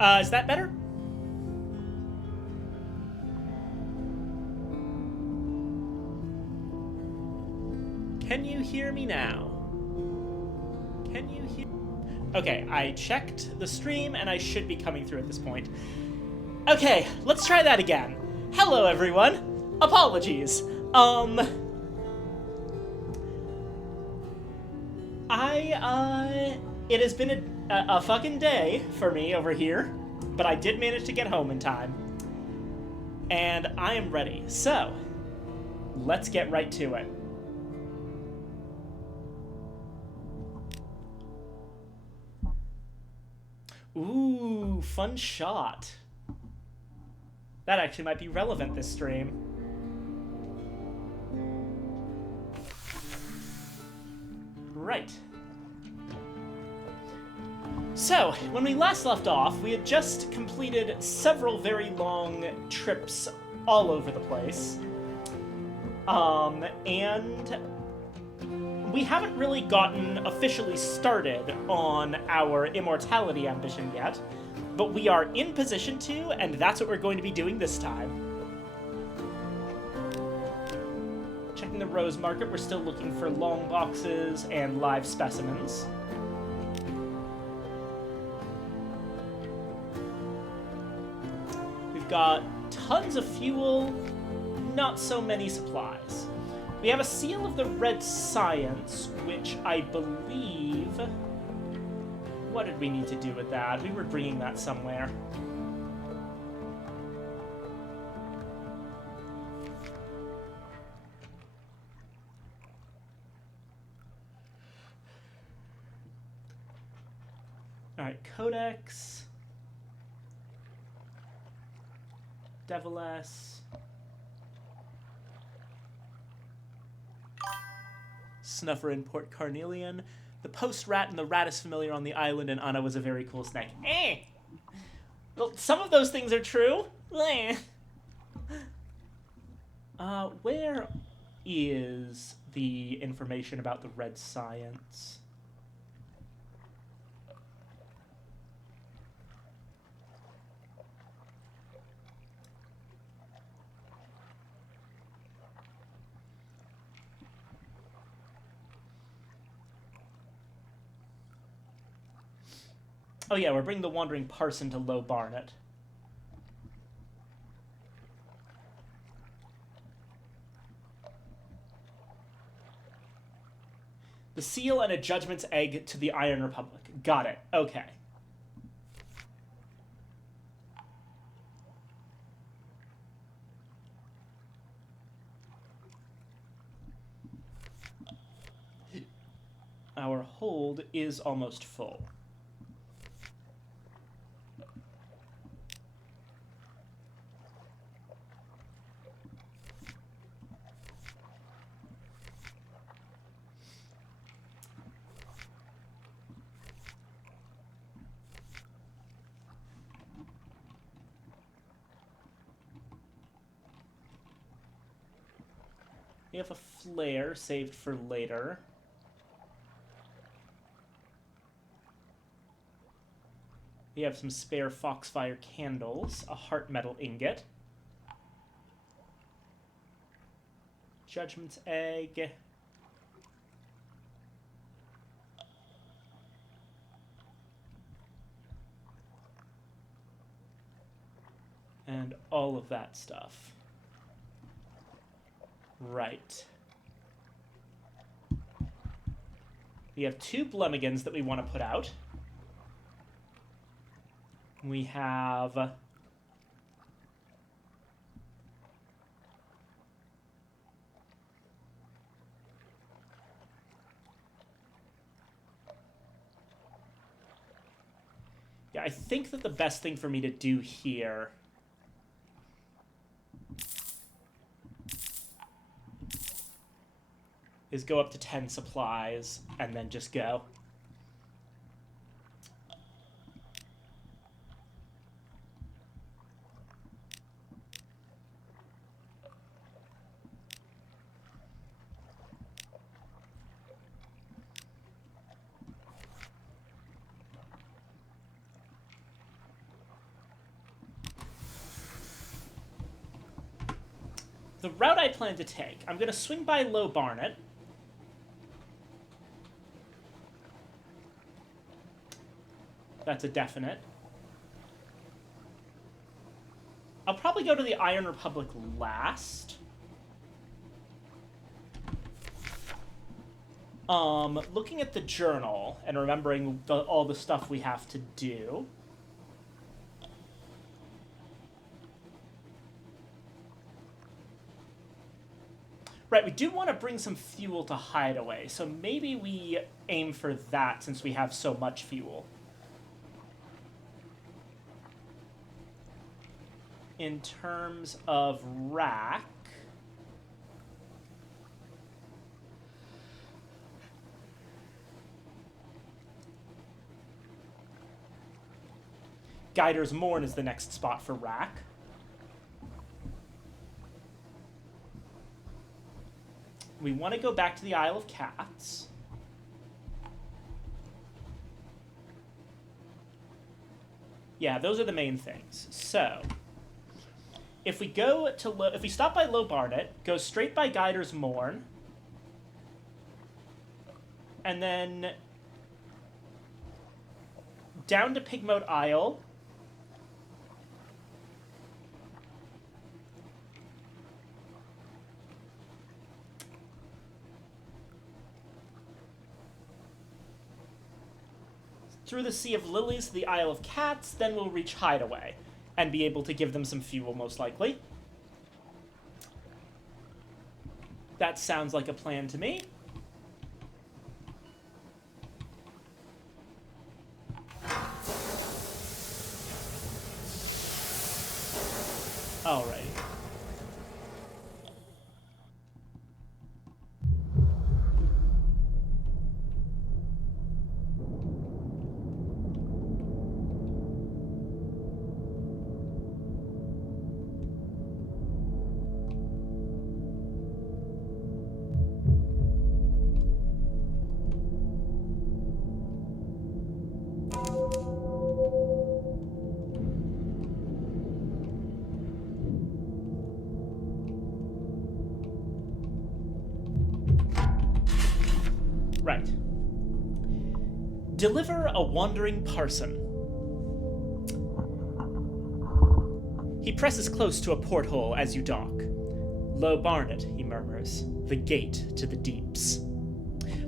Is that better? Can you hear me now? Can you hear... Okay, I checked the stream and I should be coming through at this point. Okay, let's try that again. Hello, everyone. Apologies. It has been a fucking day for me over here, but I did manage to get home in time. And I am ready. So, let's get right to it. Ooh, fun shot. That actually might be relevant this stream. Right. So, when we last left off, we had just completed several very long trips all over the place. And we haven't really gotten officially started on our immortality ambition yet, but we are in position to, and that's what we're going to be doing this time. Checking the rose market, we're still looking for long boxes and live specimens. We've got tons of fuel, not so many supplies. We have a seal of the red science, which I believe... What did we need to do with that? We were bringing that somewhere. Alright, Codex. Deviless. Snuffer in Port Carnelian. The post rat and the ratus familiar on the island in Anna was a very cool snack. Eh! Well, some of those things are true. Eh. Where is the information about the red science? Oh yeah, we're bringing the Wandering Parson to Low Barnet. The seal and a Judgment's Egg to the Iron Republic. Got it. Okay. Our hold is almost full. We have a flare saved for later. We have some spare foxfire candles, a heart metal ingot, Judgment's Egg, and all of that stuff. Right. We have 2 Blemigans that we want to put out. We have... Yeah, I think that the best thing for me to do here is go up to 10 supplies and then just go. the route I plan to take, I'm going to swing by Low Barnet. That's a definite. I'll probably go to the Iron Republic last. Looking at the journal and remembering all the stuff we have to do. Right, we do want to bring some fuel to Hideaway, so maybe we aim for that since we have so much fuel. In terms of rack, Guider's Morn is the next spot for rack. We want to go back to the Isle of Cats. Yeah, those are the main things. So, if we go to if we stop by Low Barnet, go straight by Guider's Morn, and then down to Pigmote Isle, through the Sea of Lilies to the Isle of Cats, then we'll reach Hideaway and be able to give them some fuel, most likely. That sounds like a plan to me. Alrighty. Right. Deliver a wandering parson. He presses close to a porthole as you dock. Low Barnet, he murmurs, the gate to the deeps.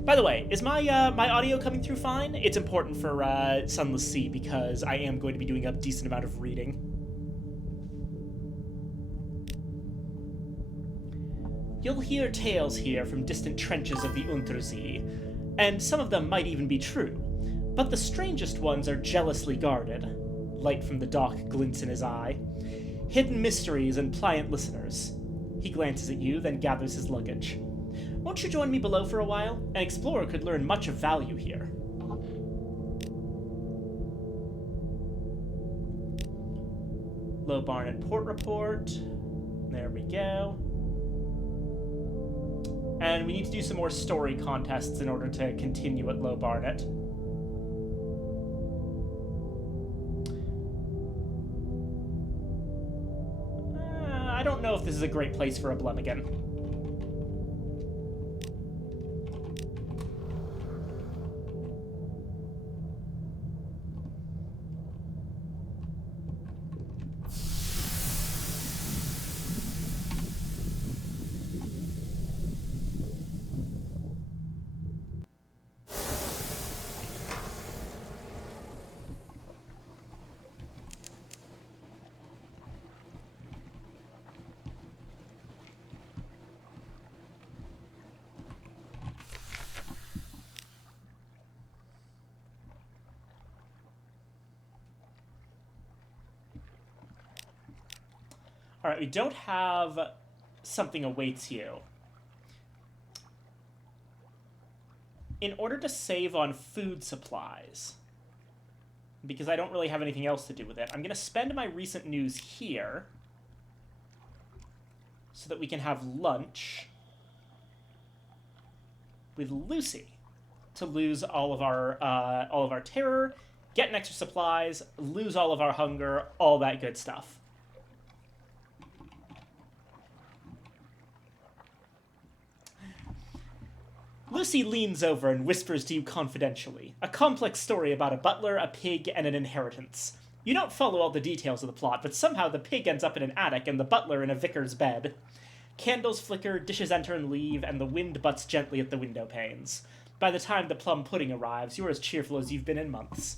By the way, is my audio coming through fine? It's important for Sunless Sea because I am going to be doing a decent amount of reading. You'll hear tales here from distant trenches of the Untersee, and some of them might even be true, but the strangest ones are jealously guarded. Light from the dock glints in his eye. Hidden mysteries and pliant listeners. He glances at you, then gathers his luggage. Won't you join me below for a while? An explorer could learn much of value here. Low Barnet Port Report. There we go. And we need to do some more story contests in order to continue at Low Barnet. I don't know if this is a great place for a Blemigan. Alright, we don't have something awaits you. In order to save on food supplies, because I don't really have anything else to do with it, I'm going to spend my recent news here so that we can have lunch with Lucy to lose all of our terror, get an extra supplies, lose all of our hunger, all that good stuff. Lucy leans over and whispers to you confidentially. A complex story about a butler, a pig, and an inheritance. You don't follow all the details of the plot, but somehow the pig ends up in an attic and the butler in a vicar's bed. Candles flicker, dishes enter and leave, and the wind butts gently at the window panes. By the time the plum pudding arrives, you're as cheerful as you've been in months.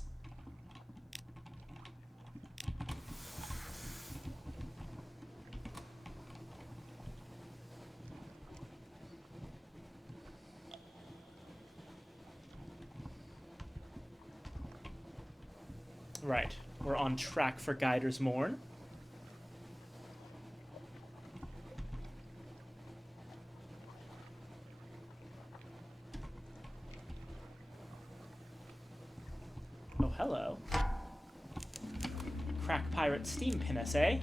Right, we're on track for Guider's Morn. Oh, hello. Crack pirate steam pinnace, eh?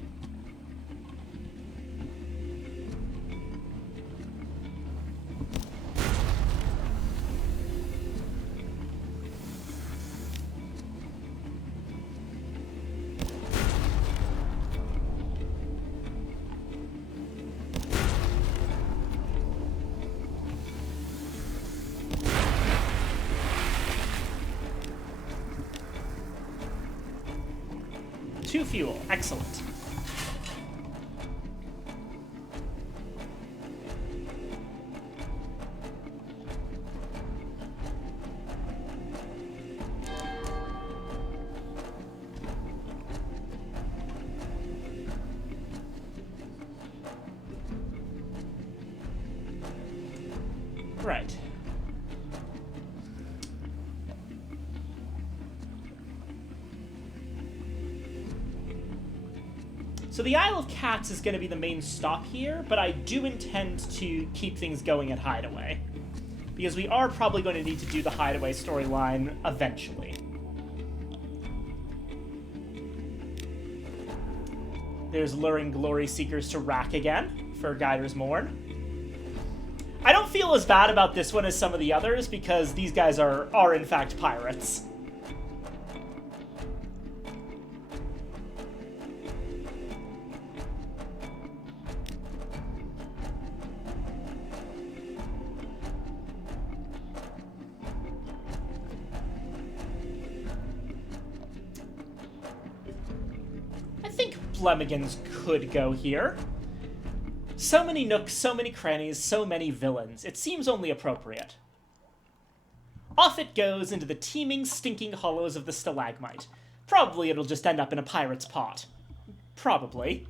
Two fuel. Excellent. Right. So the Isle of Cats is going to be the main stop here, but I do intend to keep things going at Hideaway. Because we are probably going to need to do the Hideaway storyline eventually. There's luring glory seekers to Rack again for Guider's Morn. I don't feel as bad about this one as some of the others, because these guys are in fact pirates. Flemigans could go here. So many nooks, so many crannies, so many villains. It seems only appropriate. Off it goes into the teeming, stinking hollows of the stalagmite. Probably it'll just end up in a pirate's pot. Probably.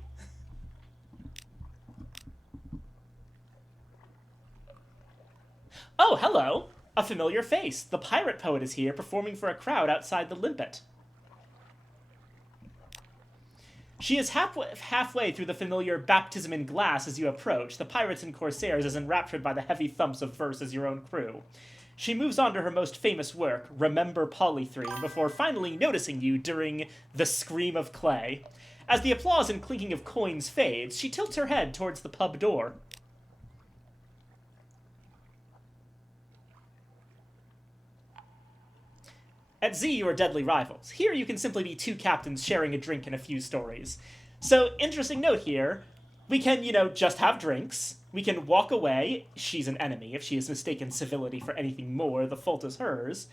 Oh, hello! A familiar face. The pirate poet is here, performing for a crowd outside the limpet. She is halfway through the familiar baptism in glass as you approach, the pirates and corsairs as enraptured by the heavy thumps of verse as your own crew. She moves on to her most famous work, Remember Polythreme, before finally noticing you during the Scream of Clay. As the applause and clinking of coins fades, she tilts her head towards the pub door. At Z, you are deadly rivals. Here, you can simply be two captains sharing a drink and a few stories. So, interesting note here. We can, just have drinks. We can walk away. She's an enemy. If she has mistaken civility for anything more, the fault is hers.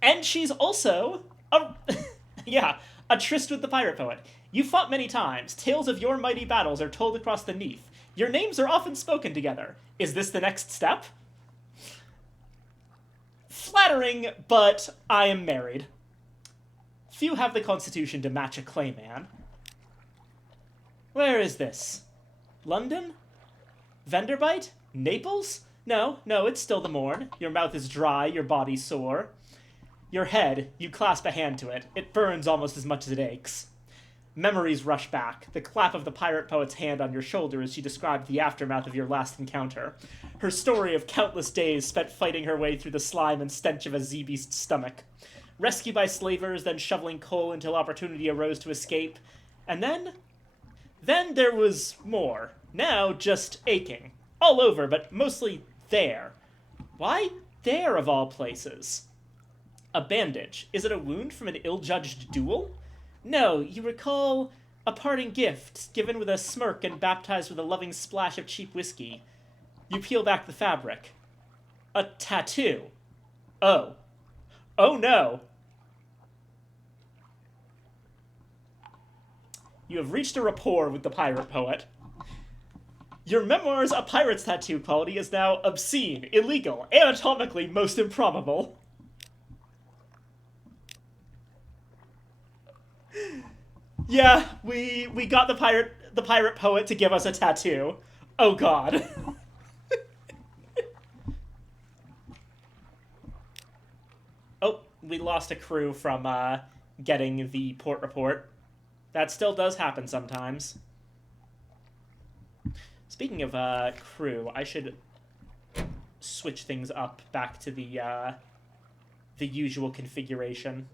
And she's also a tryst with the pirate poet. You fought many times. Tales of your mighty battles are told across the Neath. Your names are often spoken together. Is this the next step? Flattering, but I am married. Few have the constitution to match a clayman. Where is this? London? Venderbite? Naples? No, it's still the morn. Your mouth is dry, your body sore. Your head, you clasp a hand to it. It burns almost as much as it aches. Memories rush back, the clap of the pirate poet's hand on your shoulder as she described the aftermath of your last encounter. Her story of countless days spent fighting her way through the slime and stench of a Z-beast's stomach. Rescued by slavers, then shoveling coal until opportunity arose to escape. And then there was more. Now just aching. All over, but mostly there. Why there, of all places? A bandage. Is it a wound from an ill-judged duel? No, you recall a parting gift, given with a smirk and baptized with a loving splash of cheap whiskey. You peel back the fabric. A tattoo. Oh. Oh no. You have reached a rapport with the pirate poet. Your memoir's A Pirate's Tattoo quality is now obscene, illegal, anatomically most improbable. Yeah, we got the pirate poet to give us a tattoo. Oh god. Oh, we lost a crew from getting the port report. That still does happen sometimes. Speaking of crew, I should switch things up back to the usual configuration.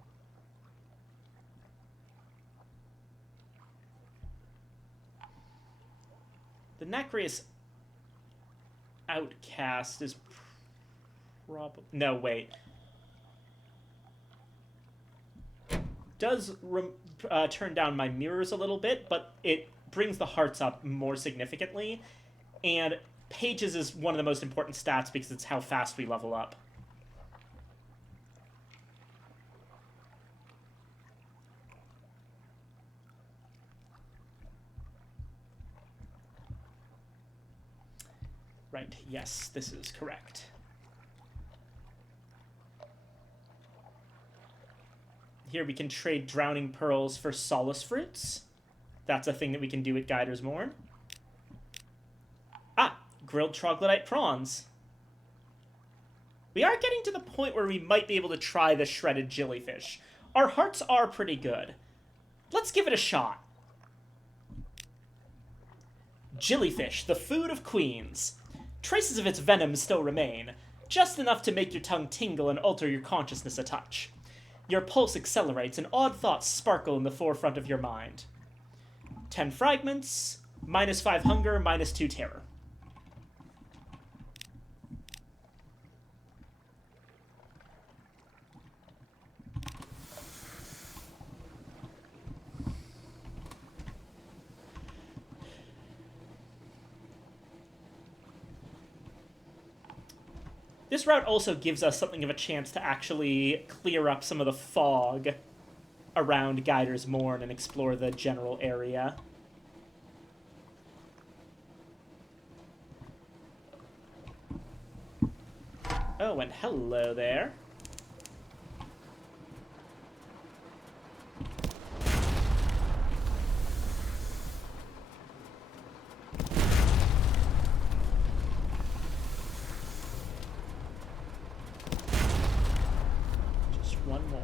The Nacreous Outcast is probably... No, wait. Does turn down my mirrors a little bit, but it brings the hearts up more significantly. And pages is one of the most important stats because it's how fast we level up. Right, yes, this is correct. Here we can trade drowning pearls for solace fruits. That's a thing that we can do at Guider's Morn. Ah, grilled troglodyte prawns. We are getting to the point where we might be able to try the shredded jellyfish. Our hearts are pretty good. Let's give it a shot. Jellyfish, the food of queens. Traces of its venom still remain, just enough to make your tongue tingle and alter your consciousness a touch. Your pulse accelerates and odd thoughts sparkle in the forefront of your mind. 10 fragments, -5 hunger, -2 terror. This route also gives us something of a chance to actually clear up some of the fog around Guider's Morn and explore the general area. Oh, and hello there. One more.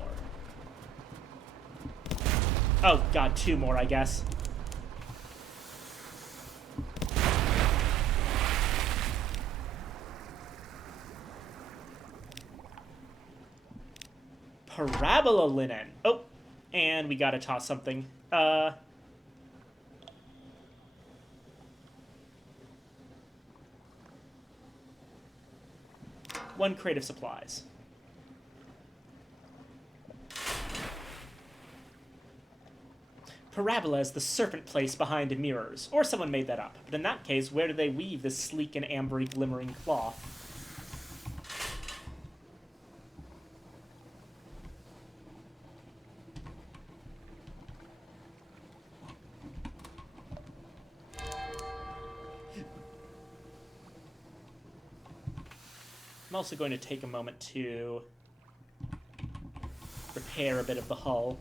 Oh god, 2 more, I guess. Parabola linen. Oh, and we gotta toss something. One crate of supplies. Parabola is the serpent place behind mirrors, or someone made that up. But in that case, where do they weave this sleek and ambery glimmering cloth? I'm also going to take a moment to repair a bit of the hull.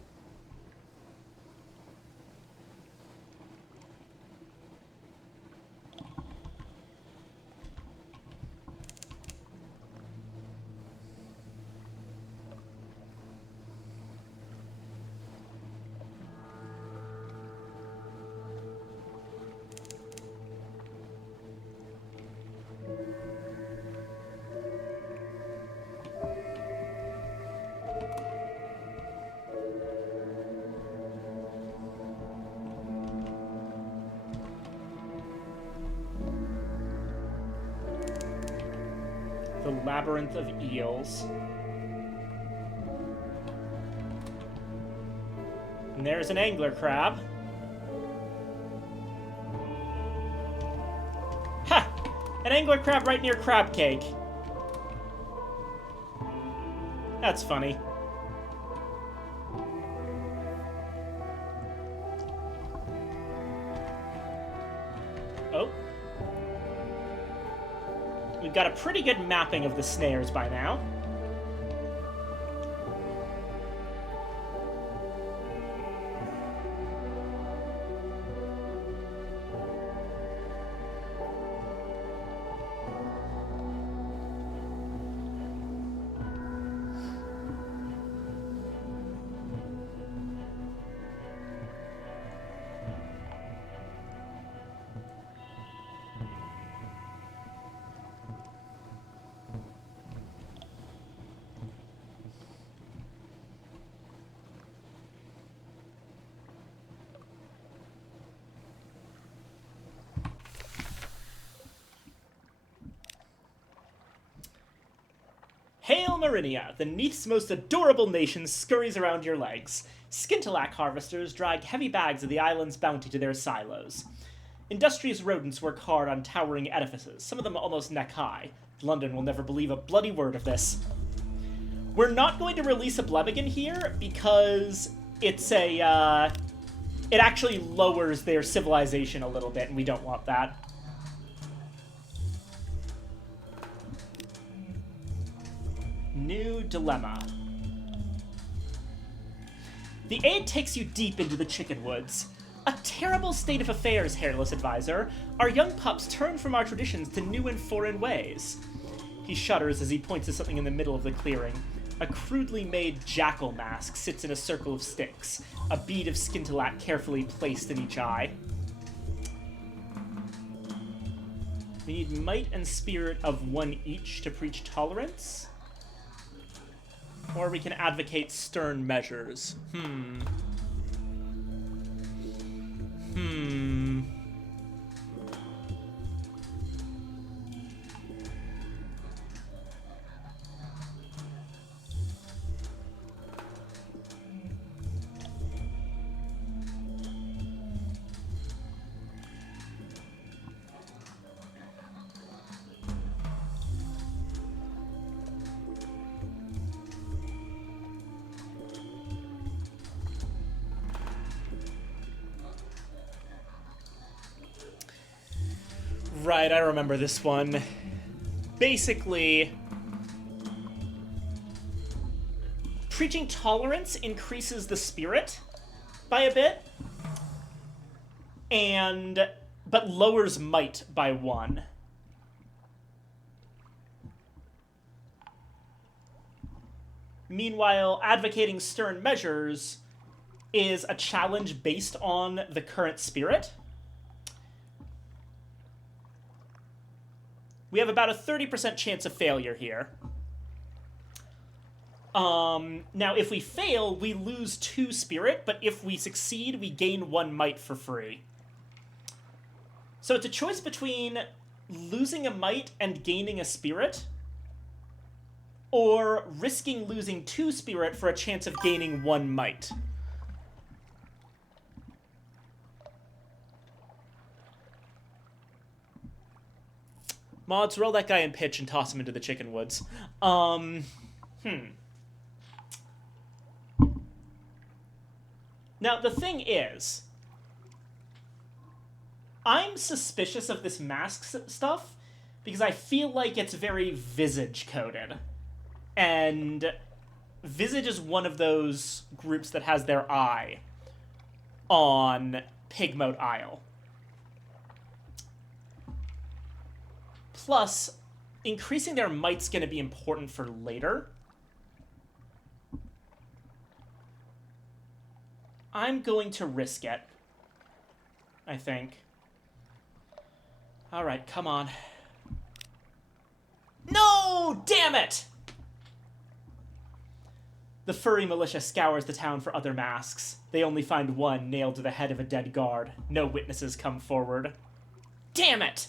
The labyrinth of eels. And there's an angler crab. Ha! An angler crab right near crab cake. That's funny. Oh. We've got a pretty good mapping of the snares by now. Hail Marinia, the Neath's most adorable nation scurries around your legs. Skintillack harvesters drag heavy bags of the island's bounty to their silos. Industrious rodents work hard on towering edifices, some of them almost neck-high. London will never believe a bloody word of this. We're not going to release a Blemigan here because it's a, it actually lowers their civilization a little bit, and we don't want that. New dilemma. The aid takes you deep into the chicken woods. A terrible state of affairs, hairless advisor. Our young pups turn from our traditions to new and foreign ways. He shudders as he points to something in the middle of the clearing. A crudely made jackal mask sits in a circle of sticks, a bead of skintillack carefully placed in each eye. We need might and spirit of one each to preach tolerance. Or we can advocate stern measures. Right, I remember this one. Basically, preaching tolerance increases the spirit by a bit, but lowers might by 1. Meanwhile, advocating stern measures is a challenge based on the current spirit. We have about a 30% chance of failure here. Now, if we fail, we lose 2 spirit, but if we succeed, we gain 1 might for free. So it's a choice between losing a might and gaining a spirit, or risking losing 2 spirit for a chance of gaining 1 might. Mods, roll that guy in pitch and toss him into the chicken woods. Now, the thing is, I'm suspicious of this mask stuff because I feel like it's very visage-coded. And Visage is one of those groups that has their eye on Pigmoat Isle. Plus, increasing their might's going to be important for later. I'm going to risk it, I think. Alright, come on. No! Damn it! The furry militia scours the town for other masks. They only find one nailed to the head of a dead guard. No witnesses come forward. Damn it!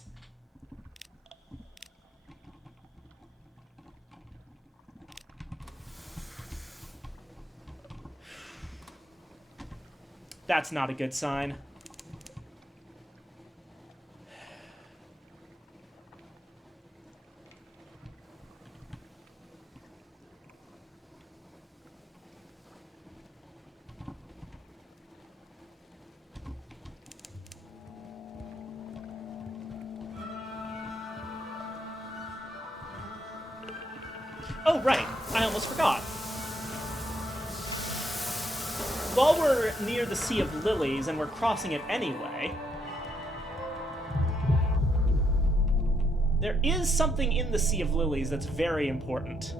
That's not a good sign. Oh, right. I almost forgot. While we're near the Sea of Lilies, and we're crossing it anyway, there is something in the Sea of Lilies that's very important.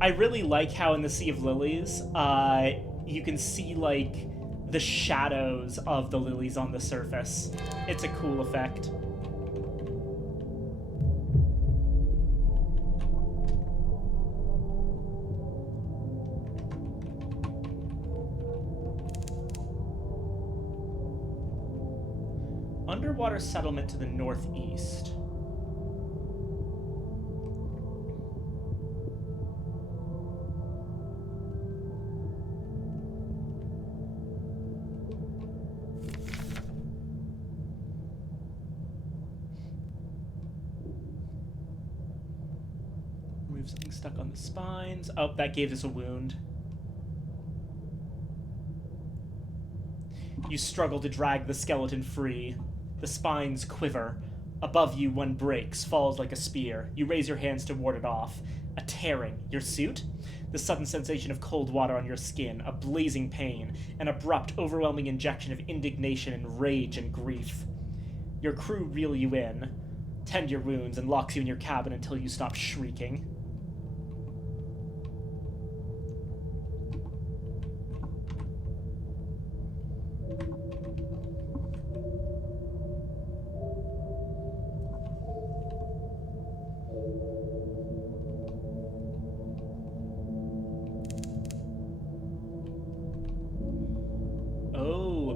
I really like how in the Sea of Lilies, you can see, like, the shadows of the lilies on the surface. It's a cool effect. Underwater settlement to the northeast. Remove something stuck on the spines. Oh, that gave us a wound. You struggle to drag the skeleton free. The spines quiver. Above you, one breaks, falls like a spear. You raise your hands to ward it off. A tearing. Your suit? The sudden sensation of cold water on your skin, a blazing pain, an abrupt, overwhelming injection of indignation and rage and grief. Your crew reel you in, tend your wounds, and locks you in your cabin until you stop shrieking.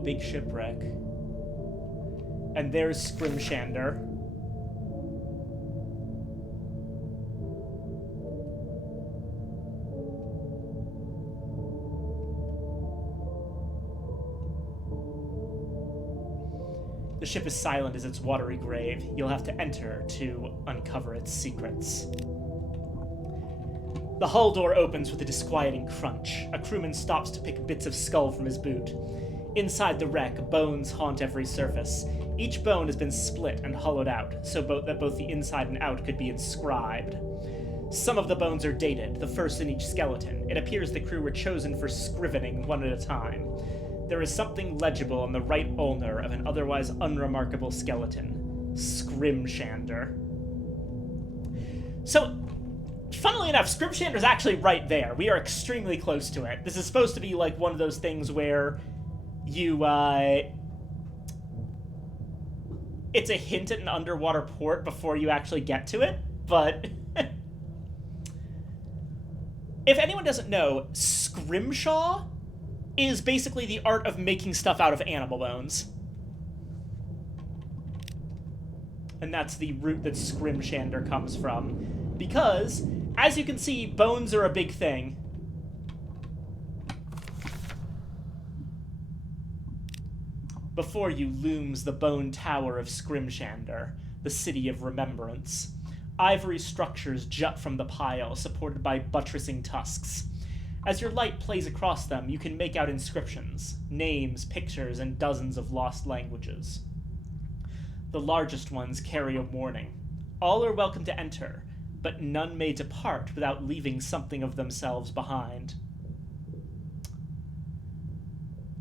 Big shipwreck. And there's Scrimshander. The ship is silent as its watery grave. You'll have to enter to uncover its secrets. The hull door opens with a disquieting crunch. A crewman stops to pick bits of skull from his boot. Inside the wreck, bones haunt every surface. Each bone has been split and hollowed out, so that both the inside and out could be inscribed. Some of the bones are dated, the first in each skeleton. It appears the crew were chosen for scrivening one at a time. There is something legible on the right ulnar of an otherwise unremarkable skeleton. Scrimshander. So, funnily enough, Scrimshander's actually right there. We are extremely close to it. This is supposed to be like one of those things where you, it's a hint at an underwater port before you actually get to it, but if anyone doesn't know, scrimshaw is basically the art of making stuff out of animal bones. And that's the root that Scrimshander comes from. Because, as you can see, bones are a big thing. Before you looms the bone tower of Scrimshander, the city of remembrance. Ivory structures jut from the pile, supported by buttressing tusks. As your light plays across them, you can make out inscriptions, names, pictures, and dozens of lost languages. The largest ones carry a warning. All are welcome to enter, but none may depart without leaving something of themselves behind.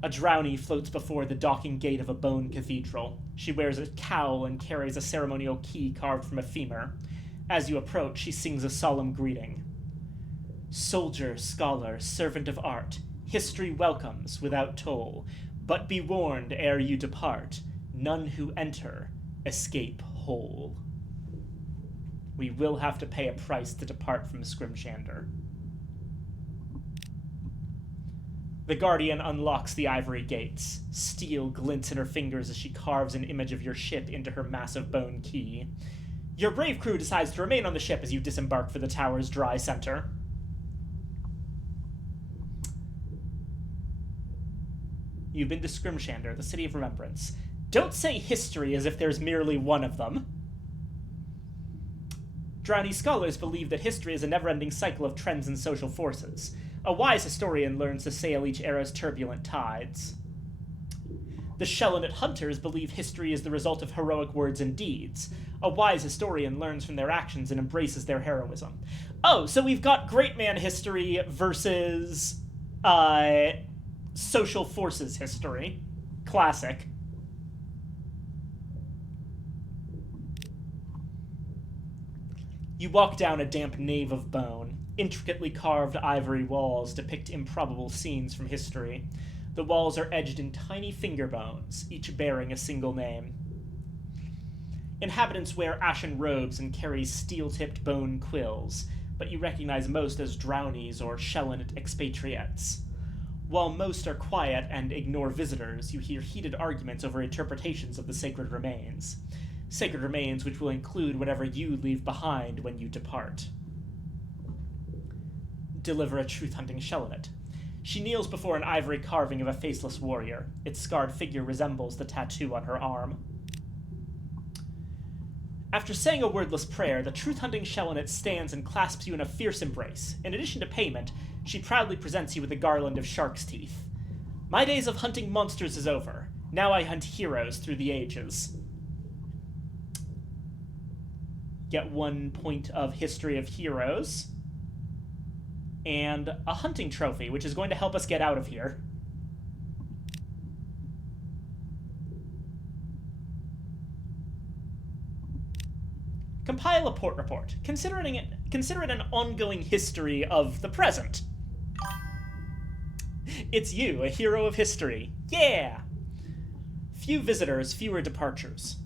A drownie floats before the docking gate of a bone cathedral. She wears a cowl and carries a ceremonial key carved from a femur. As you approach, she sings a solemn greeting. Soldier, scholar, servant of art, history welcomes without toll, but be warned ere you depart, none who enter escape whole. We will have to pay a price to depart from Scrimshander. The Guardian unlocks the ivory gates. Steel glints in her fingers as she carves an image of your ship into her massive bone key. Your brave crew decides to remain on the ship as you disembark for the tower's dry center. You've been to Scrimshander, the city of remembrance. Don't say history as if there's merely one of them. Drowny scholars believe that history is a never-ending cycle of trends and social forces. A wise historian learns to sail each era's turbulent tides. The Shellnet hunters believe history is the result of heroic words and deeds. A wise historian learns from their actions and embraces their heroism. Oh, so we've got great man history versus social forces history. Classic. You walk down a damp nave of bone. Intricately carved ivory walls depict improbable scenes from history. The walls are edged in tiny finger bones, each bearing a single name. Inhabitants wear ashen robes and carry steel-tipped bone quills, but you recognize most as drownies or Shellnet expatriates. While most are quiet and ignore visitors, you hear heated arguments over interpretations of the sacred remains. Sacred remains which will include whatever you leave behind when you depart. Deliver a truth-hunting Shellnet. She kneels before an ivory carving of a faceless warrior. Its scarred figure resembles the tattoo on her arm. After saying a wordless prayer, the truth-hunting Shellnet stands and clasps you in a fierce embrace. In addition to payment, she proudly presents you with a garland of shark's teeth. My days of hunting monsters is over. Now I hunt heroes through the ages. Get 1 point of History of Heroes. And a hunting trophy, which is going to help us get out of here. Compile a port report. Consider it an ongoing history of the present. It's you, a hero of history. Yeah! Few visitors, fewer departures.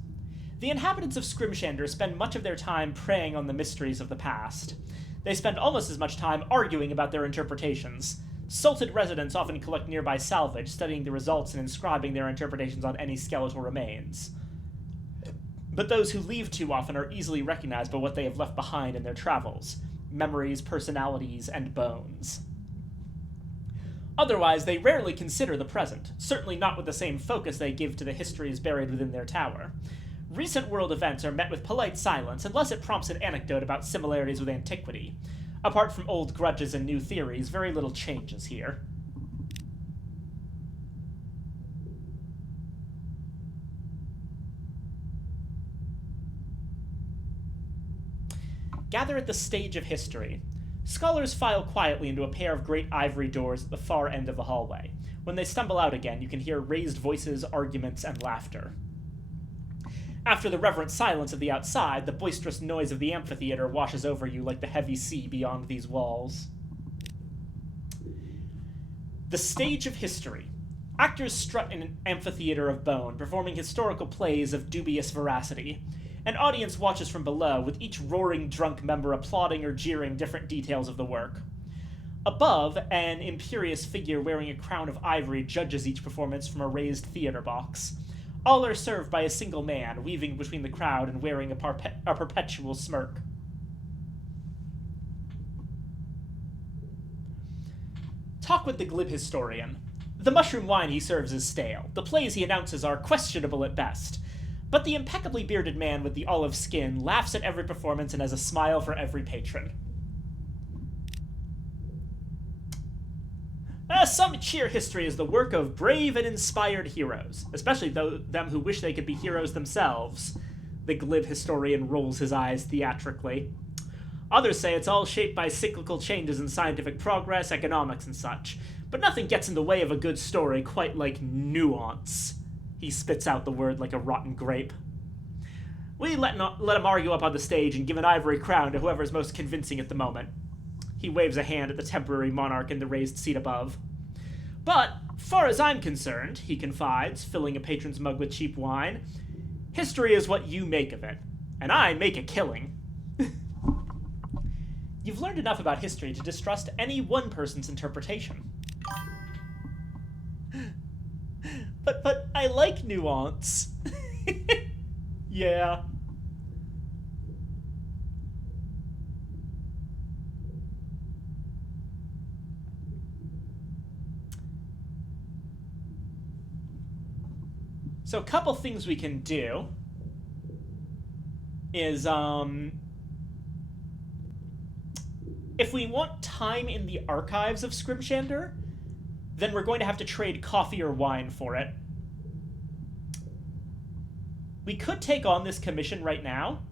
The inhabitants of Scrimshander spend much of their time preying on the mysteries of the past. They spend almost as much time arguing about their interpretations. Salted residents often collect nearby salvage, studying the results and inscribing their interpretations on any skeletal remains. But those who leave too often are easily recognized by what they have left behind in their travels. Memories, personalities, and bones. Otherwise, they rarely consider the present, certainly not with the same focus they give to the histories buried within their tower. Recent world events are met with polite silence unless it prompts an anecdote about similarities with antiquity. Apart from old grudges and new theories, very little changes here. Gather at the stage of history. Scholars file quietly into a pair of great ivory doors at the far end of the hallway. When they stumble out again, you can hear raised voices, arguments, and laughter. After the reverent silence of the outside, the boisterous noise of the amphitheater washes over you like the heavy sea beyond these walls. The stage of history. Actors strut in an amphitheater of bone, performing historical plays of dubious veracity. An audience watches from below, with each roaring drunk member applauding or jeering different details of the work. Above, an imperious figure wearing a crown of ivory judges each performance from a raised theater box. All are served by a single man, weaving between the crowd and wearing a perpetual smirk. Talk with the glib historian. The mushroom wine he serves is stale. The plays he announces are questionable at best. But the impeccably bearded man with the olive skin laughs at every performance and has a smile for every patron. Some cheer history is the work of brave and inspired heroes, especially them who wish they could be heroes themselves. The glib historian rolls his eyes theatrically. Others say it's all shaped by cyclical changes in scientific progress, economics, and such. But nothing gets in the way of a good story quite like nuance. He spits out the word like a rotten grape. We let him argue up on the stage and give an ivory crown to whoever's most convincing at the moment. He waves a hand at the temporary monarch in the raised seat above. But, far as I'm concerned, he confides, filling a patron's mug with cheap wine, history is what you make of it, and I make a killing. You've learned enough about history to distrust any one person's interpretation. But I like nuance. Yeah. So a couple things we can do is, if we want time in the archives of Scrimshander, then we're going to have to trade coffee or wine for it. We could take on this commission right now.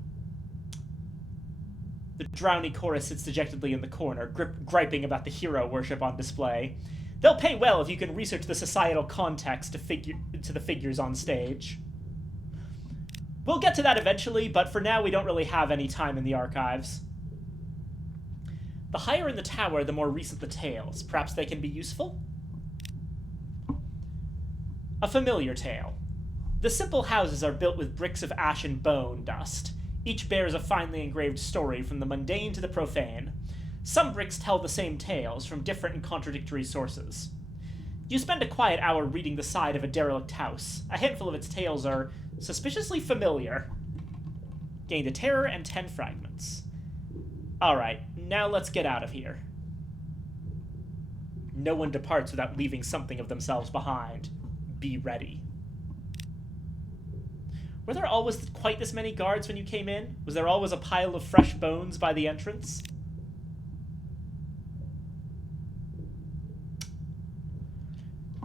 The Drowny chorus sits dejectedly in the corner, griping about the hero worship on display. They'll pay well if you can research the societal context to the figures on stage. We'll get to that eventually, but for now we don't really have any time in the archives. The higher in the tower, the more recent the tales. Perhaps they can be useful? A familiar tale. The simple houses are built with bricks of ash and bone dust. Each bears a finely engraved story from the mundane to the profane. Some bricks tell the same tales from different and contradictory sources. You spend a quiet hour reading the side of a derelict house. A handful of its tales are suspiciously familiar. Gained a terror and 10 fragments. Alright, now let's get out of here. No one departs without leaving something of themselves behind. Be ready. Were there always quite this many guards when you came in? Was there always a pile of fresh bones by the entrance?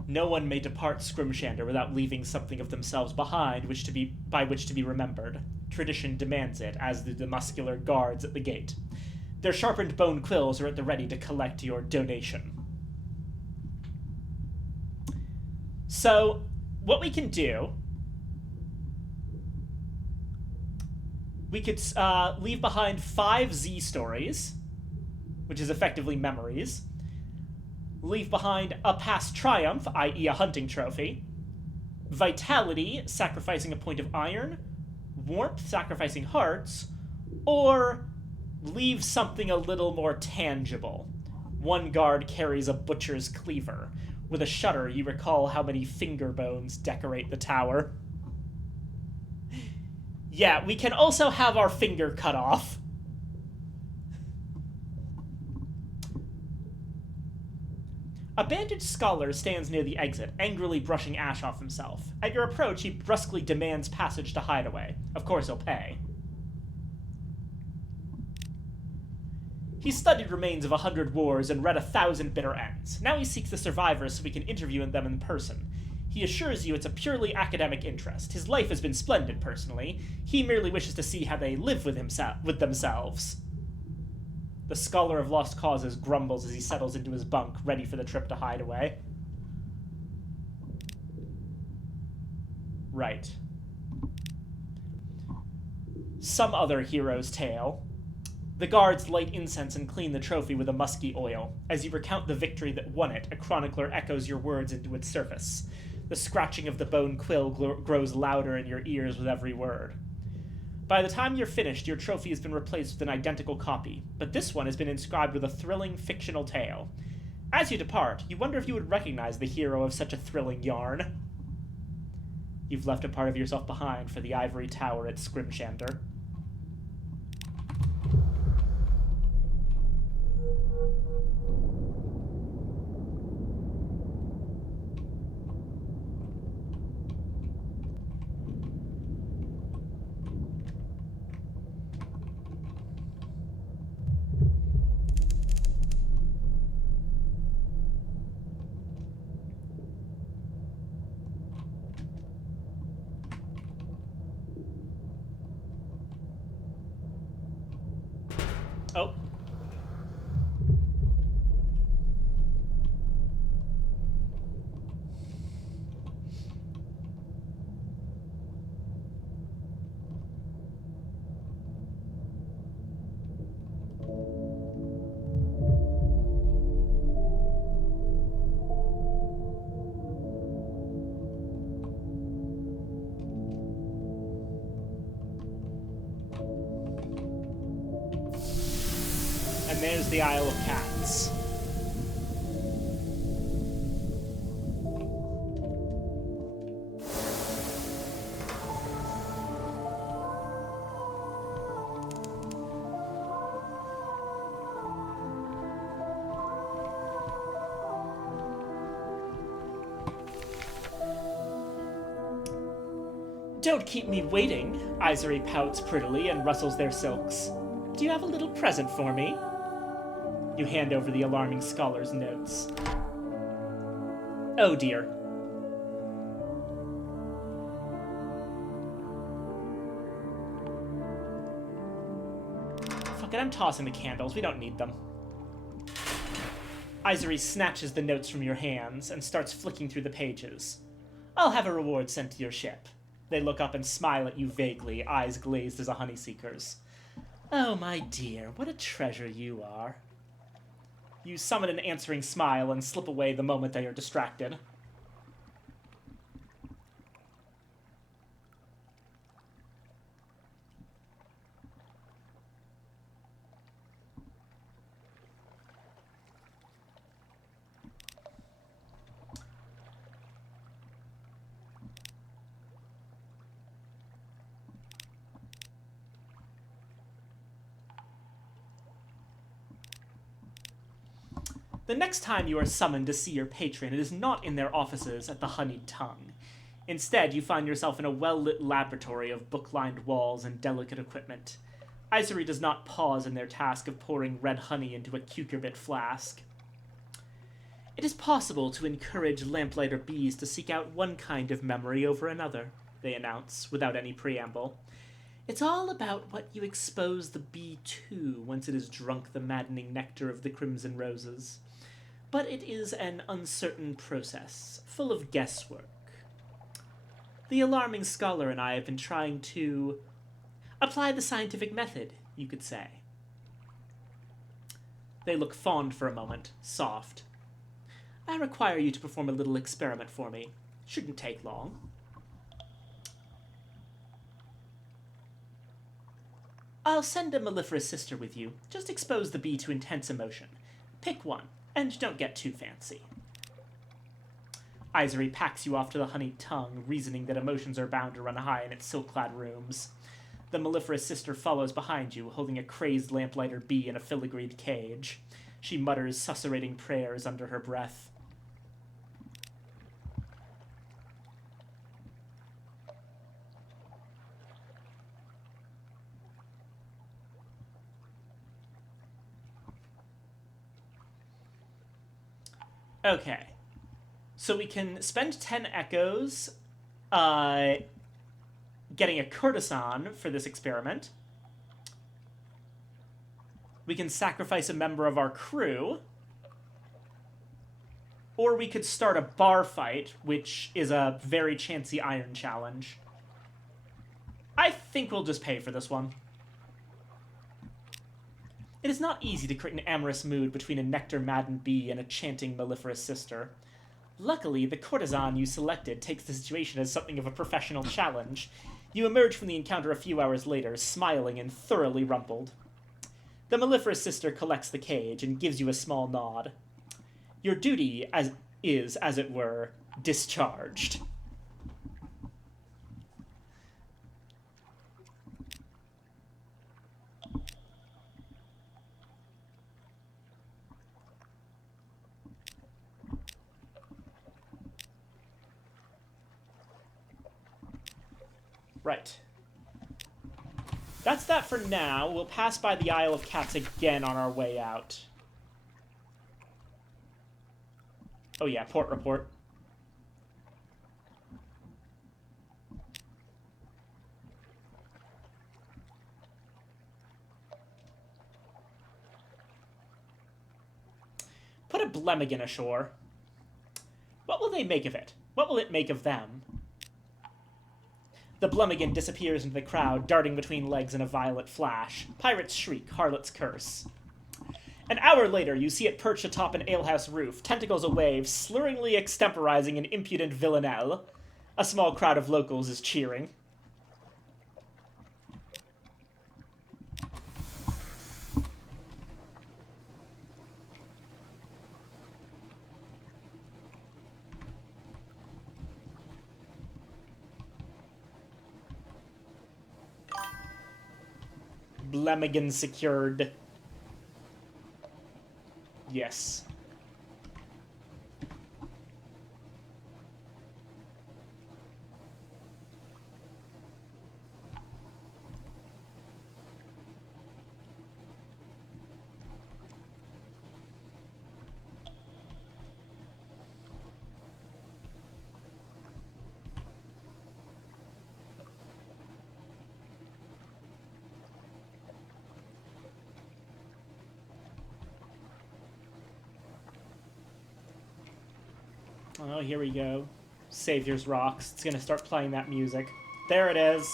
No one may depart Scrimshander without leaving something of themselves behind by which to be remembered. Tradition demands it, as do the muscular guards at the gate. Their sharpened bone quills are at the ready to collect your donation. So, what we can do... We could leave behind 5 Z stories, which is effectively memories. Leave behind a past triumph, i.e. a hunting trophy. Vitality, sacrificing a point of iron. Warmth, sacrificing hearts. Or leave something a little more tangible. One guard carries a butcher's cleaver. With a shudder, you recall how many finger bones decorate the tower. Yeah, we can also have our finger cut off. A bandaged scholar stands near the exit, angrily brushing ash off himself. At your approach, he brusquely demands passage to Hideaway. Of course he'll pay. He studied remains of 100 wars and read 1,000 bitter ends. Now he seeks the survivors so we can interview them in person. He assures you it's a purely academic interest. His life has been splendid, personally. He merely wishes to see how they live with themselves. The Scholar of Lost Causes grumbles as he settles into his bunk, ready for the trip to Hideaway. Right. Some other hero's tale. The guards light incense and clean the trophy with a musky oil. As you recount the victory that won it, a chronicler echoes your words into its surface. The scratching of the bone quill grows louder in your ears with every word. By the time you're finished, your trophy has been replaced with an identical copy, but this one has been inscribed with a thrilling fictional tale. As you depart, you wonder if you would recognize the hero of such a thrilling yarn. You've left a part of yourself behind for the ivory tower at Scrimshander. Oh. And there's the Isle of Cats. Don't keep me waiting, Isery pouts prettily and rustles their silks. Do you have a little present for me? You hand over the alarming scholar's notes. Oh dear. Fuck it, I'm tossing the candles. We don't need them. Izuri snatches the notes from your hands and starts flicking through the pages. I'll have a reward sent to your ship. They look up and smile at you vaguely, eyes glazed as a honeyseeker's. Oh, my dear, what a treasure you are. You summon an answering smile and slip away the moment they are distracted. The next time you are summoned to see your patron, it is not in their offices at the Honeyed Tongue. Instead, you find yourself in a well-lit laboratory of book-lined walls and delicate equipment. Izuri does not pause in their task of pouring red honey into a cucurbit flask. It is possible to encourage lamplighter bees to seek out one kind of memory over another, they announce, without any preamble. It's all about what you expose the bee to once it has drunk the maddening nectar of the crimson roses. But it is an uncertain process, full of guesswork. The alarming scholar and I have been trying to apply the scientific method, you could say. They look fond for a moment, soft. I require you to perform a little experiment for me. Shouldn't take long. I'll send a mellifera's sister with you. Just expose the bee to intense emotion. Pick one, and don't get too fancy. Izuri packs you off to the honeyed tongue, reasoning that emotions are bound to run high in its silk-clad rooms. The mellifera's sister follows behind you, holding a crazed lamplighter bee in a filigreed cage. She mutters susurrating prayers under her breath. Okay. So we can spend 10 echoes getting a courtesan for this experiment. We can sacrifice a member of our crew. Or we could start a bar fight, which is a very chancy iron challenge. I think we'll just pay for this one. It is not easy to create an amorous mood between a nectar-maddened bee and a chanting mellifera's sister. Luckily, the courtesan you selected takes the situation as something of a professional challenge. You emerge from the encounter a few hours later, smiling and thoroughly rumpled. The mellifera's sister collects the cage and gives you a small nod. Your duty is, as it were, discharged. Right. That's that for now. We'll pass by the Isle of Cats again on our way out. Oh yeah, port report. Put a Blemigan ashore. What will they make of it? What will it make of them? The Blemigan disappears into the crowd, darting between legs in a violet flash. Pirates shriek, harlots curse. An hour later, you see it perched atop an alehouse roof, tentacles a-wave, slurringly extemporizing an impudent villanelle. A small crowd of locals is cheering. Blemigan secured. Yes. Oh, here we go. Savior's Rocks. It's gonna start playing that music. There it is.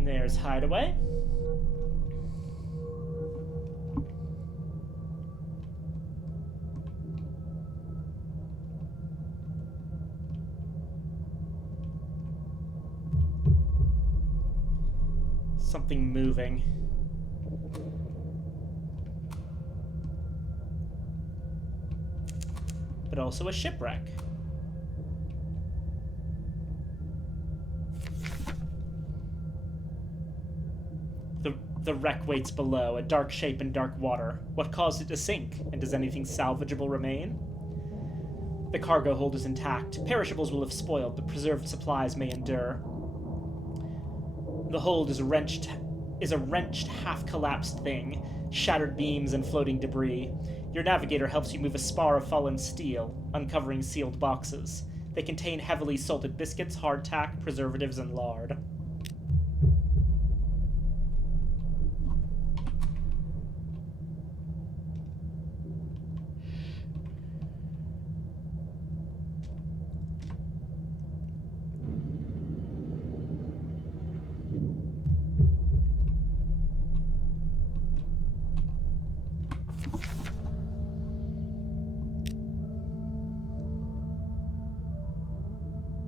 There's Hideaway. Something moving. But also a shipwreck. The wreck waits below, a dark shape in dark water. What caused it to sink? And does anything salvageable remain? The cargo hold is intact. Perishables will have spoiled, but preserved supplies may endure. The hold is a wrenched, half-collapsed thing, shattered beams and floating debris. Your navigator helps you move a spar of fallen steel, uncovering sealed boxes. They contain heavily salted biscuits, hardtack, preservatives, and lard.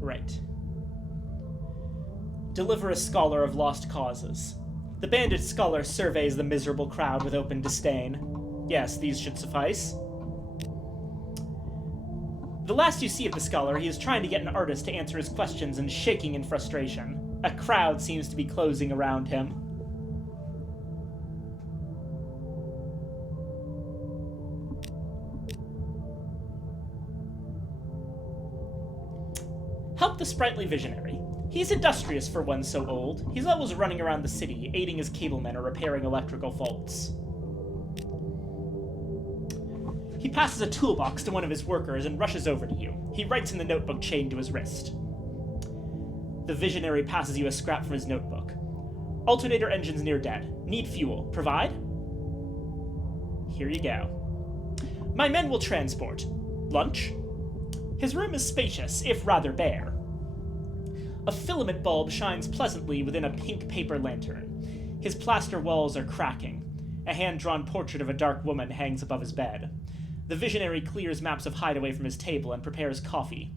Right. Deliver a scholar of lost causes. The bandaged scholar surveys the miserable crowd with open disdain. Yes, these should suffice. The last you see of the scholar, he is trying to get an artist to answer his questions and shaking in frustration. A crowd seems to be closing around him. Help the sprightly visionary. He's industrious for one so old. He's always running around the city, aiding his cablemen or repairing electrical faults. He passes a toolbox to one of his workers and rushes over to you. He writes in the notebook chained to his wrist. The visionary passes you a scrap from his notebook. Alternator engines near dead. Need fuel. Provide? Here you go. My men will transport. Lunch? His room is spacious, if rather bare. A filament bulb shines pleasantly within a pink paper lantern. His plaster walls are cracking. A hand-drawn portrait of a dark woman hangs above his bed. The visionary clears maps of Hideaway from his table and prepares coffee.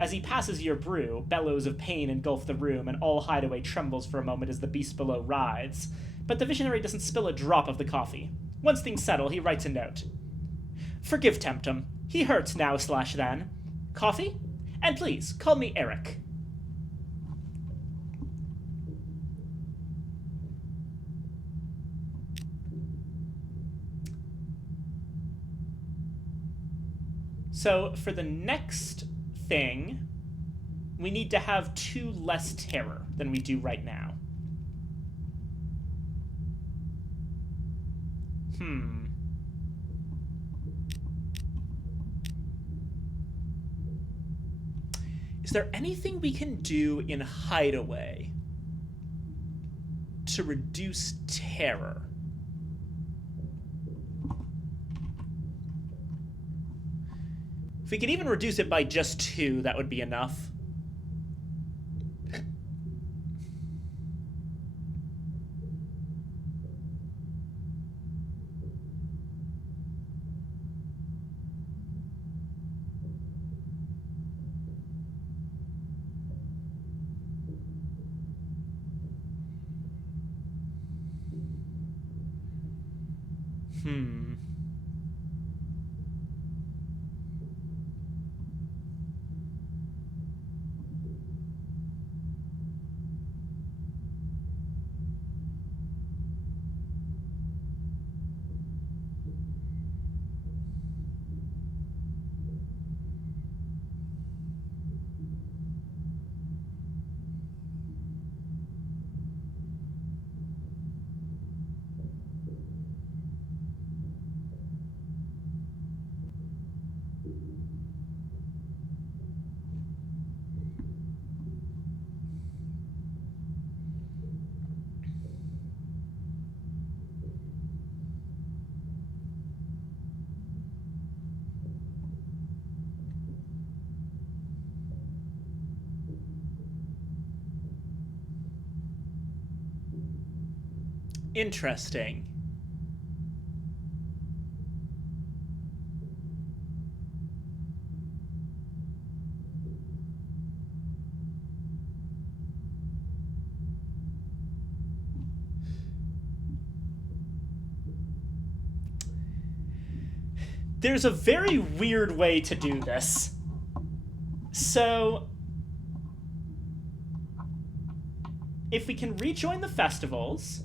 As he passes your brew, bellows of pain engulf the room, and all Hideaway trembles for a moment as the beast below writhes. But the visionary doesn't spill a drop of the coffee. Once things settle, he writes a note. Forgive Temptum. He hurts now/then. Coffee? And please, call me Eric. So, for the next thing, we need to have 2 less terror than we do right now. Is there anything we can do in Hideaway to reduce terror? If we could even reduce it by just 2, that would be enough. Interesting. There's a very weird way to do this. So, if we can rejoin the festivals,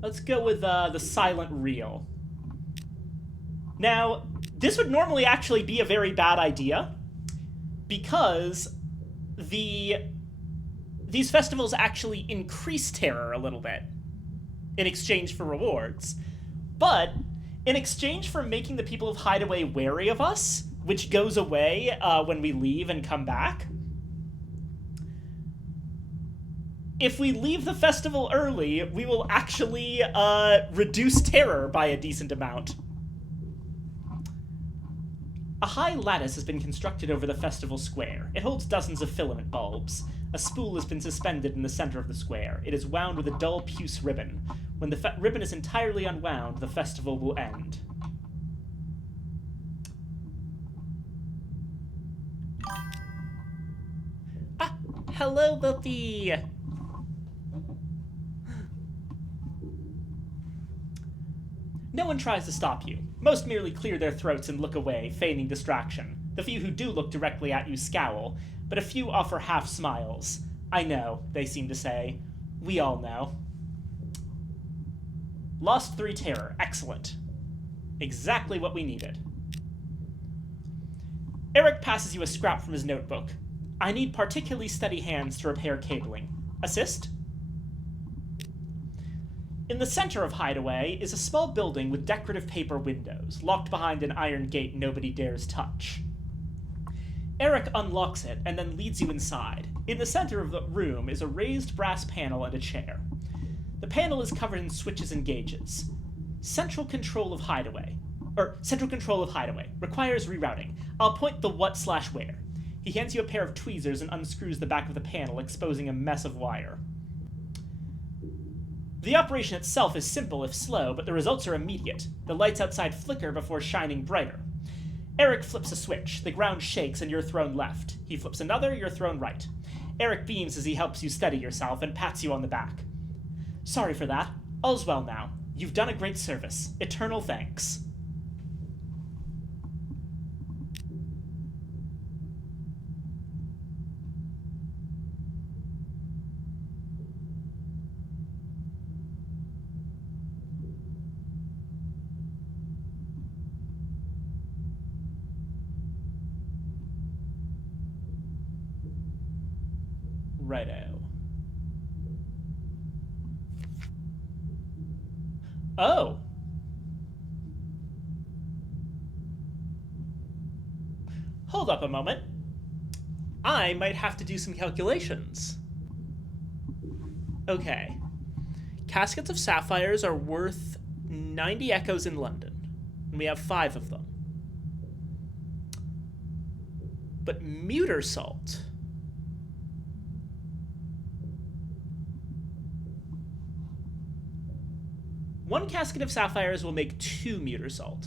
let's go with the silent reel. Now, this would normally actually be a very bad idea, because these festivals actually increase terror a little bit in exchange for rewards. But in exchange for making the people of Hideaway wary of us, which goes away when we leave and come back, if we leave the festival early, we will actually reduce terror by a decent amount. A high lattice has been constructed over the festival square. It holds dozens of filament bulbs. A spool has been suspended in the center of the square. It is wound with a dull puce ribbon. When the ribbon is entirely unwound, the festival will end. Ah, hello, Buffy! No one tries to stop you. Most merely clear their throats and look away, feigning distraction. The few who do look directly at you scowl, but a few offer half smiles. I know, they seem to say. We all know. Lost 3 terror. Excellent. Exactly what we needed. Eric passes you a scrap from his notebook. I need particularly steady hands to repair cabling. Assist? In the center of Hideaway is a small building with decorative paper windows, locked behind an iron gate nobody dares touch. Eric unlocks it and then leads you inside. In the center of the room is a raised brass panel and a chair. The panel is covered in switches and gauges. Central control of Hideaway. Requires rerouting. I'll point the what/where. He hands you a pair of tweezers and unscrews the back of the panel, exposing a mess of wire. The operation itself is simple if slow, but the results are immediate. The lights outside flicker before shining brighter. Eric flips a switch. The ground shakes and you're thrown left. He flips another, you're thrown right. Eric beams as he helps you steady yourself and pats you on the back. Sorry for that. All's well now. You've done a great service. Eternal thanks. Righto. Oh. Hold up a moment. I might have to do some calculations. Okay. Caskets of sapphires are worth 90 echoes in London, and we have 5 of them. But Muter salt... One casket of sapphires will make 2 Muter salt.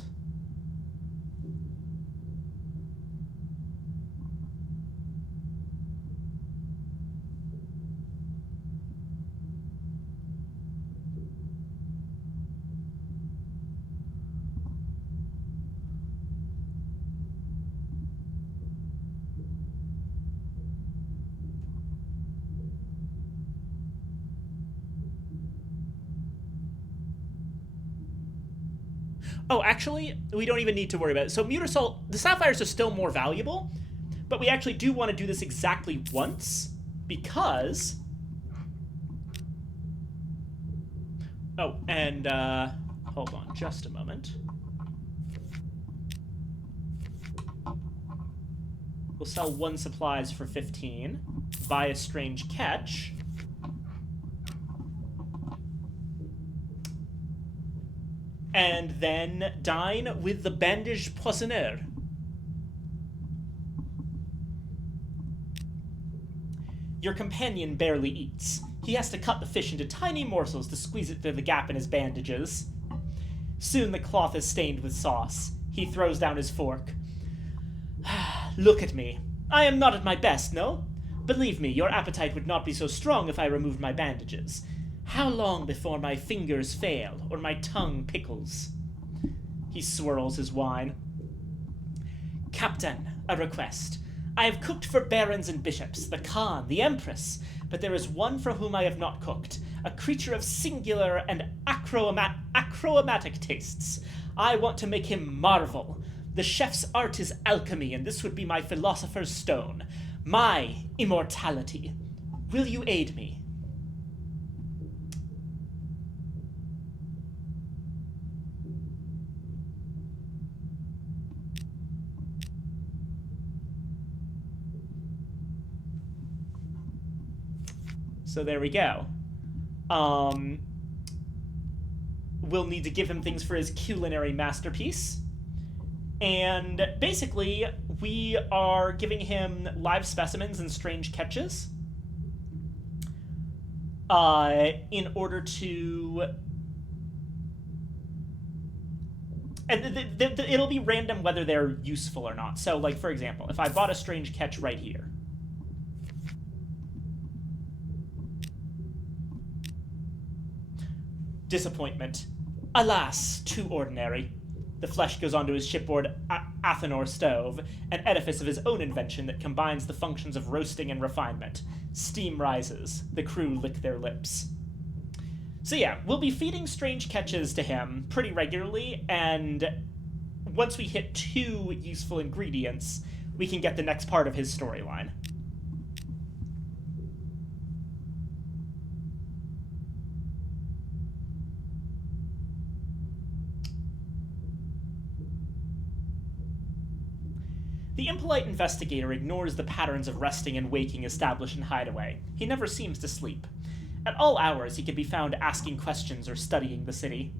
Oh, actually, we don't even need to worry about it. So Muter salt, the sapphires are still more valuable, but we actually do want to do this exactly once, because... Oh, and, hold on just a moment. We'll sell 1 supplies for 15, buy a strange catch... and then dine with the bandaged poissonneur. Your companion barely eats. He has to cut the fish into tiny morsels to squeeze it through the gap in his bandages. Soon the cloth is stained with sauce. He throws down his fork. Look at me. I am not at my best, no? Believe me, your appetite would not be so strong if I removed my bandages. How long before my fingers fail, or my tongue pickles? He swirls his wine. Captain, a request. I have cooked for barons and bishops, the Khan, the Empress, but there is one for whom I have not cooked, a creature of singular and acromatic tastes. I want to make him marvel. The chef's art is alchemy, and this would be my philosopher's stone, my immortality. Will you aid me? So there we go. We'll need to give him things for his culinary masterpiece. And basically, we are giving him live specimens and strange catches. In order to... And it'll be random whether they're useful or not. So, like, for example, if I bought a strange catch right here... Disappointment. Alas, too ordinary. The flesh goes onto his shipboard Athenor stove, an edifice of his own invention that combines the functions of roasting and refinement. Steam rises. The crew lick their lips. So yeah, we'll be feeding strange catches to him pretty regularly, and once we hit 2 useful ingredients, we can get the next part of his storyline. The impolite investigator ignores the patterns of resting and waking established in Hideaway. He never seems to sleep. At all hours, he can be found asking questions or studying the city.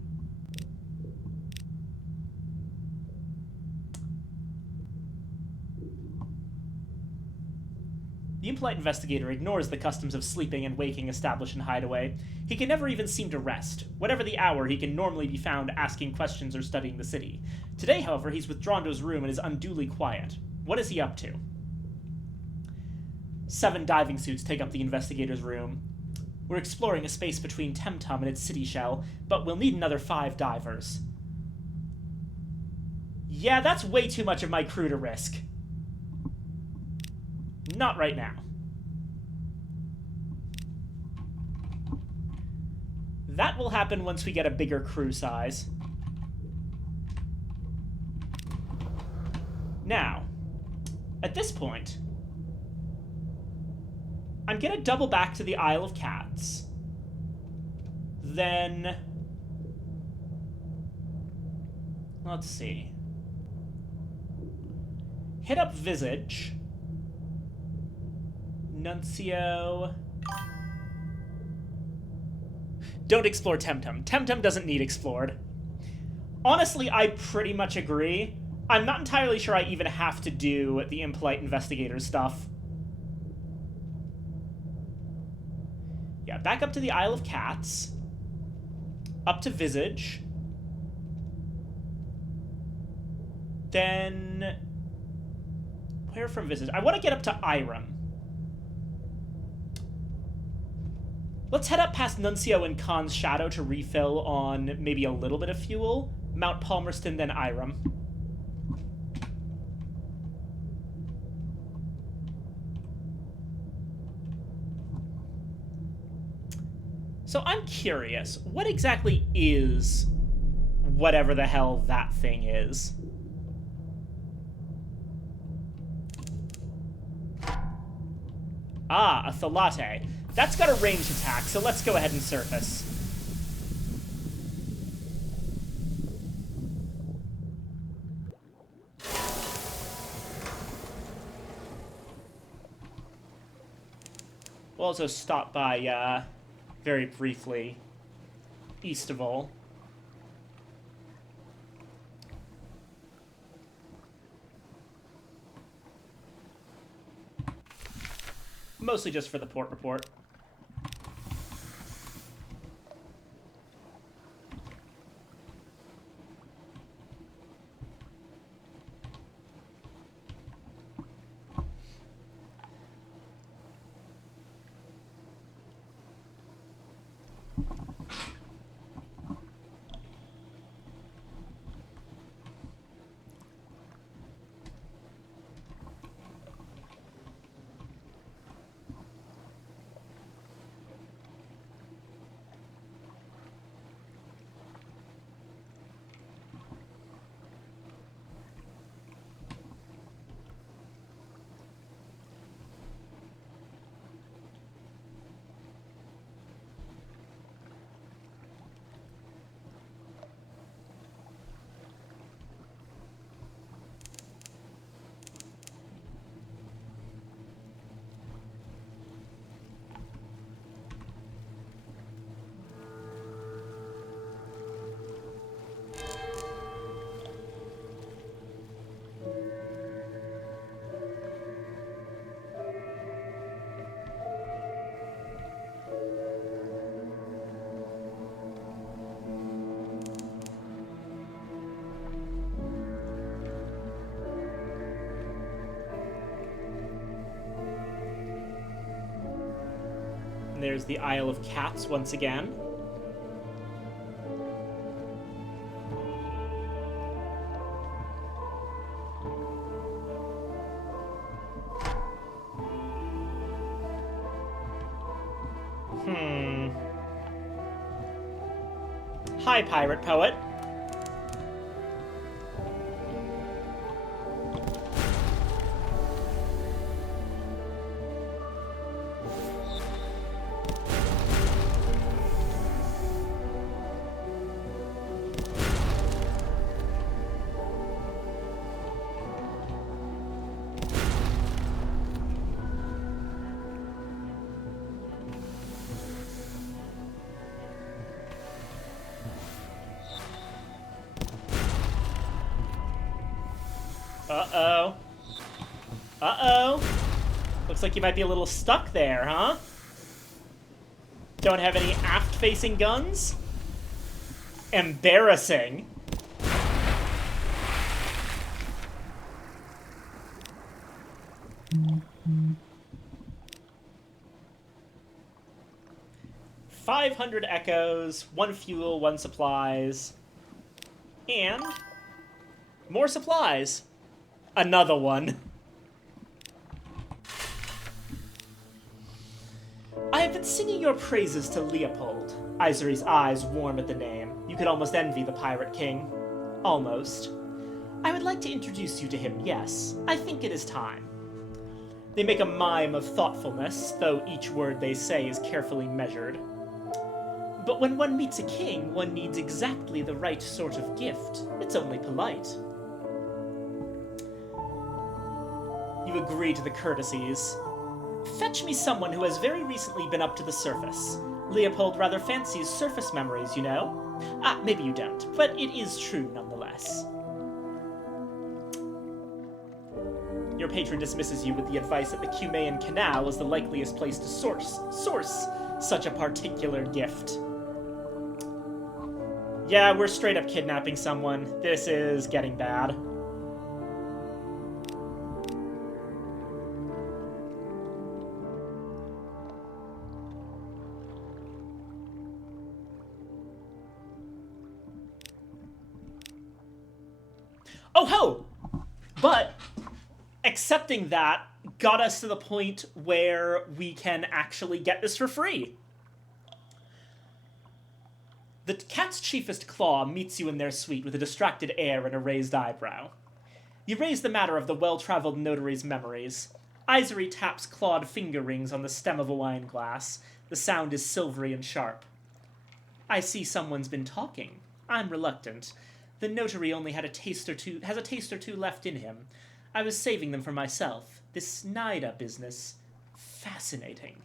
The impolite investigator ignores the customs of sleeping and waking established in Hideaway. He can never even seem to rest. Whatever the hour, he can normally be found asking questions or studying the city. Today, however, he's withdrawn to his room and is unduly quiet. What is he up to? 7 diving suits take up the investigator's room. We're exploring a space between Temtum and its city shell, but we'll need another 5 divers. Yeah, that's way too much of my crew to risk. Not right now. That will happen once we get a bigger crew size. Now, at this point, I'm gonna double back to the Isle of Cats. Then... let's see. Hit up Visage. Nuncio... Don't explore Temtum. Temtum doesn't need explored. Honestly, I pretty much agree. I'm not entirely sure I even have to do the impolite investigator stuff. Yeah, back up to the Isle of Cats. Up to Visage. Then... where from Visage? I want to get up to Irem. Let's head up past Nuncio and Khan's Shadow to refill on maybe a little bit of fuel. Mount Palmerston, then Irem. So I'm curious, what exactly is whatever the hell that thing is? Ah, a Thalate. That's got a ranged attack, so let's go ahead and surface. We'll also stop by, very briefly, Eastival. Mostly just for the port report. There's the Isle of Cats once again. Hi, pirate poet. Uh-oh. Uh-oh. Looks like you might be a little stuck there, huh? Don't have any aft-facing guns? Embarrassing. Mm-hmm. 500 echoes, 1 fuel, 1 supplies, and more supplies. Another one. I have been singing your praises to Leopold. Isery's eyes warm at the name. You could almost envy the Pirate King. Almost. I would like to introduce you to him, yes. I think it is time. They make a mime of thoughtfulness, though each word they say is carefully measured. But when one meets a king, one needs exactly the right sort of gift. It's only polite. You agree to the courtesies. Fetch me someone who has very recently been up to the surface. Leopold rather fancies surface memories, you know. Ah, maybe you don't, but it is true nonetheless. Your patron dismisses you with the advice that the Cumaean Canal is the likeliest place to source such a particular gift. Yeah, we're straight up kidnapping someone. This is getting bad. Oh ho! But accepting that got us to the point where we can actually get this for free. The cat's chiefest claw meets you in their suite with a distracted air and a raised eyebrow. You raise the matter of the well-traveled notary's memories. Isery taps clawed finger rings on the stem of a wine glass. The sound is silvery and sharp. I see someone's been talking. I'm reluctant. The notary only has a taste or two left in him. I was saving them for myself. This Nida business. Fascinating.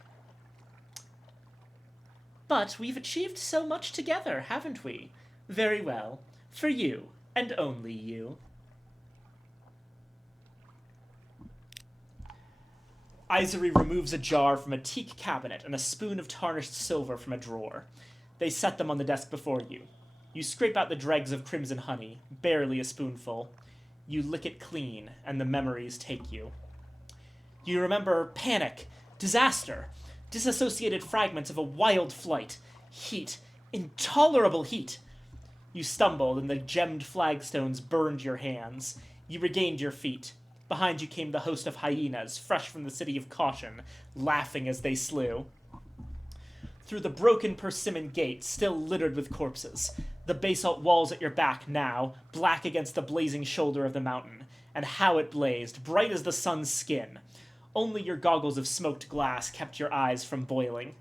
But we've achieved so much together, haven't we? Very well. For you, and only you. Isery removes a jar from a teak cabinet and a spoon of tarnished silver from a drawer. They set them on the desk before you. You scrape out the dregs of crimson honey, barely a spoonful. You lick it clean, and the memories take you. You remember panic, disaster, disassociated fragments of a wild flight, heat, intolerable heat. You stumbled, and the gemmed flagstones burned your hands. You regained your feet. Behind you came the host of hyenas, fresh from the city of Caution, laughing as they slew. Through the broken persimmon gate, still littered with corpses, the basalt walls at your back now, black against the blazing shoulder of the mountain, and how it blazed, bright as the sun's skin. Only your goggles of smoked glass kept your eyes from boiling.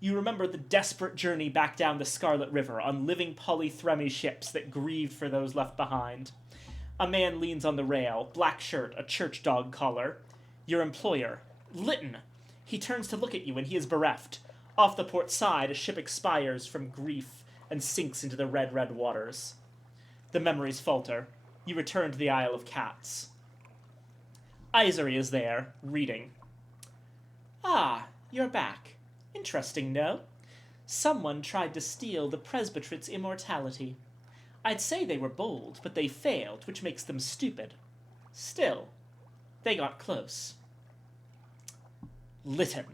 You remember the desperate journey back down the Scarlet River on living polythremy ships that grieved for those left behind. A man leans on the rail, black shirt, a church dog collar. Your employer, Lytton. He turns to look at you and he is bereft. Off the port side, a ship expires from grief and sinks into the red waters. The memories falter. You return to the Isle of Cats. Isery is there, reading. Ah, you're back. Interesting, no? Someone tried to steal the presbytery's immortality. I'd say they were bold, but they failed, which makes them stupid. Still, they got close. Lytton.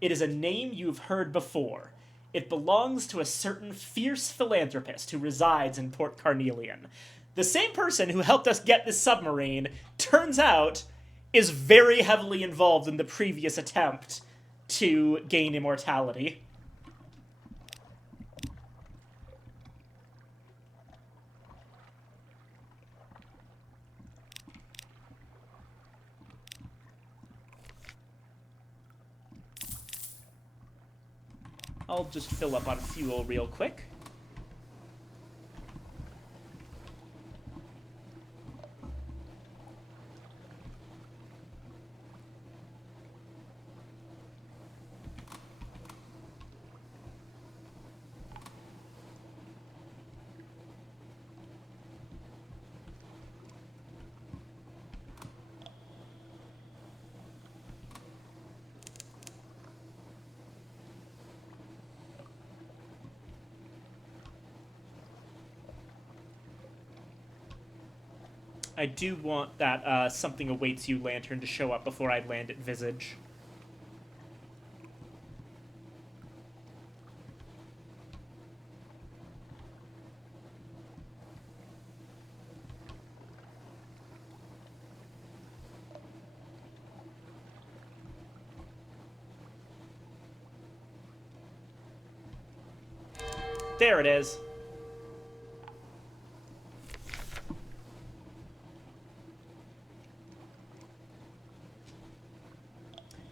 It is a name you've heard before. It belongs to a certain fierce philanthropist who resides in Port Carnelian. The same person who helped us get this submarine, turns out, is very heavily involved in the previous attempt to gain immortality. I'll just fill up on fuel real quick. I do want that Something Awaits You lantern to show up before I land at Visage. There it is.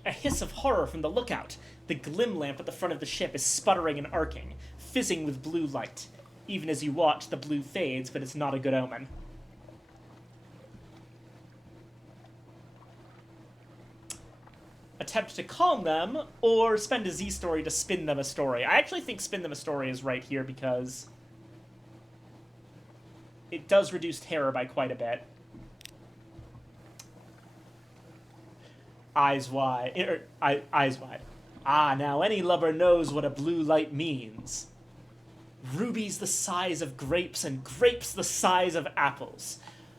A hiss of horror from the lookout. The glim lamp at the front of the ship is sputtering and arcing, fizzing with blue light. Even as you watch, the blue fades, but it's not a good omen. Attempt to calm them, or spend a Z story to spin them a story. I actually think spin them a story is right here because it does reduce terror by quite a bit. Eyes wide. Eyes wide. Ah, now any lover knows what a blue light means. Rubies the size of grapes and grapes the size of apples.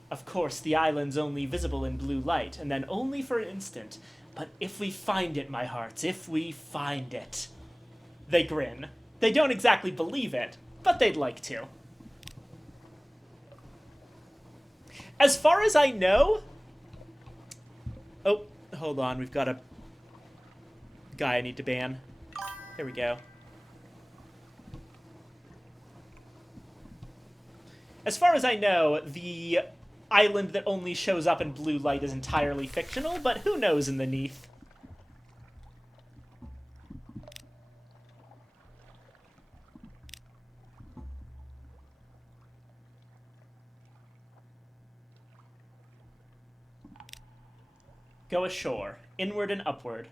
Of course, the island's only visible in blue light, and then only for an instant. But if we find it, my hearts, if we find it. They grin. They don't exactly believe it, but they'd like to. As far as I know... Oh, hold on, we've got a guy I need to ban. There we go. As far as I know, the island that only shows up in blue light is entirely fictional, but who knows in the Neath? Go ashore, inward and upward.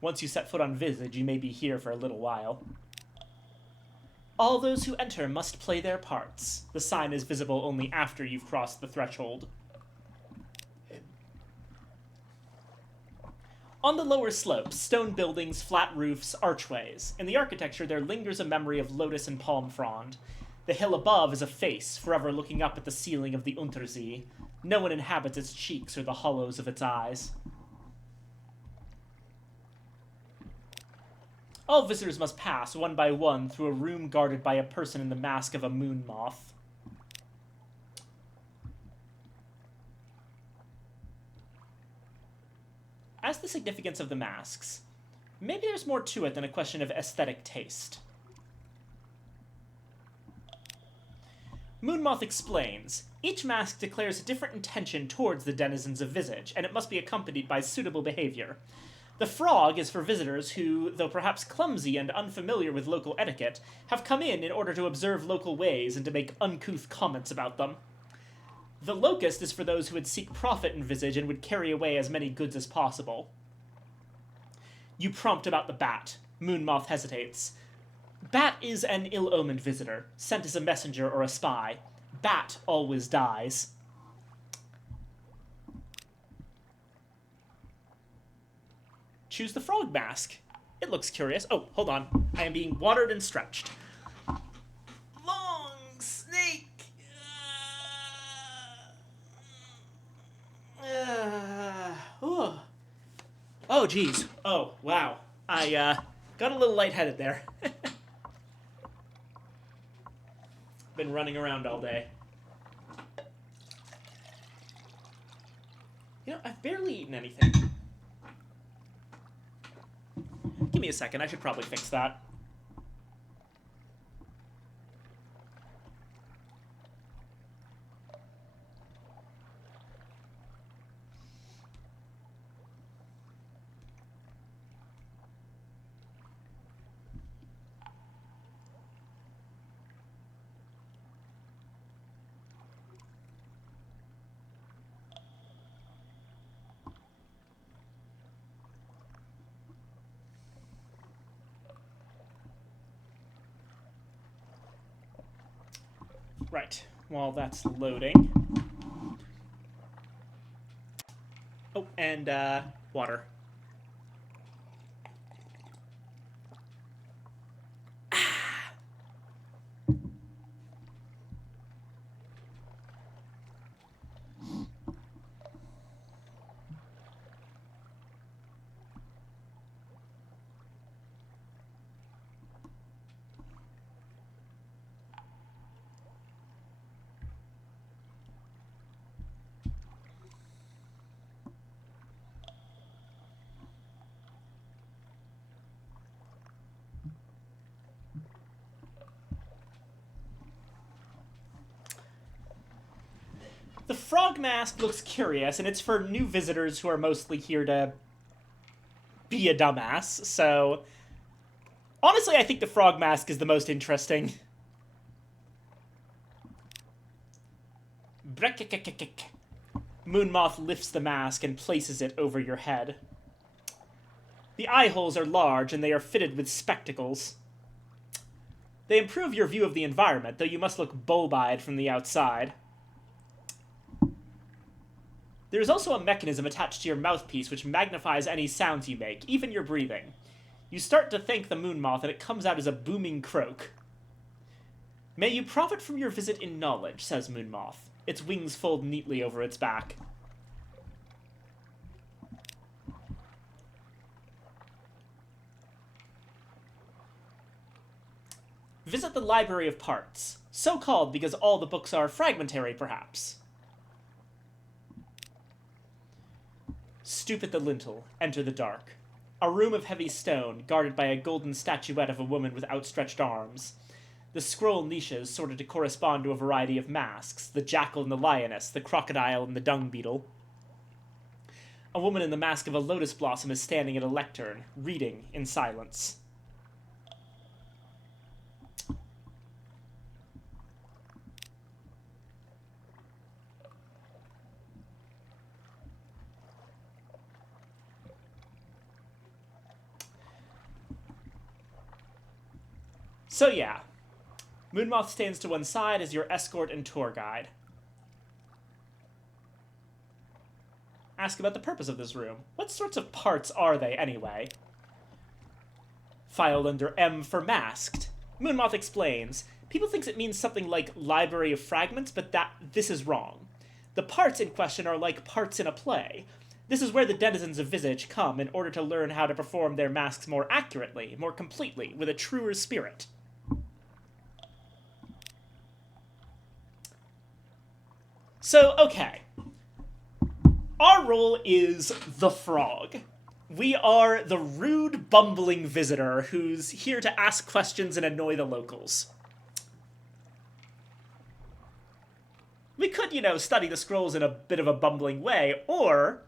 Once you set foot on Visage, you may be here for a little while. All those who enter must play their parts. The sign is visible only after you've crossed the threshold. On the lower slopes, stone buildings, flat roofs, archways. In the architecture, there lingers a memory of lotus and palm frond. The hill above is a face, forever looking up at the ceiling of the Untersee. No one inhabits its cheeks or the hollows of its eyes. All visitors must pass, one by one, through a room guarded by a person in the mask of a moon moth. As the significance of the masks, maybe there's more to it than a question of aesthetic taste. Moonmoth explains, each mask declares a different intention towards the denizens of Visage, and it must be accompanied by suitable behavior. The frog is for visitors who, though perhaps clumsy and unfamiliar with local etiquette, have come in order to observe local ways and to make uncouth comments about them. The locust is for those who would seek profit in Visage and would carry away as many goods as possible. You prompt about the bat. Moonmoth hesitates. Bat is an ill-omened visitor, sent as a messenger or a spy. Bat always dies. Choose the frog mask. It looks curious. Oh, hold on. I am being watered and stretched. Long snake. Oh, geez. Oh, wow. I got a little lightheaded there. Been running around all day. You know, I've barely eaten anything. Give me a second, I should probably fix that. Right, while that's loading. Oh, and, water. The frog mask looks curious, and it's for new visitors who are mostly here to be a dumbass, so... Honestly, I think the frog mask is the most interesting. Moonmoth lifts the mask and places it over your head. The eye holes are large, and they are fitted with spectacles. They improve your view of the environment, though you must look bulb-eyed from the outside. There is also a mechanism attached to your mouthpiece which magnifies any sounds you make, even your breathing. You start to thank the Moonmoth, and it comes out as a booming croak. May you profit from your visit in knowledge, says Moonmoth. Its wings fold neatly over its back. Visit the Library of Parts. So called because all the books are fragmentary, perhaps. Stoop at the lintel. Enter the dark. A room of heavy stone, guarded by a golden statuette of a woman with outstretched arms. The scroll niches sorted to correspond to a variety of masks, the jackal and the lioness, the crocodile and the dung beetle. A woman in the mask of a lotus blossom is standing at a lectern, reading in silence. So yeah, Moonmoth stands to one side as your escort and tour guide. Ask about the purpose of this room. What sorts of parts are they, anyway? Filed under M for masked. Moonmoth explains. People think it means something like library of fragments, but this is wrong. The parts in question are like parts in a play. This is where the denizens of Visage come in order to learn how to perform their masks more accurately, more completely, with a truer spirit. So, okay. Our role is the frog. We are the rude, bumbling visitor who's here to ask questions and annoy the locals. We could, study the scrolls in a bit of a bumbling way, or...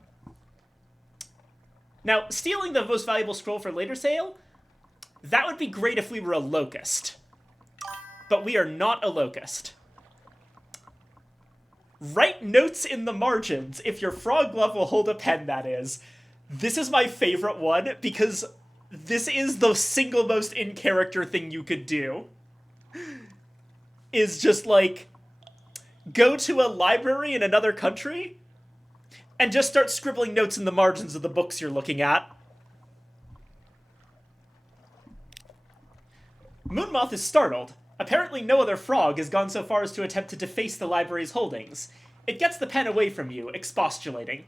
Now, stealing the most valuable scroll for later sale? That would be great if we were a locust. But we are not a locust. Write notes in the margins, if your frog glove will hold a pen, that is. This is my favorite one, because this is the single most in-character thing you could do. Is just, go to a library in another country, and just start scribbling notes in the margins of the books you're looking at. Moonmoth is startled. Apparently no other frog has gone so far as to attempt to deface the library's holdings. It gets the pen away from you, expostulating.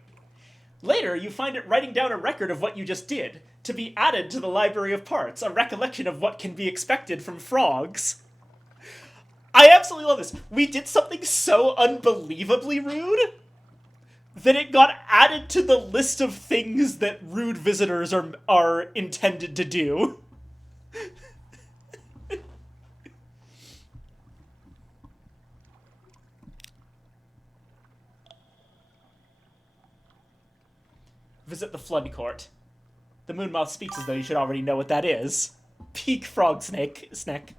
Later, you find it writing down a record of what you just did, to be added to the Library of Parts, a recollection of what can be expected from frogs. I absolutely love this. We did something so unbelievably rude that it got added to the list of things that rude visitors are intended to do. Visit the Flood Court. The Moonmoth speaks as though you should already know what that is. Peak frog snack.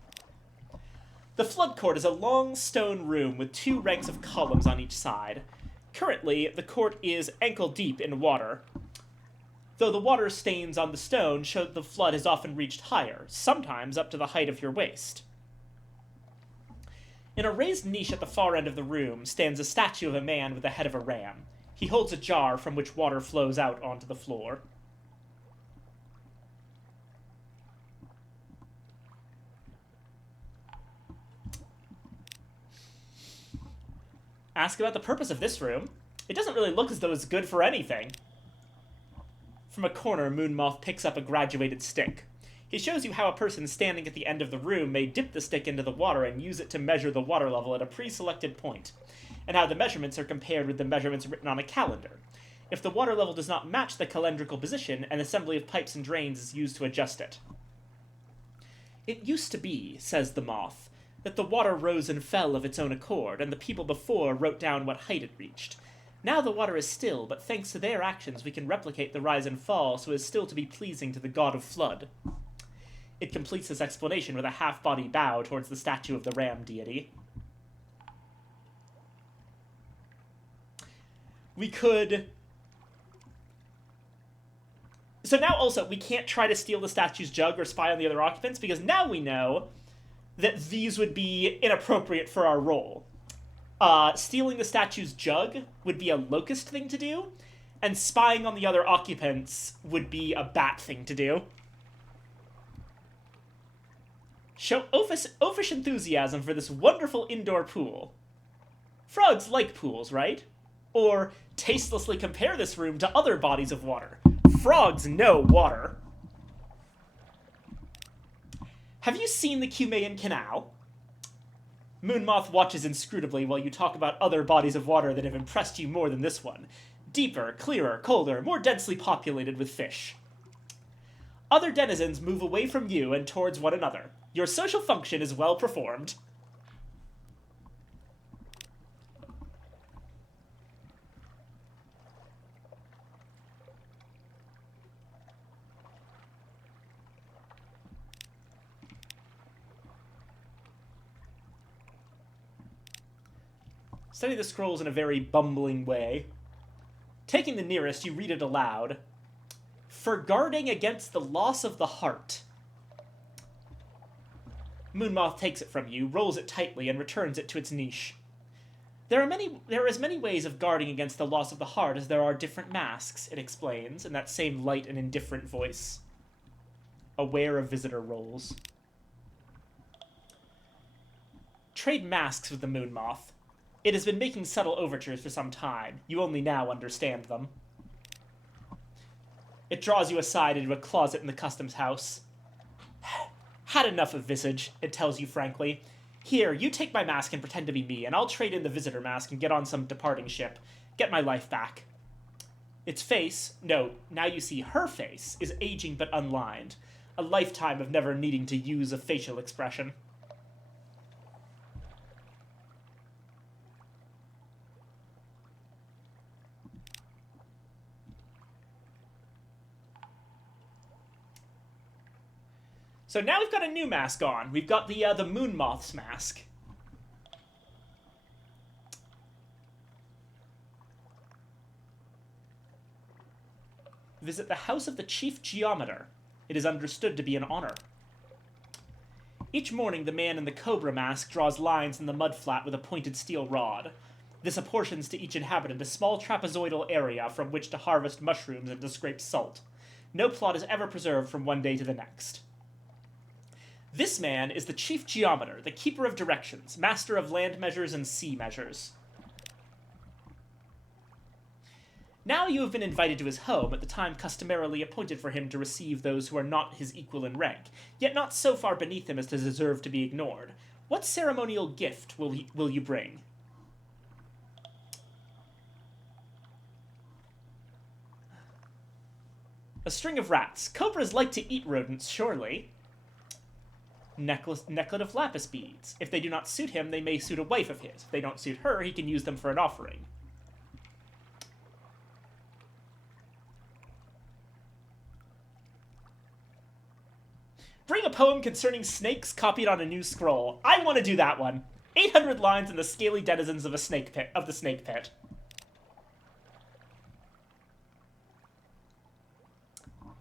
The Flood Court is a long stone room with 2 ranks of columns on each side. Currently, the court is ankle-deep in water, though the water stains on the stone show that the flood has often reached higher, sometimes up to the height of your waist. In a raised niche at the far end of the room stands a statue of a man with the head of a ram. He holds a jar from which water flows out onto the floor. Ask about the purpose of this room. It doesn't really look as though it's good for anything. From a corner, Moonmoth picks up a graduated stick. He shows you how a person standing at the end of the room may dip the stick into the water and use it to measure the water level at a pre-selected point, and how the measurements are compared with the measurements written on a calendar. If the water level does not match the calendrical position, an assembly of pipes and drains is used to adjust it. It used to be, says the moth, that the water rose and fell of its own accord, and the people before wrote down what height it reached. Now the water is still, but thanks to their actions we can replicate the rise and fall so as still to be pleasing to the god of flood. It completes this explanation with a half-body bow towards the statue of the ram deity. We could... So now also, we can't try to steal the statue's jug or spy on the other occupants, because now we know that these would be inappropriate for our role. Stealing the statue's jug would be a locust thing to do, and spying on the other occupants would be a bat thing to do. Show oafish enthusiasm for this wonderful indoor pool. Frogs like pools, right? Or tastelessly compare this room to other bodies of water. Frogs know water. Have you seen the Cumaean Canal? Moonmoth watches inscrutably while you talk about other bodies of water that have impressed you more than this one. Deeper, clearer, colder, more densely populated with fish. Other denizens move away from you and towards one another. Your social function is well performed. Study the scrolls in a very bumbling way. Taking the nearest, you read it aloud. For guarding against the loss of the heart. Moonmoth takes it from you, rolls it tightly, and returns it to its niche. There are as many ways of guarding against the loss of the heart as there are different masks, it explains, in that same light and indifferent voice. Aware of visitor roles. Trade masks with the Moon Moth. It has been making subtle overtures for some time. You only now understand them. It draws you aside into a closet in the customs house. Had enough of Visage, it tells you frankly. Here, you take my mask and pretend to be me, and I'll trade in the visitor mask and get on some departing ship. Get my life back. Its face, no, now you see her face, is aging but unlined. A lifetime of never needing to use a facial expression. So now we've got a new mask on. We've got the Moon Moth's mask. Visit the house of the Chief Geometer. It is understood to be an honor. Each morning, the man in the Cobra mask draws lines in the mudflat with a pointed steel rod. This apportions to each inhabitant a small trapezoidal area from which to harvest mushrooms and to scrape salt. No plot is ever preserved from one day to the next. This man is the Chief Geometer, the Keeper of Directions, Master of Land Measures and Sea Measures. Now you have been invited to his home at the time customarily appointed for him to receive those who are not his equal in rank, yet not so far beneath him as to deserve to be ignored. What ceremonial gift will you bring? A string of rats. Cobras like to eat rodents, surely. Necklet of lapis beads. If they do not suit him, they may suit a wife of his. If they don't suit her, he can use them for an offering. Bring a poem concerning snakes copied on a new scroll. I want to do that one. 800 lines in the scaly denizens of the snake pit.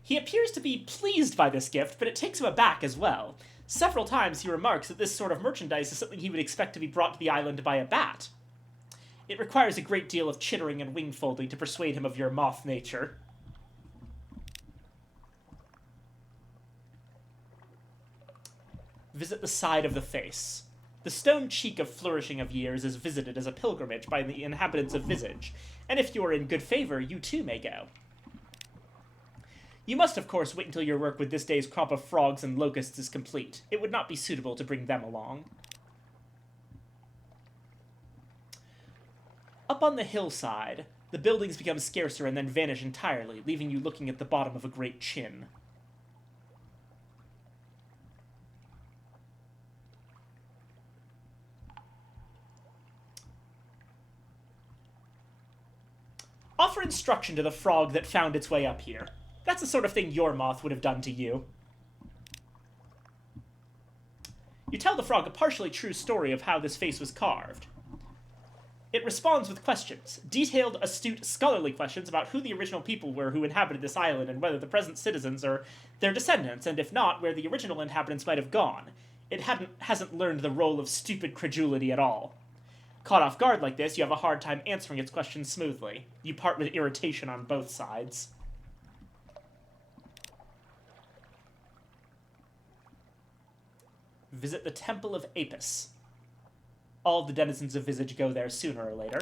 He appears to be pleased by this gift, but it takes him aback as well. Several times he remarks that this sort of merchandise is something he would expect to be brought to the island by a bat. It requires a great deal of chittering and wing-folding to persuade him of your moth nature. Visit the side of the face. The stone cheek of Flourishing of Years is visited as a pilgrimage by the inhabitants of Visage, and if you are in good favor, you too may go. You must, of course, wait until your work with this day's crop of frogs and locusts is complete. It would not be suitable to bring them along. Up on the hillside, the buildings become scarcer and then vanish entirely, leaving you looking at the bottom of a great chin. Offer instruction to the frog that found its way up here. That's the sort of thing your moth would have done to you. You tell the frog a partially true story of how this face was carved. It responds with questions. Detailed, astute, scholarly questions about who the original people were who inhabited this island and whether the present citizens are their descendants, and if not, where the original inhabitants might have gone. It hasn't learned the role of stupid credulity at all. Caught off guard like this, you have a hard time answering its questions smoothly. You part with irritation on both sides. Visit the Temple of Apis. All the denizens of Visage go there sooner or later.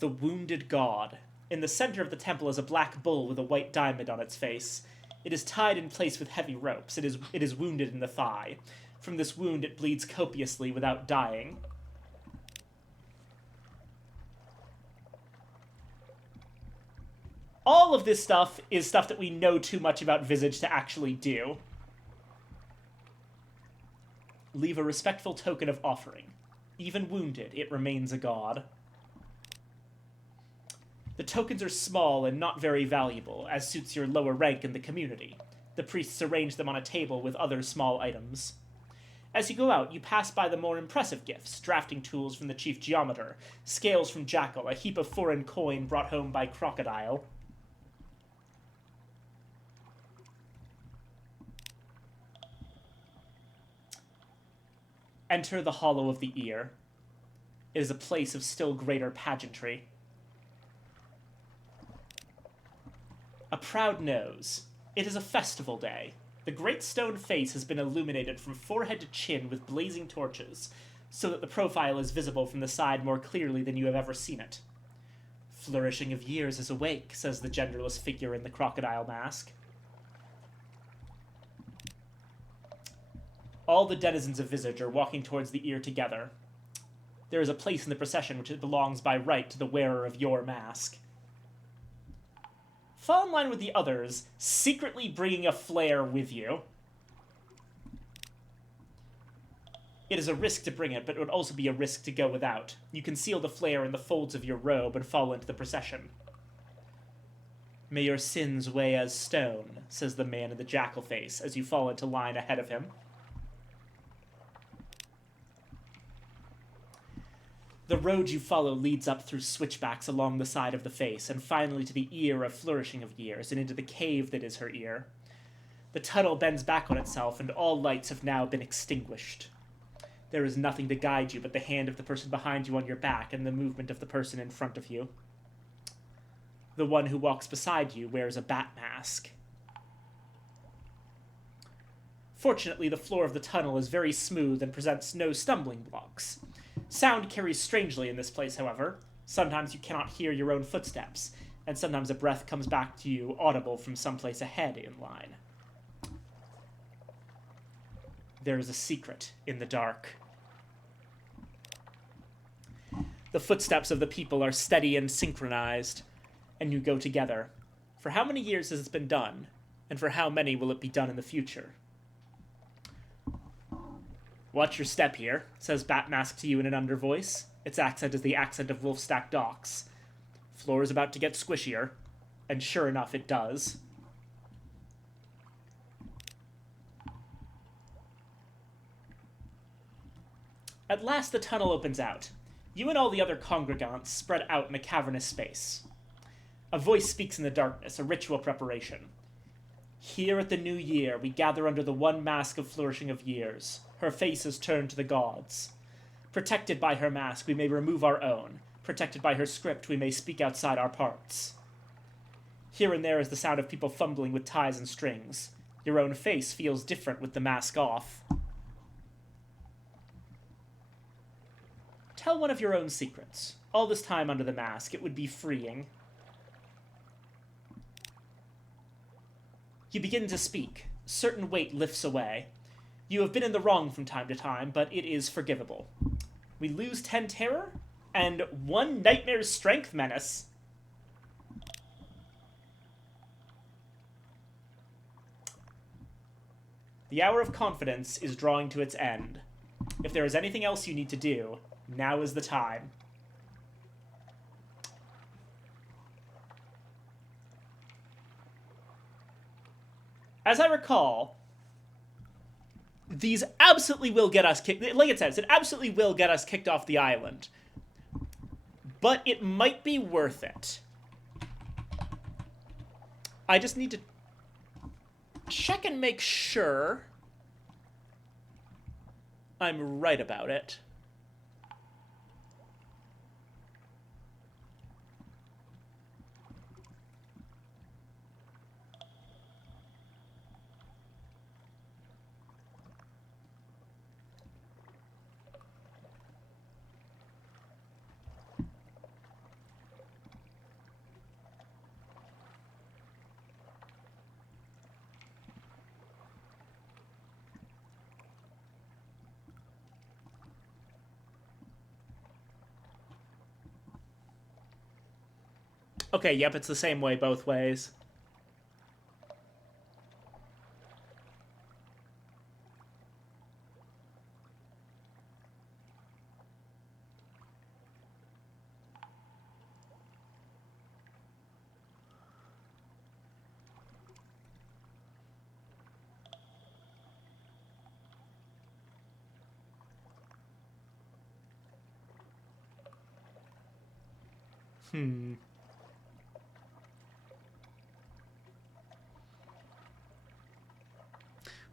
The Wounded God. In the center of the temple is a black bull with a white diamond on its face. It is tied in place with heavy ropes. It is wounded in the thigh. From this wound it bleeds copiously without dying. All of this stuff is stuff that we know too much about Visage to actually do. Leave a respectful token of offering. Even wounded, it remains a god. The tokens are small and not very valuable, as suits your lower rank in the community. The priests arrange them on a table with other small items. As you go out, you pass by the more impressive gifts, drafting tools from the Chief Geometer, scales from Jackal, a heap of foreign coin brought home by Crocodile. Enter the hollow of the ear. It is a place of still greater pageantry. A proud nose. It is a festival day. The great stone face has been illuminated from forehead to chin with blazing torches, so that the profile is visible from the side more clearly than you have ever seen it. Flourishing of years is awake, says the genderless figure in the crocodile mask. All the denizens of Visage are walking towards the ear together. There is a place in the procession which belongs by right to the wearer of your mask. Fall in line with the others, secretly bringing a flare with you. It is a risk to bring it, but it would also be a risk to go without. You conceal the flare in the folds of your robe and fall into the procession. May your sins weigh as stone, says the man in the jackal face as you fall into line ahead of him. The road you follow leads up through switchbacks along the side of the face, and finally to the ear of Flourishing of Years, and into the cave that is her ear. The tunnel bends back on itself, and all lights have now been extinguished. There is nothing to guide you but the hand of the person behind you on your back and the movement of the person in front of you. The one who walks beside you wears a bat mask. Fortunately, the floor of the tunnel is very smooth and presents no stumbling blocks. Sound carries strangely in this place, however. Sometimes you cannot hear your own footsteps, and sometimes a breath comes back to you audible from someplace ahead in line. There is a secret in the dark. The footsteps of the people are steady and synchronized, and you go together. For how many years has this been done, and for how many will it be done in the future? Watch your step here, says Batmask to you in an under voice. Its accent is the accent of Wolfstack Docks. Floor is about to get squishier, and sure enough, it does. At last the tunnel opens out. You and all the other congregants spread out in a cavernous space. A voice speaks in the darkness, a ritual preparation. Here at the new year, we gather under the one mask of Flourishing of Years. Her face is turned to the gods. Protected by her mask, we may remove our own. Protected by her script, we may speak outside our parts. Here and there is the sound of people fumbling with ties and strings. Your own face feels different with the mask off. Tell one of your own secrets. All this time under the mask, it would be freeing. You begin to speak. Certain weight lifts away. You have been in the wrong from time to time, but it is forgivable. We lose 10 terror, and 1 nightmare's strength menace. The hour of confidence is drawing to its end. If there is anything else you need to do, now is the time. As I recall, these absolutely will get us kicked. Like it says, it absolutely will get us kicked off the island. But it might be worth it. I just need to check and make sure I'm right about it. Okay, yep, it's the same way both ways.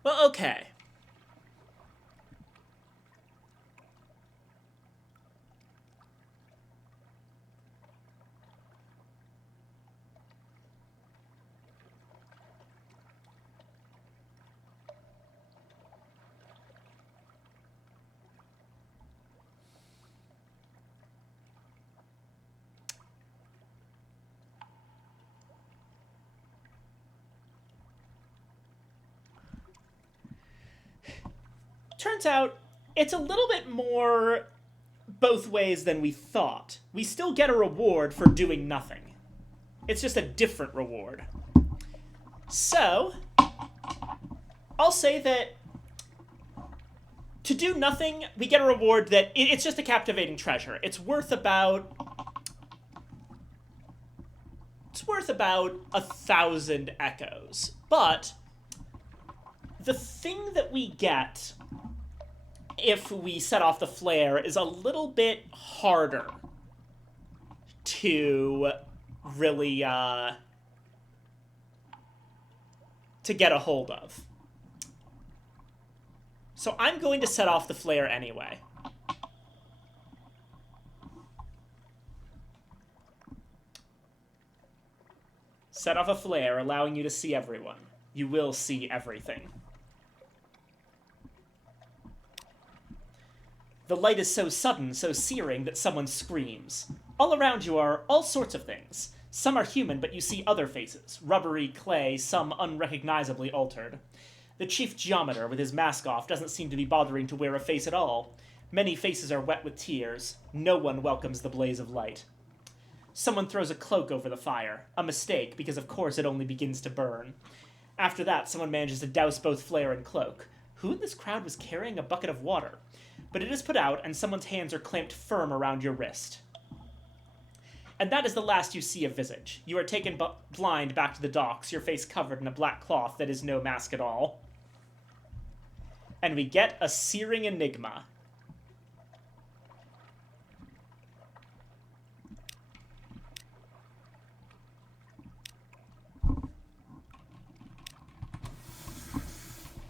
Well, okay. turns out it's a little bit more both ways than we thought. We still get a reward for doing nothing. It's just a different reward. So, I'll say that to do nothing, we get a reward that it's just a captivating treasure. It's worth about 1,000 echoes. But the thing that we get if we set off the flare is a little bit harder to really to get a hold of. So I'm going to set off the flare anyway. Set off a flare, allowing you to see everyone. You will see everything. The light is so sudden, so searing, that someone screams. All around you are all sorts of things. Some are human, but you see other faces. Rubbery, clay, some unrecognizably altered. The chief geometer, with his mask off, doesn't seem to be bothering to wear a face at all. Many faces are wet with tears. No one welcomes the blaze of light. Someone throws a cloak over the fire. A mistake, because of course it only begins to burn. After that, someone manages to douse both flare and cloak. Who in this crowd was carrying a bucket of water? But it is put out, and someone's hands are clamped firm around your wrist. And that is the last you see of Visage. You are taken blind back to the docks, your face covered in a black cloth that is no mask at all. And we get a searing enigma.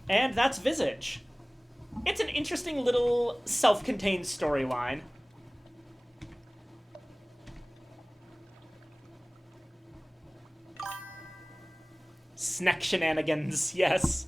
And that's Visage. It's an interesting little self-contained storyline. Snack shenanigans, yes.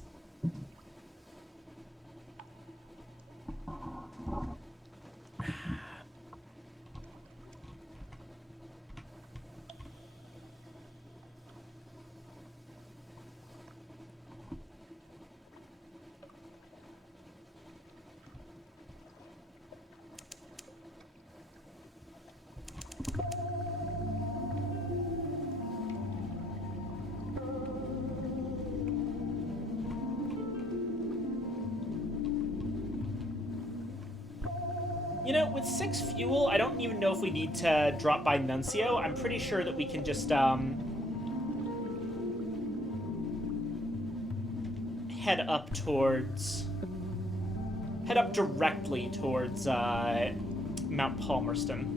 You know, with 6 fuel, I don't even know if we need to drop by Nuncio. I'm pretty sure that we can just, head up directly towards, Mount Palmerston.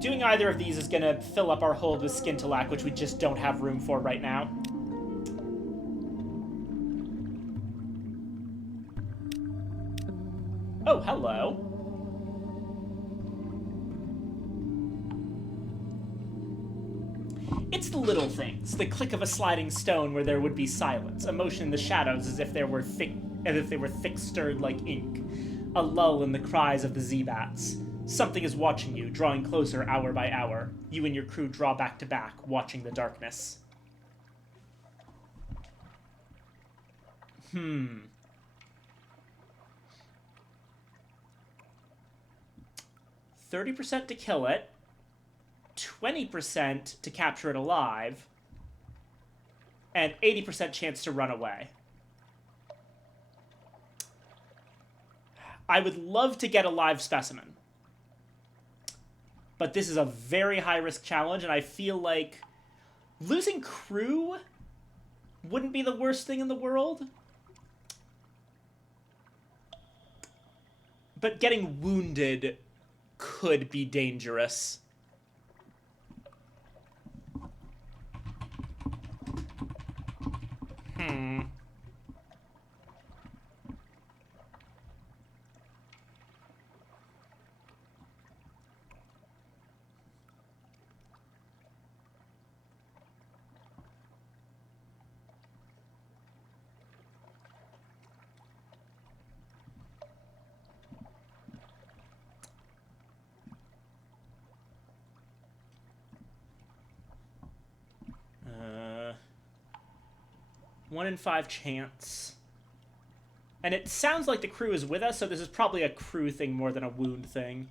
Doing either of these is going to fill up our hold with Skintilac, which we just don't have room for right now. Oh, hello. It's the little things. The click of a sliding stone where there would be silence. A motion in the shadows as if they were thick stirred like ink. A lull in the cries of the Z-Bats. Something is watching you, drawing closer hour by hour. You and your crew draw back to back, watching the darkness. 30% to kill it. 20% to capture it alive. And 80% chance to run away. I would love to get a live specimen. But this is a very high-risk challenge, and I feel like losing crew wouldn't be the worst thing in the world. But getting wounded could be dangerous. 1 in 5 chance. And it sounds like the crew is with us, so this is probably a crew thing more than a wound thing.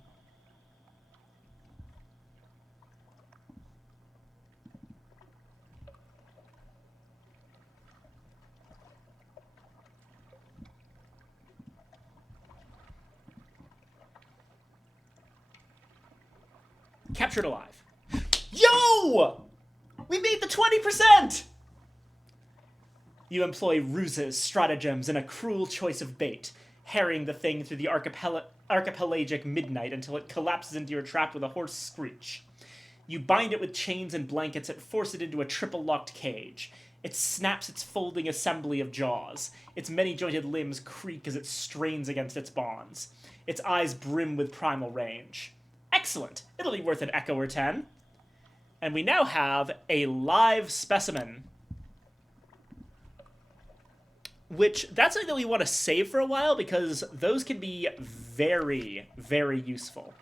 Captured alive. Yo! We made the 20%! You employ ruses, stratagems, and a cruel choice of bait, harrying the thing through the archipelagic midnight until it collapses into your trap with a hoarse screech. You bind it with chains and blankets and force it into a triple-locked cage. It snaps its folding assembly of jaws. Its many-jointed limbs creak as it strains against its bonds. Its eyes brim with primal rage. Excellent! It'll be worth an echo or 10. And we now have a live specimen. Which, that's something that we want to save for a while, because those can be very, very useful.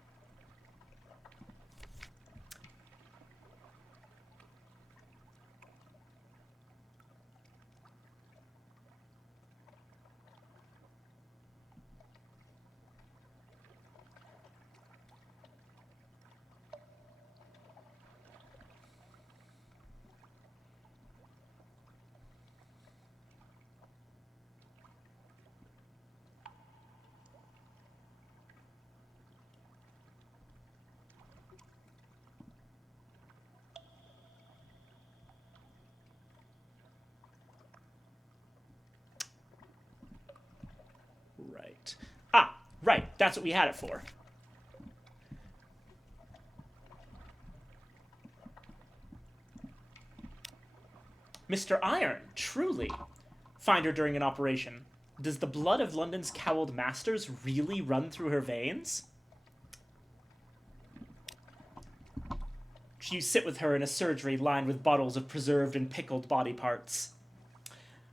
Right. Ah, right. That's what we had it for. Mr. Iron, truly. Find her during an operation. Does the blood of London's cowled masters really run through her veins? You sit with her in a surgery lined with bottles of preserved and pickled body parts.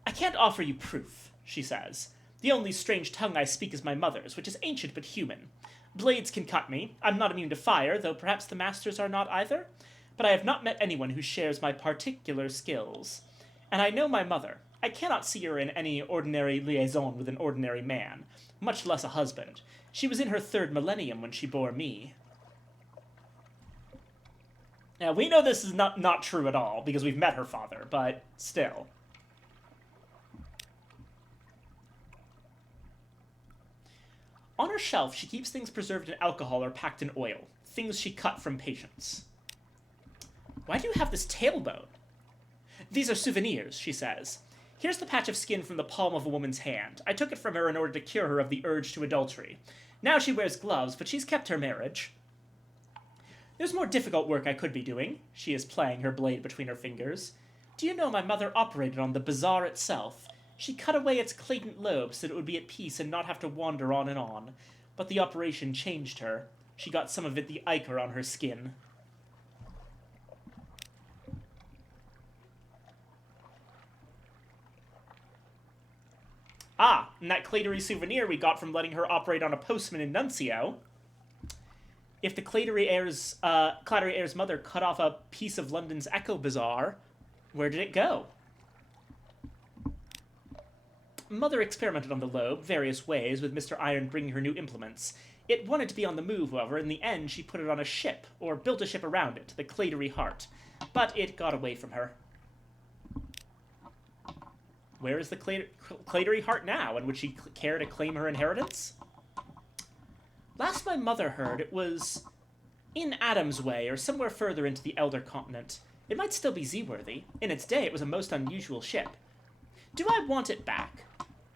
I can't offer you proof, she says. The only strange tongue I speak is my mother's, which is ancient but human. Blades can cut me. I'm not immune to fire, though perhaps the masters are not either. But I have not met anyone who shares my particular skills. And I know my mother. I cannot see her in any ordinary liaison with an ordinary man, much less a husband. She was in her 3rd millennium when she bore me. Now, we know this is not true at all, because we've met her father, but still. On her shelf, she keeps things preserved in alcohol or packed in oil, things she cut from patients. Why do you have this tailbone? These are souvenirs, she says. Here's the patch of skin from the palm of a woman's hand. I took it from her in order to cure her of the urge to adultery. Now she wears gloves, but she's kept her marriage. There's more difficult work I could be doing. She is playing her blade between her fingers. Do you know my mother operated on the bazaar itself? She cut away its clayton lobe so that it would be at peace and not have to wander on and on. But the operation changed her. She got some of the ichor on her skin. Ah, and that Clatery souvenir we got from letting her operate on a postman in Nuncio. If the Clatery heir's mother cut off a piece of London's Echo Bazaar, where did it go? Mother experimented on the lobe, various ways, with Mr. Iron bringing her new implements. It wanted to be on the move, however. In the end, she put it on a ship, or built a ship around it, the Clatery Heart. But it got away from her. Where is the Clatery Heart now, and would she care to claim her inheritance? Last my mother heard, it was in Adam's Way, or somewhere further into the Elder Continent. It might still be seaworthy. In its day, it was a most unusual ship. Do I want it back?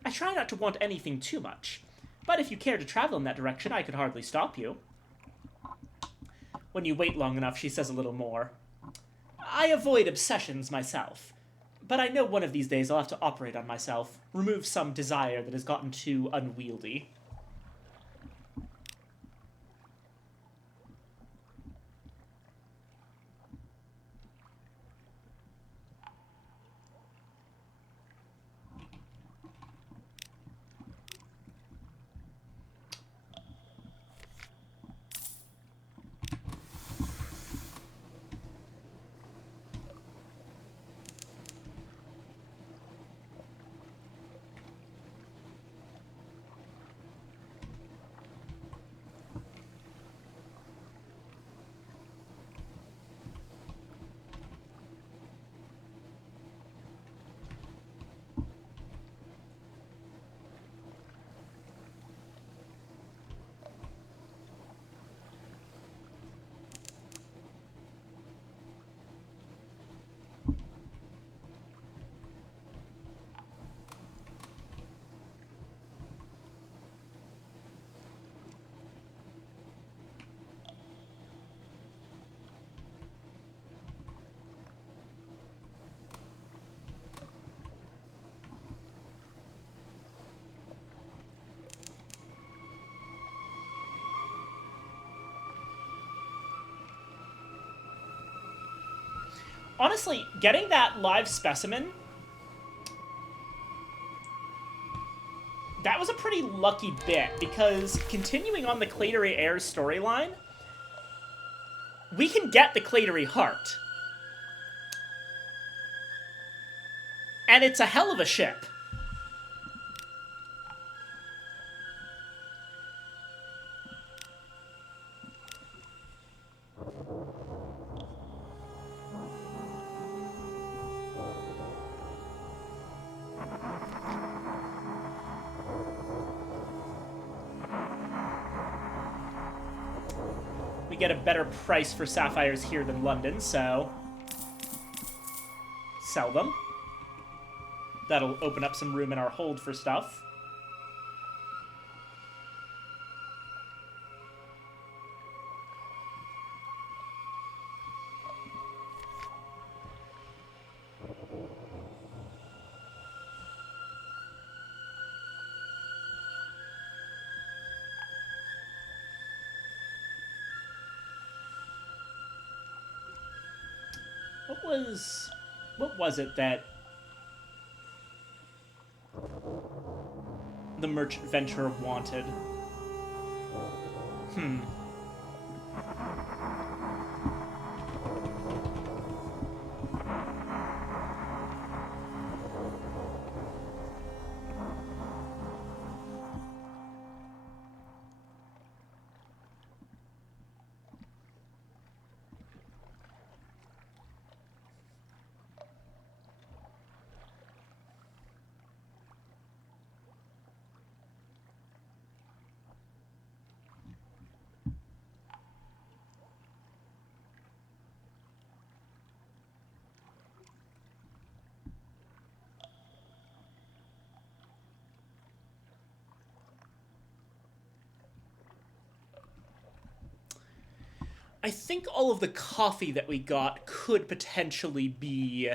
I try not to want anything too much, but if you care to travel in that direction, I could hardly stop you. When you wait long enough, she says a little more. I avoid obsessions myself, but I know one of these days I'll have to operate on myself, remove some desire that has gotten too unwieldy. Honestly, getting that live specimen, that was a pretty lucky bit, because continuing on the Clatery Heirs storyline, we can get the Clatery Heart. And it's a hell of a ship. We get a better price for sapphires here than London, so sell them. That'll open up some room in our hold for stuff. What was it that the merchant venturer wanted? I think all of the coffee that we got could potentially be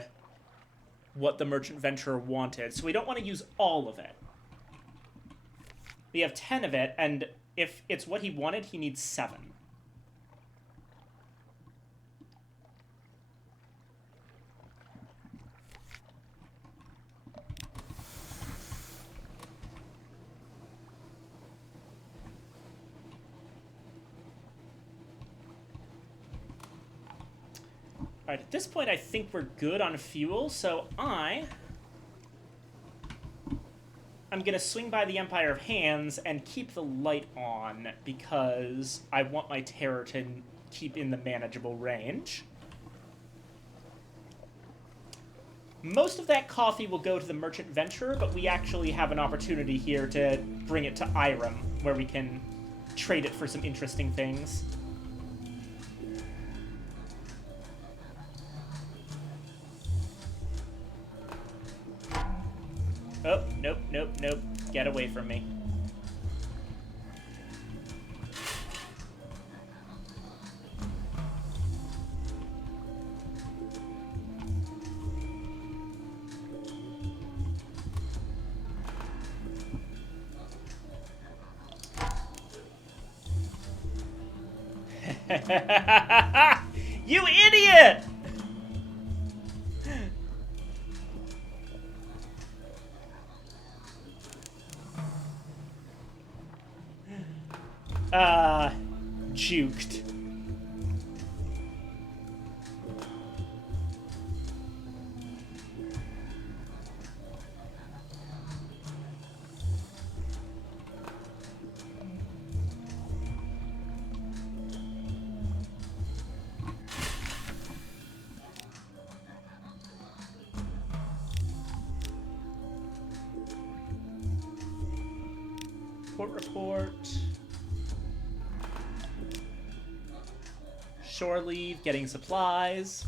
what the merchant venturer wanted, so we don't want to use all of it. We have 10 of it, and if it's what he wanted, he needs 7. Alright, at this point I think we're good on fuel, so I'm gonna swing by the Empire of Hands and keep the light on, because I want my terror to keep in the manageable range. Most of that coffee will go to the Merchant Venturer, but we actually have an opportunity here to bring it to Irem, where we can trade it for some interesting things. Oh, nope, nope, nope. Get away from me. You idiot! Juked. Port report. Shore leave, getting supplies.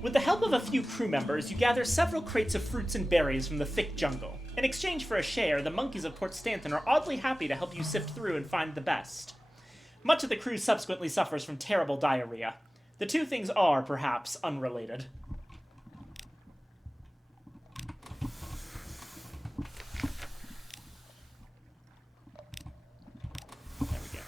With the help of a few crew members, you gather several crates of fruits and berries from the thick jungle. In exchange for a share, the monkeys of Port Stanton are oddly happy to help you sift through and find the best. Much of the crew subsequently suffers from terrible diarrhea. The two things are, perhaps, unrelated. There we go.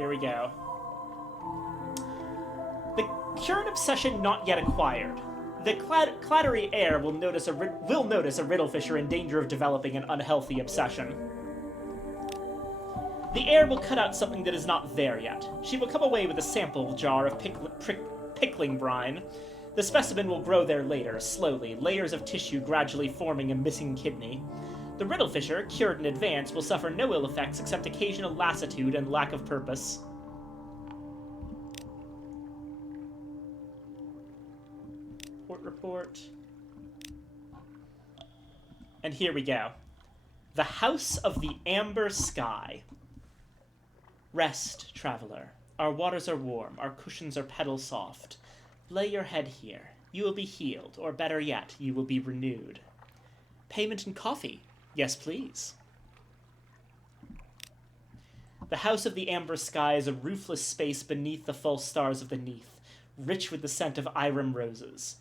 Here we go. The current obsession not yet acquired. The clattery heir will notice a riddlefisher in danger of developing an unhealthy obsession. The heir will cut out something that is not there yet. She will come away with a sample jar of pickling brine. The specimen will grow there later, slowly, layers of tissue gradually forming a missing kidney. The riddlefisher, cured in advance, will suffer no ill effects except occasional lassitude and lack of purpose. Report. And here we go. The House of the Amber Sky. Rest, traveler. Our waters are warm, our cushions are petal soft. Lay your head here. You will be healed, or better yet, you will be renewed. Payment in coffee. Yes, please. The House of the Amber Sky is a roofless space beneath the false stars of the Neath, rich with the scent of Irem roses.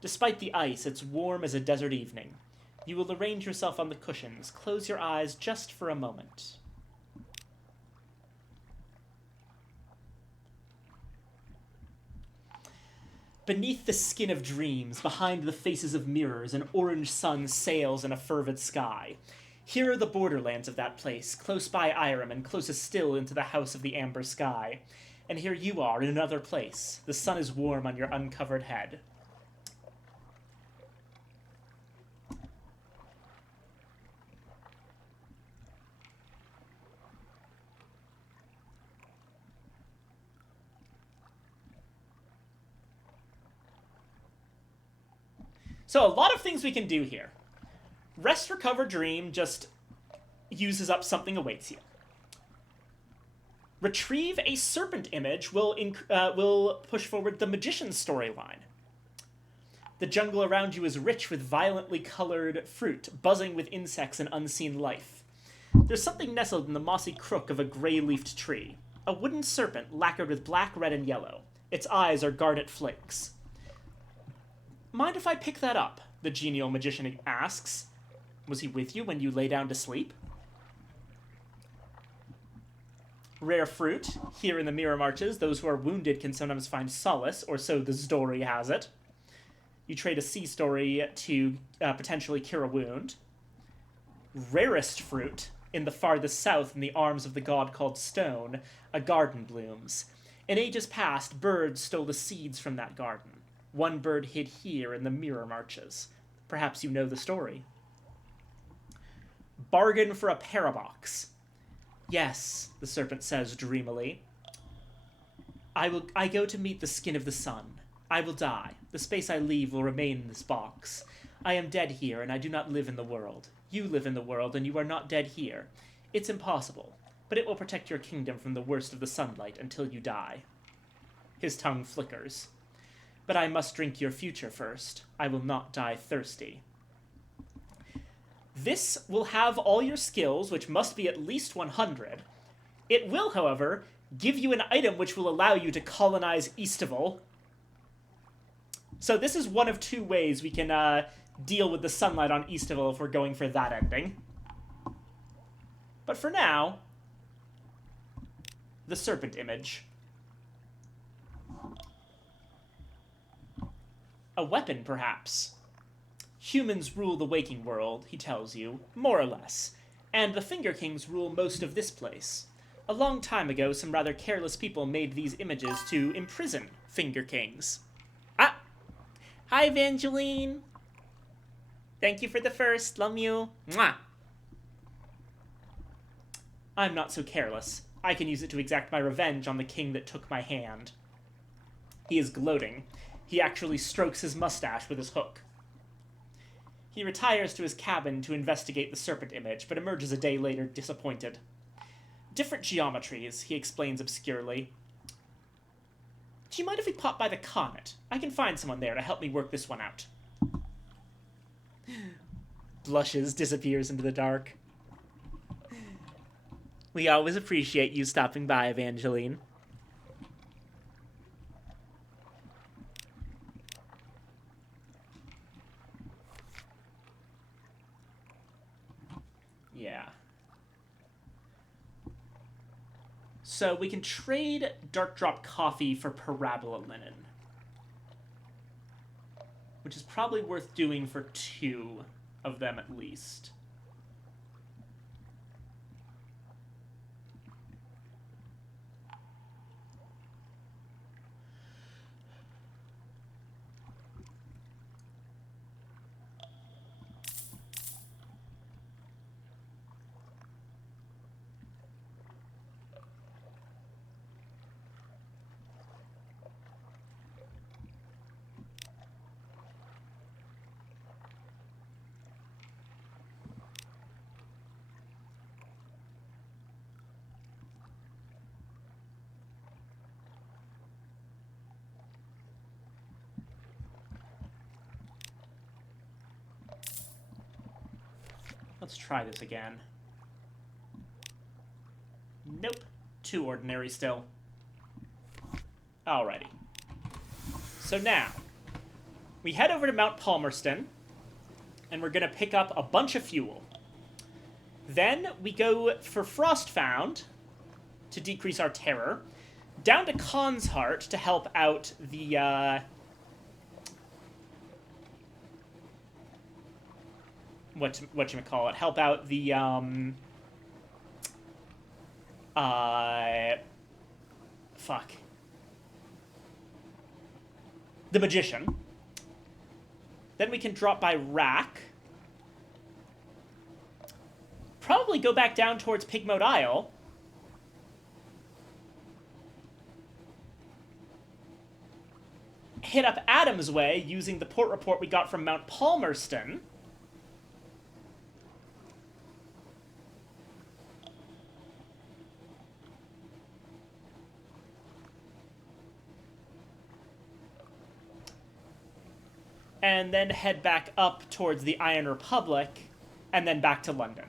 Despite the ice, it's warm as a desert evening. You will arrange yourself on the cushions. Close your eyes just for a moment. Beneath the skin of dreams, behind the faces of mirrors, an orange sun sails in a fervid sky. Here are the borderlands of that place, close by Irem and closest still into the House of the Amber Sky. And here you are in another place. The sun is warm on your uncovered head. So a lot of things we can do here. Rest, recover, dream just uses up something awaits you. Retrieve a serpent image will push forward the magician's storyline. The jungle around you is rich with violently colored fruit, buzzing with insects and unseen life. There's something nestled in the mossy crook of a gray-leafed tree. A wooden serpent lacquered with black, red, and yellow. Its eyes are garnet flakes. Mind if I pick that up? The genial magician asks. Was he with you when you lay down to sleep? Rare fruit. Here in the Mirror Marches, those who are wounded can sometimes find solace, or so the story has it. You trade a sea story to potentially cure a wound. Rarest fruit. In the farthest south, in the arms of the god called Stone, a garden blooms. In ages past, birds stole the seeds from that garden. One bird hid here in the Mirror Marches. Perhaps you know the story. Bargain for a parabox. Yes, the serpent says dreamily. I go to meet the skin of the sun. I will die. The space I leave will remain in this box. I am dead here, and I do not live in the world. You live in the world, and you are not dead here. It's impossible, but it will protect your kingdom from the worst of the sunlight until you die. His tongue flickers. But I must drink your future first. I will not die thirsty. This will have all your skills, which must be at least 100. It will, however, give you an item which will allow you to colonize Eastival. So this is one of two ways we can deal with the sunlight on Eastival if we're going for that ending. But for now, the serpent image. A weapon, perhaps. Humans rule the waking world, he tells you, more or less, and the Finger Kings rule most of this place. A long time ago, some rather careless people made these images to imprison Finger Kings. Ah! Hi, Evangeline! Thank you for the first, love you. Mwah! I'm not so careless. I can use it to exact my revenge on the king that took my hand. He is gloating. He actually strokes his mustache with his hook. He retires to his cabin to investigate the serpent image, but emerges a day later disappointed. Different geometries, he explains obscurely. Do you mind if we pop by the Comet? I can find someone there to help me work this one out. Blushes, disappears into the dark. We always appreciate you stopping by, Evangeline. Yeah. So we can trade Dark Drop Coffee for Parabola Linen, which is probably worth doing for 2 of them at least. Let's try this again. Nope. 2 ordinary still. Alrighty. So now, we head over to Mount Palmerston, and we're going to pick up a bunch of fuel. Then we go for Frostfound to decrease our terror, down to Khan's Heart to help out the, whatchamacallit, help out the, the Magician. Then we can drop by Rack. Probably go back down towards Pigmote Isle. Hit up Adam's Way using the port report we got from Mount Palmerston. And then head back up towards the Iron Republic, and then back to London.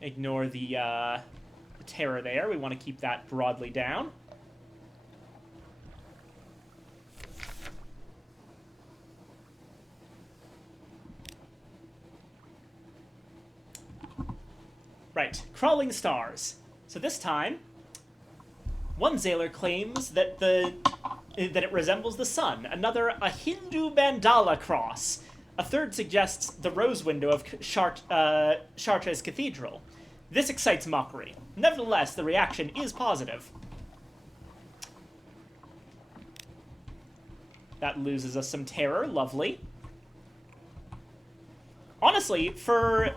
Ignore the terror there. We want to keep that broadly down. Right, Crawling Stars. So this time, one Zaylor claims that it resembles the sun. Another, a Hindu mandala cross. A third suggests the rose window of Chartres Cathedral. This excites mockery. Nevertheless, the reaction is positive. That loses us some terror. Lovely. Honestly, for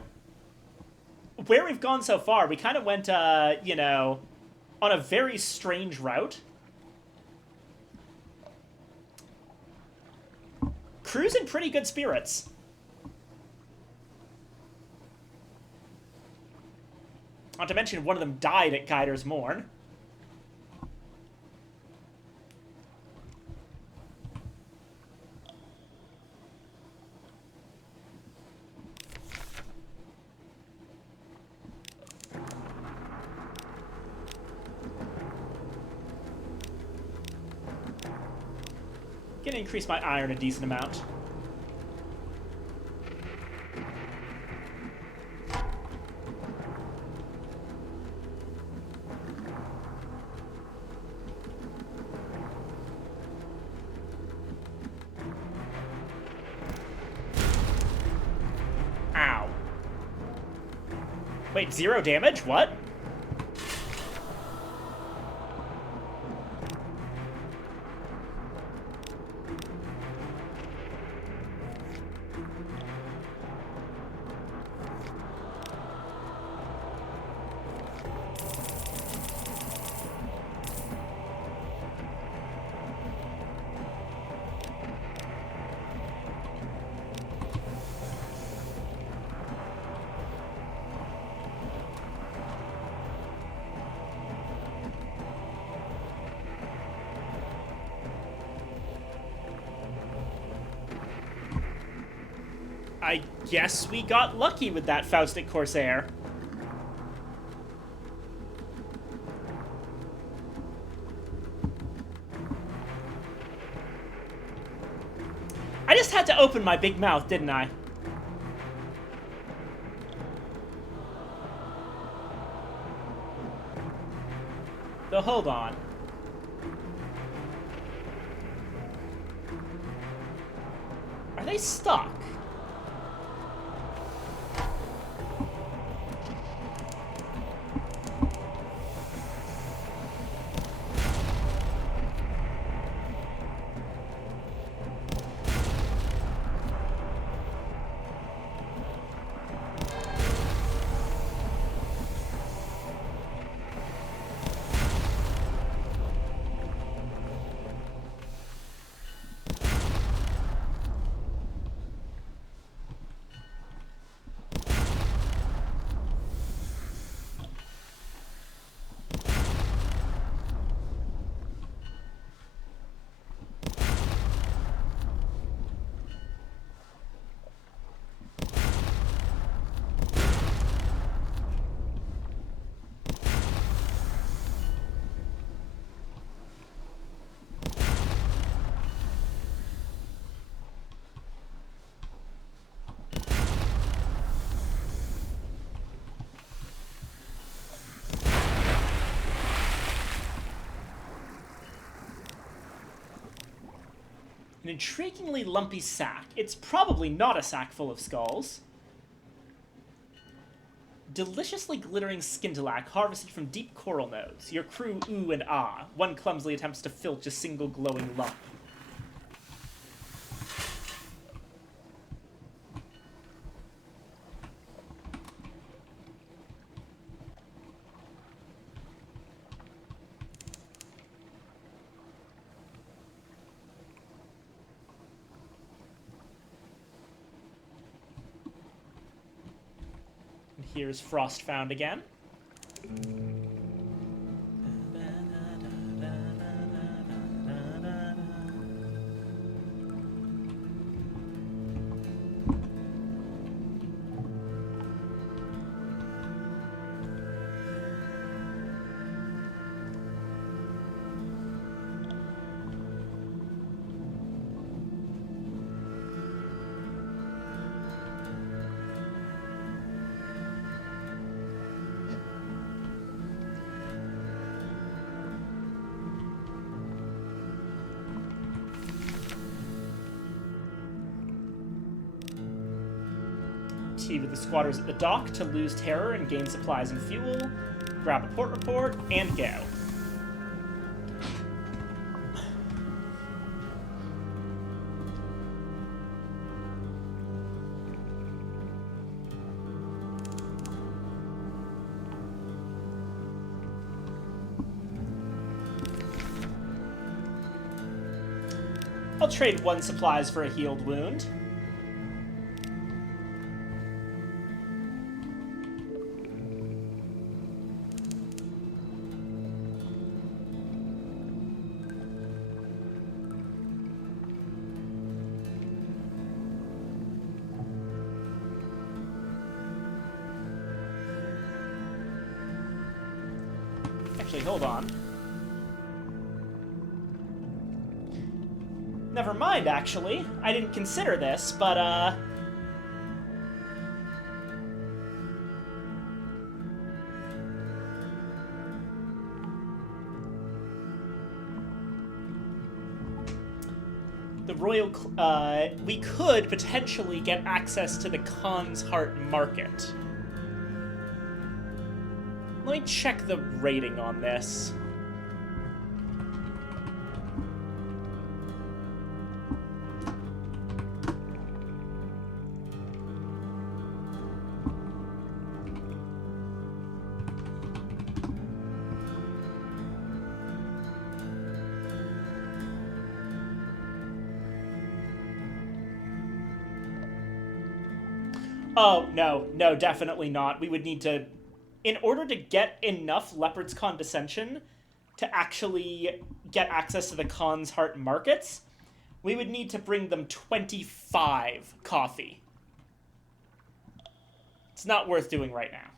where we've gone so far, we kind of went, you know, on a very strange route. Crew's in pretty good spirits. Not to mention, one of them died at Guider's Morn. Gonna increase my iron a decent amount. Ow. Wait, 0 damage? What? I guess we got lucky with that Faustic Corsair. open my big mouth, didn't I? Though, hold on. Are they stuck? An intriguingly lumpy sack. It's probably not a sack full of skulls. Deliciously glittering skintillac harvested from deep coral nodes. Your crew ooh and ah. One clumsily attempts to filch a single glowing lump. Here's Frost found again. Tea with the squatters at the dock to lose terror and gain supplies and fuel. Grab a port report and go. I'll trade 1 supplies for a healed wound. Actually, hold on. Never mind, actually. I didn't consider this, but, the Royal... we could potentially get access to the Khan's Heart Market. Let me check the rating on this. Oh, no, definitely not. We would need to... In order to get enough Leopard's Condescension to actually get access to the Khan's Heart markets, we would need to bring them 25 coffee. It's not worth doing right now.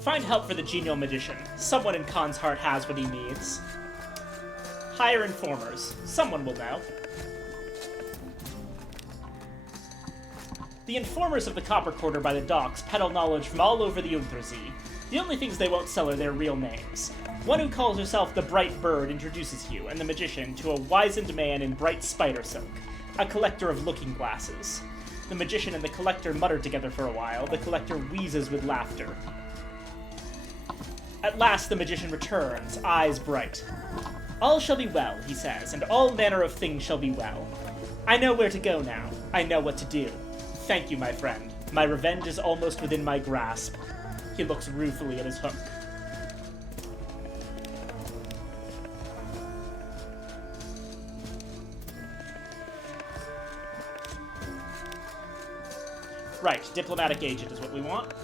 Find help for the genial magician. Someone in Khan's heart has what he needs. Hire informers. Someone will know. The informers of the Copper Quarter by the docks peddle knowledge from all over the Untersee. The only things they won't sell are their real names. One who calls herself the Bright Bird introduces you and the magician to a wizened man in bright spider silk, a collector of looking glasses. The magician and the collector mutter together for a while. The collector wheezes with laughter. At last the magician returns, eyes bright. All shall be well, he says, and all manner of things shall be well. I know where to go now. I know what to do. Thank you, my friend. My revenge is almost within my grasp. He looks ruefully at his hook. Right, diplomatic agent is what we want.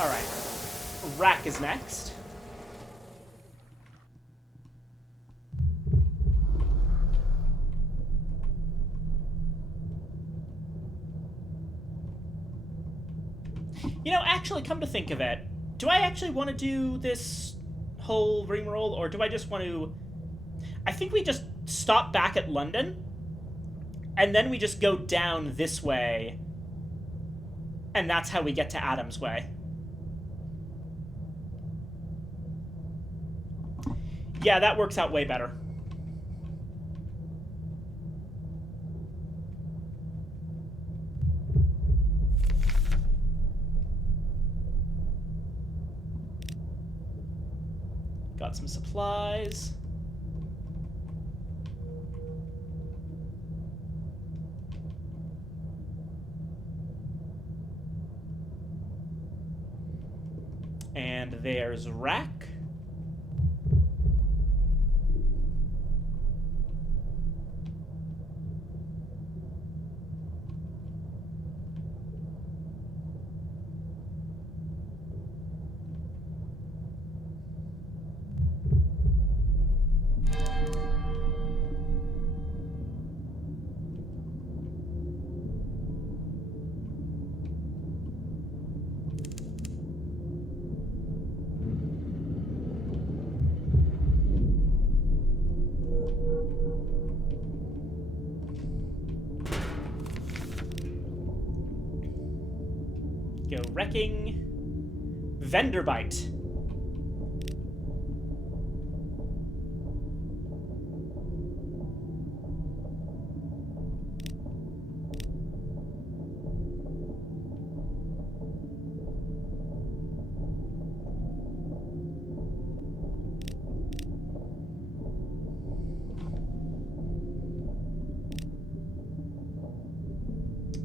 Alright. Rack is next. You know, actually, come to think of it, do I actually want to do this whole ringroll, or do I just want to... I think we just stop back at London, and then we just go down this way, and that's how we get to Adam's Way. Yeah, that works out way better. Got some supplies. And there's Rack. Go wrecking. Vendor bite.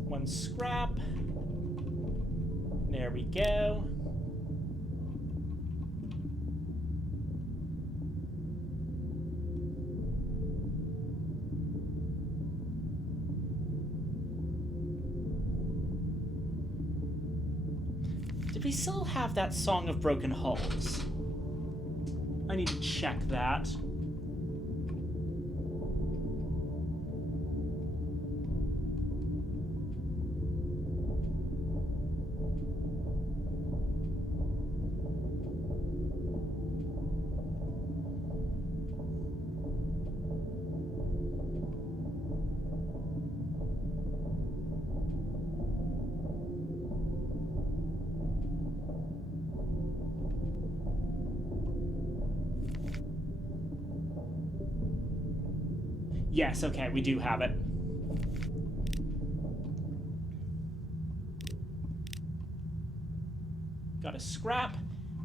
One scrap. There we go. Did we still have that Song of Broken Hulls? I need to check that. Yes, okay, we do have it. Got a scrap.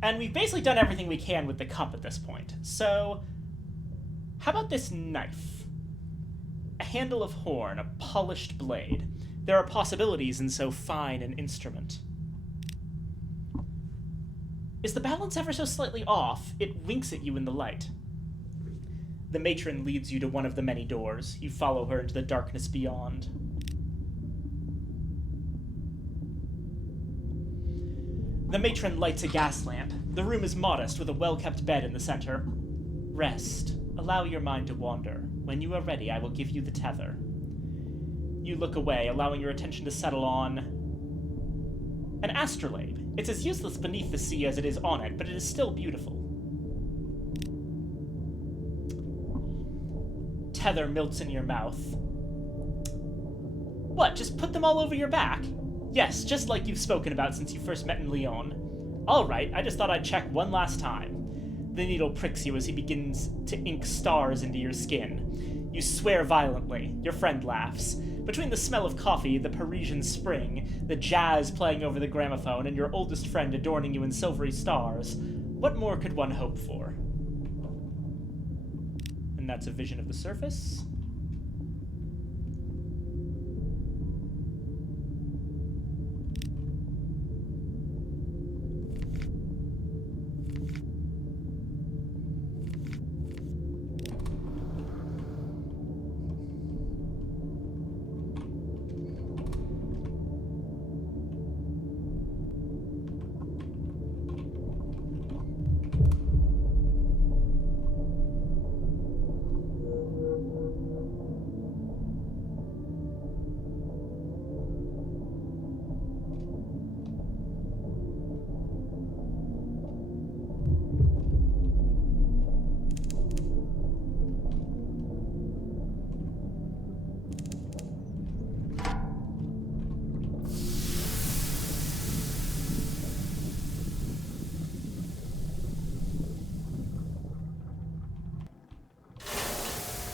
And we've basically done everything we can with the cup at this point. So, how about this knife? A handle of horn, a polished blade. There are possibilities in so fine an instrument. Is the balance ever so slightly off, it winks at you in the light. The matron leads you to one of the many doors. You follow her into the darkness beyond. The matron lights a gas lamp. The room is modest, with a well-kept bed in the center. Rest. Allow your mind to wander. When you are ready, I will give you the tether. You look away, allowing your attention to settle on an astrolabe. It's as useless beneath the sea as it is on it, but it is still beautiful. Tether melts in your mouth. What, just put them all over your back? Yes, just like you've spoken about since you first met in Lyon. Alright, I just thought I'd check one last time. The needle pricks you as he begins to ink stars into your skin. You swear violently. Your friend laughs. Between the smell of coffee, the Parisian spring, the jazz playing over the gramophone, and your oldest friend adorning you in silvery stars, what more could one hope for? And that's a vision of the surface.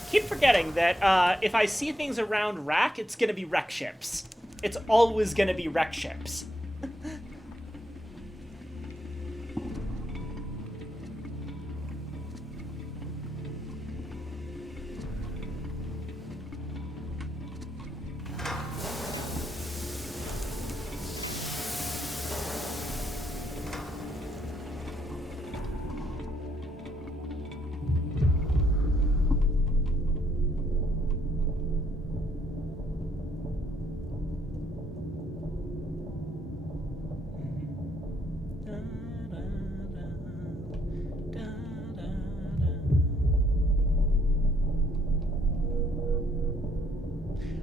Keep forgetting that if I see things around Rack, it's gonna be wreck ships. It's always gonna be wreck ships.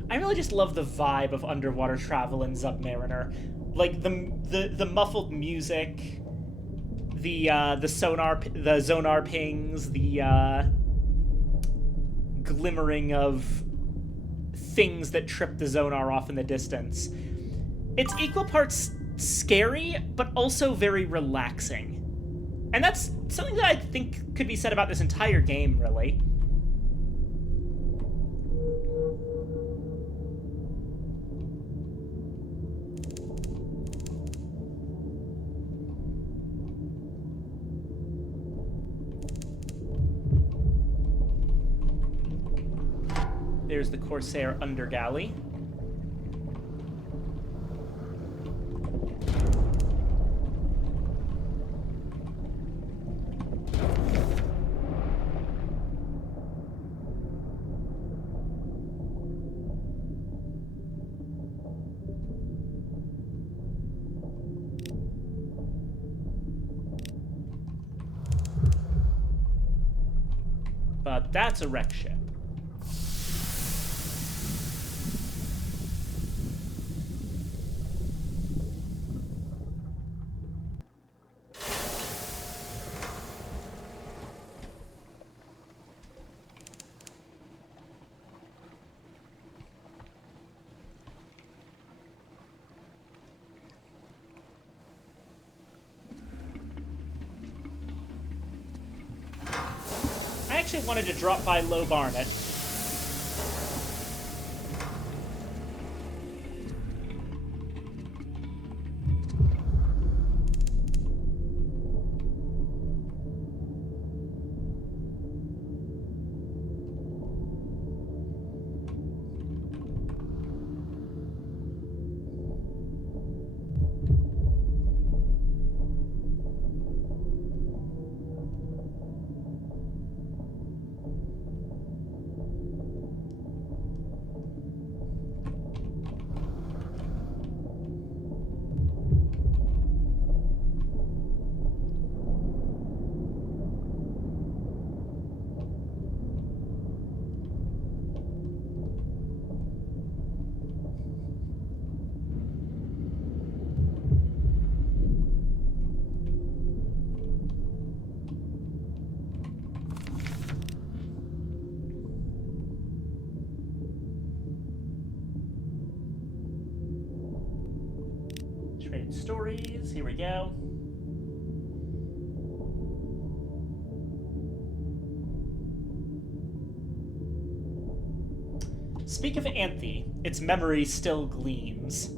I really just love the vibe of underwater travel in Submariner, like the muffled music, the sonar pings, the glimmering of things that trip the sonar off in the distance. It's equal parts scary, but also very relaxing, and that's something that I think could be said about this entire game, really. There's the Corsair undergalley. But that's a wreck ship. I actually wanted to drop by Low Barnet. Trade stories. Here we go. Speak of Anthe, its memory still gleams.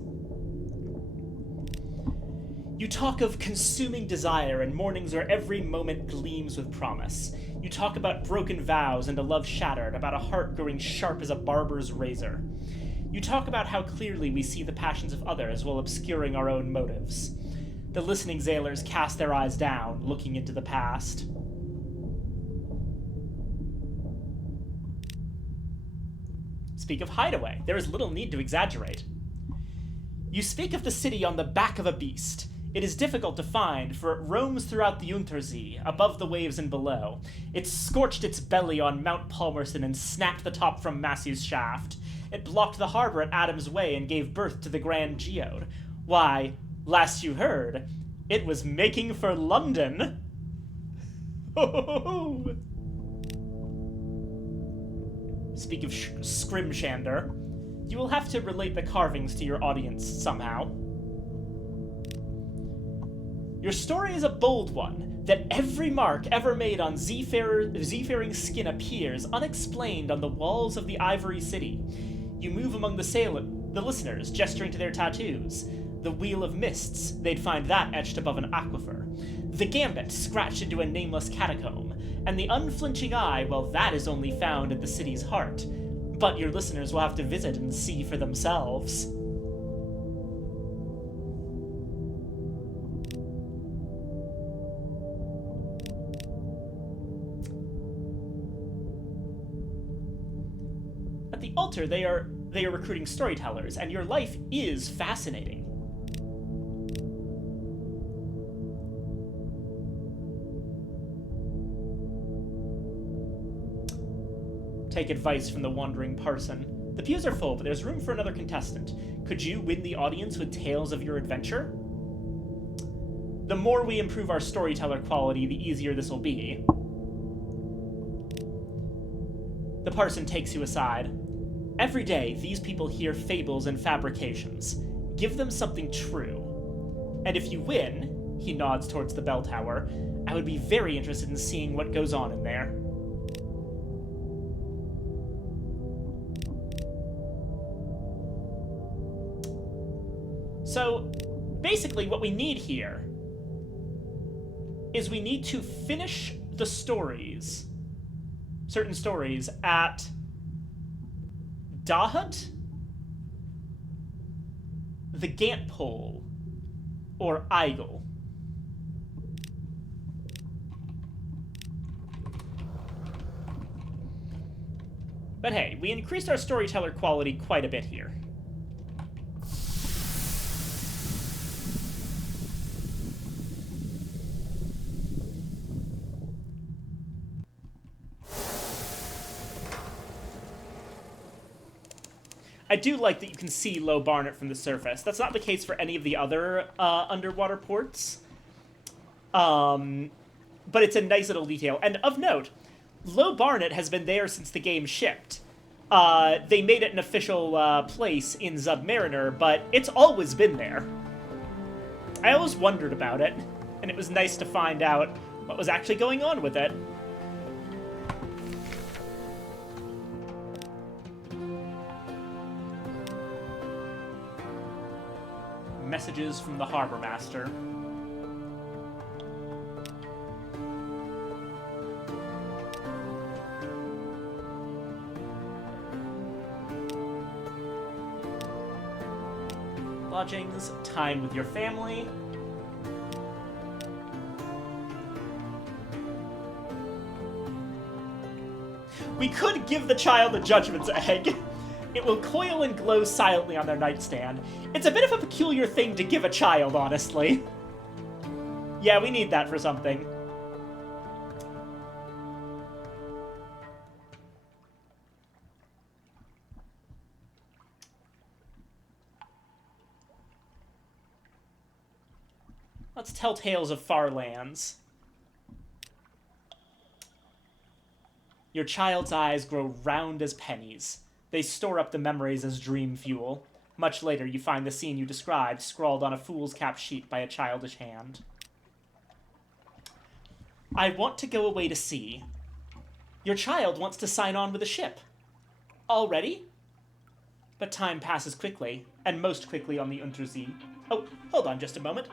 You talk of consuming desire and mornings where every moment gleams with promise. You talk about broken vows and a love shattered, about a heart growing sharp as a barber's razor. You talk about how clearly we see the passions of others while obscuring our own motives. The listening Zailers cast their eyes down, looking into the past. Speak of Hideaway. There is little need to exaggerate. You speak of the city on the back of a beast. It is difficult to find, for it roams throughout the Untersee, above the waves and below. It scorched its belly on Mount Palmerston and snapped the top from Massey's shaft. It blocked the harbor at Adams Way and gave birth to the Grand Geode. Why, last you heard, it was making for London. Speak of Scrimshander. You will have to relate the carvings to your audience somehow. Your story is a bold one, that every mark ever made on Seafaring's skin appears unexplained on the walls of the Ivory City. You move among the listeners, gesturing to their tattoos. The Wheel of Mists, they'd find that etched above an aquifer. The Gambit, scratched into a nameless catacomb. And the Unflinching Eye, well, that is only found at the city's heart. But your listeners will have to visit and see for themselves. At the altar, they are recruiting storytellers, and your life is fascinating. Take advice from the wandering parson. The pews are full, but there's room for another contestant. Could you win the audience with tales of your adventure? The more we improve our storyteller quality, the easier this will be. The parson takes you aside. Every day, these people hear fables and fabrications. Give them something true. And if you win, he nods towards the bell tower, I would be very interested in seeing what goes on in there. So, basically what we need here is we need to finish the stories, certain stories, at Dahut, the Gantpole, or Eigel. But hey, we increased our storyteller quality quite a bit here. I do like that you can see Low Barnet from the surface. That's not the case for any of the other underwater ports. But it's a nice little detail. And of note, Low Barnet has been there since the game shipped. They made it an official place in Submariner, but it's always been there. I always wondered about it, and it was nice to find out what was actually going on with it. Messages from the Harbor Master. Lodgings, time with your family. We could give the child a judgment's egg. It will coil and glow silently on their nightstand. It's a bit of a peculiar thing to give a child, honestly. Yeah, we need that for something. Let's tell tales of far lands. Your child's eyes grow round as pennies. They store up the memories as dream fuel. Much later, you find the scene you described scrawled on a fool's cap sheet by a childish hand. I want to go away to sea. Your child wants to sign on with a ship. Already? But time passes quickly, and most quickly on the Untersee. Oh, hold on just a moment.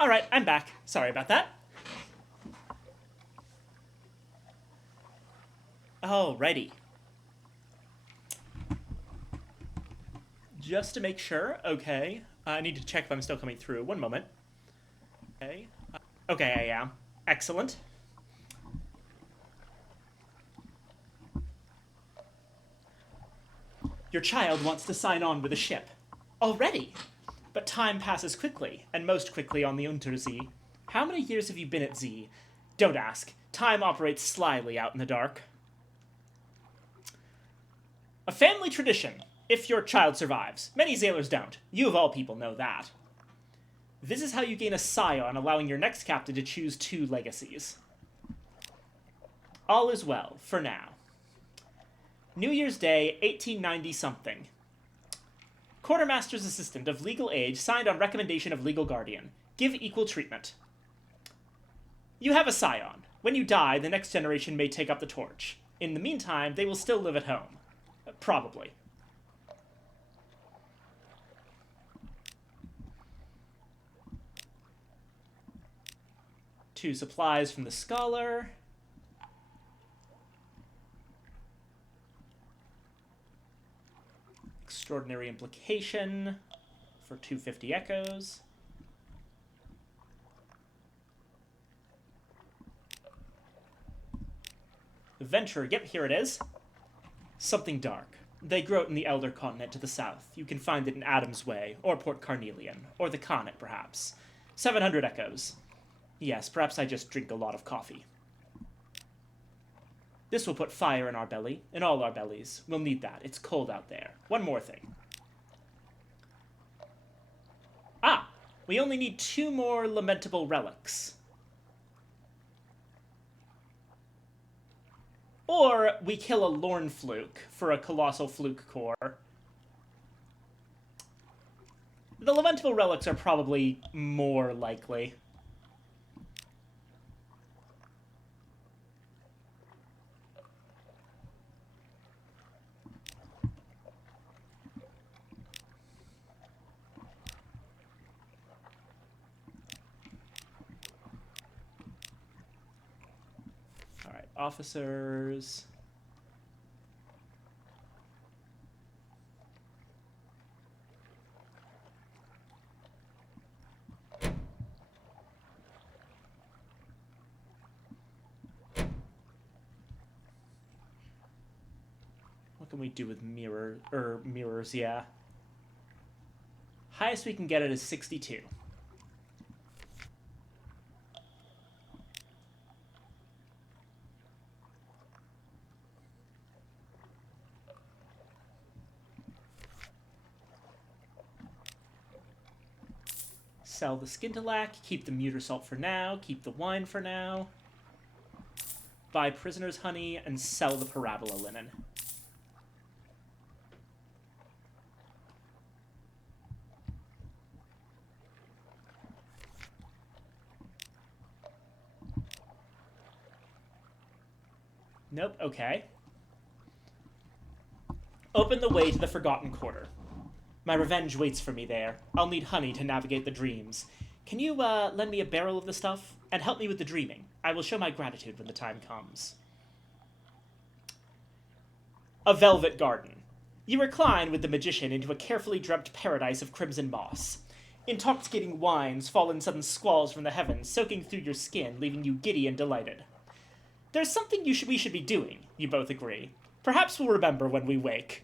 All right, I'm back. Sorry about that. Alrighty. Just to make sure, okay. I need to check if I'm still coming through. One moment. Okay. Okay, I am. Excellent. Your child wants to sign on with a ship. Already? But time passes quickly, and most quickly on the Untersee. How many years have you been at Z? Don't ask. Time operates slyly out in the dark. A family tradition, if your child survives. Many sailors don't. You of all people know that. This is how you gain a scion, allowing your next captain to choose 2 legacies. All is well, for now. New Year's Day, 1890-something. Quartermaster's assistant of legal age, signed on recommendation of legal guardian. Give equal treatment. You have a scion. When you die, the next generation may take up the torch. In the meantime, they will still live at home. Probably. Two supplies from the scholar. Extraordinary implication for 250 echoes. Venture, yep, here it is. Something dark. They grow it in the Elder Continent to the south. You can find it in Adam's Way, or Port Carnelian, or the Connaught, perhaps. 700 echoes. Yes, perhaps I just drink a lot of coffee. This will put fire in our belly, in all our bellies. We'll need that. It's cold out there. One more thing. Ah! We only need 2 more lamentable relics. Or we kill a Lorn Fluke for a Colossal Fluke Core. The lamentable relics are probably more likely. Officers. What can we do with mirrors, yeah. Highest we can get it is 62. Sell the Skintilac, keep the Muter Salt for now, keep the wine for now. Buy Prisoner's Honey, and sell the Parabola Linen. Nope, okay. Open the way to the Forgotten Quarter. My revenge waits for me there. I'll need honey to navigate the dreams. Can you, lend me a barrel of the stuff? And help me with the dreaming. I will show my gratitude when the time comes. A velvet garden. You recline with the magician into a carefully dreamt paradise of crimson moss. Intoxicating wines fall in sudden squalls from the heavens, soaking through your skin, leaving you giddy and delighted. There's something we should be doing, you both agree. Perhaps we'll remember when we wake.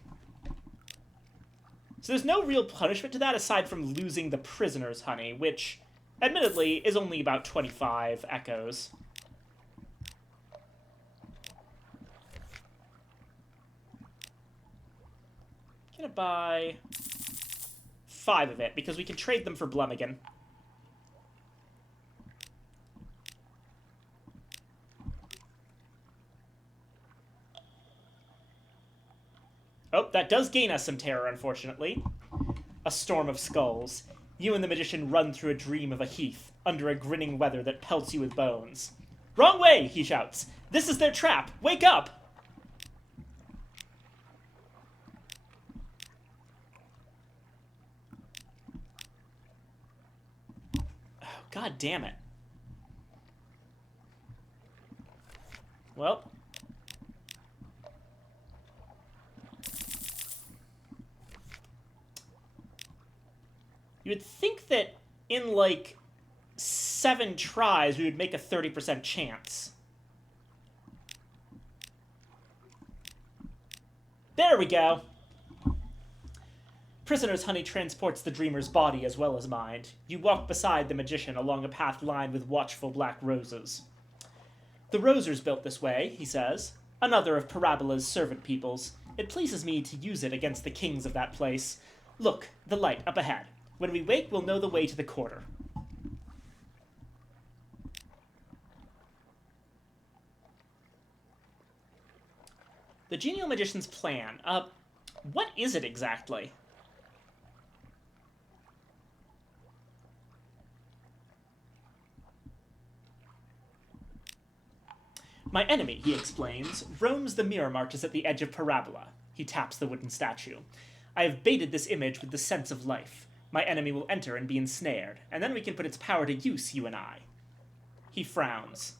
So there's no real punishment to that aside from losing the prisoner's honey, which, admittedly, is only about 25 echoes. I'm gonna buy 5 of it, because we can trade them for Blemigan. Oh, that does gain us some terror, unfortunately. A storm of skulls. You and the magician run through a dream of a heath, under a grinning weather that pelts you with bones. Wrong way, he shouts. This is their trap. Wake up! Oh, God damn it. Well... You would think that in, like, 7 tries, we would make a 30% chance. There we go! Prisoner's honey transports the dreamer's body as well as mind. You walk beside the magician along a path lined with watchful black roses. The Rosers built this way, he says. Another of Parabola's servant peoples. It pleases me to use it against the kings of that place. Look, the light up ahead. When we wake, we'll know the way to the quarter. The Genial Magician's plan. What is it exactly? My enemy, he explains, roams the mirror marches at the edge of Parabola. He taps the wooden statue. I have baited this image with the sense of life. My enemy will enter and be ensnared, and then we can put its power to use, you and I. He frowns.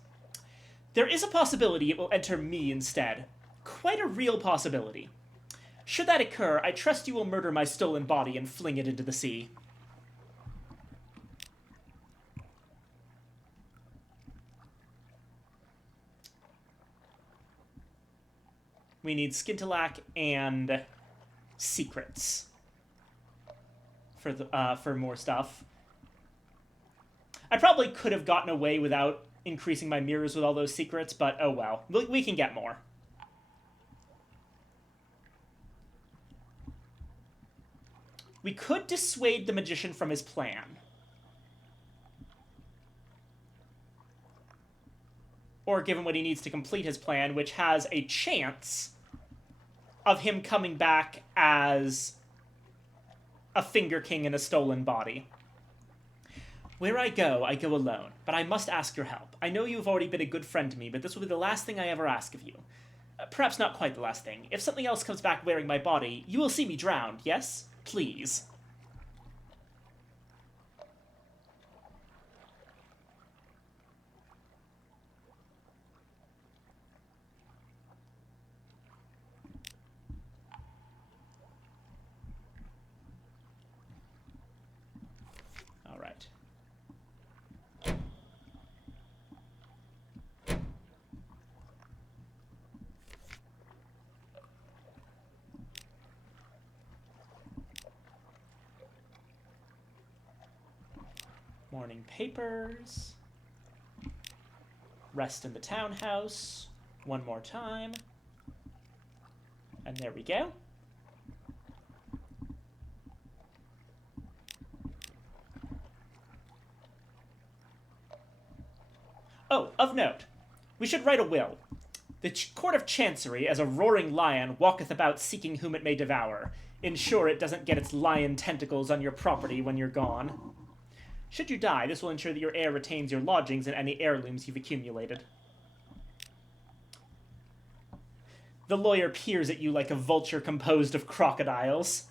There is a possibility it will enter me instead. Quite a real possibility. Should that occur, I trust you will murder my stolen body and fling it into the sea. We need Skintalak and secrets for more stuff. I probably could have gotten away without increasing my mirrors with all those secrets, but oh well. We can get more. We could dissuade the magician from his plan. Or give him what he needs to complete his plan, which has a chance of him coming back as a Finger King in a stolen body. Where I go alone, but I must ask your help. I know you have already been a good friend to me, but this will be the last thing I ever ask of you. Perhaps not quite the last thing. If something else comes back wearing my body, you will see me drowned, yes? Please. All right. Morning papers. Rest in the townhouse. One more time. And there we go. Oh, of note, we should write a will. The Court of Chancery, as a roaring lion, walketh about seeking whom it may devour. Ensure it doesn't get its lion tentacles on your property when you're gone. Should you die, this will ensure that your heir retains your lodgings and any heirlooms you've accumulated. The lawyer peers at you like a vulture composed of crocodiles.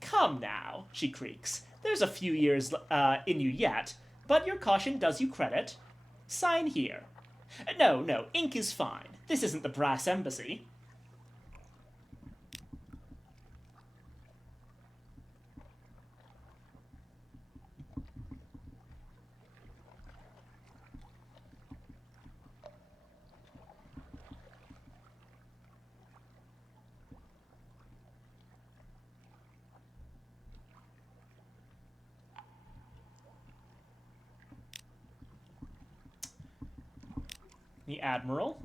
Come now, she creaks. There's a few years in you yet, but your caution does you credit. Sign here. No, ink is fine. This isn't the brass embassy. The Admiral.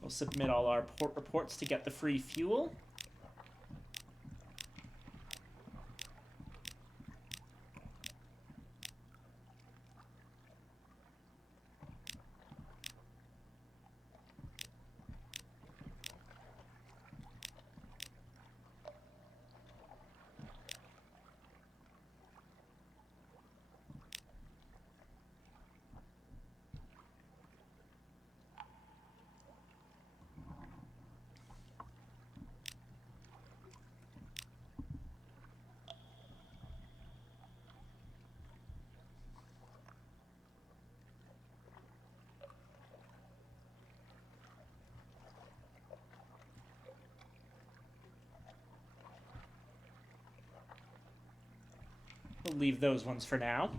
We'll submit all our port reports to get the free fuel. We'll leave those ones for now.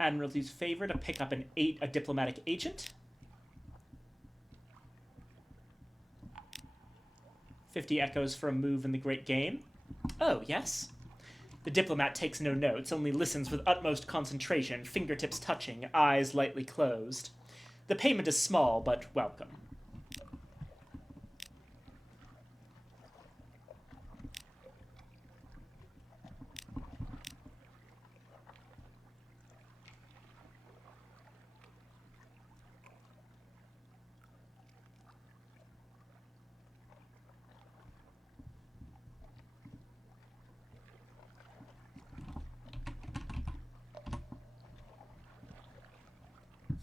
Admiralty's favor to pick up a diplomatic agent. 50 echoes for a move in the great game. Oh, yes. The diplomat takes no notes, only listens with utmost concentration, fingertips touching, eyes lightly closed. The payment is small, but welcome.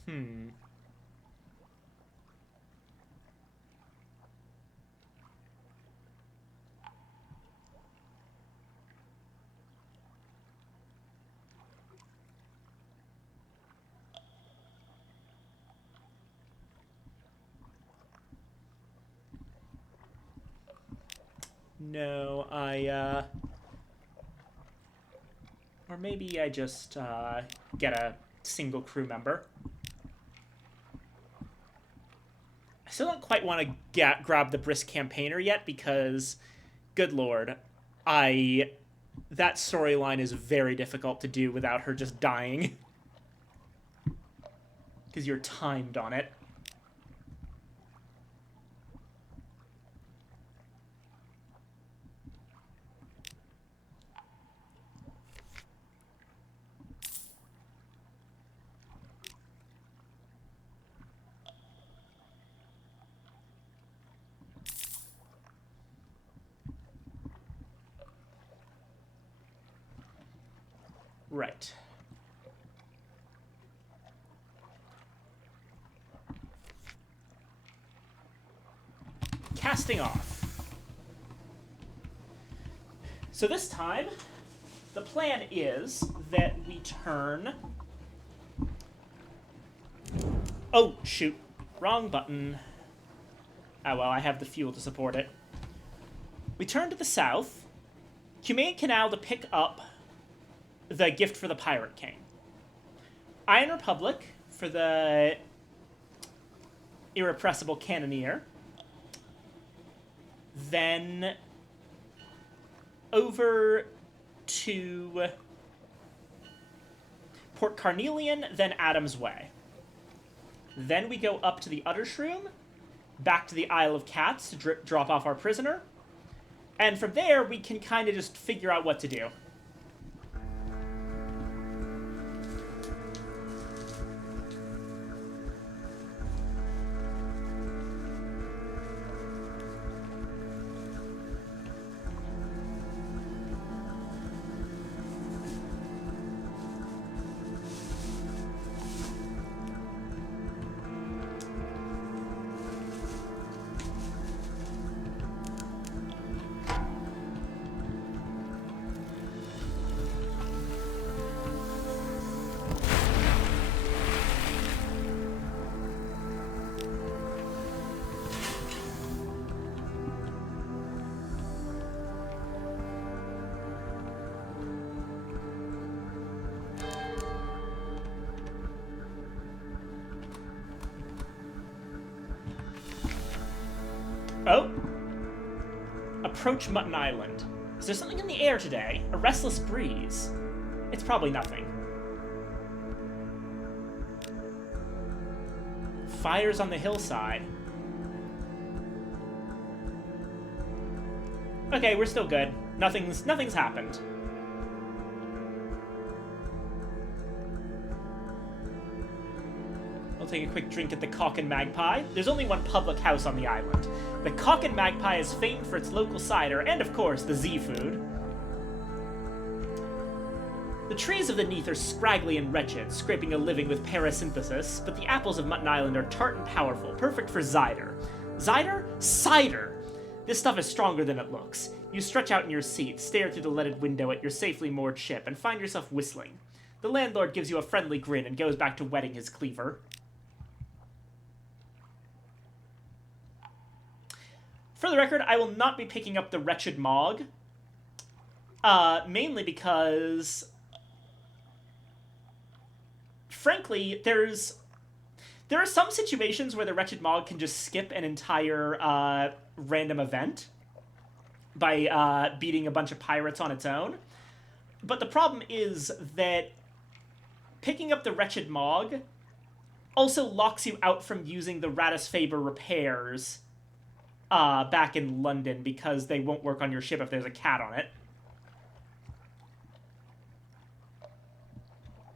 Hmm. No, or maybe I just, get a single crew member. I still don't quite want to grab the brisk campaigner yet because, good lord, I... That storyline is very difficult to do without her just dying. Because you're timed on it. Right. Casting off. So this time, the plan is that we turn... Oh, shoot. Wrong button. Ah, well, I have the fuel to support it. We turn to the south. Humane Canal to pick up the gift for the Pirate King. Iron Republic for the irrepressible cannoneer. Then over to Port Carnelian, then Adam's Way. Then we go up to the Uttershroom, back to the Isle of Cats to drop off our prisoner. And from there, we can kind of just figure out what to do. Oh. Approach Mutton Island. Is there something in the air today? A restless breeze. It's probably nothing. Fires on the hillside. Okay, we're still good. Nothing's happened. We'll take a quick drink at the Cock and Magpie. There's only one public house on the island. The Cock and Magpie is famed for its local cider and, of course, the Z-food. The trees of the Neath are scraggly and wretched, scraping a living with parasynthesis, but the apples of Mutton Island are tart and powerful, perfect for cider. Cider? Cider! This stuff is stronger than it looks. You stretch out in your seat, stare through the leaded window at your safely moored ship, and find yourself whistling. The landlord gives you a friendly grin and goes back to whetting his cleaver. For the record, I will not be picking up the Wretched Mog. Mainly because... Frankly, there are some situations where the Wretched Mog can just skip an entire random event by beating a bunch of pirates on its own. But the problem is that picking up the Wretched Mog also locks you out from using the Ratus Faber repairs back in London because they won't work on your ship if there's a cat on it.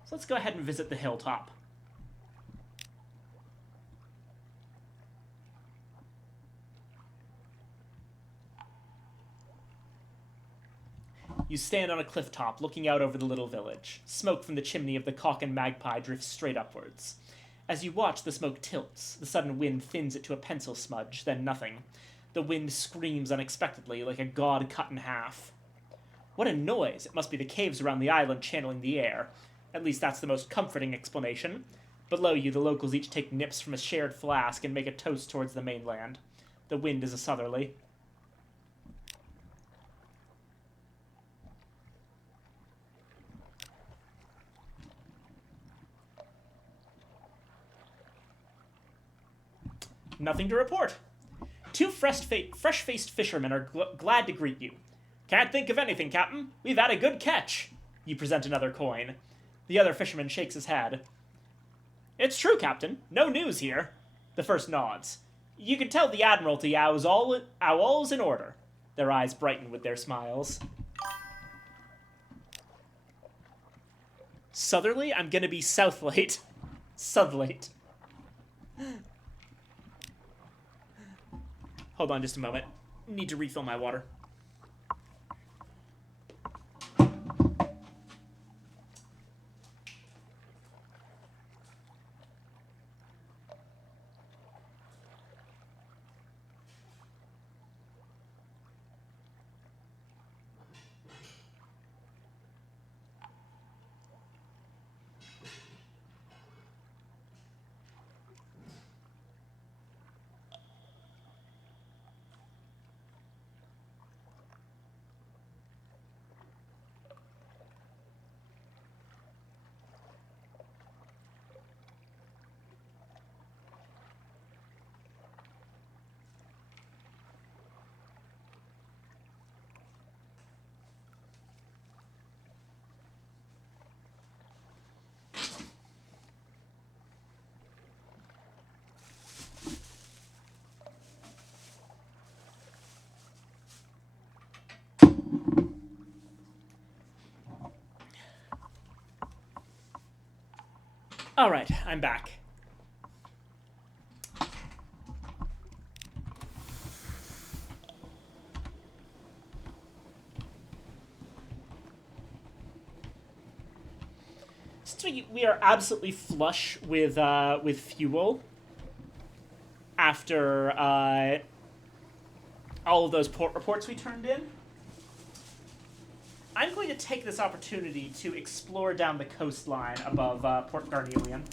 So let's go ahead and visit the hilltop. You stand on a cliff top, looking out over the little village. Smoke from the chimney of the Cock and Magpie drifts straight upwards. As you watch, the smoke tilts. The sudden wind thins it to a pencil smudge, then nothing. The wind screams unexpectedly, like a god cut in half. What a noise! It must be the caves around the island channeling the air. At least that's the most comforting explanation. Below you, the locals each take nips from a shared flask and make a toast towards the mainland. The wind is a southerly. Nothing to report. Two fresh-faced fishermen are glad to greet you. Can't think of anything, Captain. We've had a good catch. You present another coin. The other fisherman shakes his head. It's true, Captain. No news here. The first nods. You can tell the Admiralty owl's in order. Their eyes brighten with their smiles. Southerly? I'm gonna be Southlate. Southlate. Hold on just a moment. Need to refill my water. Alright, I'm back. Since we are absolutely flush with fuel after all of those port reports we turned in, I'm going to take this opportunity to explore down the coastline above Port Garnelian.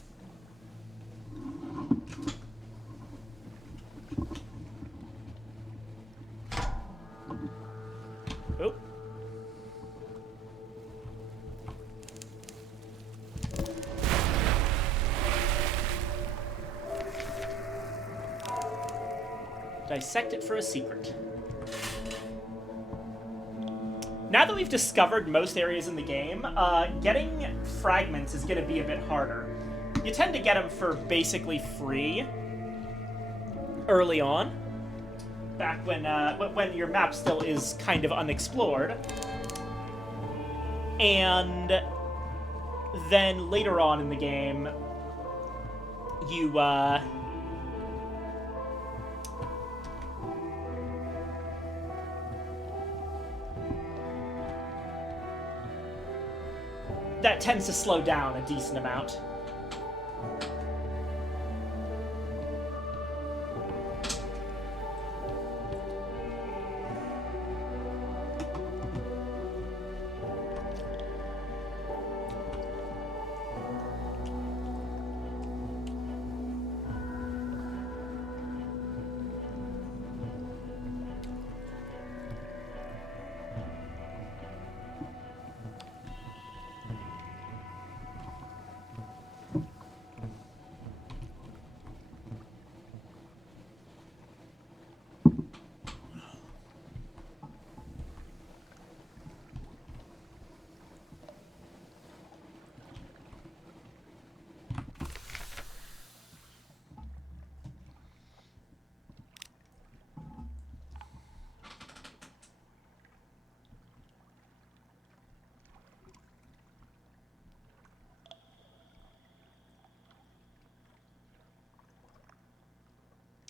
Oh. Dissect it for a secret. Now that we've discovered most areas in the game, getting fragments is going to be a bit harder. You tend to get them for basically free early on, back when your map still is kind of unexplored. And then later on in the game, you that tends to slow down a decent amount.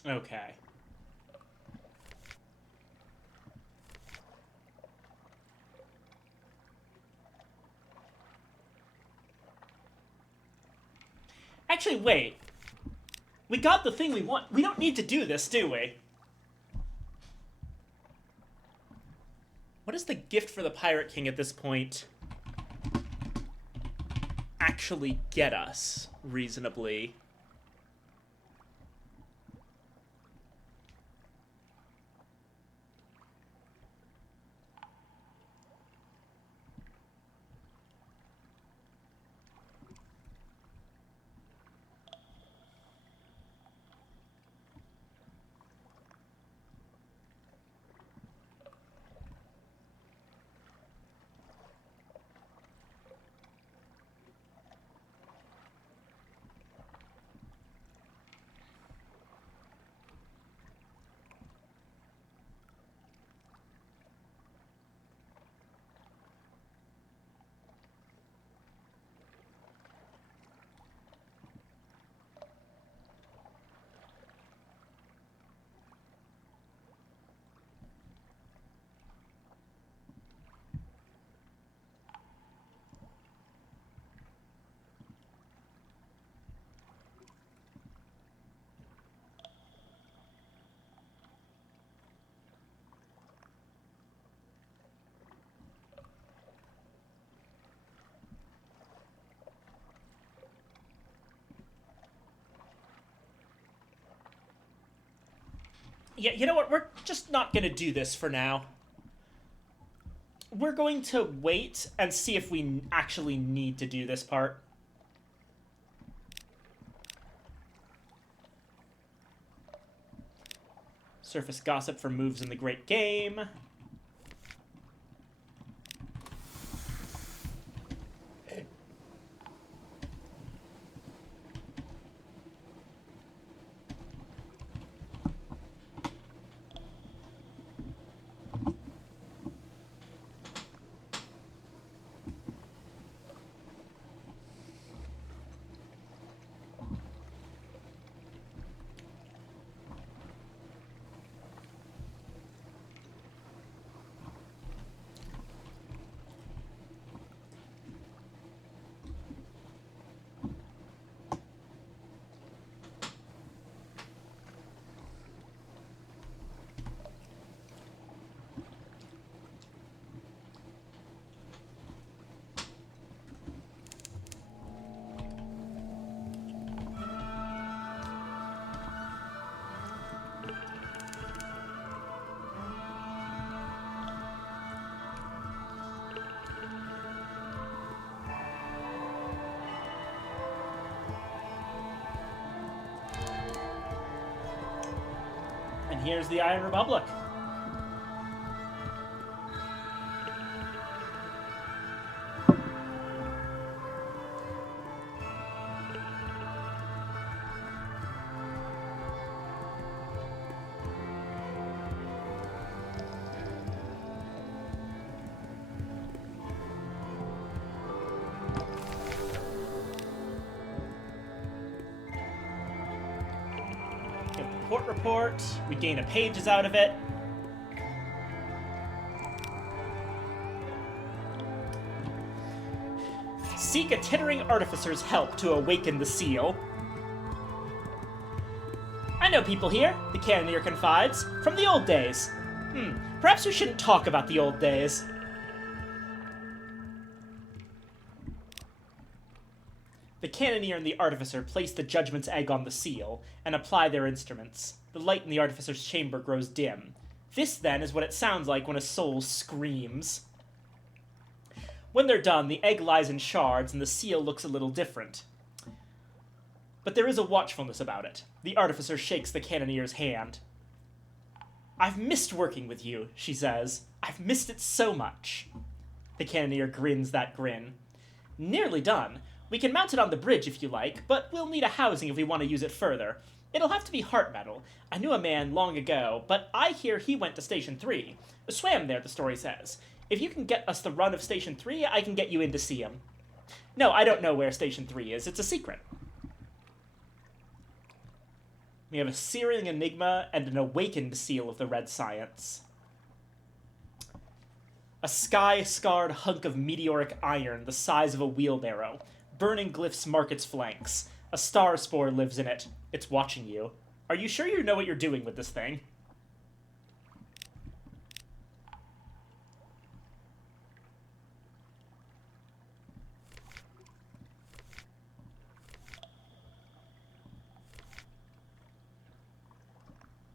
Okay. Actually, wait. We got the thing we want. We don't need to do this, do we? What is the gift for the Pirate King at this point actually get us reasonably? Yeah, you know what? We're just not going to do this for now. We're going to wait and see if we actually need to do this part. Surface gossip for moves in the great game. And here's the Iron Republic. Port report. We gain a pages out of it. Seek a tittering artificer's help to awaken the seal. I know people here, the Cannoneer confides, from the old days. Perhaps we shouldn't talk about the old days. The Cannoneer and the Artificer place the Judgment's egg on the seal, and apply their instruments. The light in the Artificer's chamber grows dim. This, then, is what it sounds like when a soul screams. When they're done, the egg lies in shards, and the seal looks a little different. But there is a watchfulness about it. The Artificer shakes the Cannoneer's hand. I've missed working with you, she says. I've missed it so much. The Cannoneer grins that grin. Nearly done. We can mount it on the bridge if you like, but we'll need a housing if we want to use it further. It'll have to be heart metal. I knew a man long ago, but I hear he went to Station 3. Swam there, the story says. If you can get us the run of Station 3, I can get you in to see him. No, I don't know where Station 3 is. It's a secret. We have a searing enigma and an awakened seal of the red science. A sky-scarred hunk of meteoric iron the size of a wheelbarrow. Burning glyphs mark its flanks. A star spore lives in it. It's watching you. Are you sure you know what you're doing with this thing?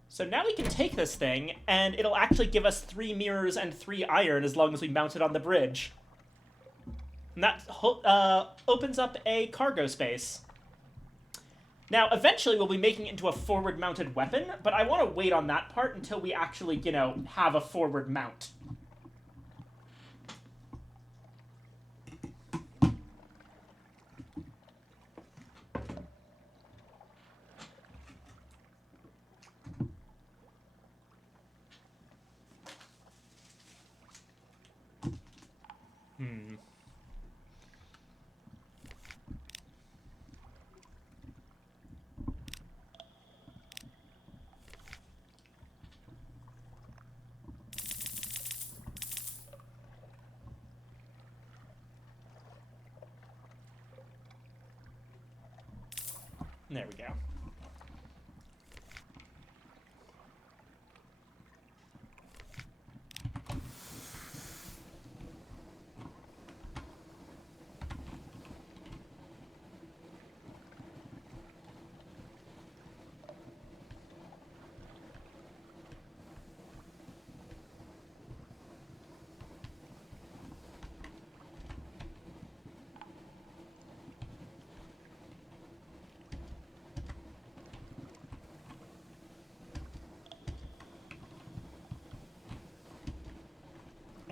So now we can take this thing, and it'll actually give us 3 mirrors and 3 iron as long as we mount it on the bridge. And that opens up a cargo space. Now, eventually we'll be making it into a forward-mounted weapon, but I want to wait on that part until we actually, you know, have a forward mount. There we go.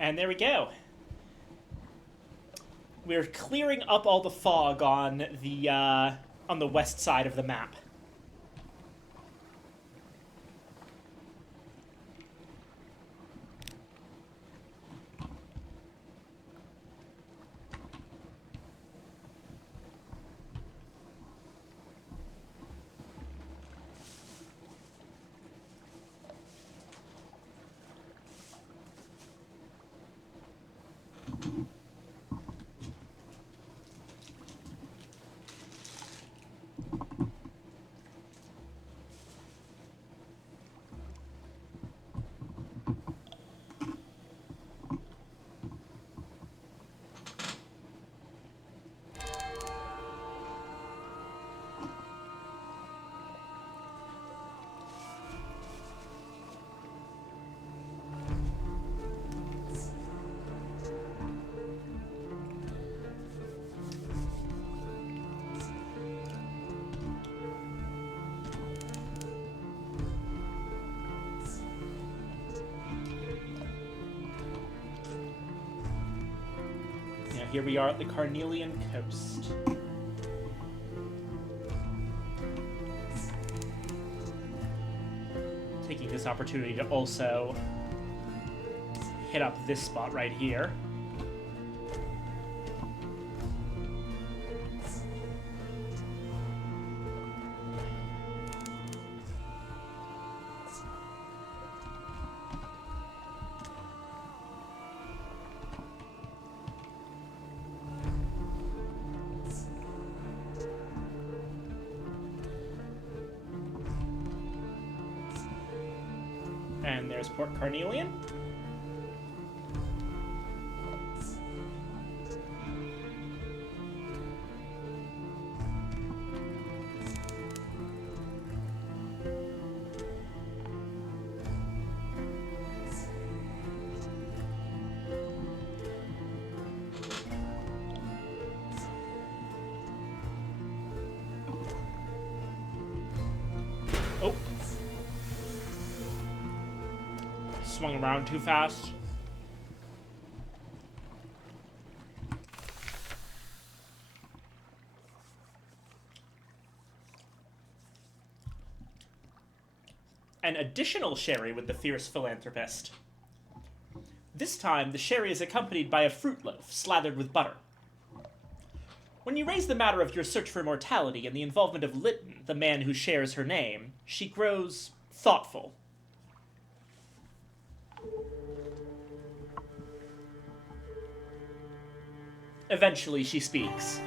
And there we go. We're clearing up all the fog on the west side of the map. Here we are at the Carnelian coast. Taking this opportunity to also hit up this spot right here. And there's Port Carnelian. Oh. Swung around too fast. An additional sherry with the fierce philanthropist. This time, the sherry is accompanied by a fruit loaf slathered with butter. When you raise the matter of your search for immortality and the involvement of Lytton, the man who shares her name, she grows thoughtful. Eventually, she speaks.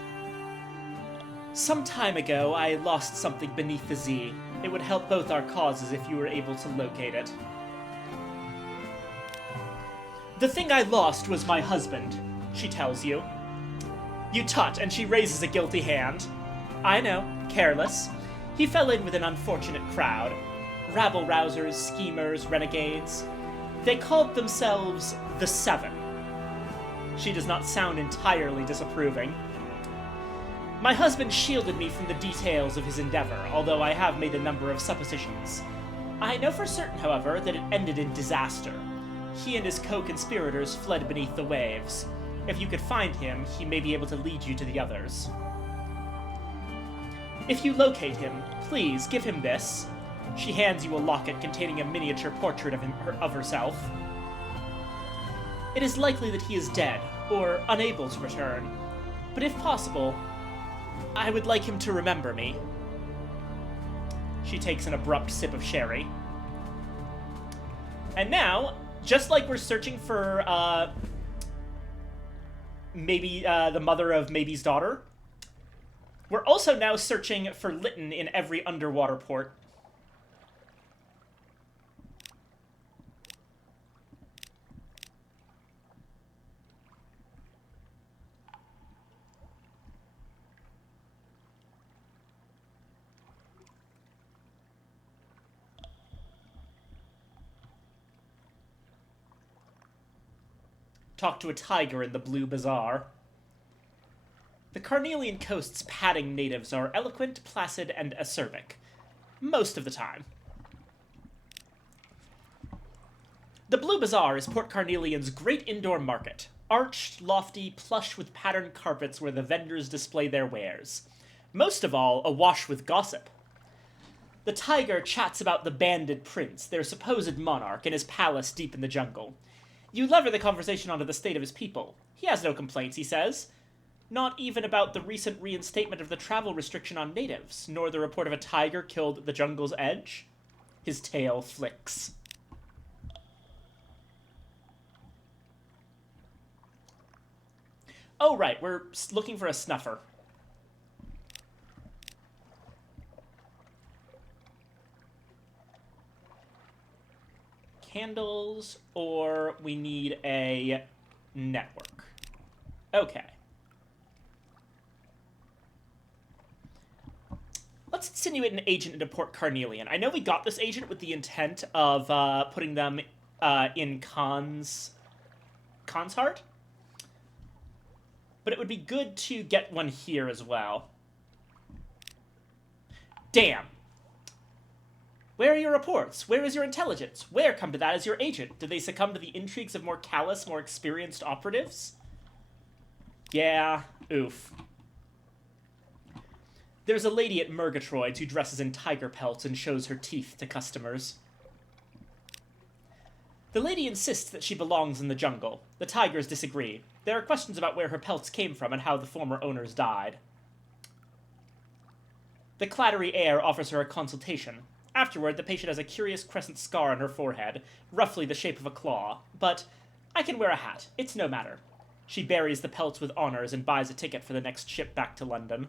Some time ago, I lost something beneath the Z. It would help both our causes if you were able to locate it. The thing I lost was my husband, she tells you. You tut, and she raises a guilty hand. I know, careless. He fell in with an unfortunate crowd. Rabble-rousers, schemers, renegades. They called themselves the Seven. She does not sound entirely disapproving. My husband shielded me from the details of his endeavor, although I have made a number of suppositions. I know for certain, however, that it ended in disaster. He and his co-conspirators fled beneath the waves. If you could find him, he may be able to lead you to the others. If you locate him, please give him this. She hands you a locket containing a miniature portrait of herself. It is likely that he is dead, or unable to return. But if possible, I would like him to remember me. She takes an abrupt sip of sherry. And now, just like we're searching for, the mother of Maybe's daughter, we're also now searching for Lytton in every underwater port. Talk to a tiger in the Blue Bazaar. The Carnelian Coast's padding natives are eloquent, placid, and acerbic. Most of the time. The Blue Bazaar is Port Carnelian's great indoor market. Arched, lofty, plush with patterned carpets where the vendors display their wares. Most of all, awash with gossip. The tiger chats about the banded prince, their supposed monarch, in his palace deep in the jungle. You lever the conversation onto the state of his people. He has no complaints, he says. Not even about the recent reinstatement of the travel restriction on natives, nor the report of a tiger killed at the jungle's edge. His tail flicks. Oh, right, we're looking for a snuffer. Candles, or we need a network. Okay. Let's insinuate an agent into Port Carnelian. I know we got this agent with the intent of putting them in Khan's heart. But it would be good to get one here as well. Damn. Where are your reports? Where is your intelligence? Where, come to that, is your agent? Did they succumb to the intrigues of more callous, more experienced operatives? Yeah, oof. There's a lady at Murgatroyd's who dresses in tiger pelts and shows her teeth to customers. The lady insists that she belongs in the jungle. The tigers disagree. There are questions about where her pelts came from and how the former owners died. The clattery heir offers her a consultation. Afterward, the patient has a curious crescent scar on her forehead, roughly the shape of a claw. But I can wear a hat. It's no matter. She buries the pelts with honors and buys a ticket for the next ship back to London.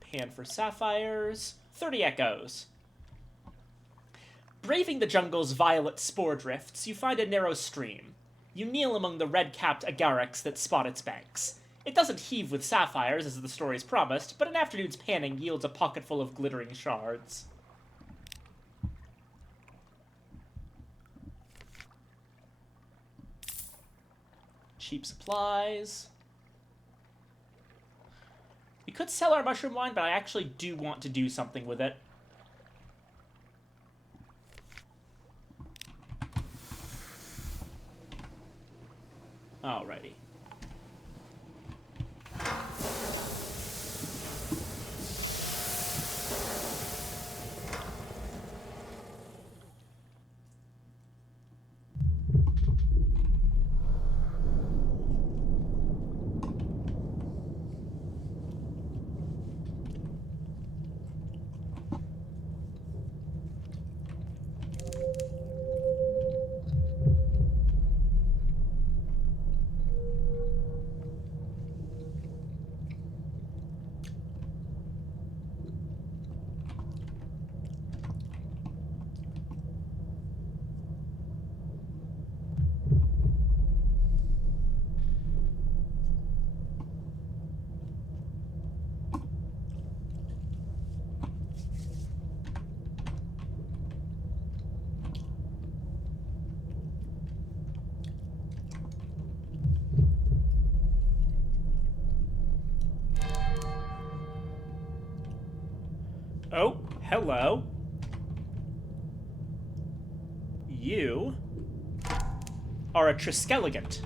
Pan for sapphires. 30 echoes. Braving the jungle's violet spore drifts, you find a narrow stream. You kneel among the red-capped agarics that spot its banks. It doesn't heave with sapphires, as the story's promised, but an afternoon's panning yields a pocketful of glittering shards. Cheap supplies. We could sell our mushroom wine, but I actually do want to do something with it. Alrighty. Oh, hello. You are a Triskelegant.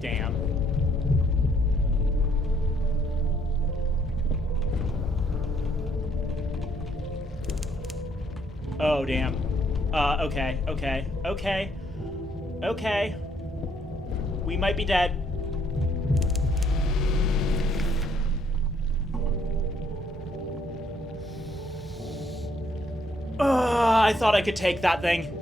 Damn. Oh, damn. Okay, okay, okay. Okay. We might be dead. I thought I could take that thing.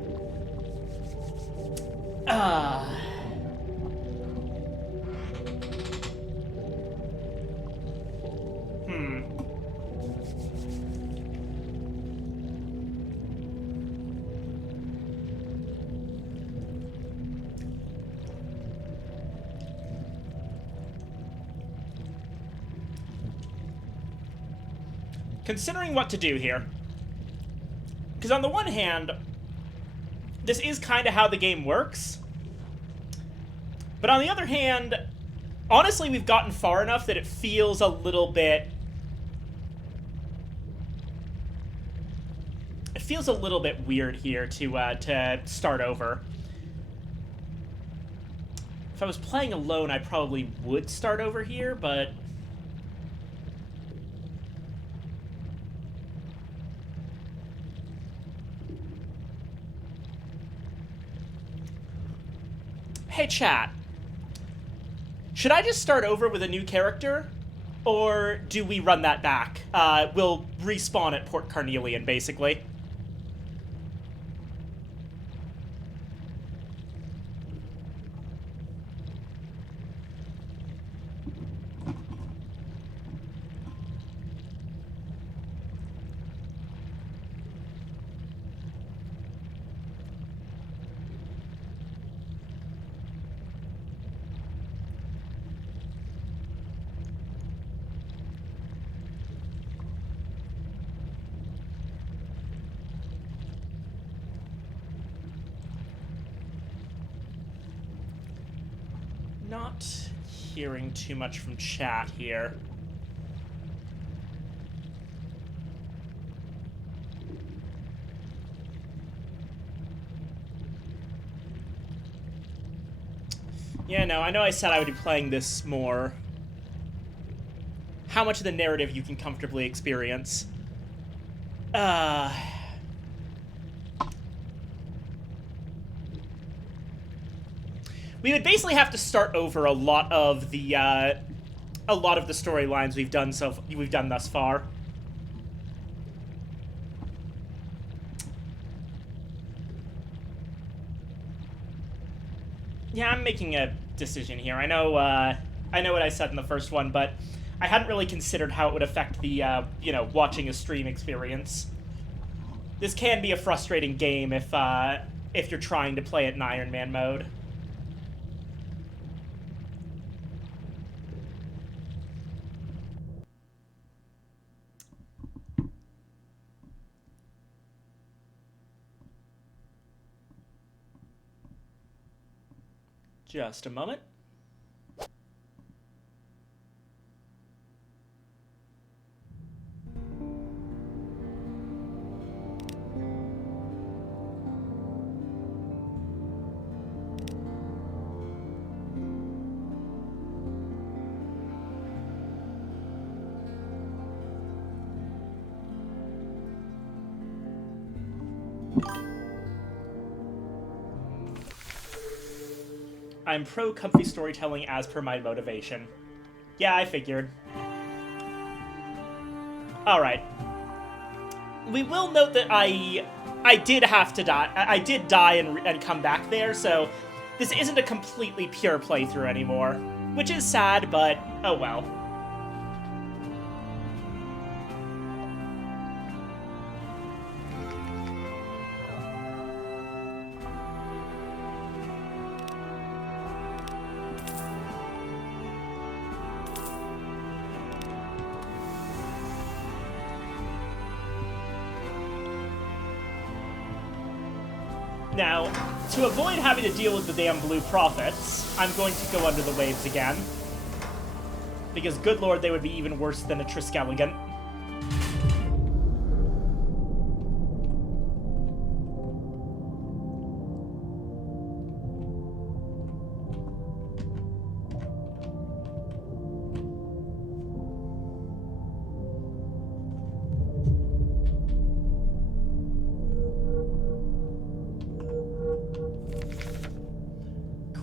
Considering what to do here. Because on the one hand, this is kind of how the game works. But on the other hand, honestly, we've gotten far enough that it feels a little bit... It feels a little bit weird here to start over. If I was playing alone, I probably would start over here, but... Hey, chat. Should I just start over with a new character? Or do we run that back? We'll respawn at Port Carnelian, basically. Not hearing too much from chat here. Yeah, no, I know I said I would be playing this more. How much of the narrative you can comfortably experience. We would basically have to start over a lot of the storylines we've done thus far. Yeah, I'm making a decision here. I know what I said in the first one, but I hadn't really considered how it would affect the watching a stream experience. This can be a frustrating game if you're trying to play it in Iron Man mode. Just a moment. I'm pro comfy storytelling as per my motivation. Yeah, I figured. Alright. We will note that I did have to die. I did die and come back there, so this isn't a completely pure playthrough anymore. Which is sad, but oh well. Now, to avoid having to deal with the damn blue prophets, I'm going to go under the waves again. Because, good lord, they would be even worse than a Triskelion.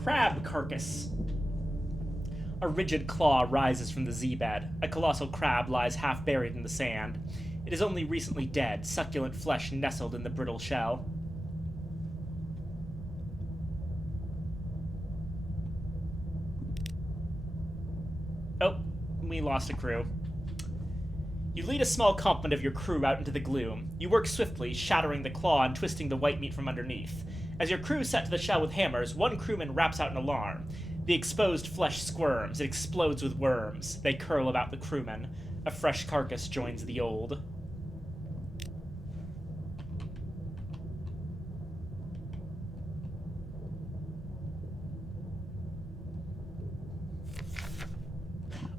Crab carcass. A rigid claw rises from the Z-bed. A colossal crab lies half buried in the sand. It is only recently dead, succulent flesh nestled in the brittle shell. Oh, we lost a crew. You lead a small complement of your crew out into the gloom. You work swiftly, shattering the claw and twisting the white meat from underneath. As your crew set to the shell with hammers, one crewman raps out an alarm. The exposed flesh squirms. It explodes with worms. They curl about the crewman. A fresh carcass joins the old.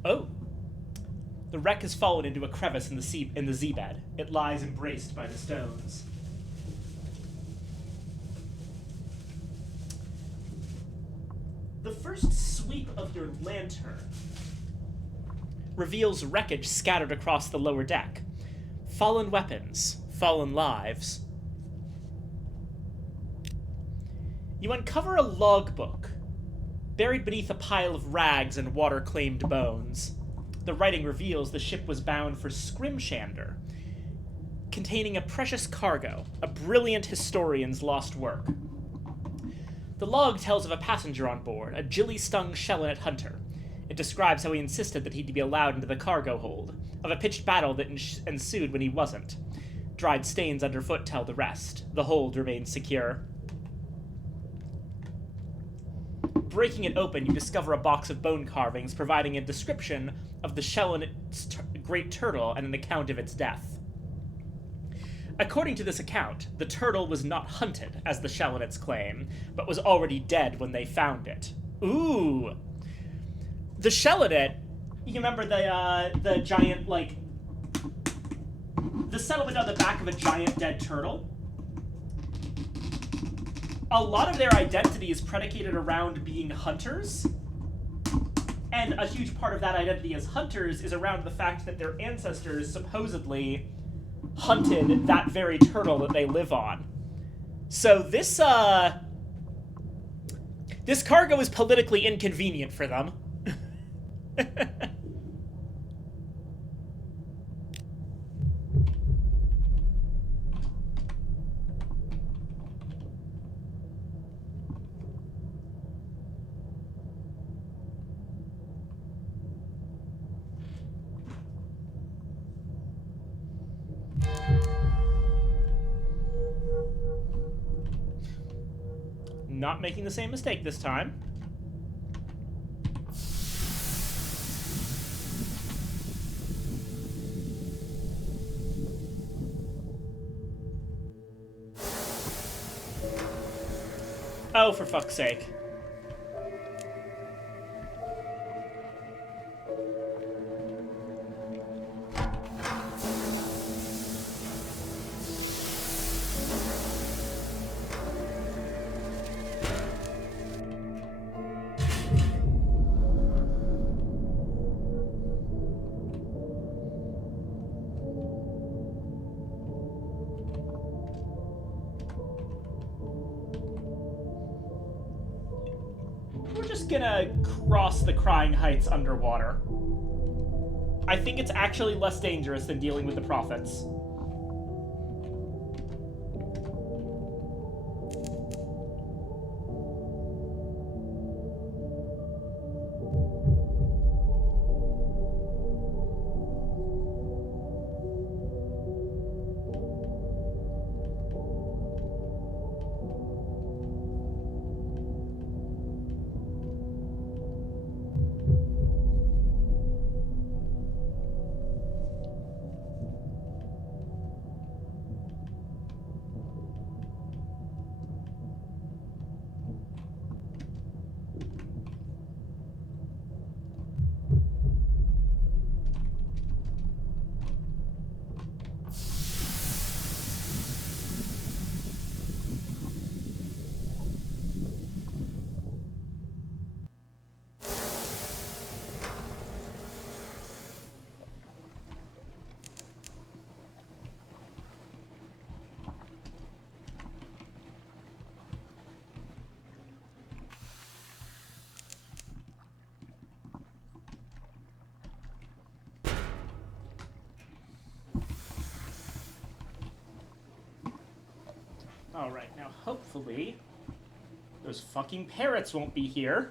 Oh! The wreck has fallen into a crevice in the Z-bed. It lies embraced by the stones. The first sweep of your lantern reveals wreckage scattered across the lower deck. Fallen weapons, fallen lives. You uncover a logbook, buried beneath a pile of rags and water-claimed bones. The writing reveals the ship was bound for Scrimshander, containing a precious cargo, a brilliant historian's lost work. The log tells of a passenger on board, a gilly-stung Shellinet hunter. It describes how he insisted that he'd be allowed into the cargo hold, of a pitched battle that ensued when he wasn't. Dried stains underfoot tell the rest. The hold remains secure. Breaking it open, you discover a box of bone carvings providing a description of the Shellinet's great turtle and an account of its death. According to this account, the turtle was not hunted, as the Shellinets claim, but was already dead when they found it. Ooh! The Shellinet, you remember the giant, like, the settlement on the back of a giant dead turtle? A lot of their identity is predicated around being hunters, and a huge part of that identity as hunters is around the fact that their ancestors supposedly hunted that very turtle that they live on. So this cargo is politically inconvenient for them. Not making the same mistake this time. Oh, for fuck's sake. Gonna cross the Crying Heights underwater. I think it's actually less dangerous than dealing with the prophets. Alright, now hopefully those fucking parrots won't be here.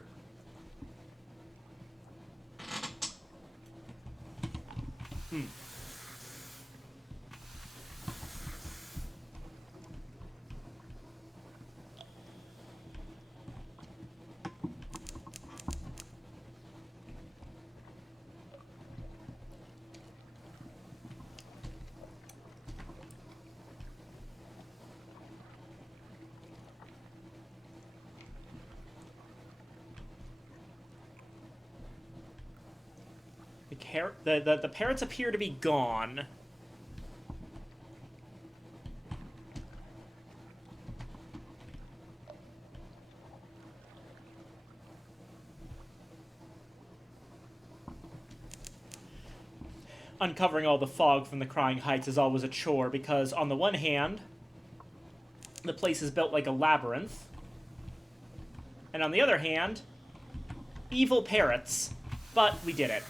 The parrots appear to be gone. Uncovering all the fog from the Crying Heights is always a chore because, on the one hand, the place is built like a labyrinth, and on the other hand, evil parrots. But we did it.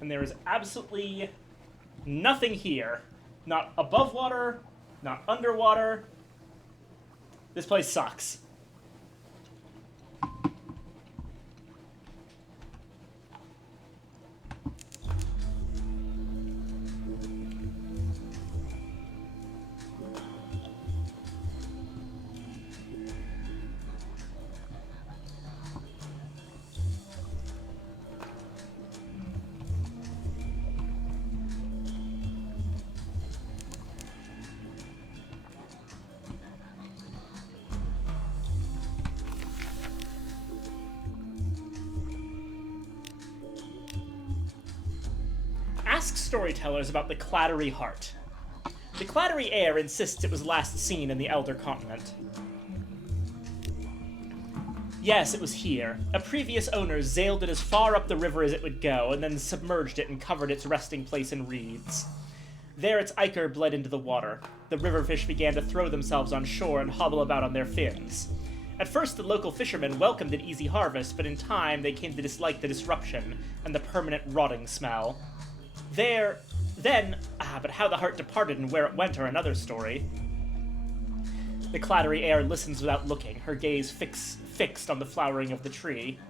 And there is absolutely nothing here. Not above water, not underwater. This place sucks. Ask storytellers about the Clattery Heart. The Clattery Heir insists it was last seen in the Elder Continent. Yes, it was here. A previous owner zailed it as far up the river as it would go, and then submerged it and covered its resting place in reeds. There its ichor bled into the water. The river fish began to throw themselves on shore and hobble about on their fins. At first, the local fishermen welcomed an easy harvest, but in time they came to dislike the disruption and the permanent rotting smell. But how the heart departed and where it went are another story. The Clattery Heir listens without looking, her gaze fixed on the flowering of the tree.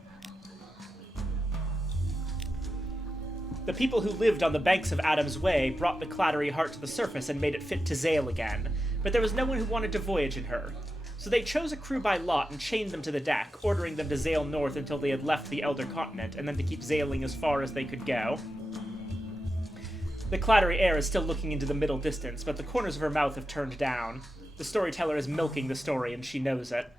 The people who lived on the banks of Adam's Way brought the Clattery Heart to the surface and made it fit to sail again, but there was no one who wanted to voyage in her. So they chose a crew by lot and chained them to the deck, ordering them to sail north until they had left the Elder Continent, and then to keep sailing as far as they could go. The Clattery Heir is still looking into the middle distance, but the corners of her mouth have turned down. The storyteller is milking the story, and she knows it.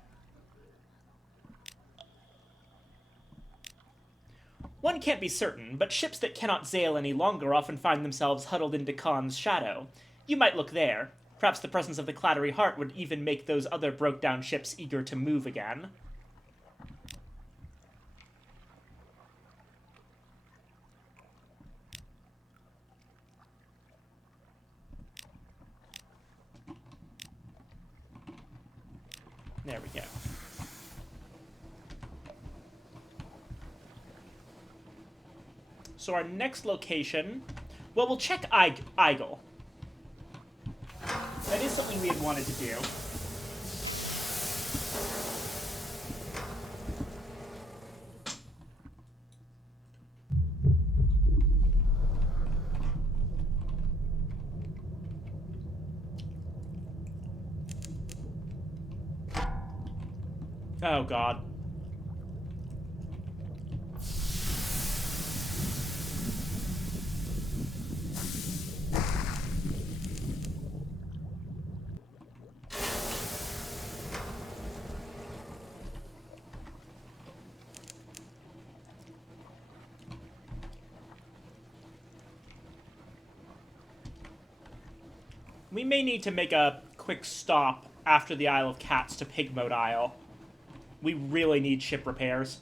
One can't be certain, but ships that cannot sail any longer often find themselves huddled into Khan's shadow. You might look there. Perhaps the presence of the Clattery Heart would even make those other broke-down ships eager to move again. There we go. So our next location... Well, we'll check Eigel. That is something we had wanted to do. Oh, God. We may need to make a quick stop after the Isle of Cats to Pigmoat Isle. We really need ship repairs.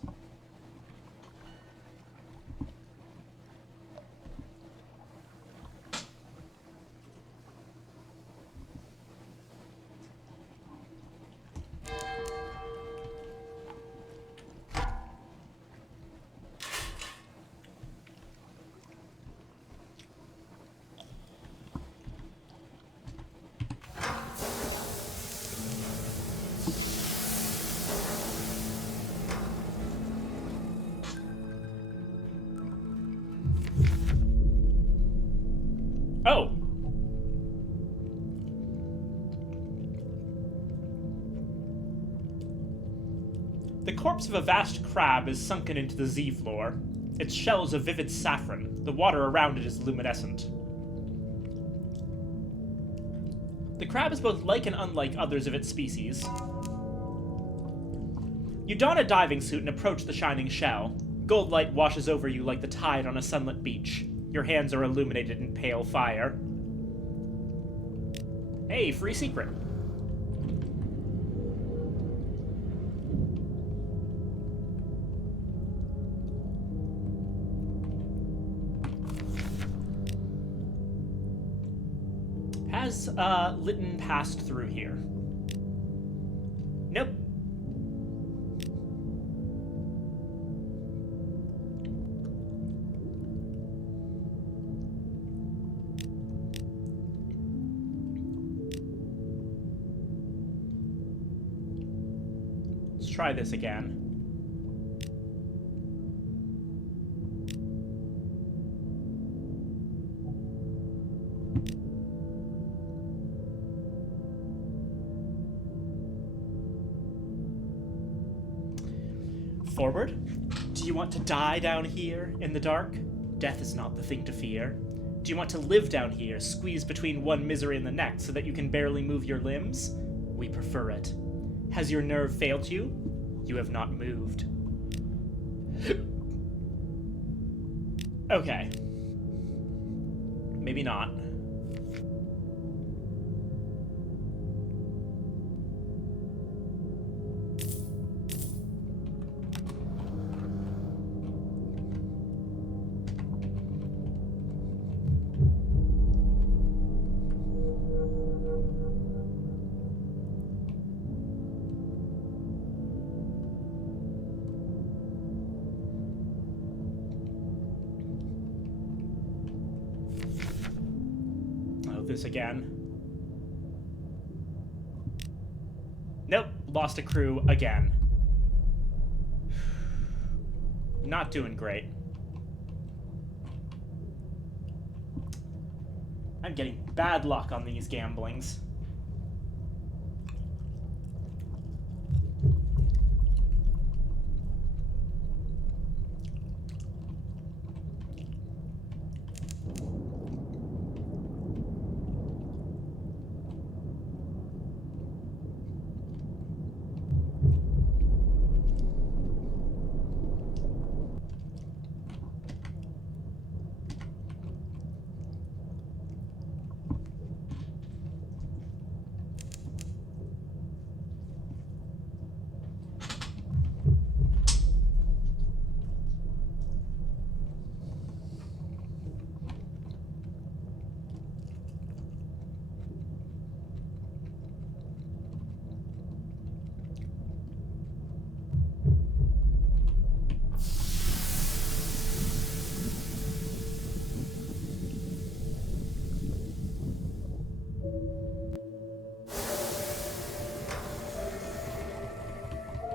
The corpse of a vast crab is sunken into the Z floor. Its shell is a vivid saffron. The water around it is luminescent. The crab is both like and unlike others of its species. You don a diving suit and approach the shining shell. Gold light washes over you like the tide on a sunlit beach. Your hands are illuminated in pale fire. Hey, free secret. Has Lytton passed through here? Nope. Let's try this again. Forward? Do you want to die down here in the dark? Death is not the thing to fear. Do you want to live down here, squeezed between one misery and the next so that you can barely move your limbs? We prefer it. Has your nerve failed you? You have not moved. Okay. Maybe not. This again. Nope, lost a crew again. Not doing great. I'm getting bad luck on these gamblings.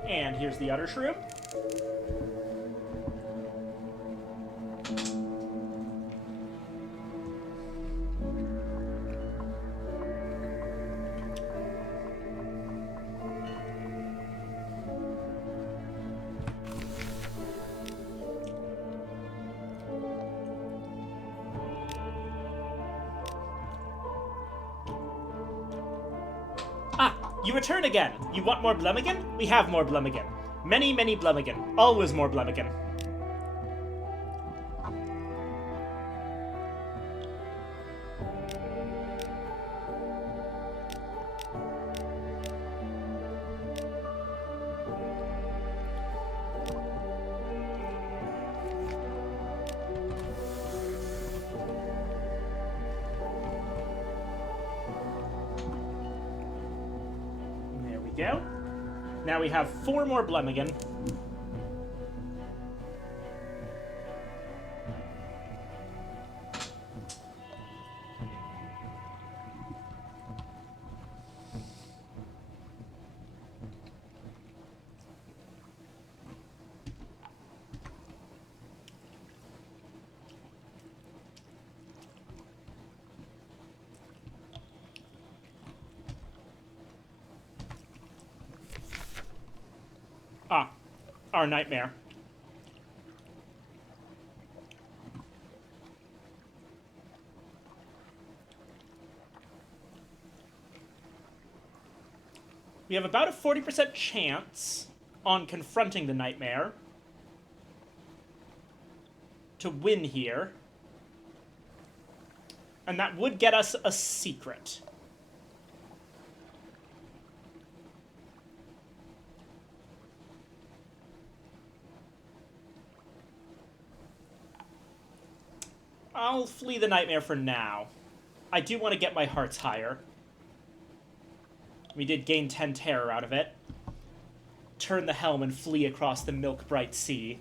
And here's the other shroom. You return again. You want more Blemigan? We have more Blemigan. Many, many Blemigan. Always more Blemigan. Go. Now we have 4 more Blemigan. our nightmare. We have about a 40% chance on confronting the nightmare to win here. And that would get us a secret. I'll flee the nightmare for now. I do want to get my hearts higher. We did gain 10 terror out of it. Turn the helm and flee across the milk-bright sea.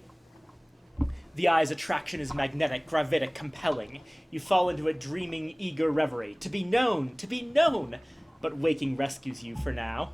The eye's attraction is magnetic, gravitic, compelling. You fall into a dreaming, eager reverie. To be known! To be known! But waking rescues you for now.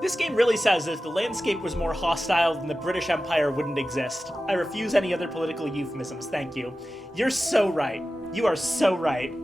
This game really says that if the landscape was more hostile, then the British Empire wouldn't exist. I refuse any other political euphemisms, thank you. You're so right. You are so right.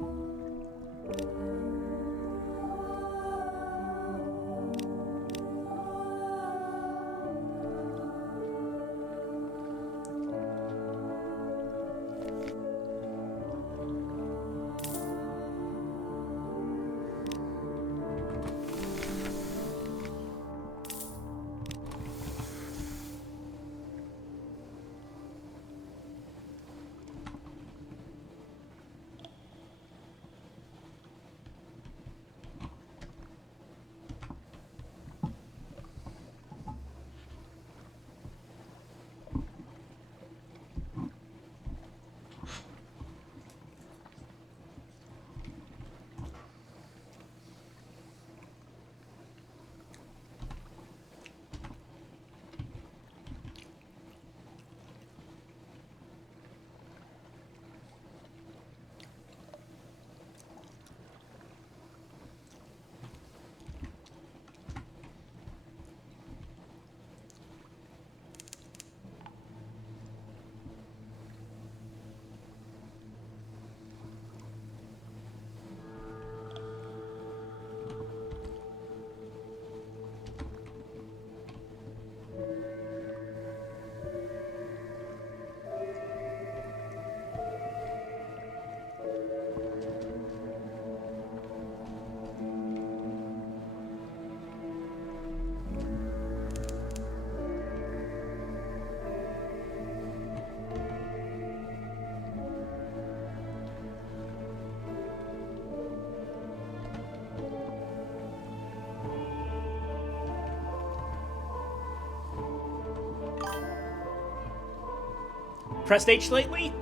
Pressed H lately?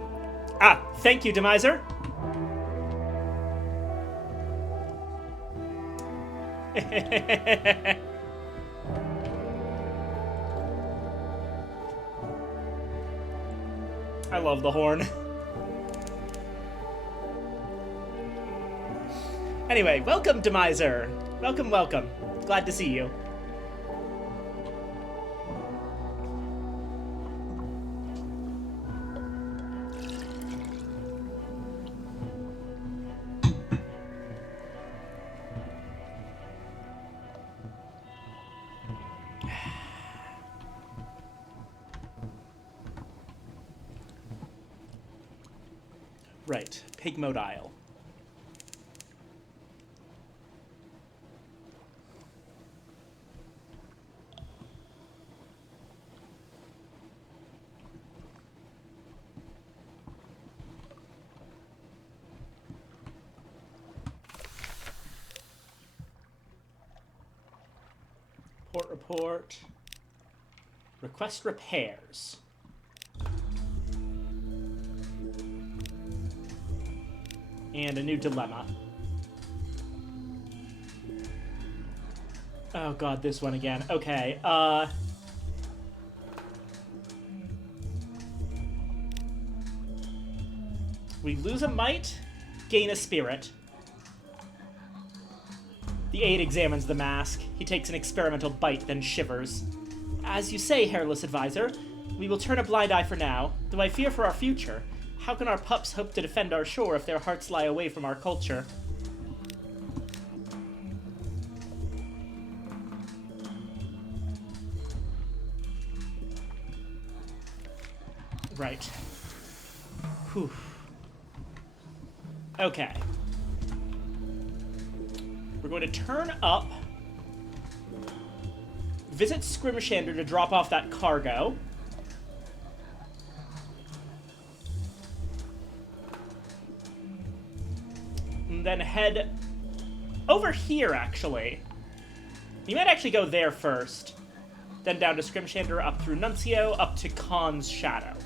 Ah, thank you, Demiser. I love the horn. Anyway, welcome, Demiser. Welcome, welcome. Glad to see you. Right, Pigmode Isle. Port report. Request repairs. And a new dilemma. Oh god, this one again. Okay, we lose a might, gain a spirit. The aide examines the mask. He takes an experimental bite, then shivers. As you say, hairless advisor, we will turn a blind eye for now, though I fear for our future. How can our pups hope to defend our shore if their hearts lie away from our culture? Right. Whew. Okay. We're going to turn up, visit Scrimshander to drop off that cargo. And then head over here, actually. You might actually go there first. Then down to Scrimshander, up through Nuncio, up to Khan's Shadow.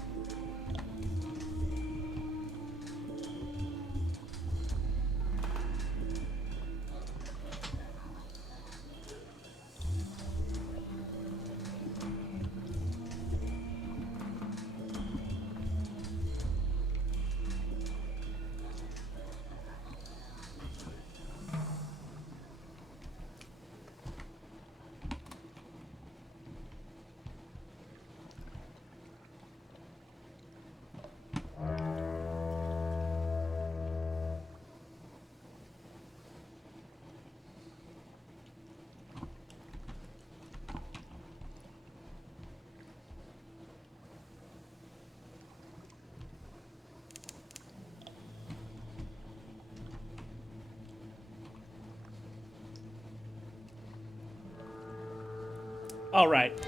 Alright.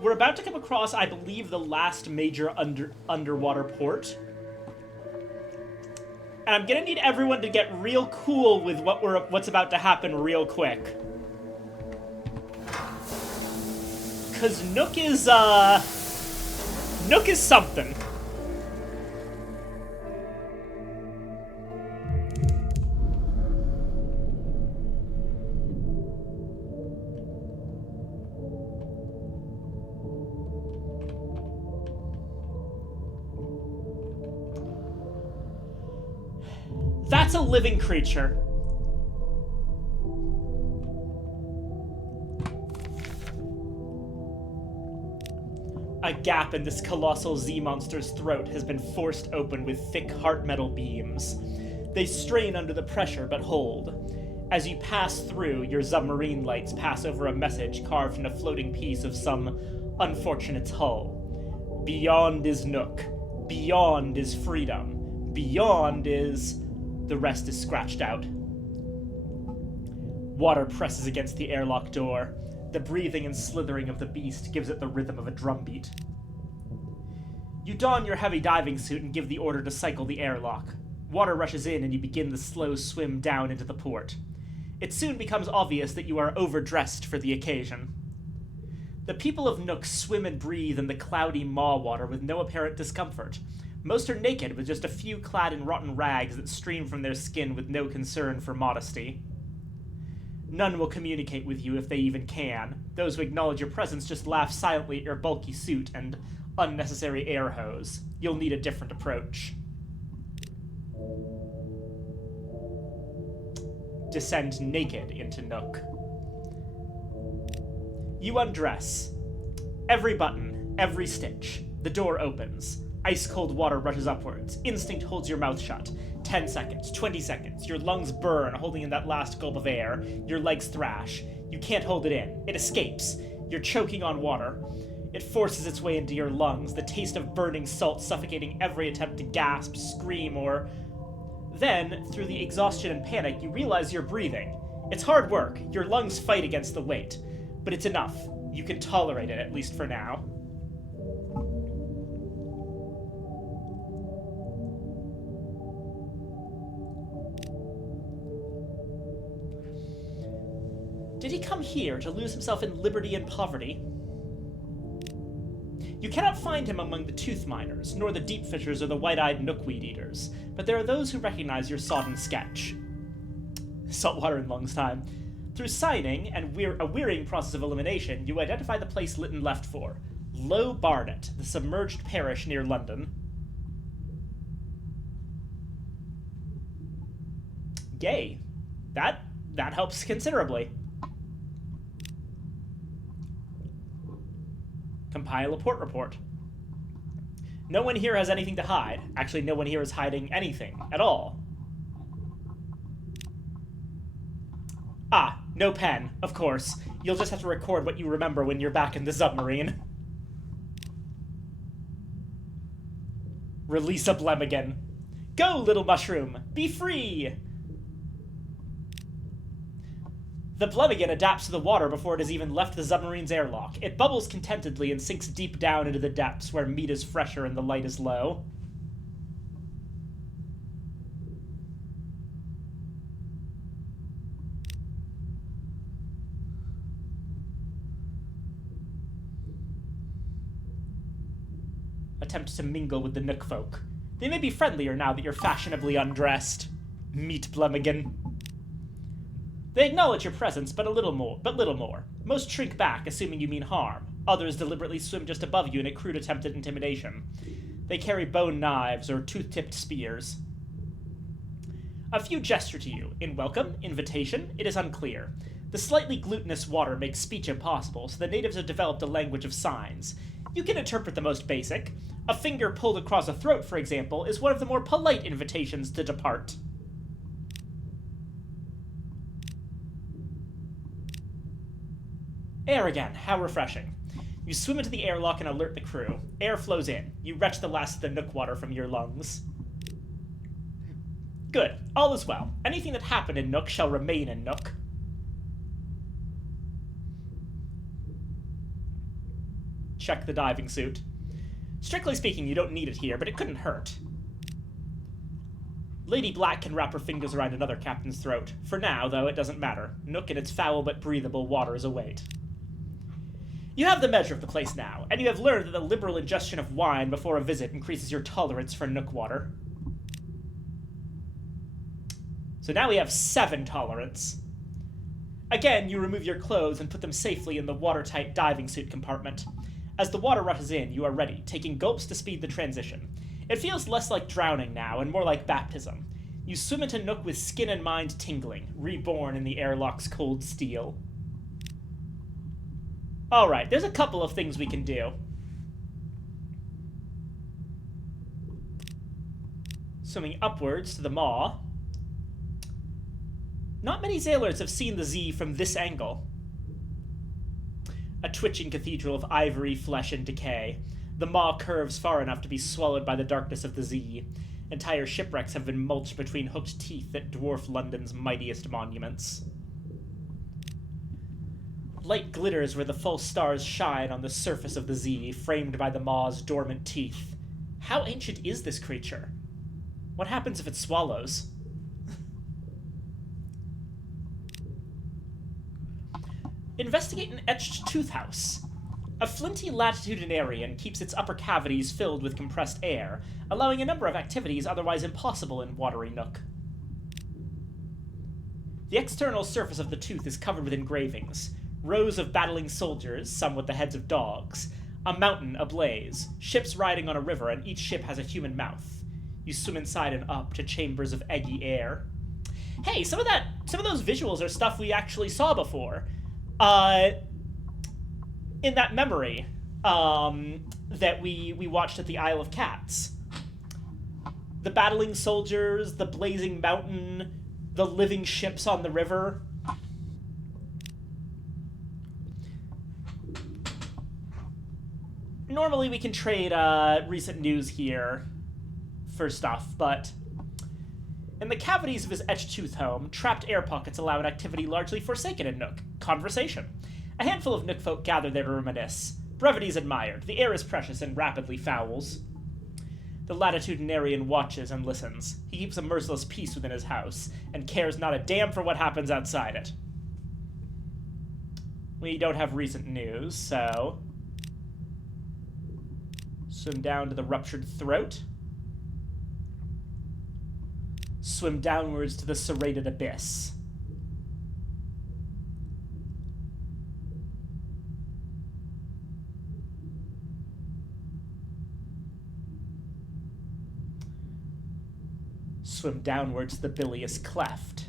We're about to come across, I believe, the last major underwater port. And I'm gonna need everyone to get real cool with what's about to happen real quick. Cause Nook is something. That's a living creature. A gap in this colossal Z-monster's throat has been forced open with thick heart metal beams. They strain under the pressure, but hold. As you pass through, your submarine lights pass over a message carved in a floating piece of some unfortunate's hull. Beyond is Nook. Beyond is freedom. Beyond is... The rest is scratched out. Water presses against the airlock door. The breathing and slithering of the beast gives it the rhythm of a drumbeat. You don your heavy diving suit and give the order to cycle the airlock. Water rushes in and you begin the slow swim down into the port. It soon becomes obvious that you are overdressed for the occasion. The people of Nook swim and breathe in the cloudy maw water with no apparent discomfort. Most are naked, with just a few clad in rotten rags that stream from their skin with no concern for modesty. None will communicate with you if they even can. Those who acknowledge your presence just laugh silently at your bulky suit and unnecessary air hose. You'll need a different approach. Descend naked into Nook. You undress. Every button, every stitch. The door opens. Ice-cold water rushes upwards. Instinct holds your mouth shut. 10 seconds, 20 seconds. Your lungs burn, holding in that last gulp of air. Your legs thrash. You can't hold it in. It escapes. You're choking on water. It forces its way into your lungs, the taste of burning salt suffocating every attempt to gasp, scream, or... Then, through the exhaustion and panic, you realize you're breathing. It's hard work. Your lungs fight against the weight. But it's enough. You can tolerate it, at least for now. Did he come here to lose himself in liberty and poverty? You cannot find him among the tooth miners, nor the deep fishers or the white-eyed nookweed eaters, but there are those who recognize your sodden sketch. Saltwater in lungs time. Through signing and a wearying process of elimination, you identify the place Lytton left for. Low Barnet, the submerged parish near London. Yay. That helps considerably. Compile a port report. No one here has anything to hide. Actually, no one here is hiding anything at all. Ah, no pen, of course. You'll just have to record what you remember when you're back in the submarine. Release a Blemigan. Go, little mushroom! Be free! The Blemigan adapts to the water before it has even left the submarine's airlock. It bubbles contentedly and sinks deep down into the depths where meat is fresher and the light is low. Attempt to mingle with the Nook folk. They may be friendlier now that you're fashionably undressed. Meet Blemigan. They acknowledge your presence, but little more. Most shrink back, assuming you mean harm. Others deliberately swim just above you in a crude attempt at intimidation. They carry bone knives or tooth-tipped spears. A few gesture to you. In welcome, invitation, it is unclear. The slightly glutinous water makes speech impossible, so the natives have developed a language of signs. You can interpret the most basic. A finger pulled across a throat, for example, is one of the more polite invitations to depart. Air again, how refreshing. You swim into the airlock and alert the crew. Air flows in. You retch the last of the Nook water from your lungs. Good. All is well. Anything that happened in Nook shall remain in Nook. Check the diving suit. Strictly speaking, you don't need it here, but it couldn't hurt. Lady Black can wrap her fingers around another captain's throat. For now, though, it doesn't matter. Nook and its foul but breathable waters await. You have the measure of the place now, and you have learned that the liberal ingestion of wine before a visit increases your tolerance for Nook water. So now we have 7 tolerance. Again, you remove your clothes and put them safely in the watertight diving suit compartment. As the water rushes in, you are ready, taking gulps to speed the transition. It feels less like drowning now, and more like baptism. You swim into Nook with skin and mind tingling, reborn in the airlock's cold steel. Alright, there's a couple of things we can do. Swimming upwards to the maw. Not many sailors have seen the Z from this angle. A twitching cathedral of ivory, flesh, and decay. The maw curves far enough to be swallowed by the darkness of the Z. Entire shipwrecks have been mulched between hooked teeth that dwarf London's mightiest monuments. Light glitters where the false stars shine on the surface of the Z, framed by the maw's dormant teeth. How ancient is this creature? What happens if it swallows? Investigate an etched tooth house. A flinty latitudinarian keeps its upper cavities filled with compressed air, allowing a number of activities otherwise impossible in watery Nook. The external surface of the tooth is covered with engravings. Rows of battling soldiers, some with the heads of dogs. A mountain ablaze. Ships riding on a river, and each ship has a human mouth. You swim inside and up to chambers of eggy air. Hey, some of those visuals are stuff we actually saw before. In that memory, that we watched at the Isle of Cats. The battling soldiers, the blazing mountain, the living ships on the river. Normally we can trade recent news here for stuff, but in the cavities of his etched tooth home, trapped air pockets allow an activity largely forsaken in Nook: conversation. A handful of Nook folk gather there to reminisce. Brevity is admired. The air is precious and rapidly fouls. The latitudinarian watches and listens. He keeps a merciless peace within his house, and cares not a damn for what happens outside it. We don't have recent news, so... Swim down to the ruptured throat. Swim downwards to the serrated abyss. Swim downwards to the bilious cleft.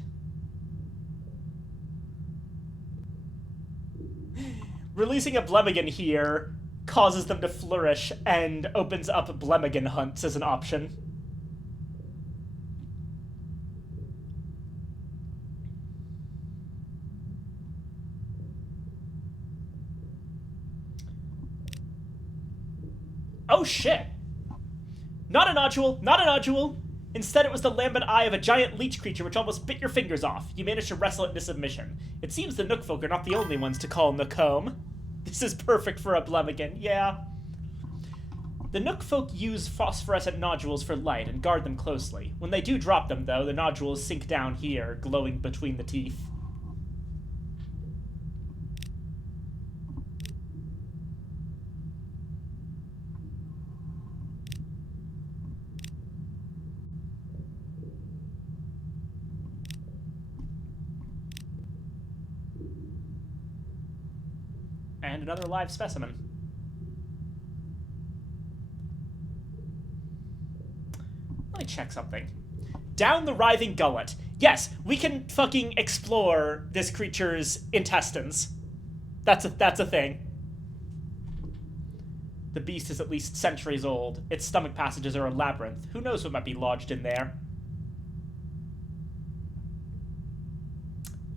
Releasing a Blemigan here causes them to flourish and opens up Blemigan hunts as an option. Oh shit! Not a nodule, not a nodule! Instead, it was the lambent eye of a giant leech creature which almost bit your fingers off. You managed to wrestle it into submission. It seems the Nook folk are not the only ones to call Nook home. This is perfect for a Blemigan, yeah. The Nook folk use phosphorescent nodules for light and guard them closely. When they do drop them, though, the nodules sink down here, glowing between the teeth. And another live specimen. Let me check something. Down the writhing gullet. Yes, we can fucking explore this creature's intestines. That's a thing. The beast is at least centuries old. Its stomach passages are a labyrinth. Who knows what might be lodged in there?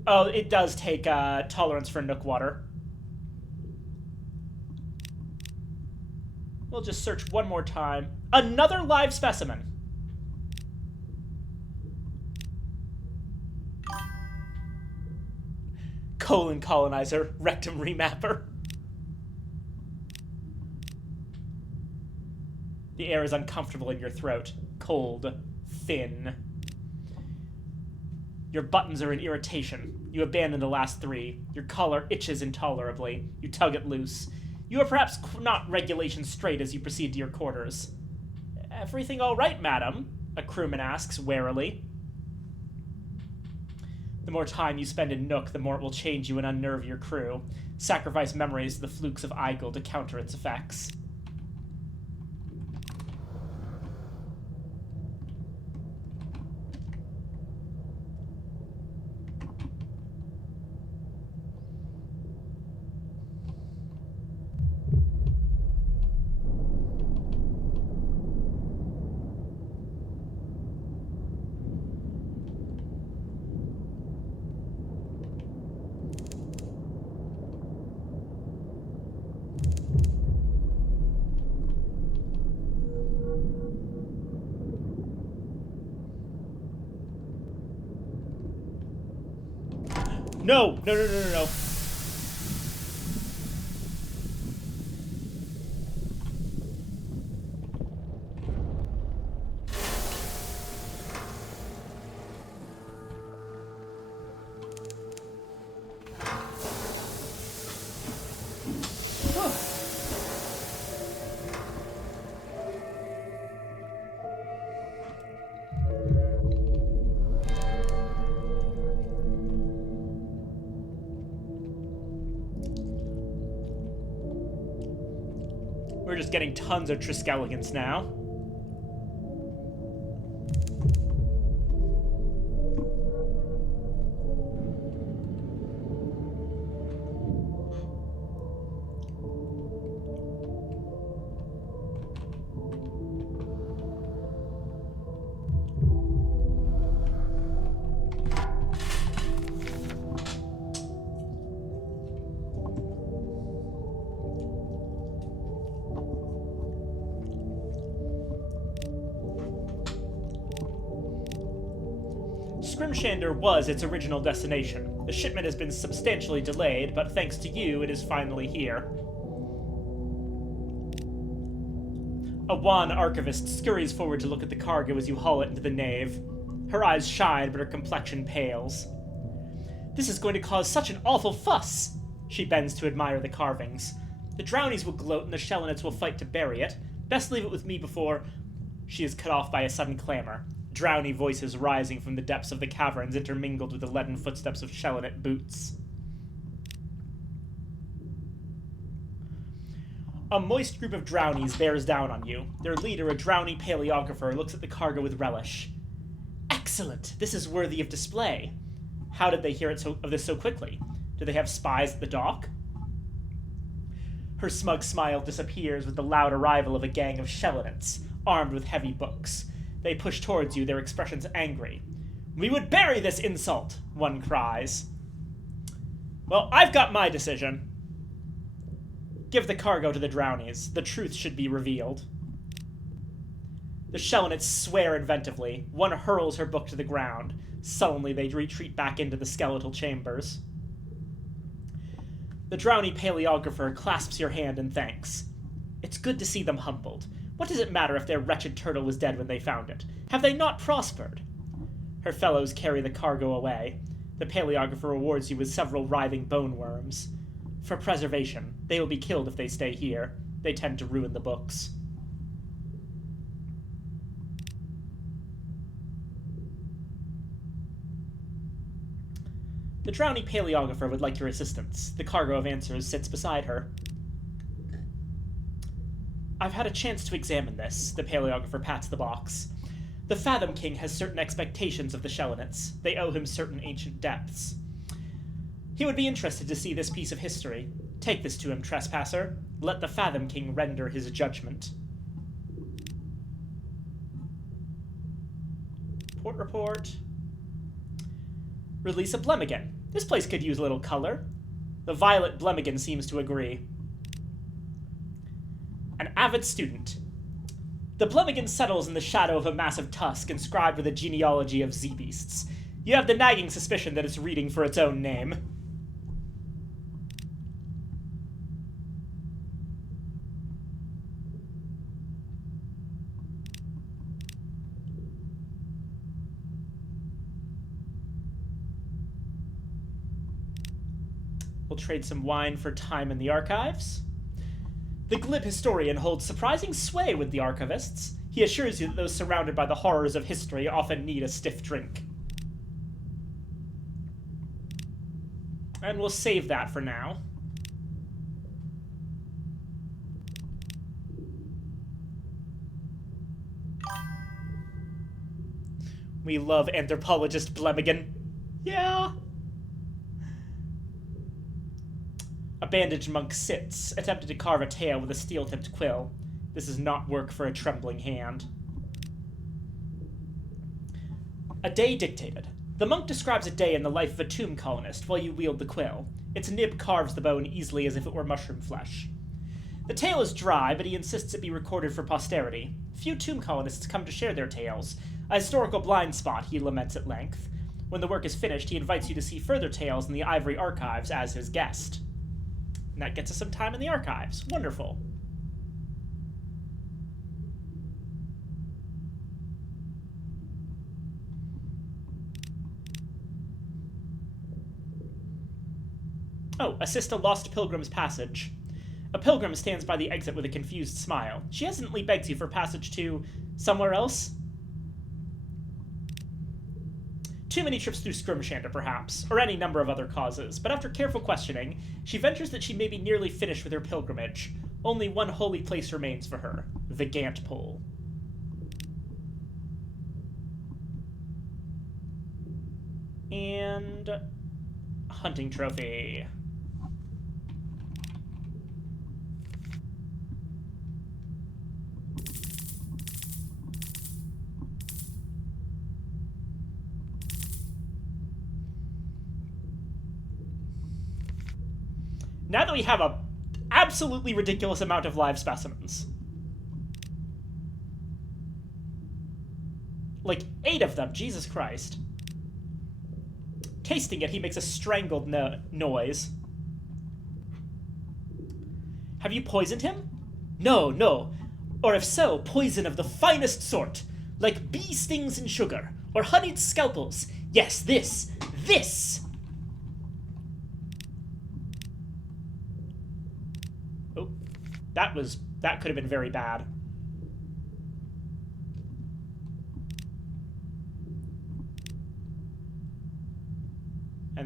Oh, it does take tolerance for Nook water. We'll just search one more time. Another live specimen. Colon colonizer, rectum remapper. The air is uncomfortable in your throat. Cold. Thin. Your buttons are in irritation. You abandon the last three. Your collar itches intolerably. You tug it loose. You are perhaps not regulation straight as you proceed to your quarters. Everything all right, madam? A crewman asks, warily. The more time you spend in Nook, the more it will change you and unnerve your crew. Sacrifice memories to the flukes of Eigel to counter its effects. No! No, no, no, no, no. We're just getting tons of Triskeligans now. Scrimshander was its original destination. The shipment has been substantially delayed, but thanks to you, it is finally here. A wan archivist scurries forward to look at the cargo as you haul it into the nave. Her eyes shine, but her complexion pales. This is going to cause such an awful fuss! She bends to admire the carvings. The drownies will gloat and the shellenids will fight to bury it. Best leave it with me before... She is cut off by a sudden clamor. Drowny voices rising from the depths of the caverns intermingled with the leaden footsteps of Shelinet boots. A moist group of drownies bears down on you. Their leader, a drowny paleographer, looks at the cargo with relish. Excellent! This is worthy of display. How did they hear of this so quickly? Do they have spies at the dock? Her smug smile disappears with the loud arrival of a gang of Shelinets, armed with heavy books. They push towards you, their expressions angry. We would bury this insult, one cries. Well, I've got my decision. Give the cargo to the drownies. The truth should be revealed. The Shelinets swear inventively. One hurls her book to the ground. Sullenly, they retreat back into the skeletal chambers. The drowny paleographer clasps your hand in thanks. It's good to see them humbled. What does it matter if their wretched turtle was dead when they found it? Have they not prospered? Her fellows carry the cargo away. The paleographer rewards you with several writhing bone worms. For preservation, they will be killed if they stay here. They tend to ruin the books. The drowny paleographer would like your assistance. The cargo of answers sits beside her. I've had a chance to examine this. The paleographer pats the box. The Fathom King has certain expectations of the Shelinets. They owe him certain ancient depths. He would be interested to see this piece of history. Take this to him, trespasser. Let the Fathom King render his judgment. Port report. Release a Blemigan. This place could use a little color. The violet Blemigan seems to agree. An avid student. The Blemigan settles in the shadow of a massive tusk inscribed with a genealogy of Z-beasts. You have the nagging suspicion that it's reading for its own name. We'll trade some wine for time in the archives. The glib historian holds surprising sway with the archivists. He assures you that those surrounded by the horrors of history often need a stiff drink. And we'll save that for now. We love anthropologist Blemigan. Yeah. A bandaged monk sits, attempting to carve a tail with a steel-tipped quill. This is not work for a trembling hand. A day dictated. The monk describes a day in the life of a tomb colonist while you wield the quill. Its nib carves the bone easily as if it were mushroom flesh. The tale is dry, but he insists it be recorded for posterity. Few tomb colonists come to share their tales. A historical blind spot, he laments at length. When the work is finished, he invites you to see further tales in the Ivory Archives as his guest. And that gets us some time in the archives. Wonderful. Oh, assist a lost pilgrim's passage. A pilgrim stands by the exit with a confused smile. She hesitantly begs you for passage to somewhere else. Too many trips through Scrimshander, perhaps, or any number of other causes, but after careful questioning, she ventures that she may be nearly finished with her pilgrimage. Only one holy place remains for her, the Gant Pole. And... hunting trophy. Now that we have a absolutely ridiculous amount of live specimens. Like 8 of them, Jesus Christ. Tasting it, he makes a strangled noise. Have you poisoned him? No, no. Or if so, poison of the finest sort. Like bee stings and sugar, or honeyed scalpels. Yes, this! Oh, that could have been very bad.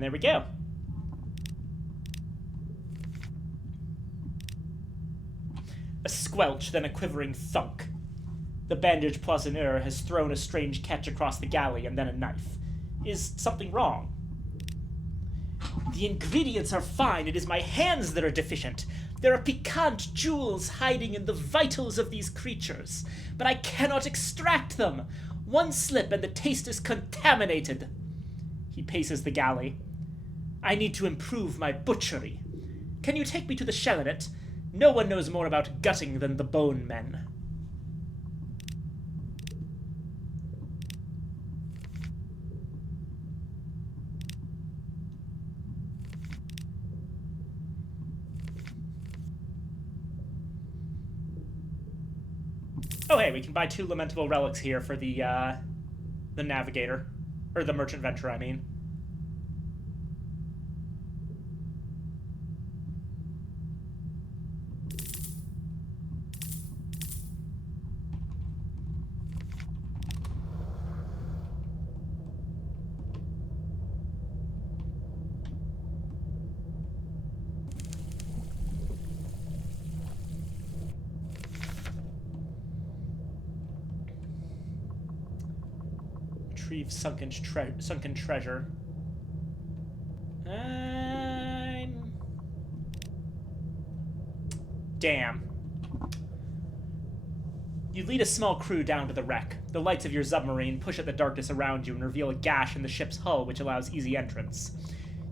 And there we go. A squelch, then a quivering thunk. The bandage poissonneur has thrown a strange catch across the galley, and then a knife. Is something wrong? The ingredients are fine. It is my hands that are deficient. There are piquant jewels hiding in the vitals of these creatures, but I cannot extract them. One slip and the taste is contaminated. He paces the galley. I need to improve my butchery. Can you take me to the Shelinet? No one knows more about gutting than the bone men. Oh, hey, we can buy 2 lamentable relics here for the navigator. Or the merchant venture, I mean. Retrieve sunken treasure. Damn. You lead a small crew down to the wreck. The lights of your submarine push at the darkness around you and reveal a gash in the ship's hull which allows easy entrance.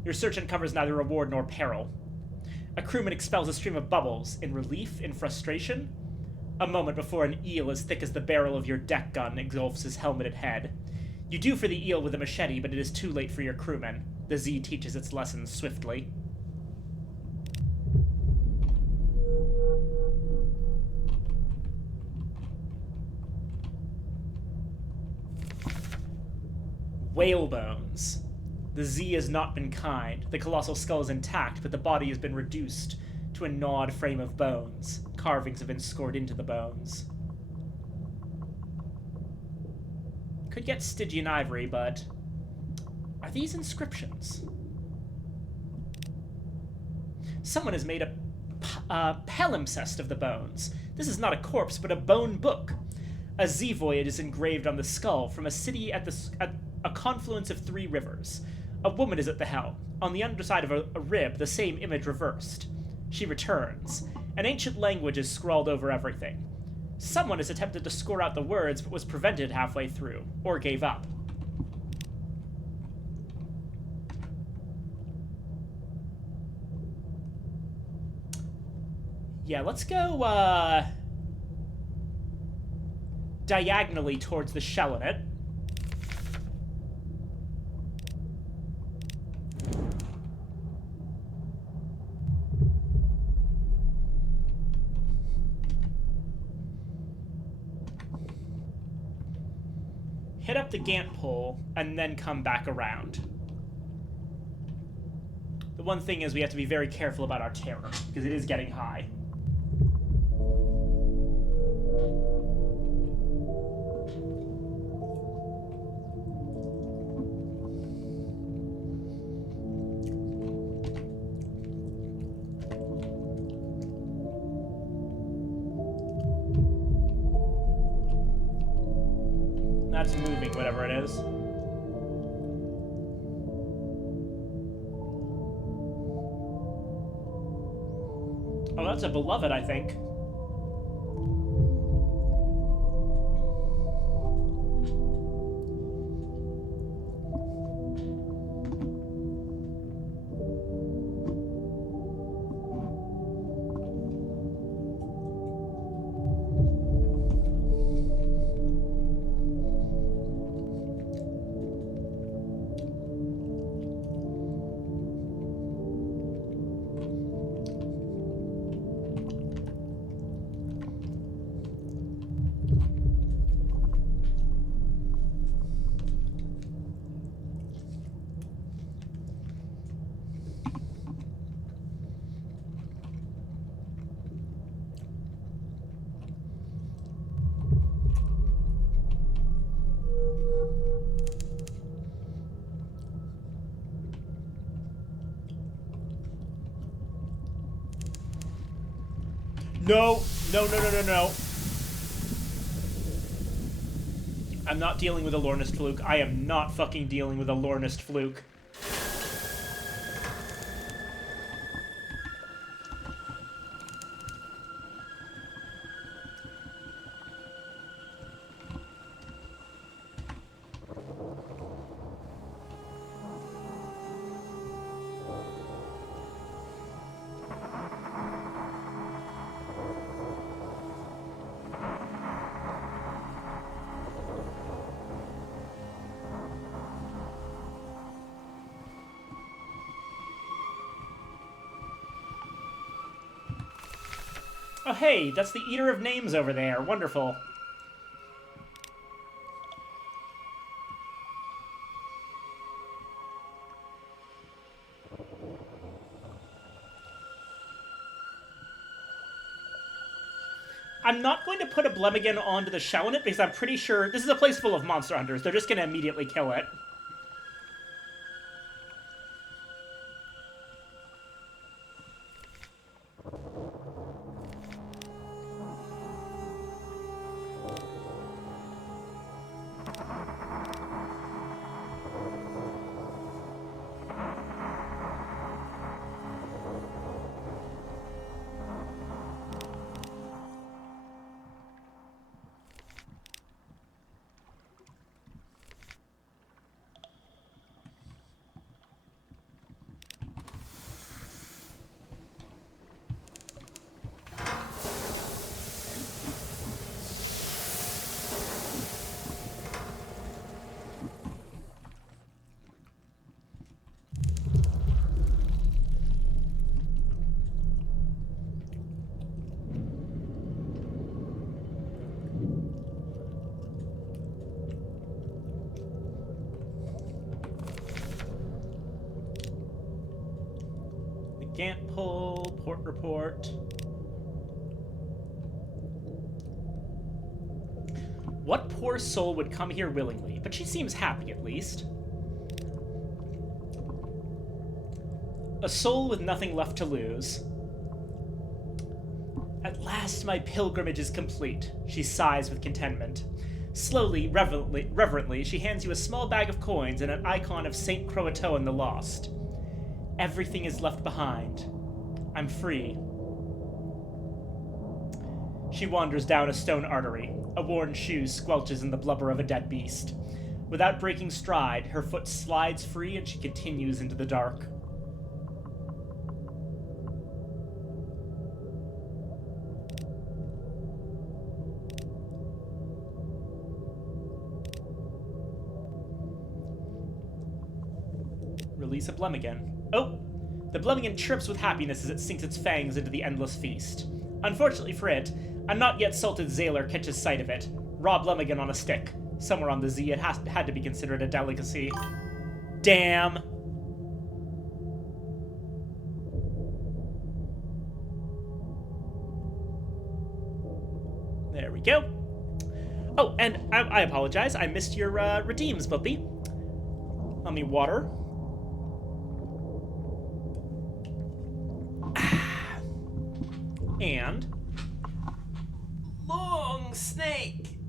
Your search uncovers neither reward nor peril. A crewman expels a stream of bubbles, in relief, in frustration. A moment before an eel as thick as the barrel of your deck gun engulfs his helmeted head. You do for the eel with a machete, but it is too late for your crewmen. The Z teaches its lessons swiftly. Whale bones. The Z has not been kind. The colossal skull is intact, but the body has been reduced to a gnawed frame of bones. Carvings have been scored into the bones. Could get Stygian ivory, but are these inscriptions? Someone has made a palimpsest of the bones. This is not a corpse, but a bone book. A Z voyage is engraved on the skull from a city at a confluence of 3 rivers. A woman is at the helm. On the underside of a rib, the same image reversed. She returns. An ancient language is scrawled over everything. Someone has attempted to score out the words, but was prevented halfway through, or gave up. Yeah, let's go, diagonally towards the Shelinet. Hit up the Gant pole, and then come back around. The one thing is we have to be very careful about our terror, because it is getting high. That's moving, whatever it is. Oh, that's a beloved, I think. No. No, no, no, no, no. I'm not dealing with a Lornist fluke. I am not fucking dealing with a Lornist fluke. Oh, hey, that's the Eater of Names over there. Wonderful. I'm not going to put a Blemigan onto the shell in it because I'm pretty sure this is a place full of monster hunters. They're just going to immediately kill it. Gant pull, port report. What poor soul would come here willingly? But she seems happy, at least. A soul with nothing left to lose. At last my pilgrimage is complete, she sighs with contentment. Slowly, reverently, she hands you a small bag of coins and an icon of Saint Croatoan the Lost. Everything is left behind. I'm free. She wanders down a stone artery. A worn shoe squelches in the blubber of a dead beast. Without breaking stride, her foot slides free and she continues into the dark. Release a Blemigan. Oh! The Blemigan chirps with happiness as it sinks its fangs into the endless feast. Unfortunately for it, a not yet salted Zailor catches sight of it. Raw Blemigan on a stick. Somewhere on the Z, it had to be considered a delicacy. Damn! There we go. Oh, and I apologize. I missed your redeems, Bumpy. Let me water. And long snake.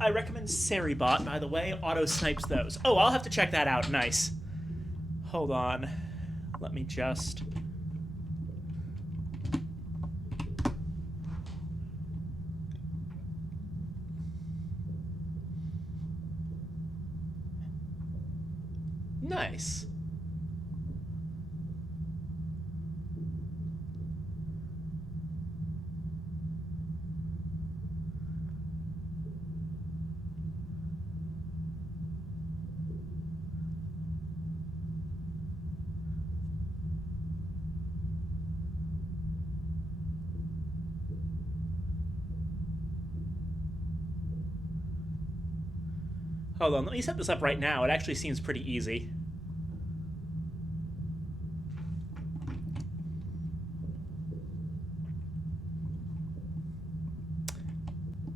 I recommend Seribot, by the way. Auto snipes those. Oh, I'll have to check that out. Nice. Hold on. Let me just... Nice. Hold on, let me set this up right now. It actually seems pretty easy.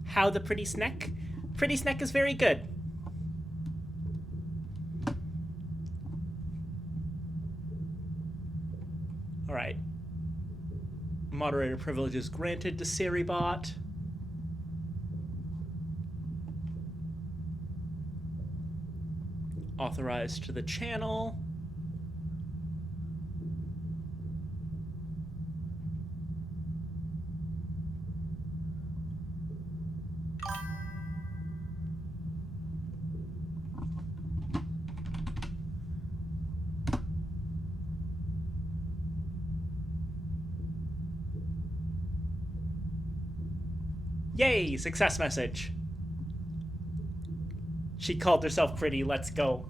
How the pretty snack? Pretty snack is very good. Alright. Moderator privileges granted to Siribot. Authorized to the channel. Yay, success message. She called herself pretty, let's go.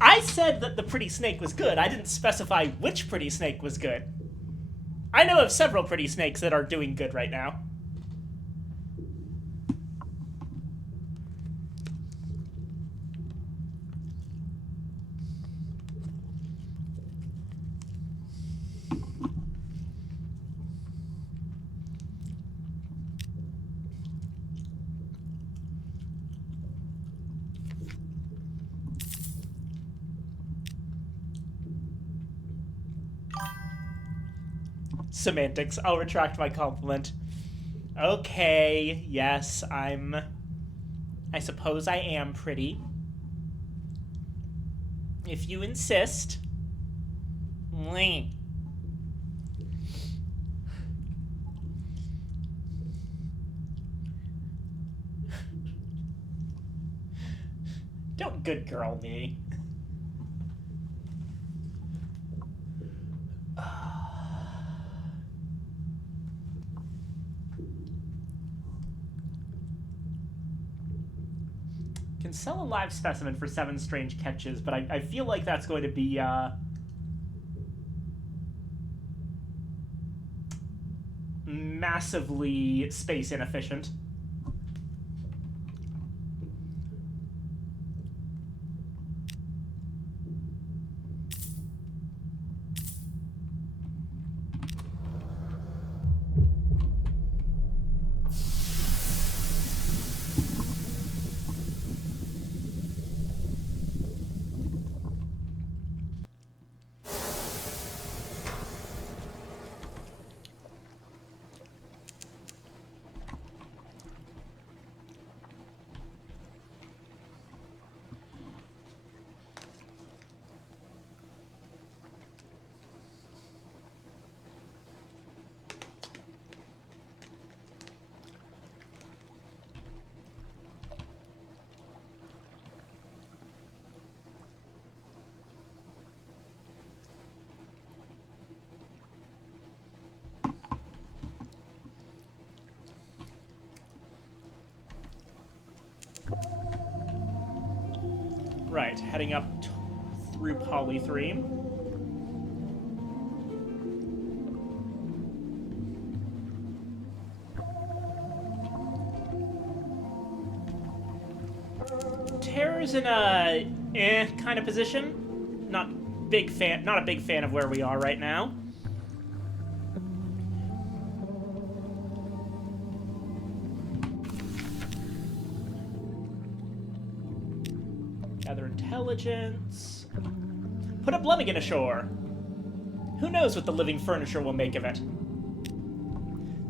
I said that the pretty snake was good. I didn't specify which pretty snake was good. I know of several pretty snakes that are doing good right now. Semantics. I'll retract my compliment. Okay, yes, I suppose I am pretty. If you insist. Don't good girl me. Can sell a live specimen for 7 strange catches, but I feel like that's going to be massively space inefficient. Right, heading up through Polythreme. Terror's in a kind of position. Not a big fan of where we are right now. Gather intelligence. Put a Blummigan ashore. Who knows what the living furniture will make of it?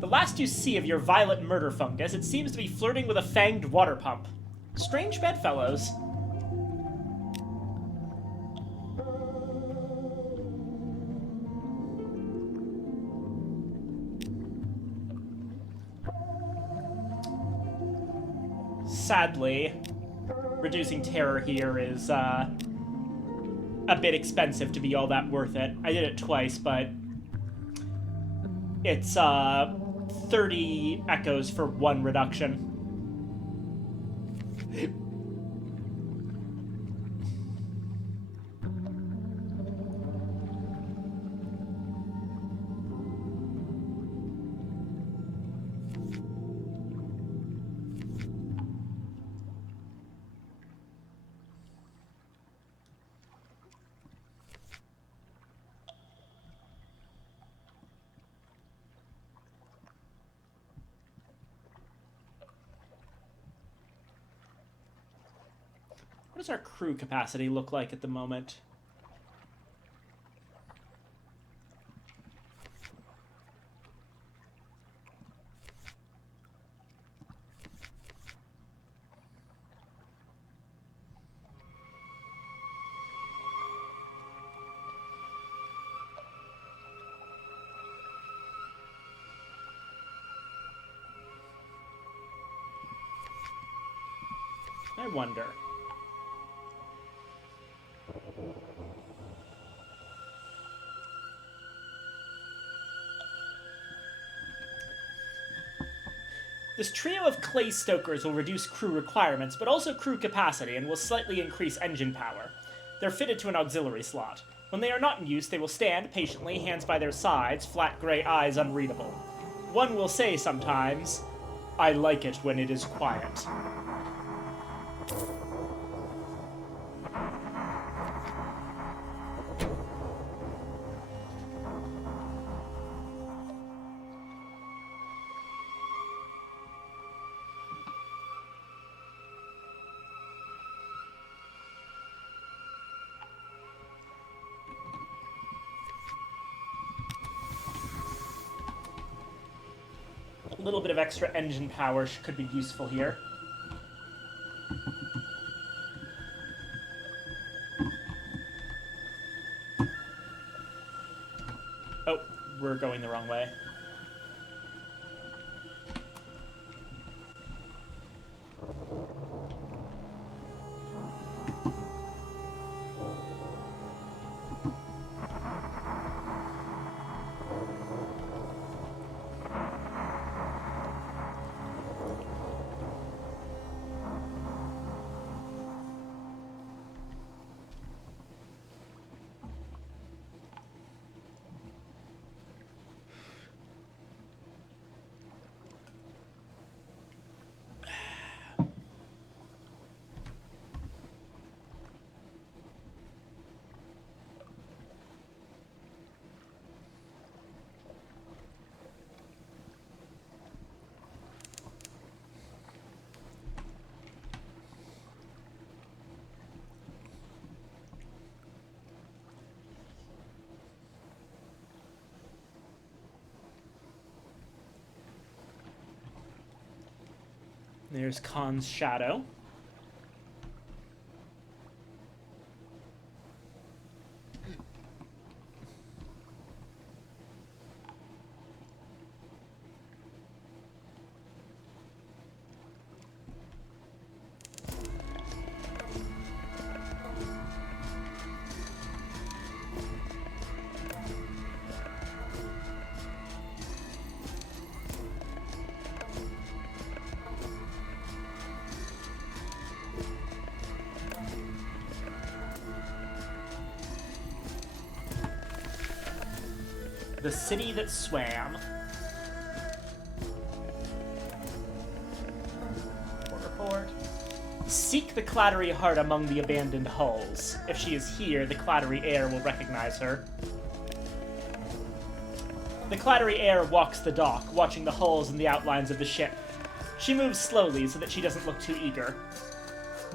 The last you see of your violet murder fungus, it seems to be flirting with a fanged water pump. Strange bedfellows. Sadly, reducing terror here is a bit expensive to be all that worth it. I did it twice, but it's 30 echoes for 1 reduction. What does our crew capacity look like at the moment? I wonder. This trio of clay stokers will reduce crew requirements, but also crew capacity, and will slightly increase engine power. They're fitted to an auxiliary slot. When they are not in use, they will stand patiently, hands by their sides, flat gray eyes unreadable. One will say sometimes, "I like it when it is quiet." A little bit of extra engine power could be useful here. Oh, we're going the wrong way. There's Khan's shadow. The city that swam. Report. Seek the Clattery Heart among the abandoned hulls. If she is here, the Clattery Heir will recognize her. The Clattery Heir walks the dock, watching the hulls and the outlines of the ship. She moves slowly so that she doesn't look too eager.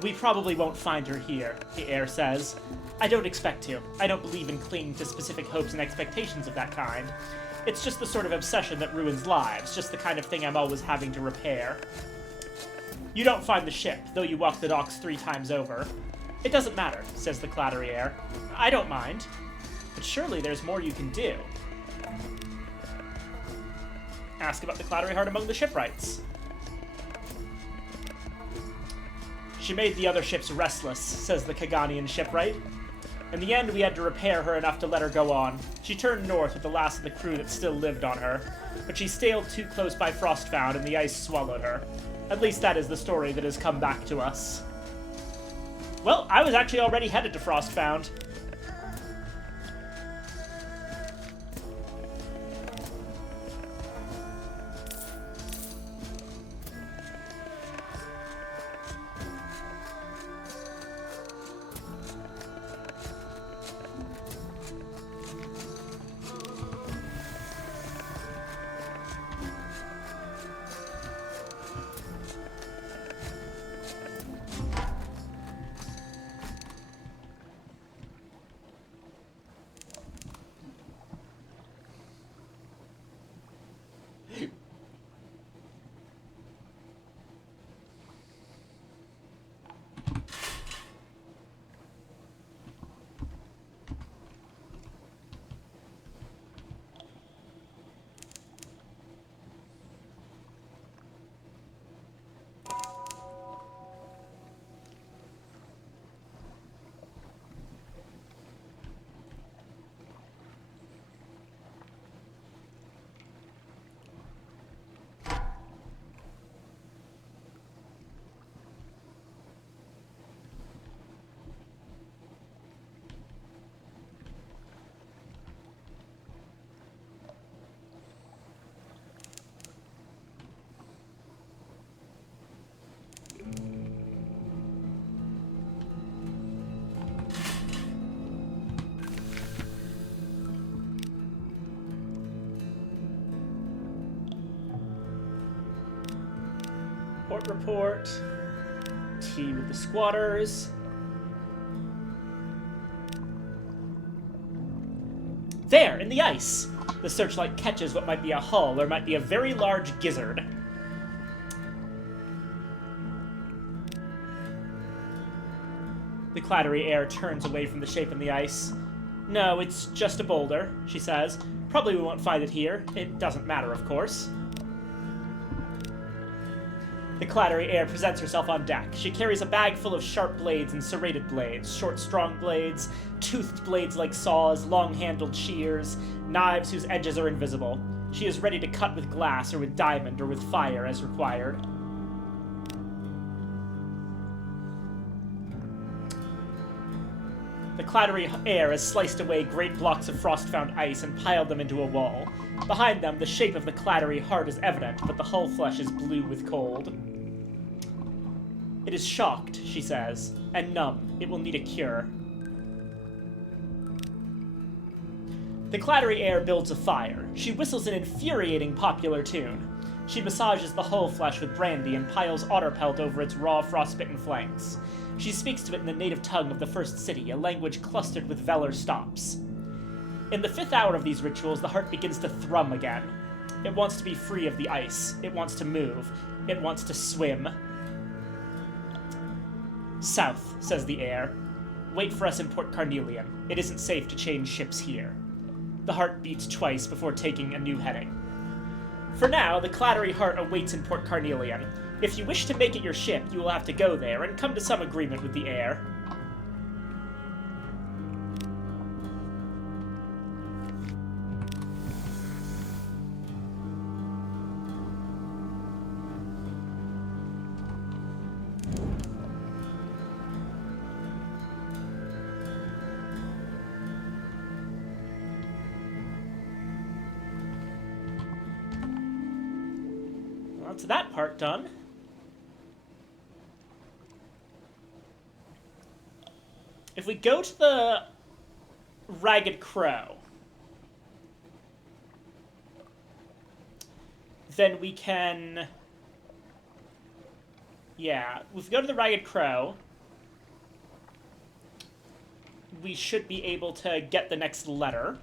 We probably won't find her here, the heir says. I don't expect to. I don't believe in clinging to specific hopes and expectations of that kind. It's just the sort of obsession that ruins lives, just the kind of thing I'm always having to repair. You don't find the ship, though you walk the docks 3 times over. It doesn't matter, says the Clattery Heir. I don't mind. But surely there's more you can do. Ask about the Clattery Heart among the shipwrights. She made the other ships restless, says the Kaganian shipwright. In the end, we had to repair her enough to let her go on. She turned north with the last of the crew that still lived on her, but she sailed too close by Frostfound and the ice swallowed her. At least that is the story that has come back to us. Well, I was actually already headed to Frostfound. Scout report. Tea with the squatters. There, in the ice! The searchlight catches what might be a hull or might be a very large gizzard. The clattery air turns away from the shape in the ice. No, it's just a boulder, she says. Probably we won't find it here. It doesn't matter, of course. The clattery air presents herself on deck. She carries a bag full of sharp blades and serrated blades, short, strong blades, toothed blades like saws, long-handled shears, knives whose edges are invisible. She is ready to cut with glass or with diamond or with fire as required. The clattery air has sliced away great blocks of frost-found ice and piled them into a wall. Behind them, the shape of the clattery heart is evident, but the hull flesh is blue with cold. It is shocked, she says, and numb. It will need a cure. The clattery air builds a fire. She whistles an infuriating popular tune. She massages the hull flesh with brandy and piles otter pelt over its raw, frostbitten flanks. She speaks to it in the native tongue of the first city, a language clustered with velar stops. In the 5th hour of these rituals, the heart begins to thrum again. It wants to be free of the ice. It wants to move. It wants to swim. South, says the air. Wait for us in Port Carnelian. It isn't safe to change ships here. The heart beats twice before taking a new heading. For now, the clattery heart awaits in Port Carnelian. If you wish to make it your ship, you will have to go there and come to some agreement with the air. Well, that's that part done. If we go to the Ragged Crow, then we can... Yeah, if we go to the Ragged Crow, we should be able to get the next letter.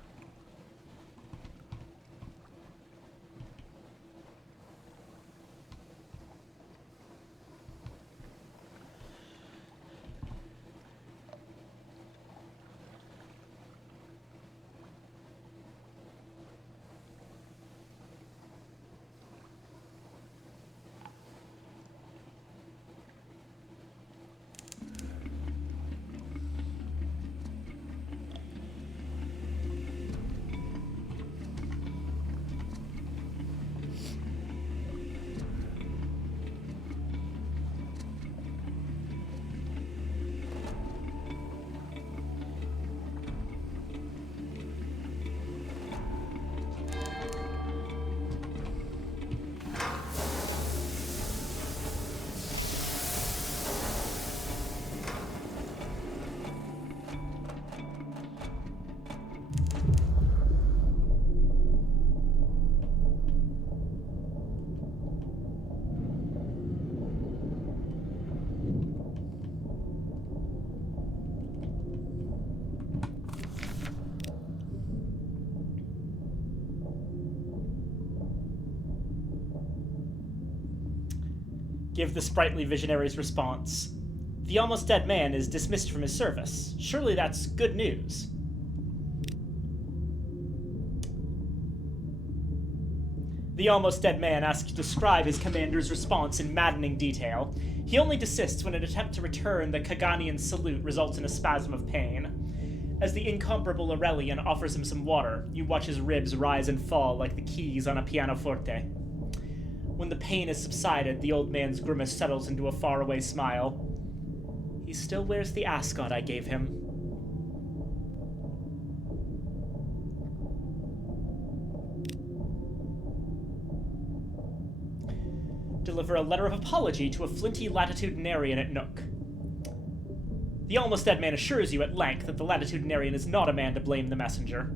Give the sprightly visionary's response. The almost dead man is dismissed from his service. Surely that's good news. The almost dead man asks to describe his commander's response in maddening detail. He only desists when an attempt to return the Kaganian salute results in a spasm of pain. As the incomparable Aurelian offers him some water, you watch his ribs rise and fall like the keys on a pianoforte. When the pain has subsided, the old man's grimace settles into a faraway smile. He still wears the ascot I gave him. Deliver a letter of apology to a flinty latitudinarian at Nook. The almost dead man assures you at length that the latitudinarian is not a man to blame the messenger.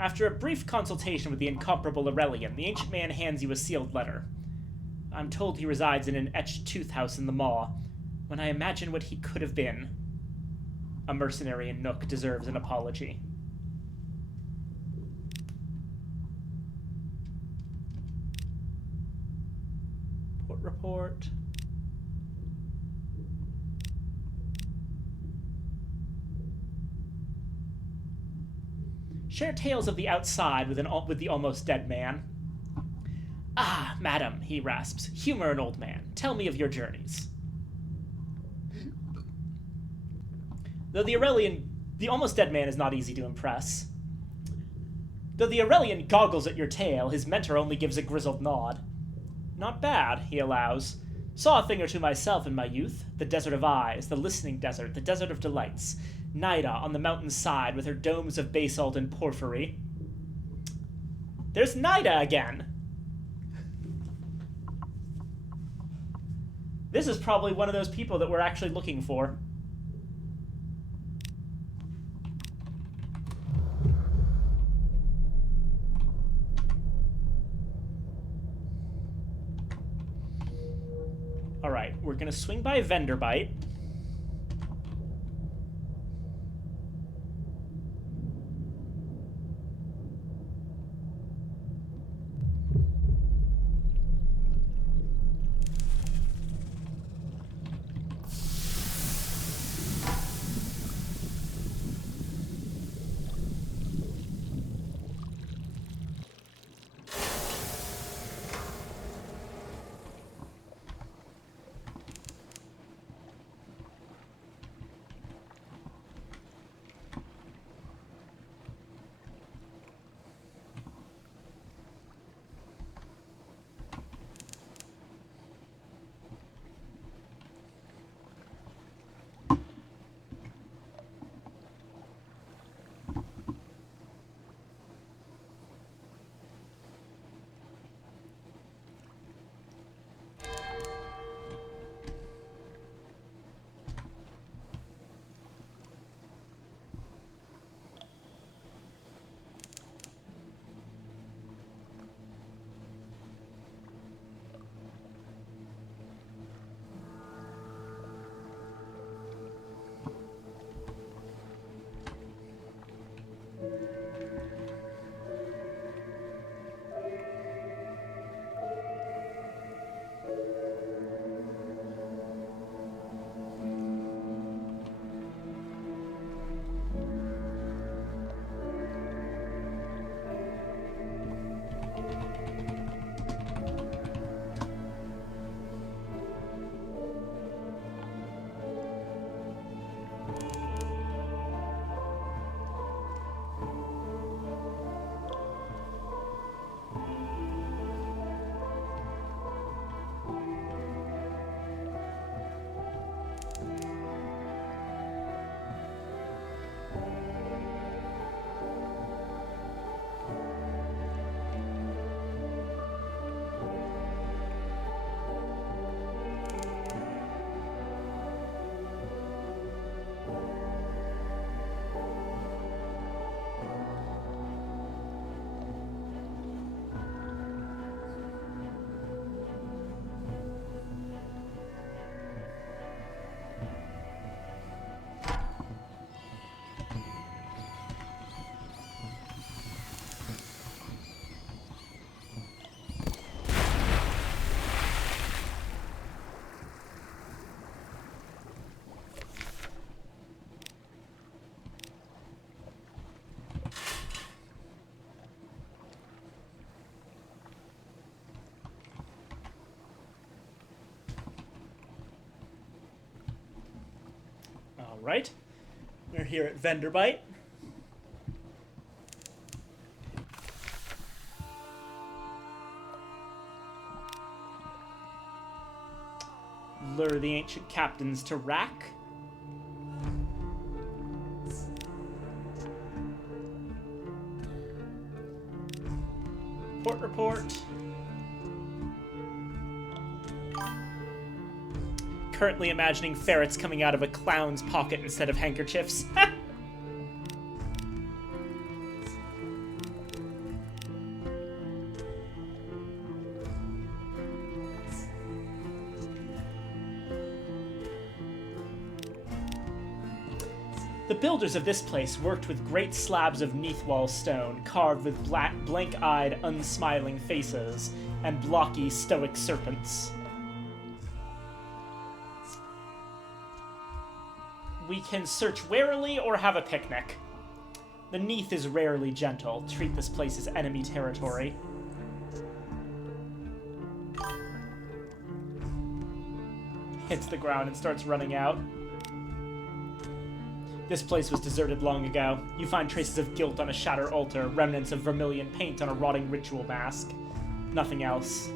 After a brief consultation with the incomparable Aurelian, the ancient man hands you a sealed letter. I'm told he resides in an etched tooth house in the maw. When I imagine what he could have been, a mercenary in Nook deserves an apology. Port report. Share tales of the outside with the almost dead man. Ah, madam, he rasps, humor an old man. Tell me of your journeys. Though the almost dead man is not easy to impress. Though the Aurelian goggles at your tale, his mentor only gives a grizzled nod. Not bad, he allows. Saw a thing or two myself in my youth. The desert of eyes, the listening desert, the desert of delights. Nida on the mountain's side with her domes of basalt and porphyry. There's Nida again! This is probably one of those people that we're actually looking for. Alright, we're gonna swing by Venderbite. Alright. We're here at Venderbite. Lure the ancient captains to rack. Port report. Currently imagining ferrets coming out of a clown's pocket instead of handkerchiefs. The builders of this place worked with great slabs of Neathwall stone, carved with blank-eyed, unsmiling faces, and blocky, stoic serpents. We can search warily or have a picnic. The Neath is rarely gentle. Treat this place as enemy territory. Hits the ground and starts running out. This place was deserted long ago. You find traces of guilt on a shattered altar, remnants of vermilion paint on a rotting ritual mask. Nothing else.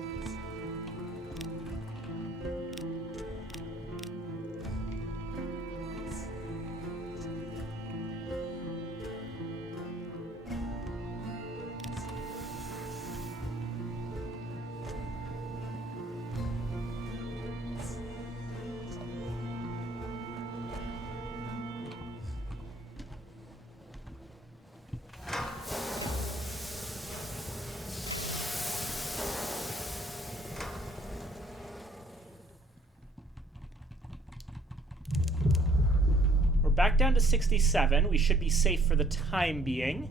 Back down to 67. We should be safe for the time being.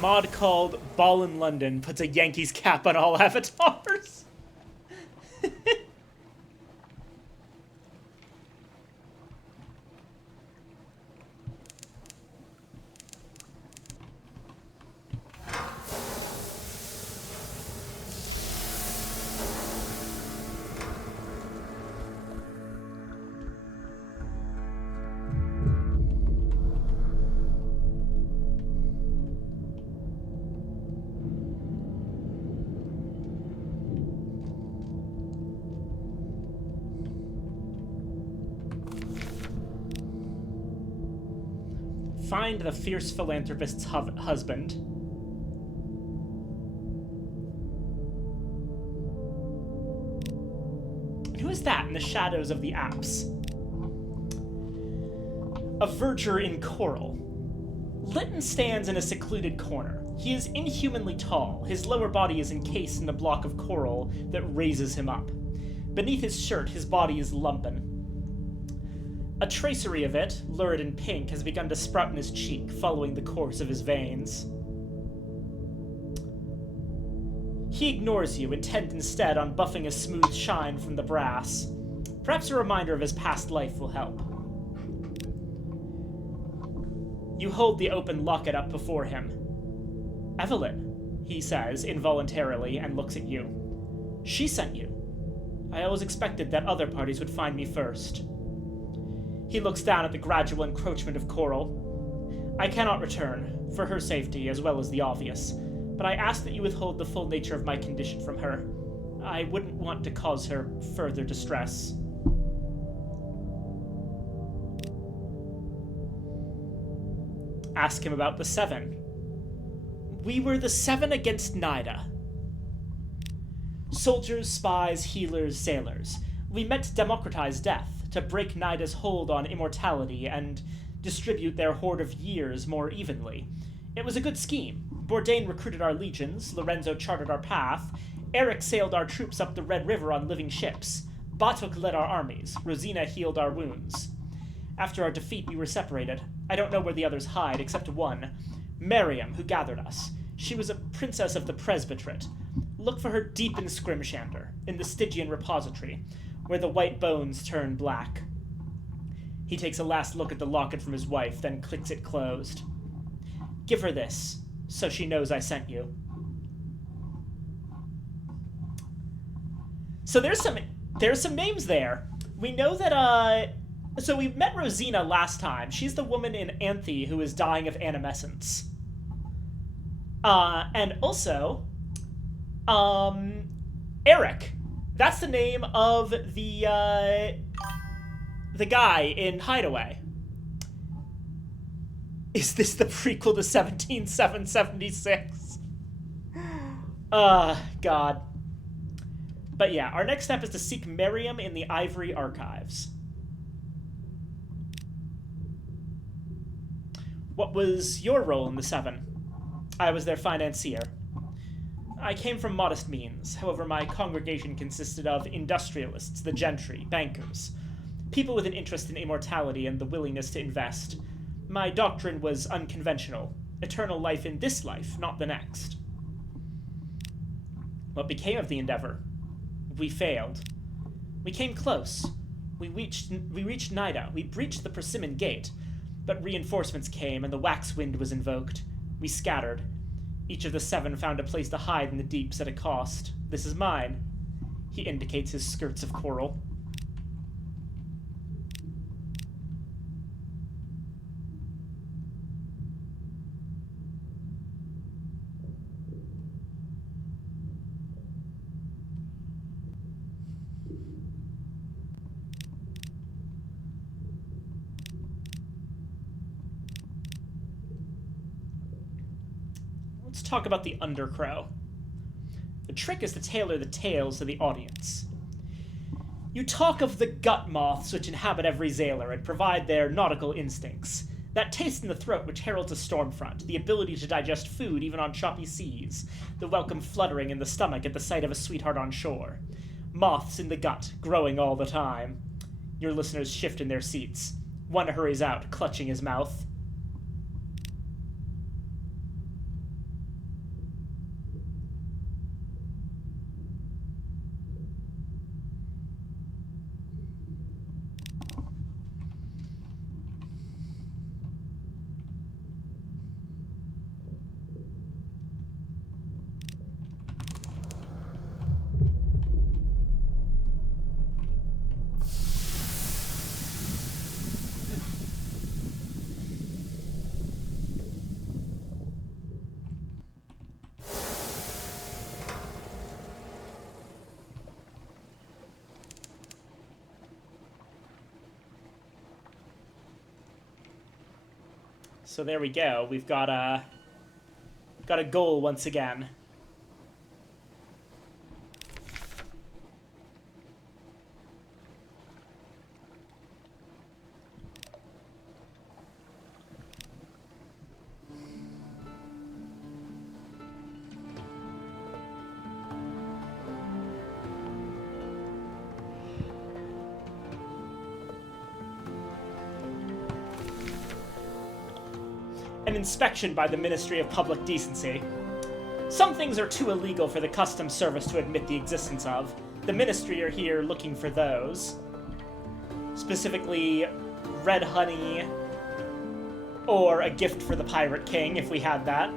Mod called Ballin' London puts a Yankees cap on all avatars. Find the fierce philanthropist's husband. Who is that in the shadows of the apse? A verger in coral. Lytton stands in a secluded corner. He is inhumanly tall. His lower body is encased in a block of coral that raises him up. Beneath his shirt, his body is lumpen. A tracery of it, lurid in pink, has begun to sprout in his cheek, following the course of his veins. He ignores you, intent instead on buffing a smooth shine from the brass. Perhaps a reminder of his past life will help. You hold the open locket up before him. Evelyn, he says, involuntarily, and looks at you. She sent you. I always expected that other parties would find me first. He looks down at the gradual encroachment of coral. I cannot return, for her safety as well as the obvious, but I ask that you withhold the full nature of my condition from her. I wouldn't want to cause her further distress. Ask him about the Seven. We were the Seven against Nida. Soldiers, spies, healers, sailors. We meant to democratize death, to break Nida's hold on immortality and distribute their hoard of years more evenly. It was a good scheme. Bourdain recruited our legions, Lorenzo charted our path, Eric sailed our troops up the Red River on living ships, Batuk led our armies, Rosina healed our wounds. After our defeat, we were separated. I don't know where the others hide, except one, Miriam, who gathered us. She was a princess of the presbyterate. Look for her deep in Scrimshander, in the Stygian repository, where the white bones turn black. He takes a last look at the locket from his wife, then clicks it closed. Give her this, so she knows I sent you. So there's some names there. We know that, so we met Rosina last time. She's the woman in Anthe who is dying of animescence. And also, Eric. That's the name of the guy in Hideaway. Is this the prequel to 17776? God. But yeah, our next step is to seek Miriam in the Ivory Archives. What was your role in the Seven? I was their financier. I came from modest means. However, my congregation consisted of industrialists, the gentry, bankers, people with an interest in immortality and the willingness to invest. My doctrine was unconventional. Eternal life in this life, not the next. What became of the endeavor? We failed. We came close. We reached Nida. We breached the Persimmon Gate. But reinforcements came, and the wax wind was invoked. We scattered. Each of the seven found a place to hide in the deeps at a cost. This is mine. He indicates his skirts of coral. Let's talk about the Undercrow. The trick is to tailor the tales to the audience. You talk of the gut moths which inhabit every sailor and provide their nautical instincts. That taste in the throat which heralds a storm front, the ability to digest food even on choppy seas, the welcome fluttering in the stomach at the sight of a sweetheart on shore. Moths in the gut, growing all the time. Your listeners shift in their seats. One hurries out, clutching his mouth. So there we go. We've got a goal once again. An inspection by the Ministry of Public Decency. Some things are too illegal for the Customs Service to admit the existence of. The Ministry are here looking for those. Specifically, red honey, or a gift for the Pirate King, if we had that.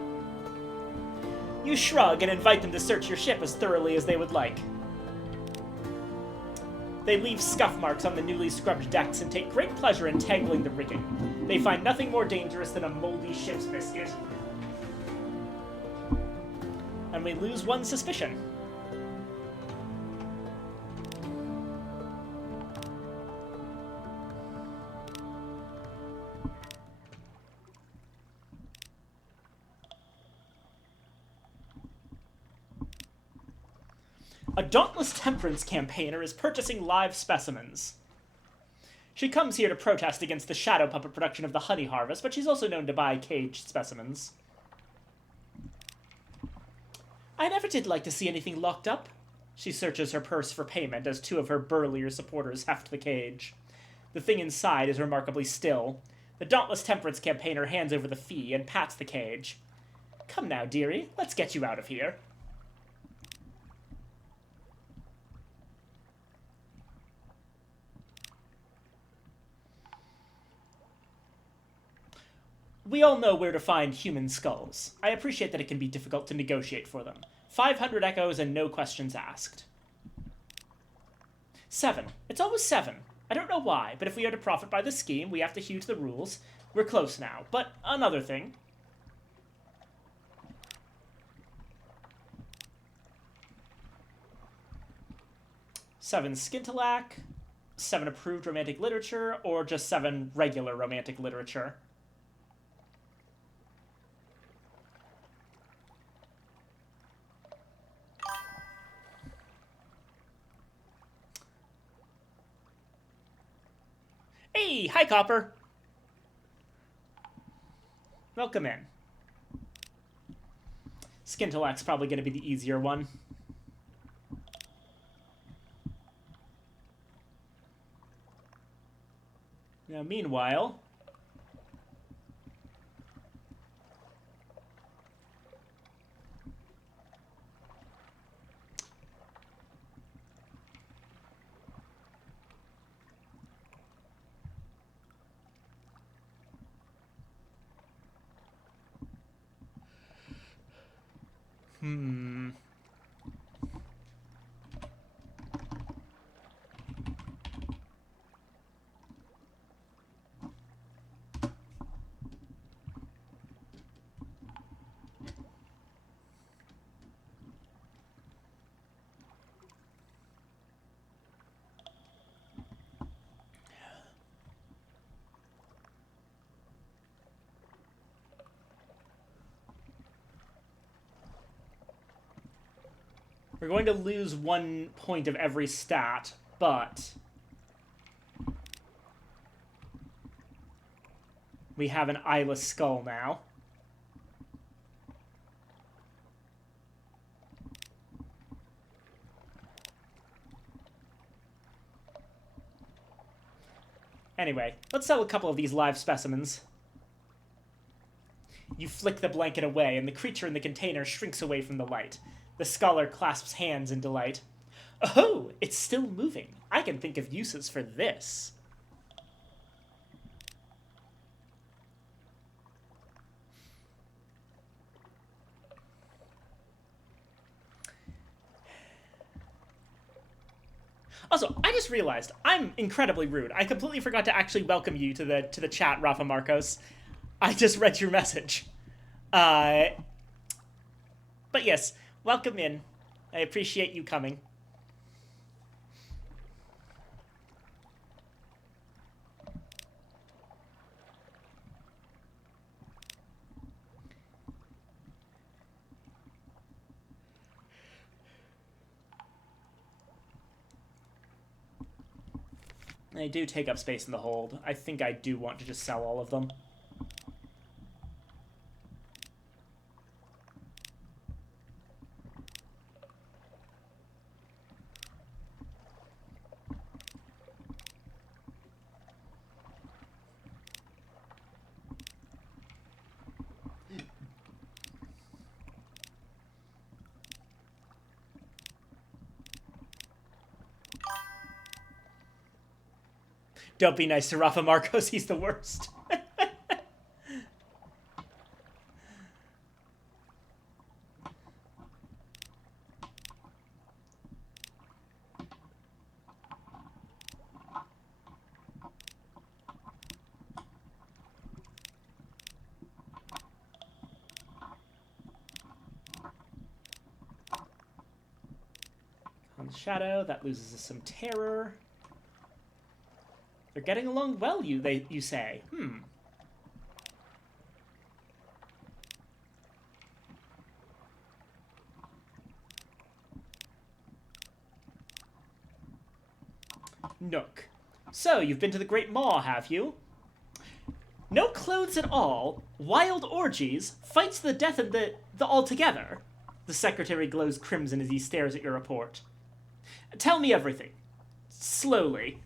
You shrug and invite them to search your ship as thoroughly as they would like. They leave scuff marks on the newly scrubbed decks and take great pleasure in tangling the rigging. They find nothing more dangerous than a moldy ship's biscuit. And we lose one suspicion. A dauntless temperance campaigner is purchasing live specimens. She comes here to protest against the shadow puppet production of the honey harvest, but she's also known to buy caged specimens. I never did like to see anything locked up. She searches her purse for payment as two of her burlier supporters heft the cage. The thing inside is remarkably still. The dauntless temperance campaigner hands over the fee and pats the cage. Come now, dearie, let's get you out of here. We all know where to find human skulls. I appreciate that it can be difficult to negotiate for them. 500 echoes and no questions asked. 7. It's always 7. I don't know why, but if we are to profit by the scheme, we have to hew to the rules. We're close now. But another thing. 7 Skintalak, 7 approved romantic literature, or just 7 regular romantic literature? Hey, hi, Copper. Welcome in. Skintalak's probably going to be the easier one. Now, meanwhile... We're going to lose 1 point of every stat, but... we have an eyeless skull now. Anyway, let's sell a couple of these live specimens. You flick the blanket away, and the creature in the container shrinks away from the light. The scholar clasps hands in delight. Oh, it's still moving. I can think of uses for this. Also, I just realized I'm incredibly rude. I completely forgot to actually welcome you to the chat, Rafa Marcos. I just read your message. But yes, welcome in. I appreciate you coming. They do take up space in the hold. I think I do want to just sell all of them. Don't be nice to Rafa Marcos, he's the worst. On the shadow, that loses us some terror. They're getting along well, you say. Nook. So, you've been to the Great Maw, have you? No clothes at all, wild orgies, fights to the death and the altogether. The secretary glows crimson as he stares at your report. Tell me everything. Slowly.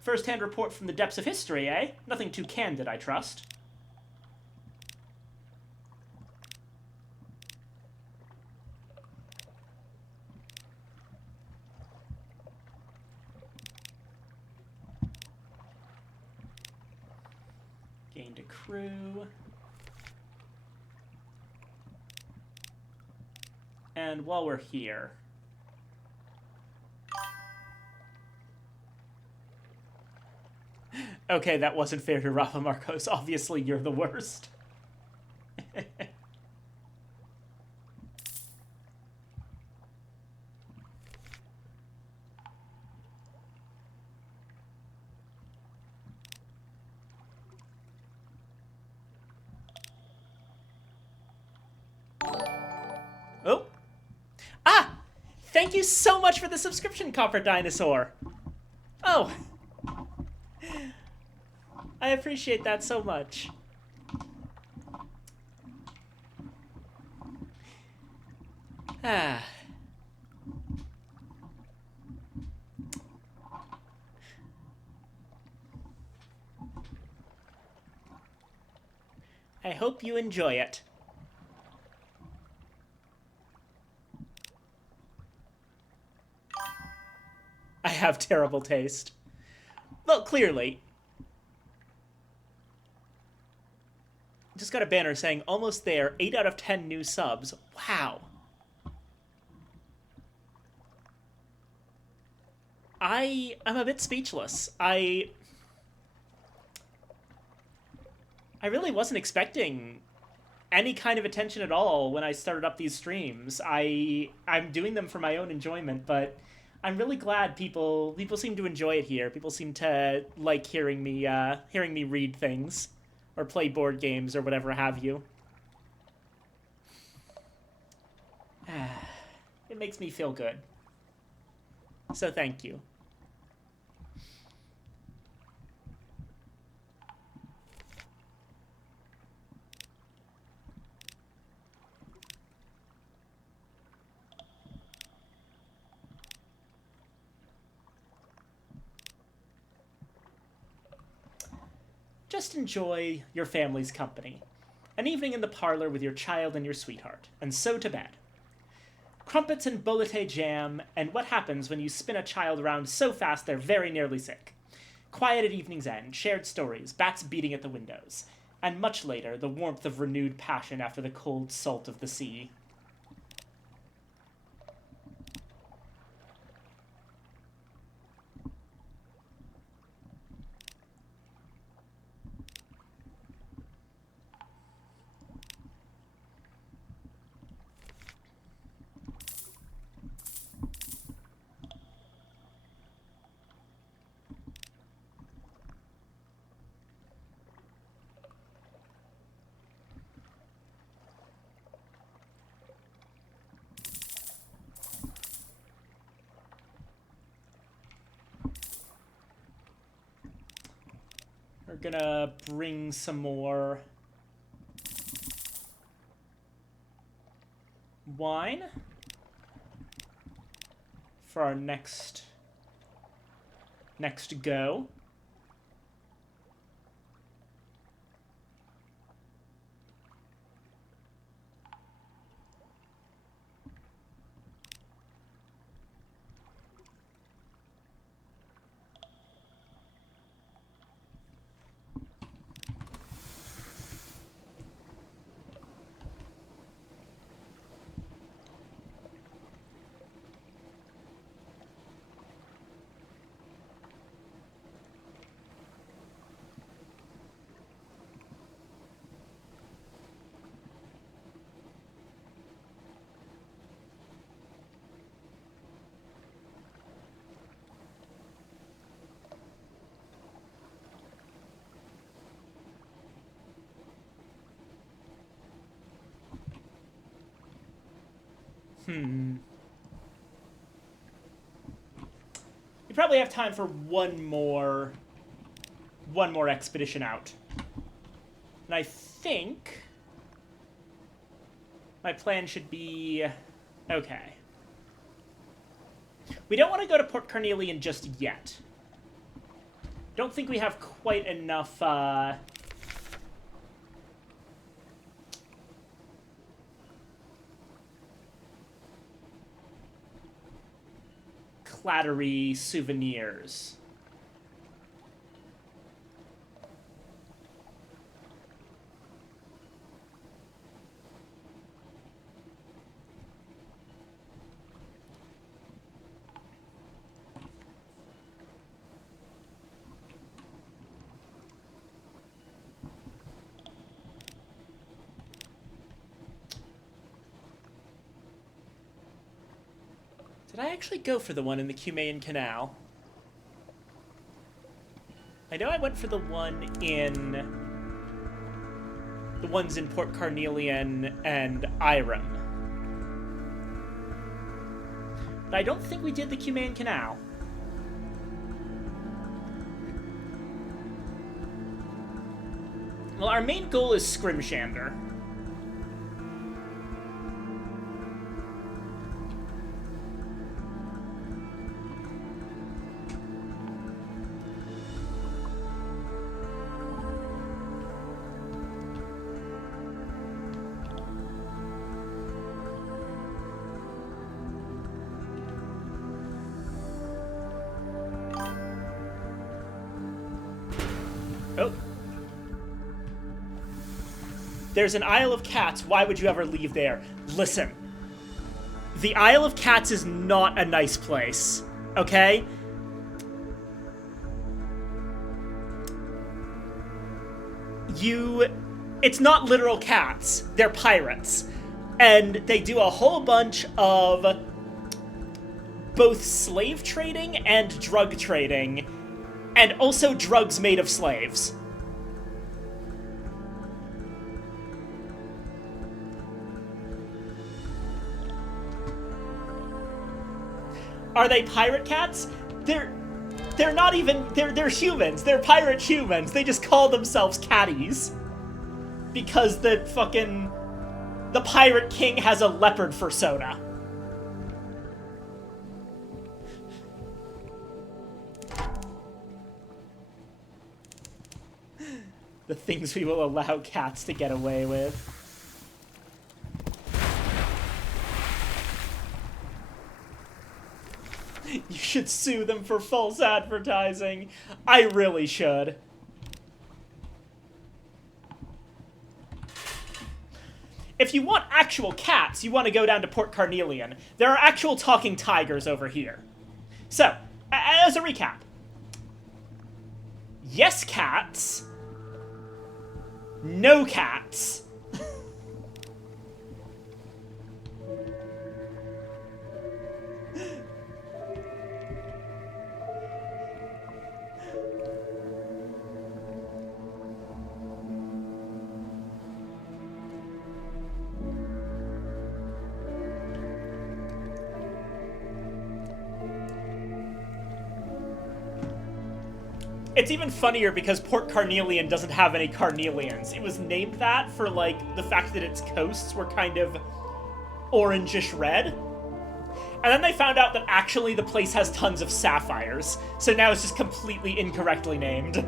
First-hand report from the depths of history, eh? Nothing too candid, I trust. Gained a crew. And while we're here... Okay, that wasn't fair to Rafa Marcos. Obviously, you're the worst. Thank you so much for the subscription, Copper Dinosaur. Oh. I appreciate that so much. Ah. I hope you enjoy it. I have terrible taste. Well, clearly. Just got a banner saying, almost there, 8 out of 10 new subs. Wow. I'm a bit speechless. I really wasn't expecting any kind of attention at all when I started up these streams. I'm doing them for my own enjoyment, but I'm really glad people seem to enjoy it here. People seem to like hearing me read things or play board games or whatever have you. It makes me feel good. So thank you. Just enjoy your family's company. An evening in the parlor with your child and your sweetheart, and so to bed. Crumpets and bolete jam, and what happens when you spin a child around so fast they're very nearly sick. Quiet at evening's end, shared stories, bats beating at the windows, and much later, the warmth of renewed passion after the cold salt of the sea. We're gonna bring some more wine for our next go. We probably have time for one more expedition out. And I think my plan should be okay. We don't want to go to Port Carnelian just yet. Don't think we have quite enough clattery souvenirs. Did I actually go for the one in the Cumaean Canal? I know I went for the ones in Port Carnelian and Irem. But I don't think we did the Humane Canal. Well, our main goal is Scrimshander. Oh. There's an Isle of Cats. Why would you ever leave there? Listen. The Isle of Cats is not a nice place. Okay? It's not literal cats. They're pirates. And they do a whole bunch of both slave trading and drug trading. And also drugs made of slaves. Are they pirate cats? They're not even, they're humans. They're pirate humans. They just call themselves catties. Because the pirate king has a leopard persona. The things we will allow cats to get away with. You should sue them for false advertising. I really should. If you want actual cats, you want to go down to Port Carnelian. There are actual talking tigers over here. So, as a recap. Yes, cats. No cats. It's even funnier because Port Carnelian doesn't have any carnelians. It was named that for, like, the fact that its coasts were kind of orangish red. And then they found out that actually the place has tons of sapphires. So now it's just completely incorrectly named.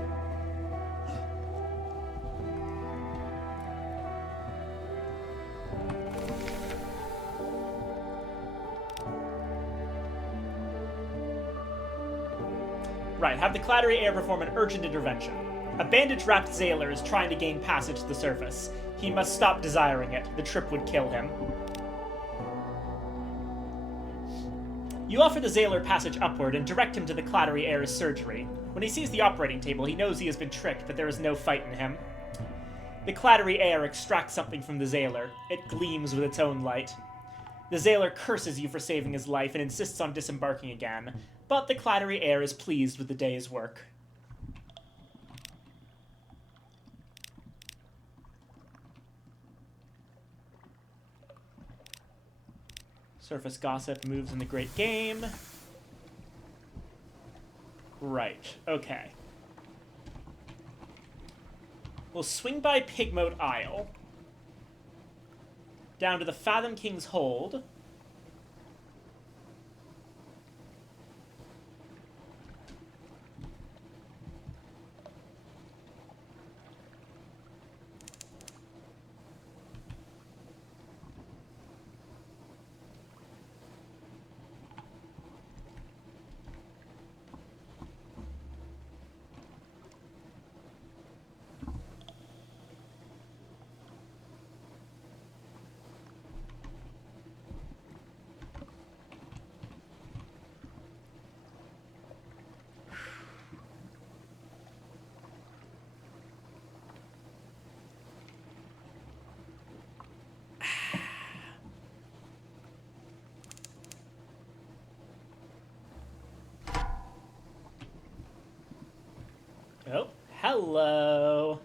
Right, have the Clattery Air perform an urgent intervention. A bandage-wrapped Zailor is trying to gain passage to the surface. He must stop desiring it. The trip would kill him. You offer the Zailor passage upward and direct him to the Clattery Air's surgery. When he sees the operating table, he knows he has been tricked, but there is no fight in him. The Clattery Air extracts something from the Zailor. It gleams with its own light. The Zailor curses you for saving his life and insists on disembarking again, but the Clattery Air is pleased with the day's work. Surface Gossip moves in the Great Game. Right, okay. We'll swing by Pigmoat Isle. Down to the Fathom King's Hold. Oh, hello.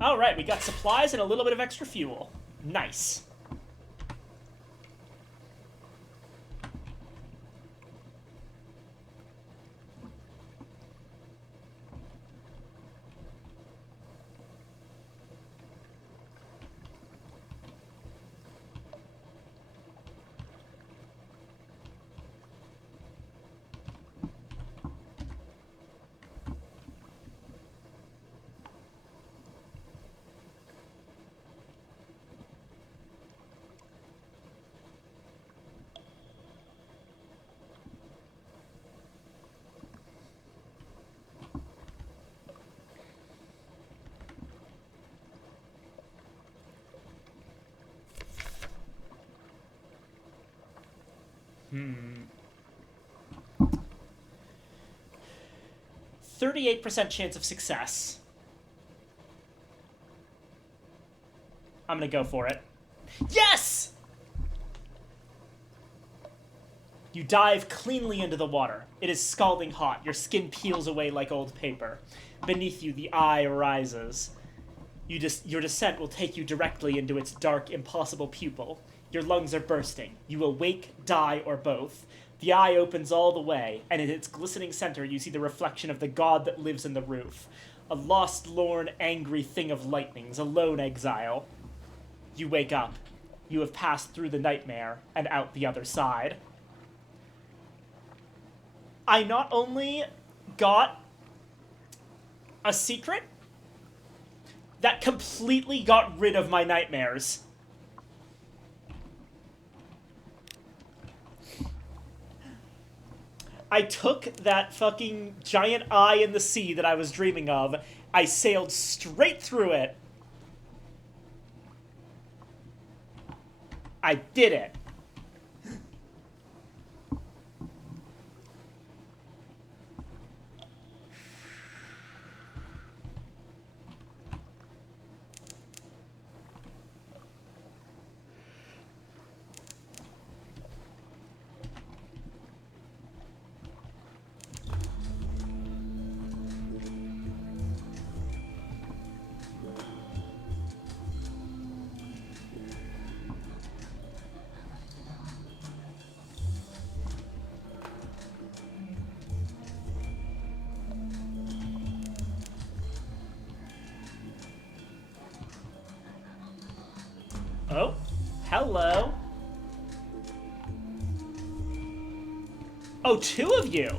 Alright, we got supplies and a little bit of extra fuel. Nice. Hmm. 38% chance of success. I'm gonna go for it. Yes! You dive cleanly into the water. It is scalding hot. Your skin peels away like old paper. Beneath you, the eye rises. Your descent will take you directly into its dark, impossible pupil. Your lungs are bursting. You will wake, die, or both. The eye opens all the way, and in its glistening center you see the reflection of the god that lives in the roof. A lost, lorn, angry thing of lightnings, a lone exile. You wake up. You have passed through the nightmare, and out the other side. I not only got a secret that completely got rid of my nightmares. I took that fucking giant eye in the sea that I was dreaming of. I sailed straight through it. I did it. Oh, hello. Oh, two of you.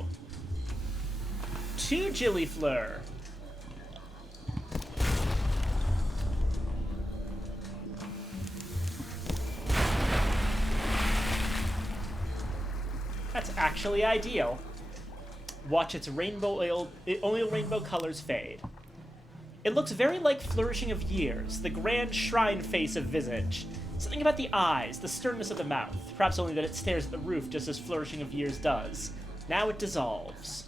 Two Gillifleur. That's actually ideal. Watch its oil rainbow colors fade. It looks very like flourishing of years, the grand shrine face of visage. Something about the eyes, the sternness of the mouth, perhaps only that it stares at the roof just as flourishing of years does. Now it dissolves.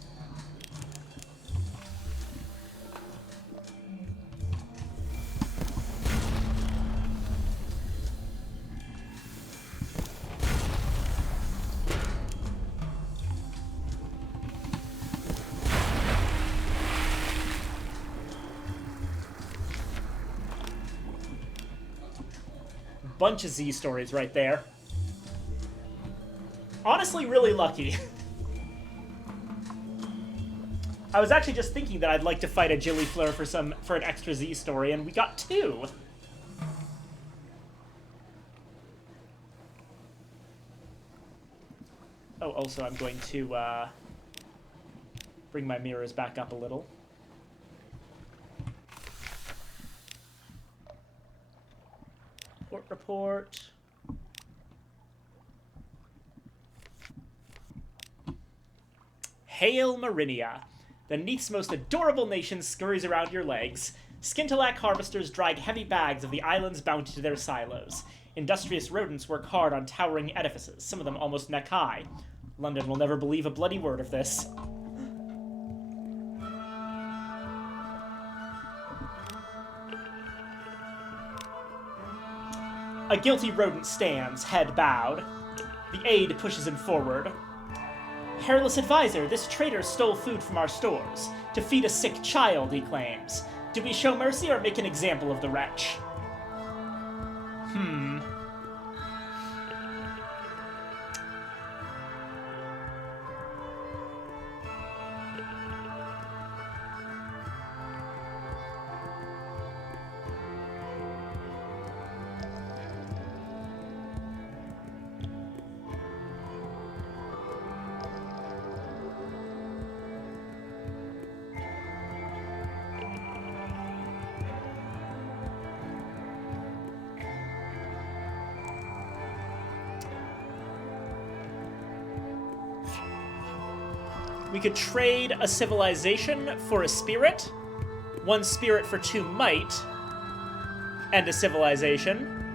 Bunch of Z stories right there. Honestly, really lucky. I was actually just thinking that I'd like to fight a Gillifleur for an extra Z story, and we got two. Oh, also I'm going to bring my mirrors back up a little. Report. Hail Marinia. The Neath's most adorable nation scurries around your legs. Skintilack harvesters drag heavy bags of the island's bounty to their silos. Industrious rodents work hard on towering edifices, some of them almost neck-high. London will never believe a bloody word of this. A guilty rodent stands, head bowed. The aide pushes him forward. Hairless advisor, this traitor stole food from our stores. To feed a sick child, he claims. Do we show mercy or make an example of the wretch? We could trade a civilization for a spirit, 1 spirit for 2 might, and a civilization,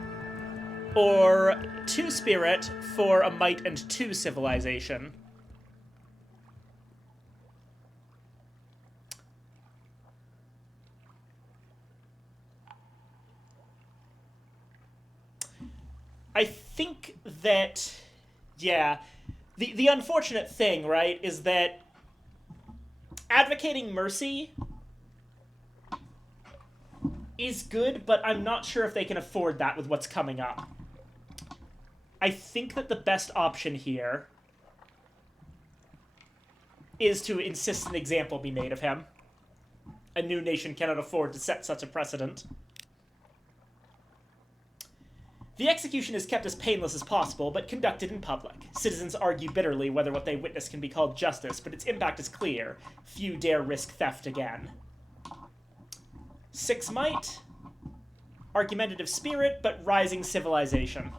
or 2 spirit for a might and 2 civilization. I think that, yeah, the unfortunate thing, right, is that advocating mercy is good, but I'm not sure if they can afford that with what's coming up. I think that the best option here is to insist an example be made of him. A new nation cannot afford to set such a precedent. The execution is kept as painless as possible, but conducted in public. Citizens argue bitterly whether what they witness can be called justice, but its impact is clear. Few dare risk theft again. 6 might, argumentative spirit, but rising civilization.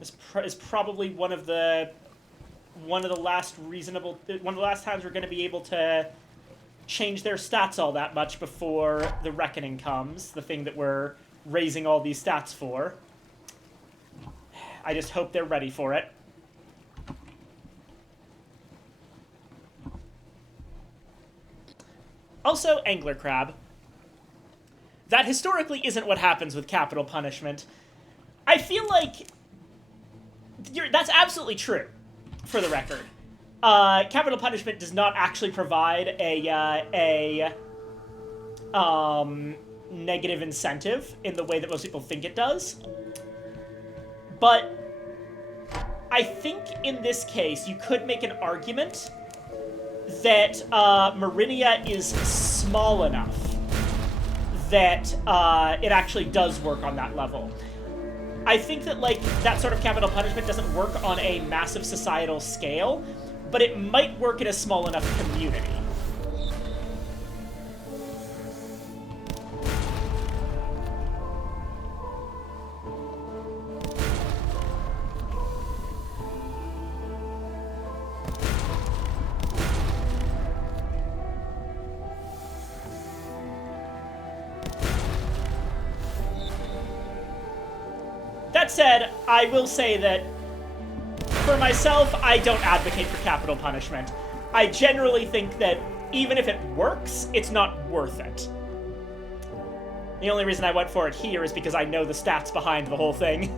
This is probably one of the last times we're going to be able to change their stats all that much before the reckoning comes, the thing that we're raising all these stats for. I just hope they're ready for it. Also, angler crab. That historically isn't what happens with capital punishment. I feel like that's absolutely true. For the record, capital punishment does not actually provide a negative incentive in the way that most people think it does. But I think in this case, you could make an argument that Marinia is small enough that it actually does work on that level. I think that, like, that sort of capital punishment doesn't work on a massive societal scale, but it might work in a small enough community. That said, I will say that, for myself, I don't advocate for capital punishment. I generally think that, even if it works, it's not worth it. The only reason I went for it here is because I know the stats behind the whole thing.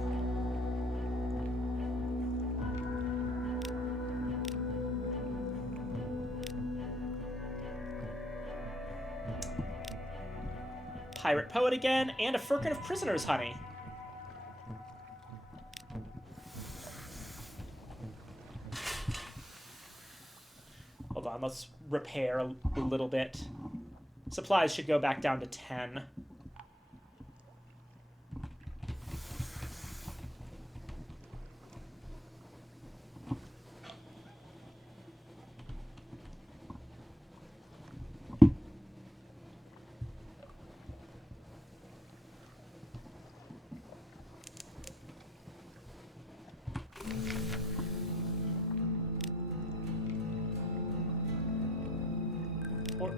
Pirate Poet again, and a firkin of Prisoner's Honey. Hold on, let's repair a little bit. Supplies should go back down to 10.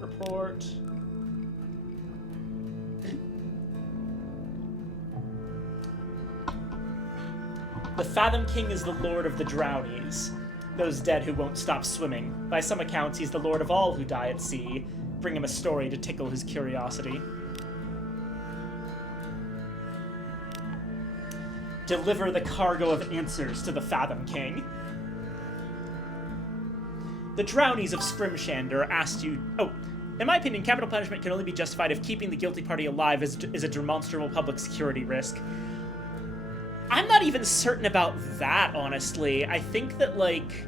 Report. The Fathom King is the lord of the drownies, those dead who won't stop swimming. By some accounts, he's the lord of all who die at sea. Bring him a story to tickle his curiosity. Deliver the cargo of answers to the Fathom King. The Drownies of Scrimshander asked you... Oh, in my opinion, capital punishment can only be justified if keeping the guilty party alive is a demonstrable public security risk. I'm not even certain about that, honestly. I think that, like...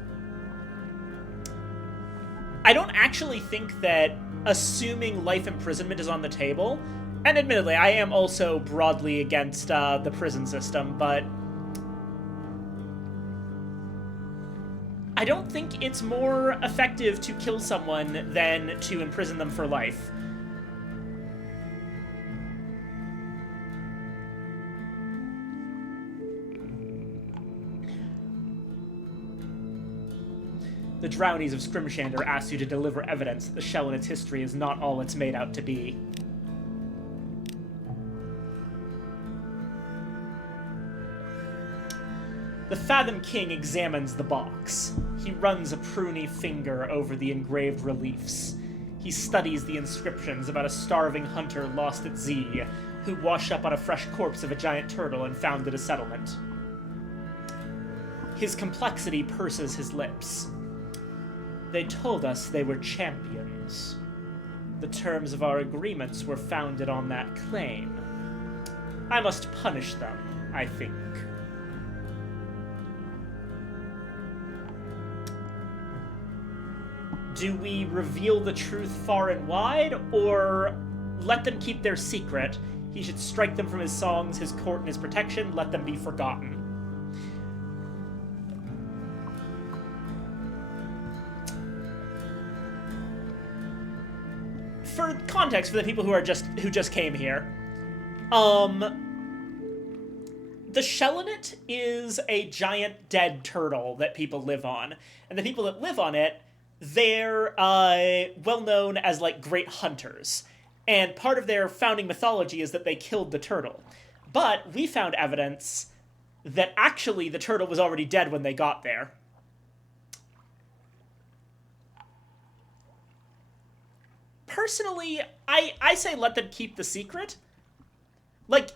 I don't actually think that assuming life imprisonment is on the table, and admittedly, I am also broadly against the prison system, but I don't think it's more effective to kill someone than to imprison them for life. The Drownies of Scrimshander asked you to deliver evidence that the shell in its history is not all it's made out to be. The Fathom King examines the box. He runs a pruny finger over the engraved reliefs. He studies the inscriptions about a starving hunter lost at Z, who washed up on a fresh corpse of a giant turtle and founded a settlement. His complexity purses his lips. They told us they were champions. The terms of our agreements were founded on that claim. I must punish them, I think. Do we reveal the truth far and wide, or let them keep their secret? He should strike them from his songs, his court, and his protection, let them be forgotten. For context, for the people who just came here, the shell in it is a giant dead turtle that people live on, and the people that live on it, they're well known as like great hunters, and part of their founding mythology is that they killed the turtle. But we found evidence that actually the turtle was already dead when they got there. Personally, I say let them keep the secret. Like,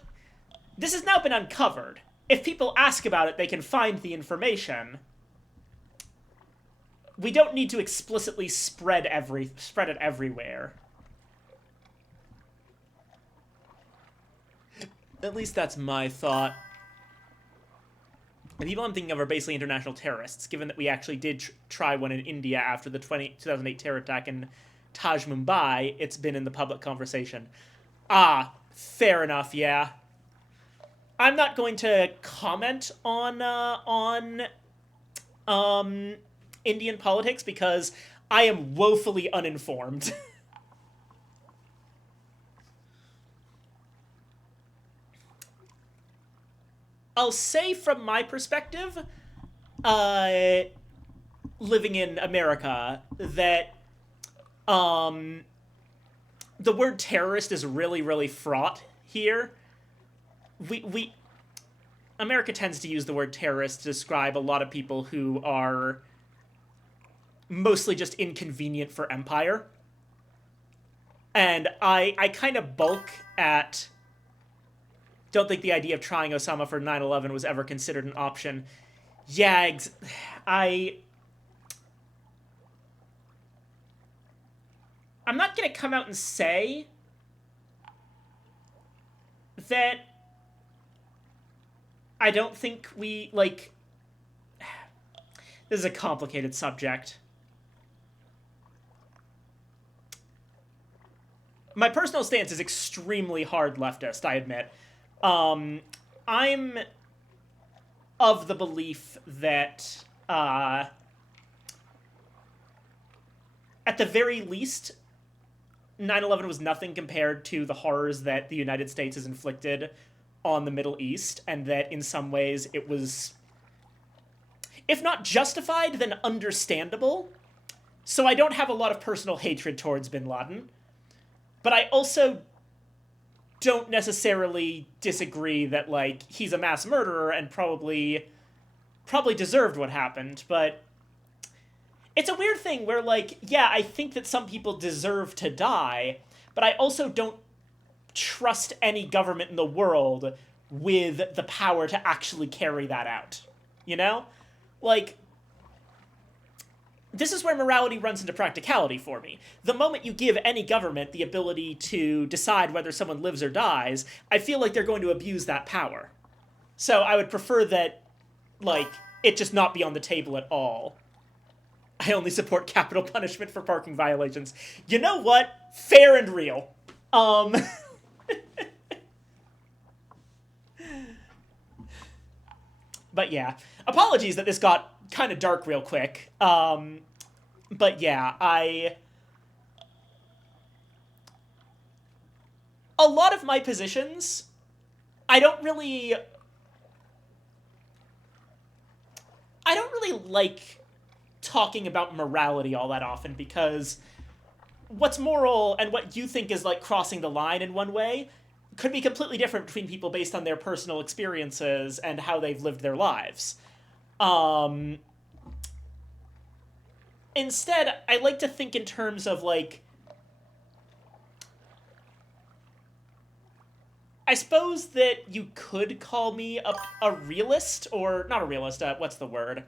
this has now been uncovered. If people ask about it, they can find the information. We don't need to explicitly spread it everywhere. At least that's my thought. The people I'm thinking of are basically international terrorists, given that we actually did try one in India after the 2008 terror attack in Taj Mumbai. It's been in the public conversation. Ah, fair enough, yeah. I'm not going to comment on Indian politics because I am woefully uninformed. I'll say from my perspective, living in America, that the word terrorist is really, really fraught here. America tends to use the word terrorist to describe a lot of people who are mostly just inconvenient for empire. And I kind of balk at... Don't think the idea of trying Osama for 9/11 was ever considered an option. Yeah, I'm not going to come out and say that I don't think we, like... This is a complicated subject. My personal stance is extremely hard leftist, I admit. I'm of the belief that, at the very least, 9/11 was nothing compared to the horrors that the United States has inflicted on the Middle East, and that in some ways it was, if not justified, then understandable. So I don't have a lot of personal hatred towards bin Laden, but I also don't necessarily disagree that, like, he's a mass murderer and probably deserved what happened, but it's a weird thing where, like, yeah, I think that some people deserve to die, but I also don't trust any government in the world with the power to actually carry that out. You know? Like, this is where morality runs into practicality for me. The moment you give any government the ability to decide whether someone lives or dies, I feel like they're going to abuse that power. So I would prefer that, like, it just not be on the table at all. I only support capital punishment for parking violations. You know what? Fair and real. But yeah, apologies that this got kind of dark real quick. But yeah, a lot of my positions, I don't really like talking about morality all that often, because what's moral and what you think is like crossing the line in one way could be completely different between people based on their personal experiences and how they've lived their lives. Instead, I like to think in terms of, like, I suppose that you could call me a realist, or not a realist, what's the word?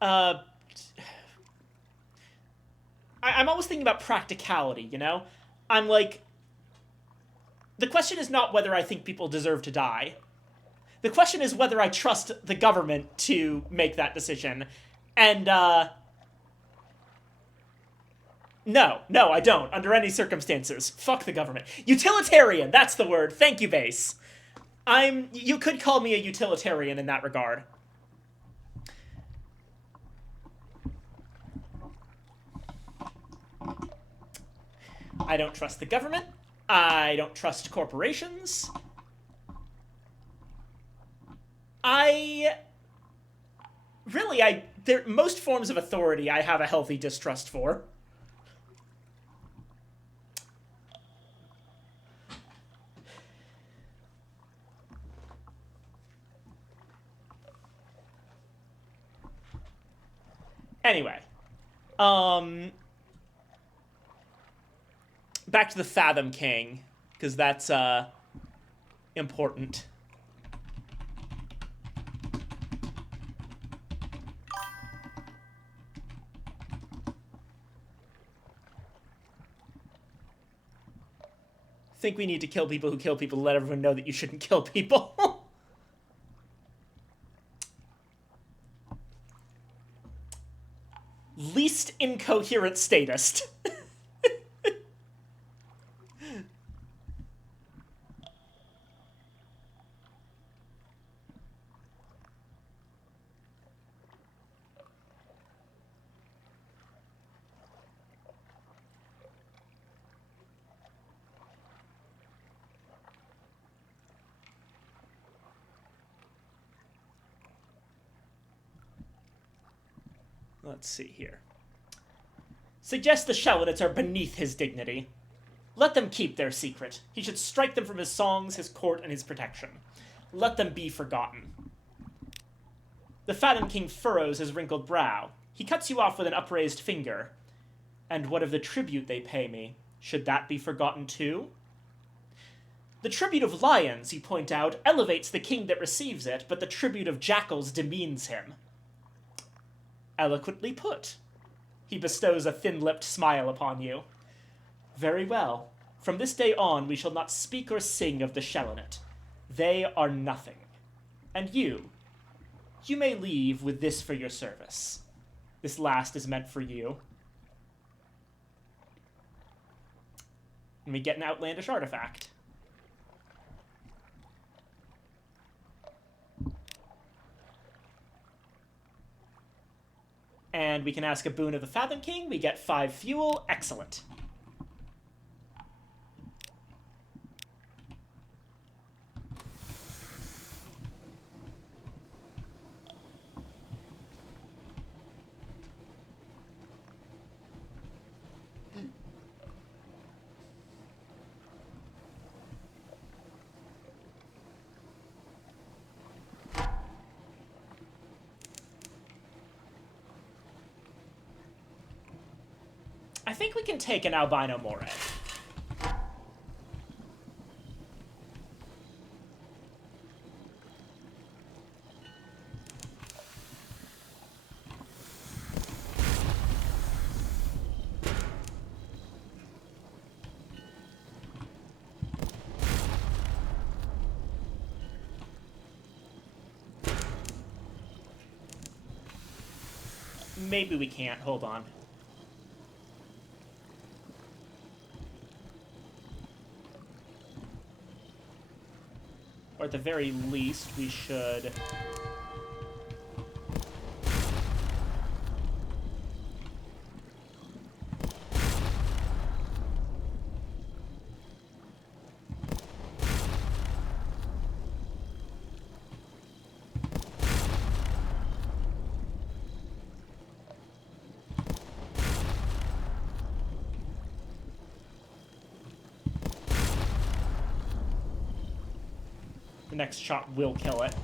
I'm always thinking about practicality, you know? I'm like, the question is not whether I think people deserve to die. The question is whether I trust the government to make that decision. And, no, I don't, under any circumstances. Fuck the government. Utilitarian, that's the word. Thank you, Base. You could call me a utilitarian in that regard. I don't trust the government. I don't trust corporations. Most forms of authority I have a healthy distrust for. Anyway. Back to the Fathom King, because that's, important. Think we need to kill people who kill people to let everyone know that you shouldn't kill people. Least incoherent statist. Let's see here. Suggest the Shelonets are beneath his dignity. Let them keep their secret. He should strike them from his songs, his court, and his protection. Let them be forgotten. The Fathom King furrows his wrinkled brow. He cuts you off with an upraised finger. And what of the tribute they pay me? Should that be forgotten too? The tribute of lions, you point out, elevates the king that receives it, but the tribute of jackals demeans him. Eloquently put. He bestows a thin-lipped smile upon you. Very well. From this day on, we shall not speak or sing of the Shelonet. They are nothing. And you may leave with this for your service. This last is meant for you. And we get an outlandish artifact. And we can ask a boon of the Fathom King. We get 5 fuel. Excellent. I think we can take an albino moray. maybe we can't. Hold on. Or at the very least, we should... The next shot will kill it.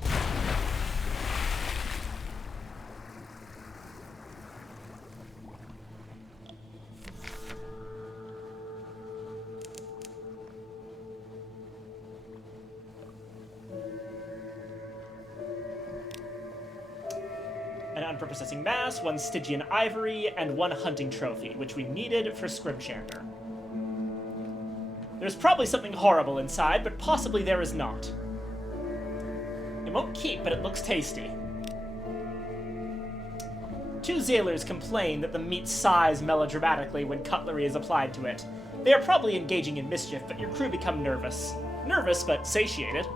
An unprepossessing mass, 1 Stygian ivory, and 1 hunting trophy, which we needed for Scrimshander. There's probably something horrible inside, but possibly there is not. It won't keep, but it looks tasty. 2 Zailers complain that the meat sighs melodramatically when cutlery is applied to it. They are probably engaging in mischief, but your crew become nervous. Nervous, but satiated.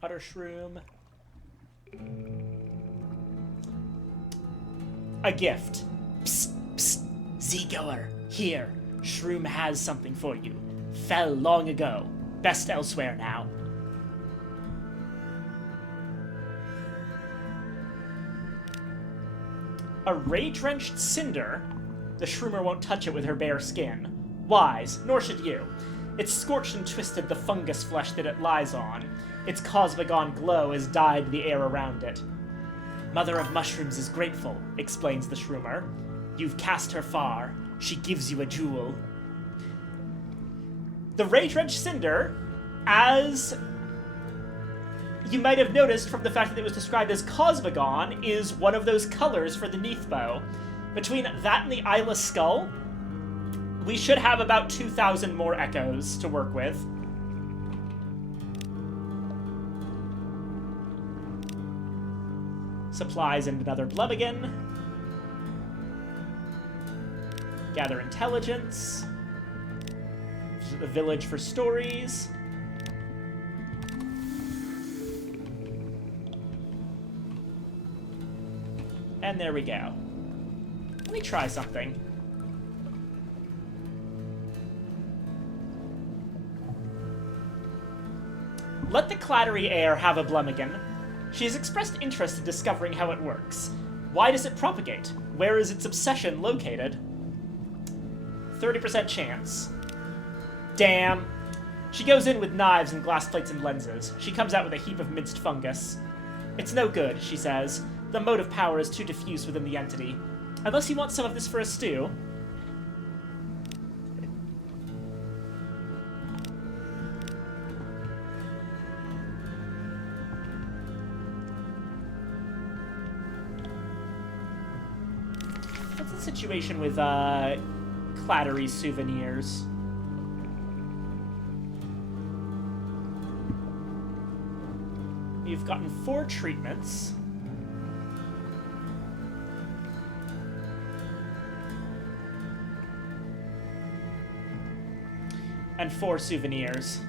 Utter shroom. A gift. Psst, psst. Z-goer, here. Shroom has something for you. Fell long ago. Best elsewhere now. A ray-drenched cinder? The shroomer won't touch it with her bare skin. Wise, nor should you. It's scorched and twisted the fungus flesh that it lies on. Its cosmogon glow has dyed the air around it. Mother of Mushrooms is grateful, explains the shroomer. You've cast her far. She gives you a jewel. The ray-drenched cinder, as you might have noticed from the fact that it was described as cosmogon, is one of those colors for the Neathbow. Between that and the eyeless skull, we should have about 2,000 more echoes to work with. Supplies and another Blubbigan. Gather intelligence. Visit the village for stories. And there we go. Let me try something. Let the clattery air have a Blummigan. She has expressed interest in discovering how it works. Why does it propagate? Where is its obsession located? 30% chance. Damn. She goes in with knives and glass plates and lenses. She comes out with a heap of minced fungus. It's no good, she says. The motive power is too diffuse within the entity. Unless you want some of this for a stew. What's the situation with, clattery souvenirs? You've gotten 4 treatments. And 4 souvenirs.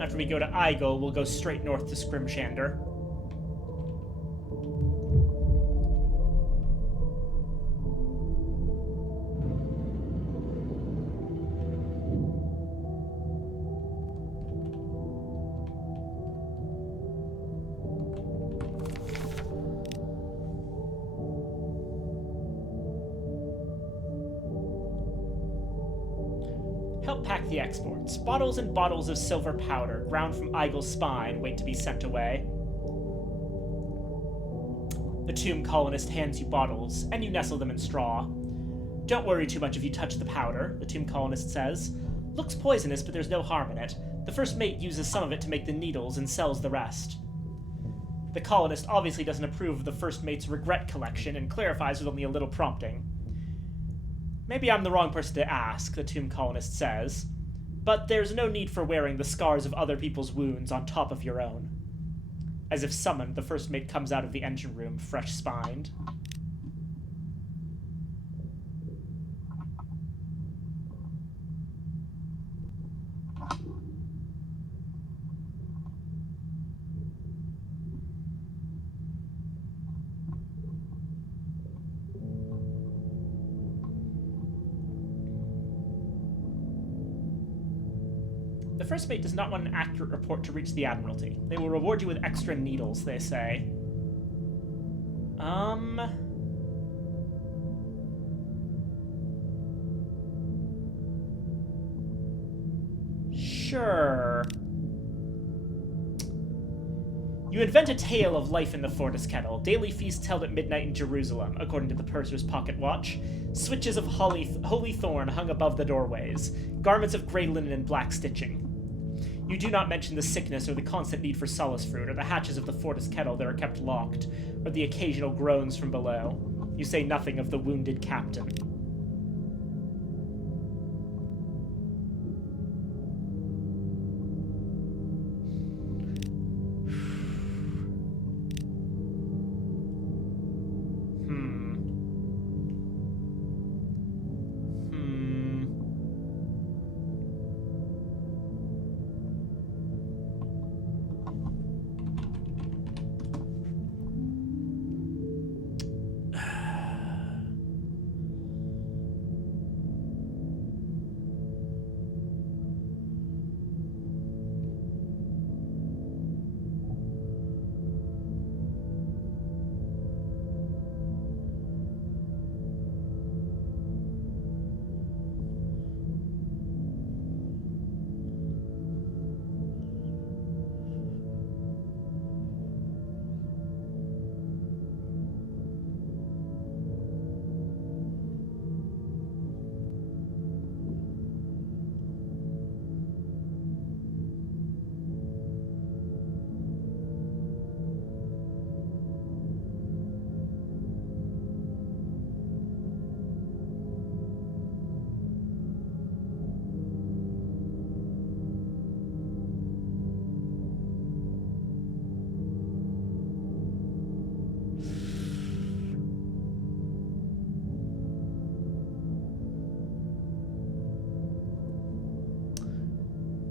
After we go to Igel, we'll go straight north to Scrimshander. Help pack the exports. Bottles and bottles of silver powder, ground from Igel's spine, wait to be sent away. The tomb colonist hands you bottles, and you nestle them in straw. Don't worry too much if you touch the powder, the tomb colonist says. Looks poisonous, but there's no harm in it. The first mate uses some of it to make the needles and sells the rest. The colonist obviously doesn't approve of the first mate's regret collection and clarifies with only a little prompting. Maybe I'm the wrong person to ask, the tomb colonist says, but there's no need for wearing the scars of other people's wounds on top of your own. As if summoned, the first mate comes out of the engine room, fresh-spined. The first mate does not want an accurate report to reach the Admiralty. They will reward you with extra needles, they say. Sure. You invent a tale of life in the Fortis Kettle. Daily feasts held at midnight in Jerusalem, according to the purser's pocket watch. Switches of holy thorn hung above the doorways. Garments of grey linen and black stitching. You do not mention the sickness or the constant need for solace fruit, or the hatches of the Fortis Kettle that are kept locked, or the occasional groans from below. You say nothing of the wounded captain.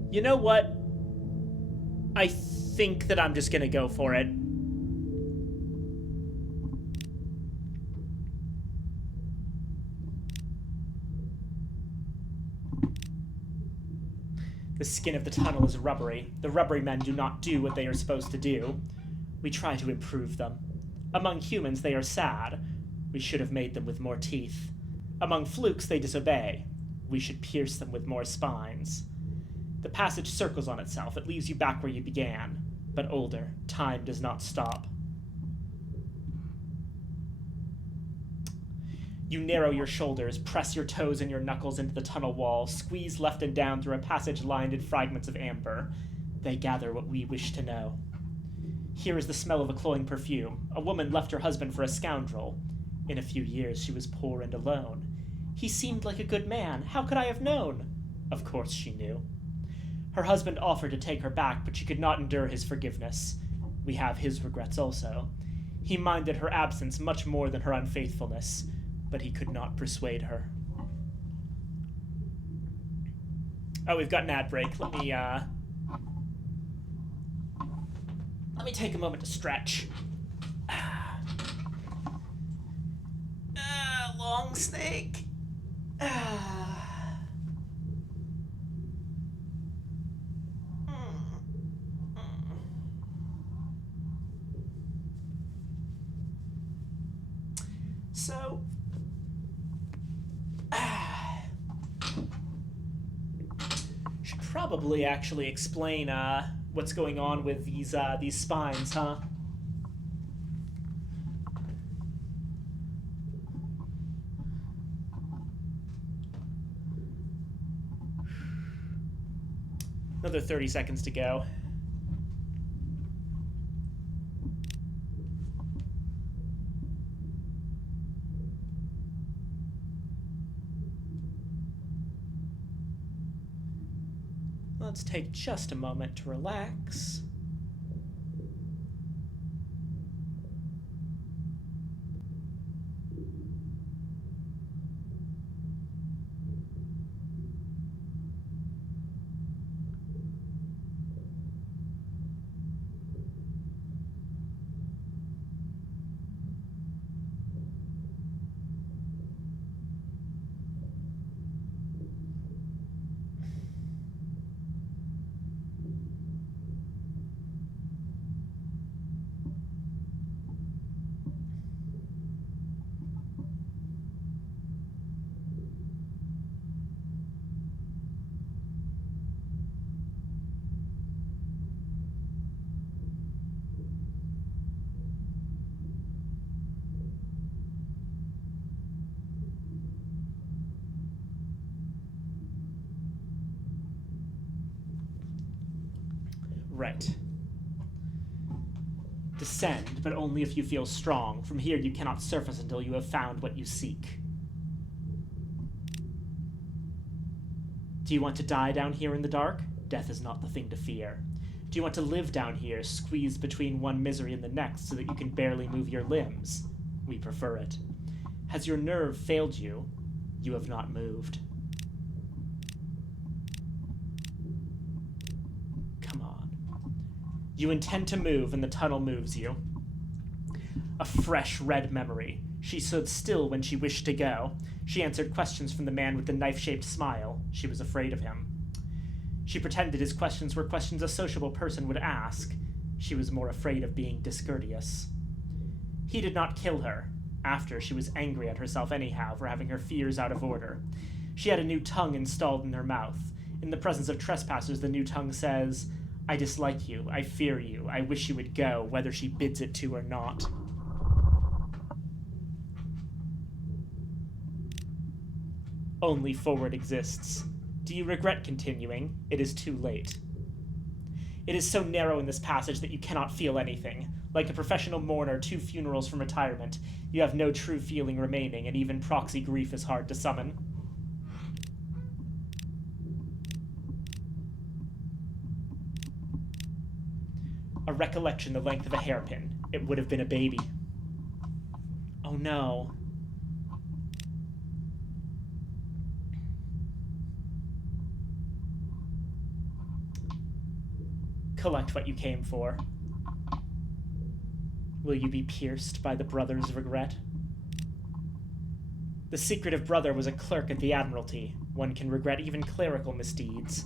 You know what? I think that I'm just gonna go for it. The skin of the tunnel is rubbery. The rubbery men do not do what they are supposed to do. We try to improve them. Among humans, they are sad. We should have made them with more teeth. Among flukes, they disobey. We should pierce them with more spines. The passage circles on itself. It leaves you back where you began. But older, time does not stop. You narrow your shoulders, press your toes and your knuckles into the tunnel wall, squeeze left and down through a passage lined in fragments of amber. They gather what we wish to know. Here is the smell of a cloying perfume. A woman left her husband for a scoundrel. In a few years she was poor and alone. He seemed like a good man. How could I have known? Of course she knew. Her husband offered to take her back, but she could not endure his forgiveness. We have his regrets also. He minded her absence much more than her unfaithfulness, but he could not persuade her. Oh, we've got an ad break. Let me take a moment to stretch. Long snake. So, should probably actually explain what's going on with these spines, huh? Another 30 seconds to go. Let's take just a moment to relax. Right. Descend, but only if you feel strong. From here you cannot surface until you have found what you seek. Do you want to die down here in the dark? Death is not the thing to fear. Do you want to live down here, squeezed between one misery and the next so that you can barely move your limbs? We prefer it. Has your nerve failed you? You have not moved. You intend to move, and the tunnel moves you. A fresh red memory. She stood still when she wished to go. She answered questions from the man with the knife-shaped smile. She was afraid of him. She pretended his questions were questions a sociable person would ask. She was more afraid of being discourteous. He did not kill her. After, she was angry at herself anyhow for having her fears out of order. She had a new tongue installed in her mouth. In the presence of trespassers, the new tongue says, I dislike you, I fear you, I wish you would go, whether she bids it to or not. Only forward exists. Do you regret continuing? It is too late. It is so narrow in this passage that you cannot feel anything. Like a professional mourner 2 funerals from retirement, you have no true feeling remaining, and even proxy grief is hard to summon. A recollection the length of a hairpin. It would have been a baby. Oh no. Collect what you came for. Will you be pierced by the brother's regret? The secretive brother was a clerk at the Admiralty. One can regret even clerical misdeeds.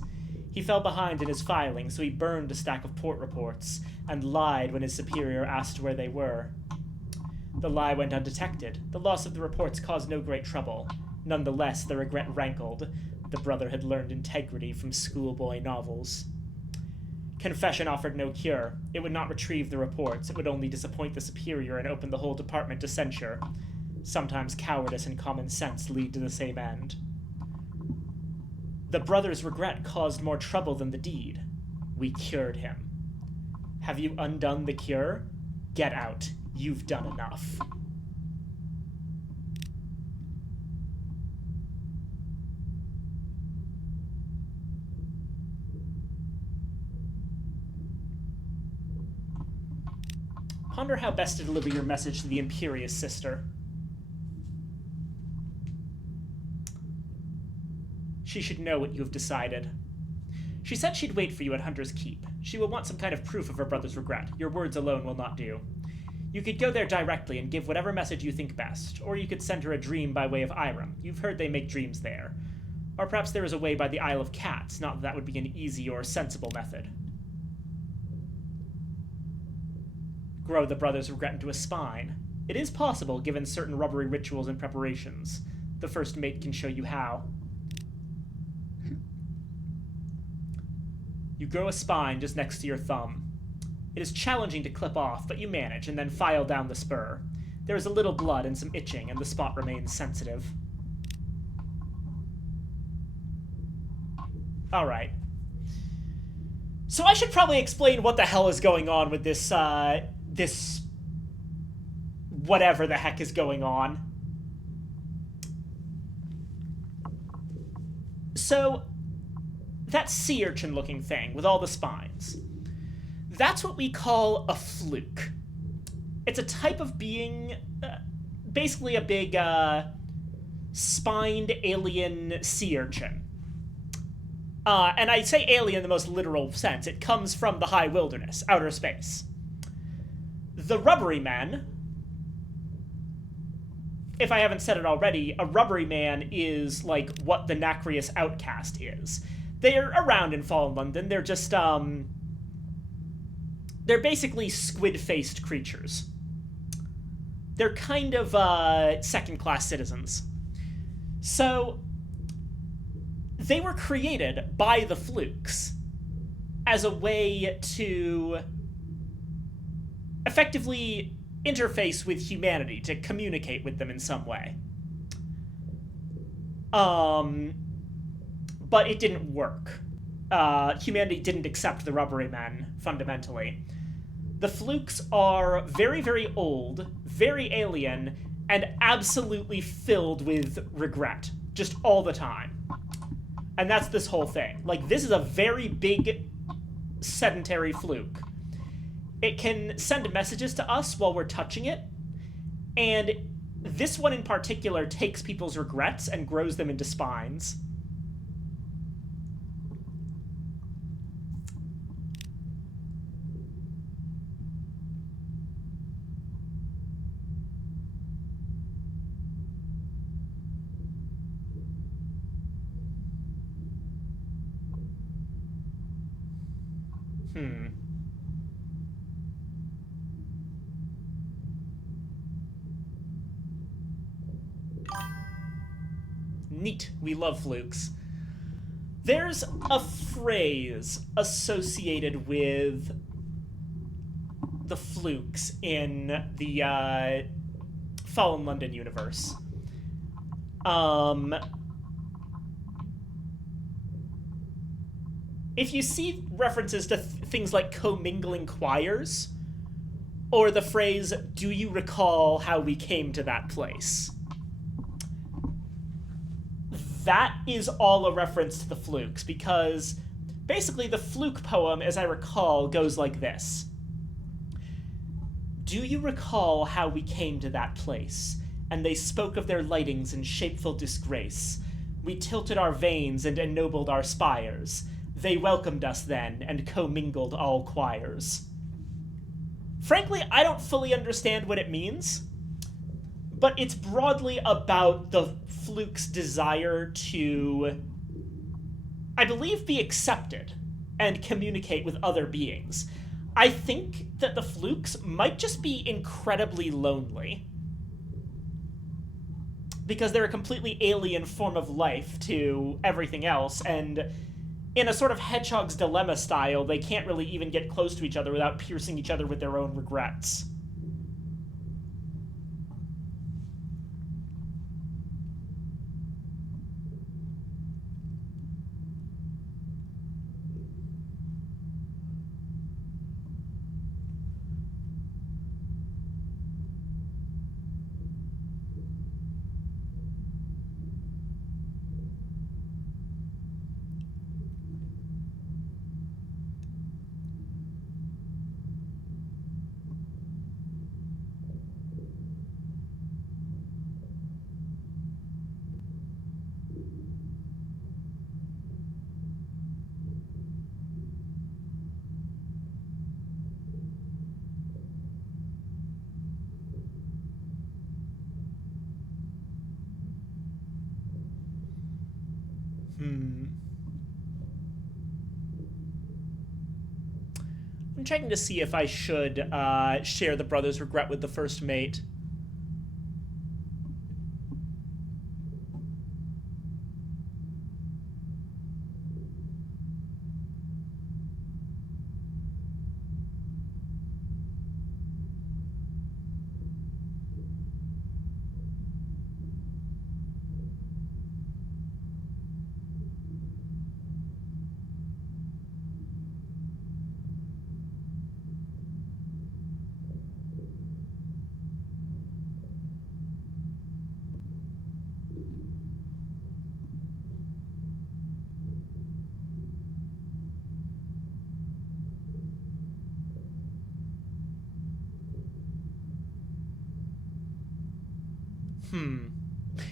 He fell behind in his filing, so he burned a stack of port reports and lied when his superior asked where they were. The lie went undetected. The loss of the reports caused no great trouble. Nonetheless, the regret rankled. The brother had learned integrity from schoolboy novels. Confession offered no cure. It would not retrieve the reports. It would only disappoint the superior and open the whole department to censure. Sometimes cowardice and common sense lead to the same end. The brother's regret caused more trouble than the deed. We cured him. Have you undone the cure? Get out. You've done enough. Ponder how best to deliver your message to the imperious sister. She should know what you have decided. She said she'd wait for you at Hunter's Keep. She will want some kind of proof of her brother's regret. Your words alone will not do. You could go there directly and give whatever message you think best, or you could send her a dream by way of Irem. You've heard they make dreams there. Or perhaps there is a way by the Isle of Cats, not that that would be an easy or sensible method. Grow the brother's regret into a spine. It is possible, given certain rubbery rituals and preparations. The first mate can show you how. You grow a spine just next to your thumb. It is challenging to clip off, but you manage, and then file down the spur. There is a little blood and some itching, and the spot remains sensitive. Alright. So I should probably explain what the hell is going on with this, this whatever the heck is going on. So, that sea urchin looking thing with all the spines, that's what we call a fluke. It's a type of being, basically a big, spined alien sea urchin. And I say alien in the most literal sense. It comes from the high wilderness, outer space. The rubbery men, if I haven't said it already, a rubbery man is like what the Nacreous outcast is. They're around in Fallen London. They're just, they're basically squid-faced creatures. They're kind of, second-class citizens. So, they were created by the Flukes as a way to effectively interface with humanity, to communicate with them in some way. But it didn't work. Humanity didn't accept the rubbery men, fundamentally. The Flukes are very, very old, very alien, and absolutely filled with regret. Just all the time. And that's this whole thing. Like, this is a very big, sedentary fluke. It can send messages to us while we're touching it, and this one in particular takes people's regrets and grows them into spines. Neat. We love flukes. There's a phrase associated with the flukes in the Fallen London universe. If you see references to things like commingling choirs, or the phrase, "Do you recall how we came to that place?" That is all a reference to the flukes, because basically the fluke poem, as I recall, goes like this. Do you recall how we came to that place? And they spoke of their lightings in shapeful disgrace. We tilted our vanes and ennobled our spires. They welcomed us then, and commingled all choirs. Frankly, I don't fully understand what it means, but it's broadly about the fluke's desire to I believe, be accepted and communicate with other beings. I think that the flukes might just be incredibly lonely because they're a completely alien form of life to everything else, and in a sort of Hedgehog's Dilemma style, they can't really even get close to each other without piercing each other with their own regrets. I'm checking to see if I should share the brother's regret with the first mate.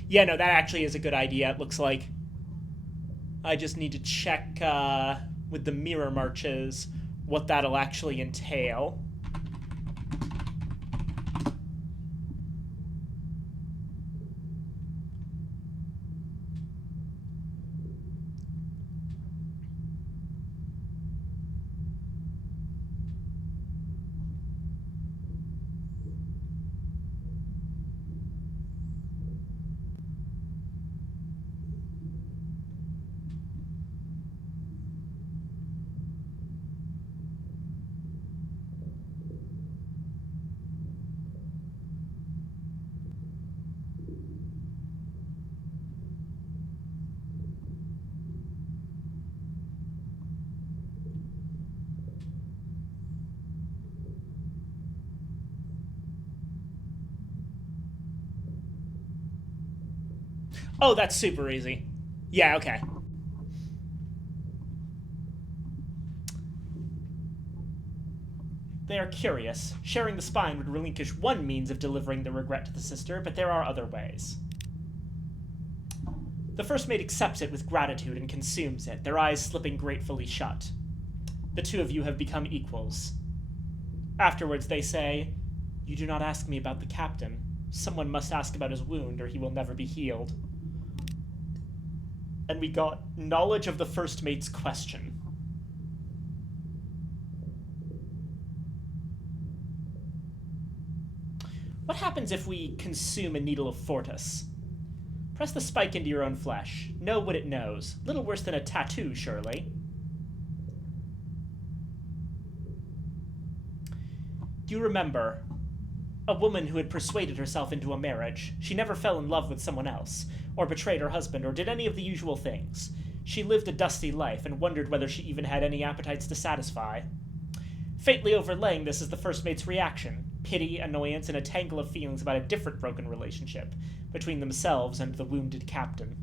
Yeah, no, that actually is a good idea, it looks like. I just need to check with the mirror marches what that'll actually entail. Oh, that's super easy. Yeah, okay. They are curious. Sharing the spine would relinquish one means of delivering the regret to the sister, but there are other ways. The first mate accepts it with gratitude and consumes it, their eyes slipping gratefully shut. The two of you have become equals. Afterwards, they say, "You do not ask me about the captain. Someone must ask about his wound, or he will never be healed." And we got knowledge of the first mate's question. What happens if we consume a needle of Fortis? Press the spike into your own flesh. Know what it knows. Little worse than a tattoo, surely. Do you remember? A woman who had persuaded herself into a marriage. She never fell in love with someone else, or betrayed her husband, or did any of the usual things. She lived a dusty life and wondered whether she even had any appetites to satisfy. Faintly overlaying this is the first mate's reaction. Pity, annoyance, and a tangle of feelings about a different broken relationship between themselves and the wounded captain.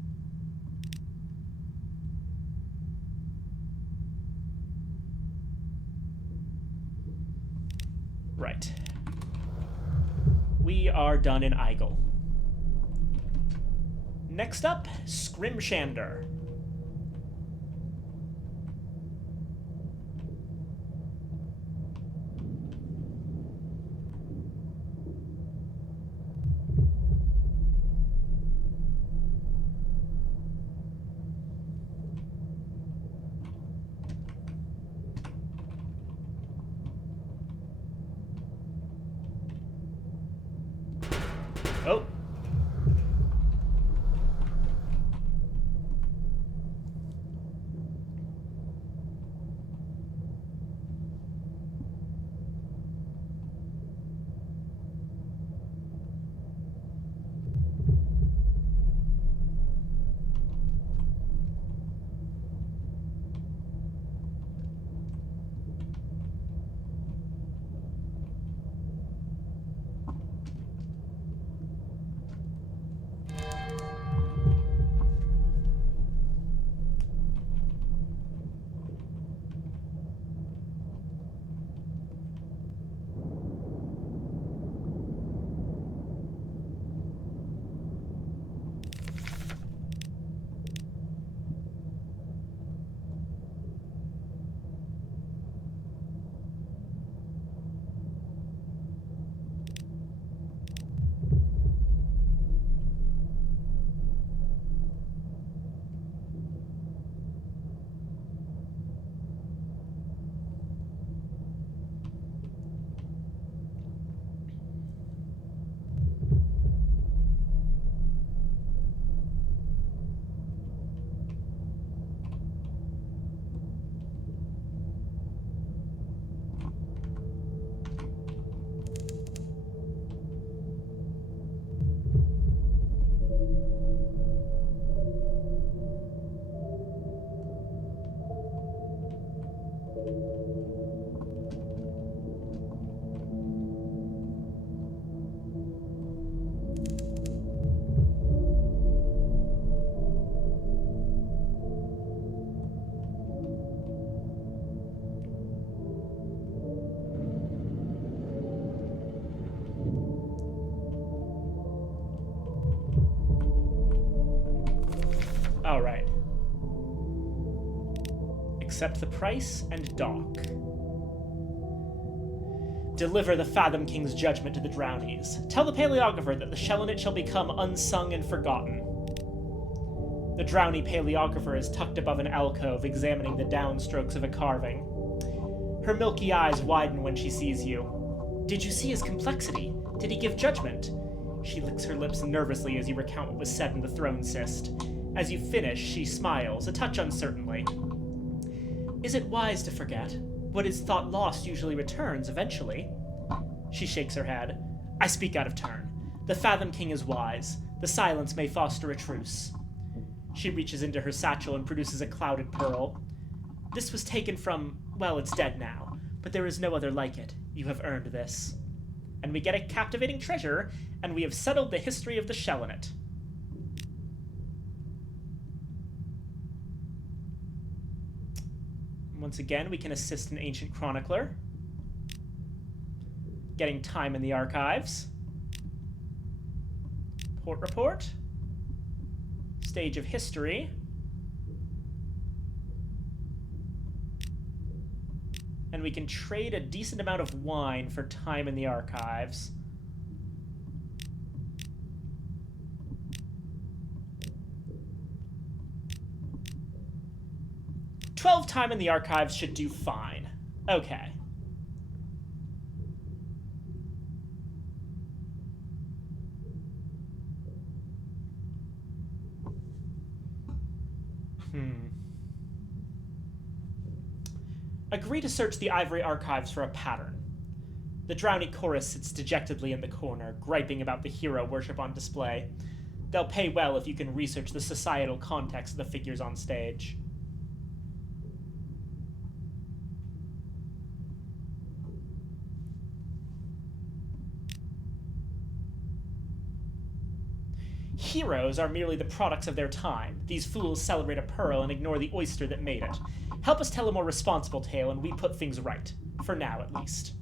Right. We are done in Igel. Next up, Scrimshander. All right. Accept the price and dock. Deliver the Fathom King's judgment to the Drownies. Tell the paleographer that the Shellonet shall become unsung and forgotten. The Drowny paleographer is tucked above an alcove, examining the downstrokes of a carving. Her milky eyes widen when she sees you. Did you see his complexity? Did he give judgment? She licks her lips nervously as you recount what was said in the throne cyst. As you finish, she smiles, a touch uncertainly. Is it wise to forget? What is thought lost usually returns eventually. She shakes her head. I speak out of turn. The Fathom King is wise. The silence may foster a truce. She reaches into her satchel and produces a clouded pearl. This was taken from, well, it's dead now, but there is no other like it. You have earned this. And we get a captivating treasure, and we have settled the history of the Shellonet. Once again, we can assist an ancient chronicler. Getting time in the archives. Port report. Stage of history. And we can trade a decent amount of wine for time in the archives. Time in the archives should do fine. Okay. Agree to search the ivory archives for a pattern. The Drowny chorus sits dejectedly in the corner, griping about the hero worship on display. They'll pay well if you can research the societal context of the figures on stage. Heroes are merely the products of their time. These fools celebrate a pearl and ignore the oyster that made it. Help us tell a more responsible tale, and we put things right. For now, at least.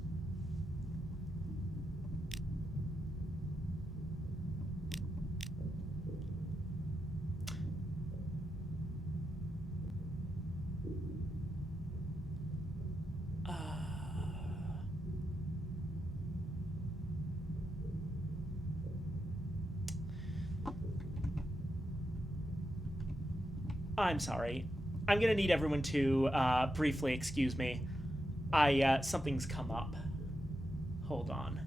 I'm sorry. I'm gonna need everyone to briefly excuse me. Something's come up. Hold on.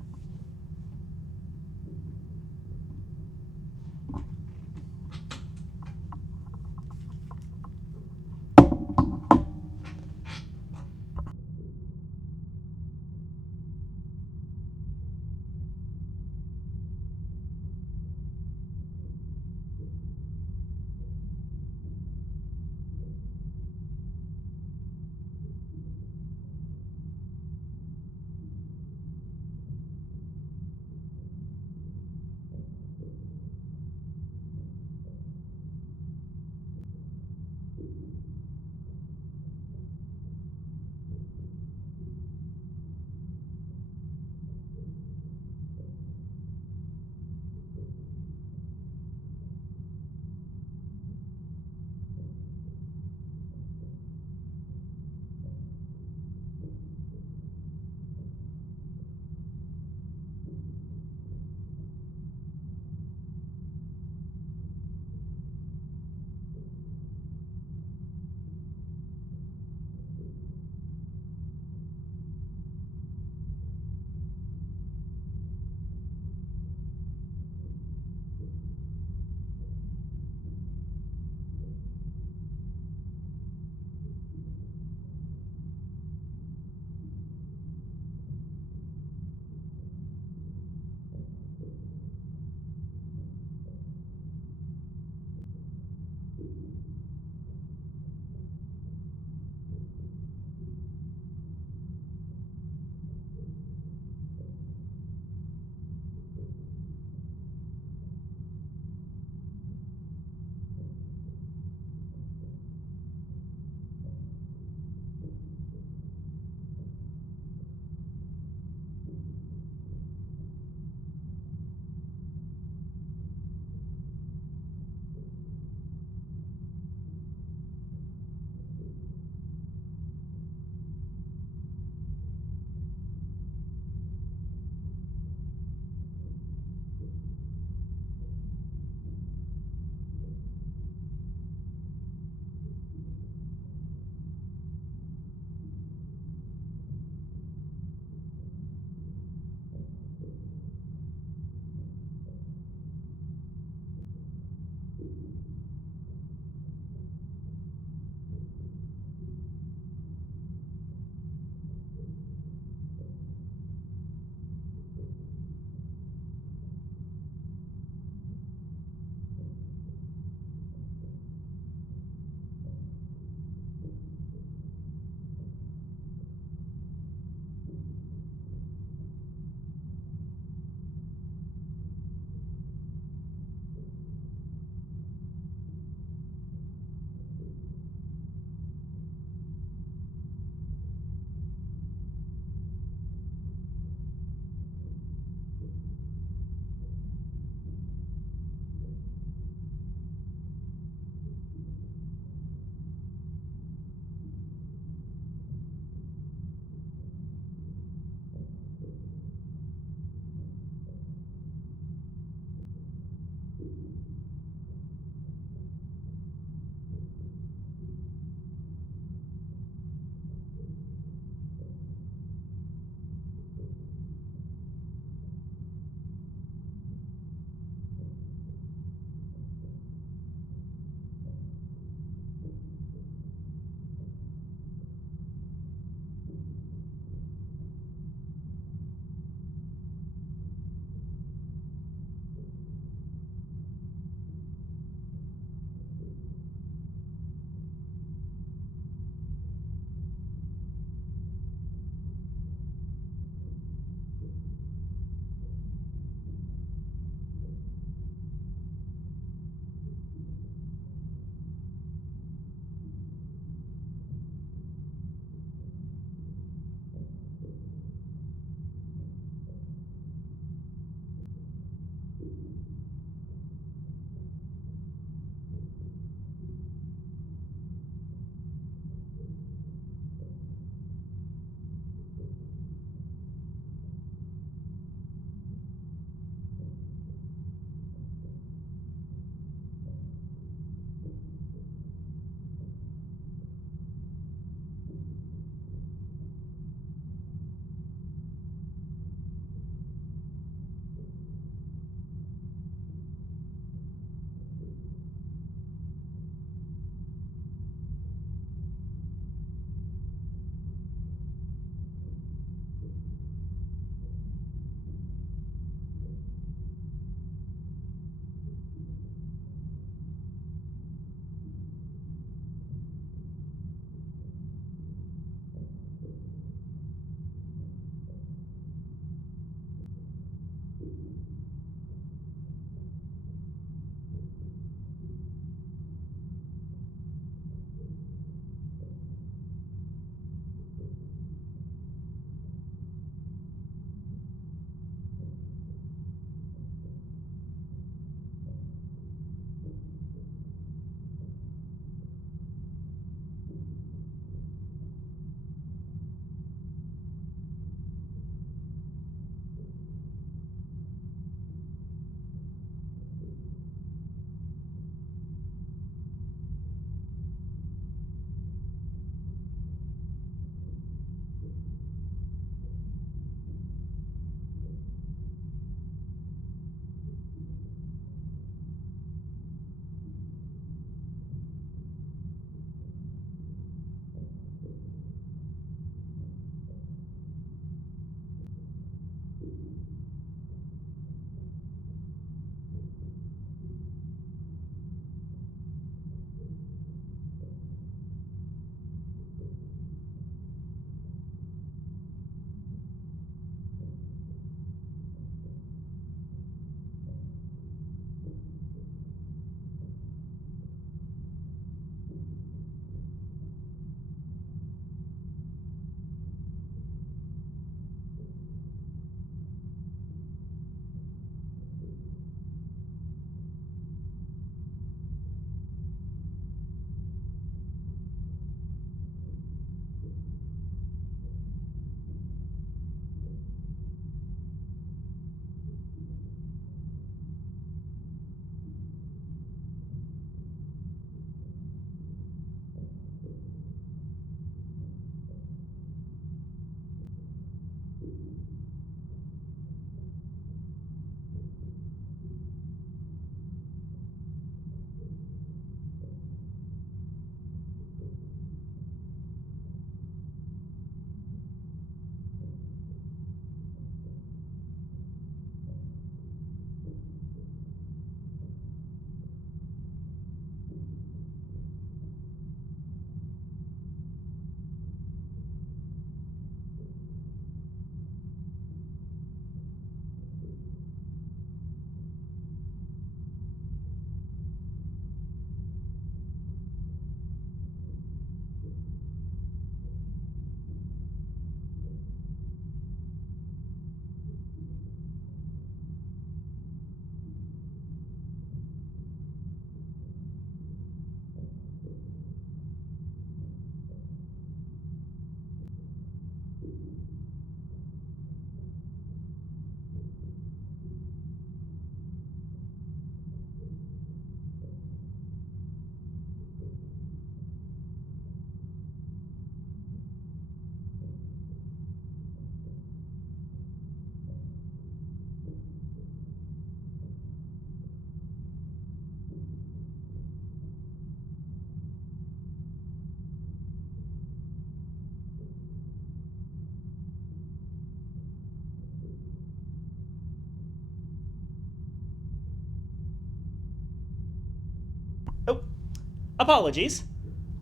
Apologies.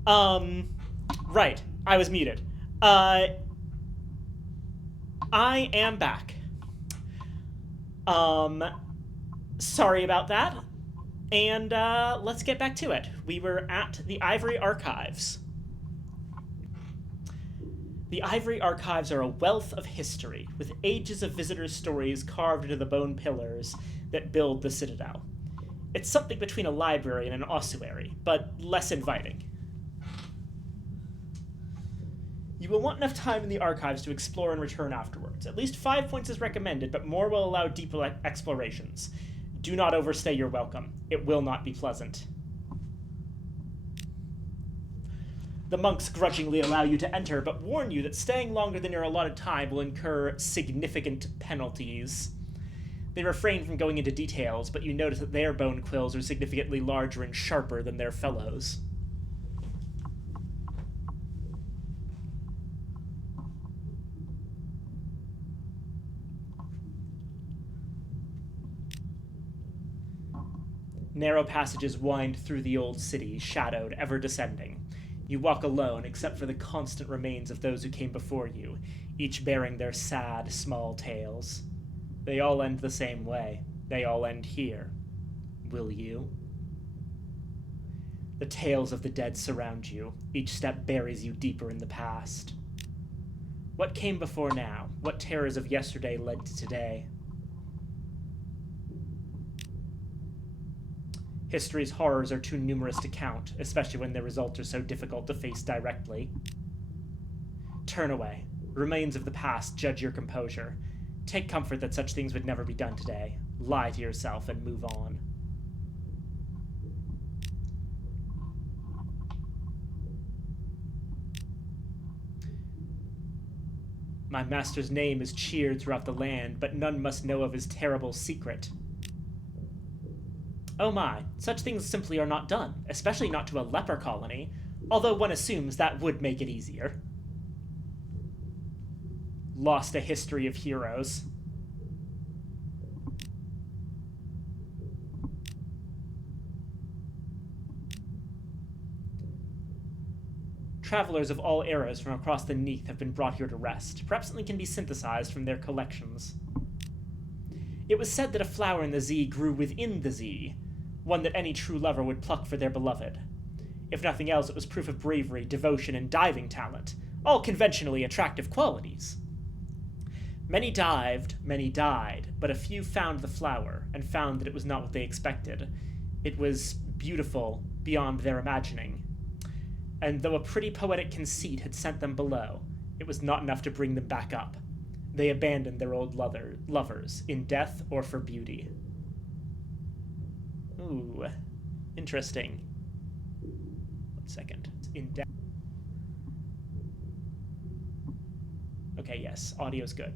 Right. I was muted. I am back. Sorry about that. And, let's get back to it. We were at the Ivory Archives. The Ivory Archives are a wealth of history, with ages of visitors' stories carved into the bone pillars that build the Citadel. It's something between a library and an ossuary, but less inviting. You will want enough time in the archives to explore and return afterwards. At least 5 points is recommended, but more will allow deeper explorations. Do not overstay your welcome. It will not be pleasant. The monks grudgingly allow you to enter, but warn you that staying longer than your allotted time will incur significant penalties. They refrain from going into details, but you notice that their bone quills are significantly larger and sharper than their fellows. Narrow passages wind through the old city, shadowed, ever descending. You walk alone, except for the constant remains of those who came before you, each bearing their sad, small tales. They all end the same way. They all end here. Will you? The tales of the dead surround you. Each step buries you deeper in the past. What came before now? What terrors of yesterday led to today? History's horrors are too numerous to count, especially when their results are so difficult to face directly. Turn away. Remains of the past, judge your composure. Take comfort that such things would never be done today. Lie to yourself and move on. My master's name is cheered throughout the land, but none must know of his terrible secret. Oh my, such things simply are not done, especially not to a leper colony, although one assumes that would make it easier. Lost a history of heroes. Travelers of all eras from across the Neath have been brought here to rest. Perhaps something can be synthesized from their collections. It was said that a flower in the Z grew within the Z, one that any true lover would pluck for their beloved. If nothing else, it was proof of bravery, devotion, and diving talent, all conventionally attractive qualities. Many dived, many died, but a few found the flower, and found that it was not what they expected. It was beautiful beyond their imagining. And though a pretty poetic conceit had sent them below, it was not enough to bring them back up. They abandoned their old lovers, in death or for beauty. Ooh, interesting. 1 second. In death. Okay, yes, audio's good.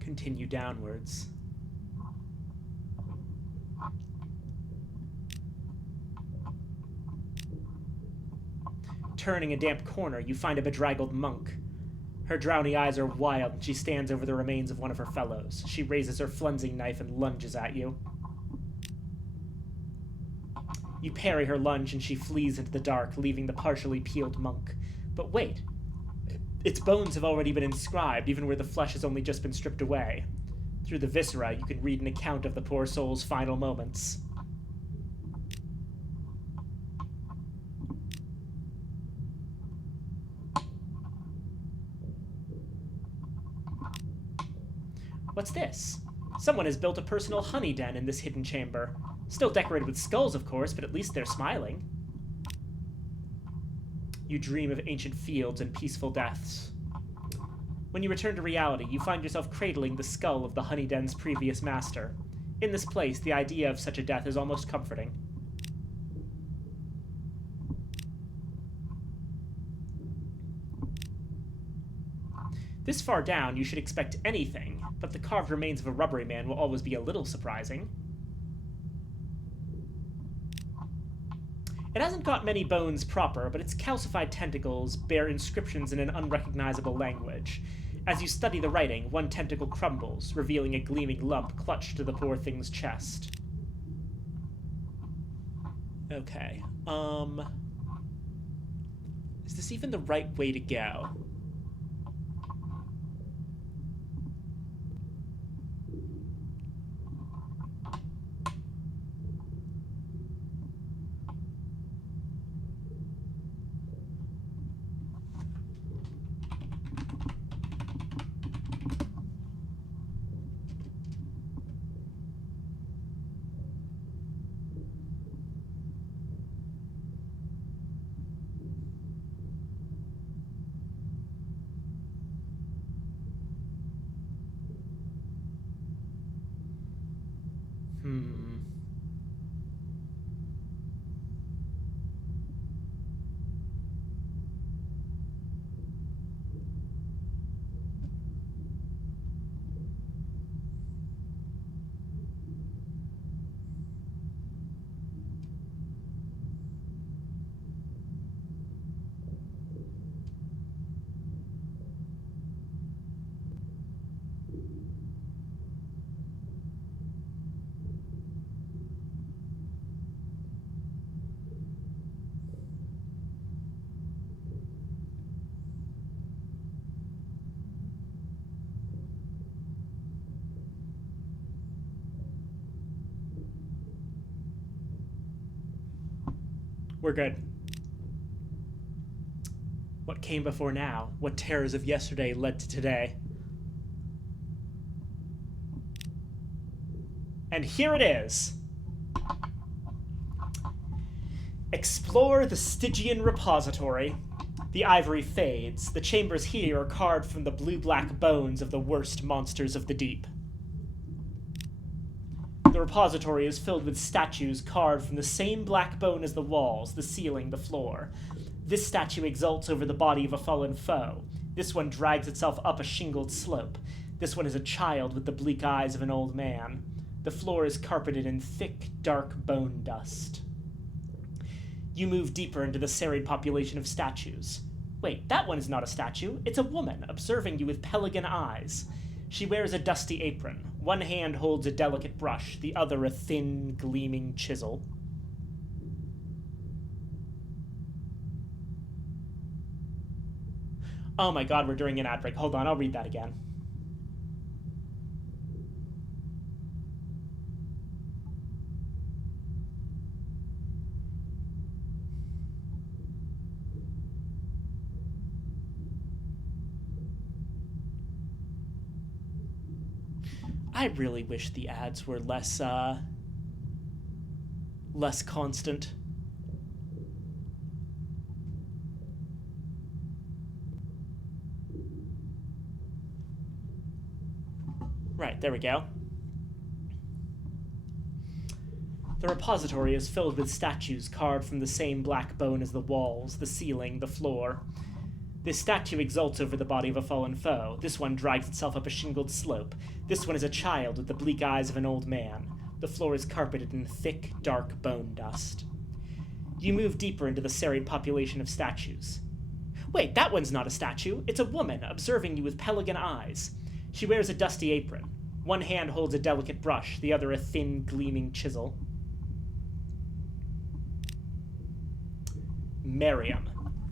Continue downwards. Turning a damp corner, you find a bedraggled monk. Her drowny eyes are wild, and she stands over the remains of one of her fellows. She raises her flensing knife and lunges at you. You parry her lunge, and she flees into the dark, leaving the partially peeled monk. But wait. Its bones have already been inscribed, even where the flesh has only just been stripped away. Through the viscera, you can read an account of the poor soul's final moments. What's this? Someone has built a personal honey den in this hidden chamber. Still decorated with skulls, of course, but at least they're smiling. You dream of ancient fields and peaceful deaths. When you return to reality, you find yourself cradling the skull of the honey den's previous master. In this place, the idea of such a death is almost comforting. This far down, you should expect anything, but the carved remains of a rubbery man will always be a little surprising. It hasn't got many bones proper, but its calcified tentacles bear inscriptions in an unrecognizable language. As you study the writing, one tentacle crumbles, revealing a gleaming lump clutched to the poor thing's chest. Okay. Is this even the right way to go? Hmm. We're good. What came before now? What terrors of yesterday led to today? And here it is. Explore the Stygian repository. The ivory fades. The chambers here are carved from the blue-black bones of the worst monsters of the deep. The repository is filled with statues carved from the same black bone as the walls, the ceiling, the floor. This statue exults over the body of a fallen foe. This one drags itself up a shingled slope. This one is a child with the bleak eyes of an old man. The floor is carpeted in thick, dark bone dust. You move deeper into the serried population of statues. Wait, that one is not a statue. It's a woman, observing you with pelican eyes. She wears a dusty apron. One hand holds a delicate brush, the other a thin, gleaming chisel. Oh my god, we're doing an ad break. Hold on, I'll read that again. I really wish the ads were less constant. Right, there we go. The repository is filled with statues carved from the same black bone as the walls, the ceiling, the floor. This statue exults over the body of a fallen foe. This one drags itself up a shingled slope. This one is a child with the bleak eyes of an old man. The floor is carpeted in thick, dark bone dust. You move deeper into the serried population of statues. Wait, that one's not a statue. It's a woman, observing you with pelican eyes. She wears a dusty apron. One hand holds a delicate brush, the other a thin, gleaming chisel. Miriam.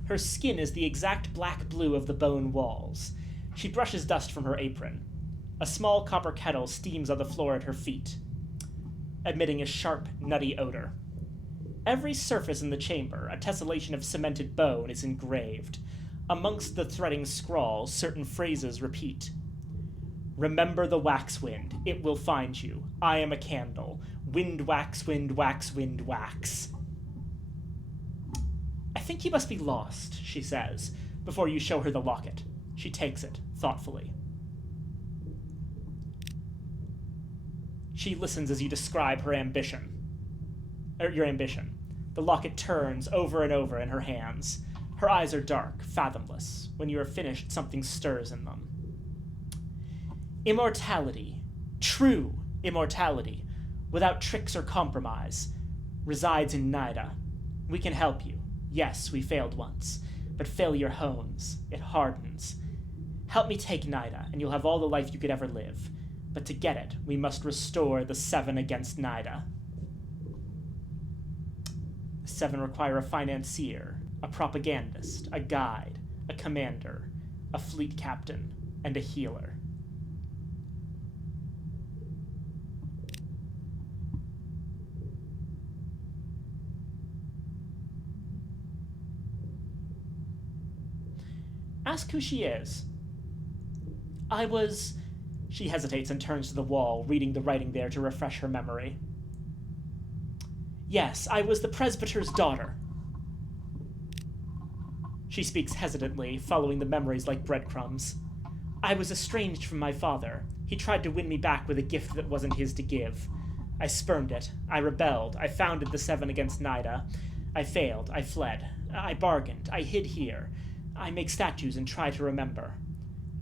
Her skin is the exact black blue of the bone walls. She brushes dust from her apron. A small copper kettle steams on the floor at her feet, emitting a sharp, nutty odor. Every surface in the chamber, a tessellation of cemented bone, is engraved. Amongst the threading scrawls, certain phrases repeat. Remember the waxwind, it will find you. I am a candle. Wind wax, wind wax, wind wax. I think you must be lost, she says, before you show her the locket. She takes it, thoughtfully. She listens as you describe her ambition. Your ambition. The locket turns over and over in her hands. Her eyes are dark, fathomless. When you are finished, something stirs in them. Immortality, true immortality, without tricks or compromise, resides in Nida. We can help you. Yes, we failed once, but failure hones, it hardens. Help me take Nida, and you'll have all the life you could ever live. But to get it, we must restore the 7 against Nida. seven require a financier, a propagandist, a guide, a commander, a fleet captain, and a healer. Ask who she is. She hesitates and turns to the wall, reading the writing there to refresh her memory. Yes, I was the presbyter's daughter. She speaks hesitantly, following the memories like breadcrumbs. I was estranged from my father. He tried to win me back with a gift that wasn't his to give. I spurned it. I rebelled. I founded the Seven against Nida. I failed. I fled. I bargained. I hid here. I make statues and try to remember.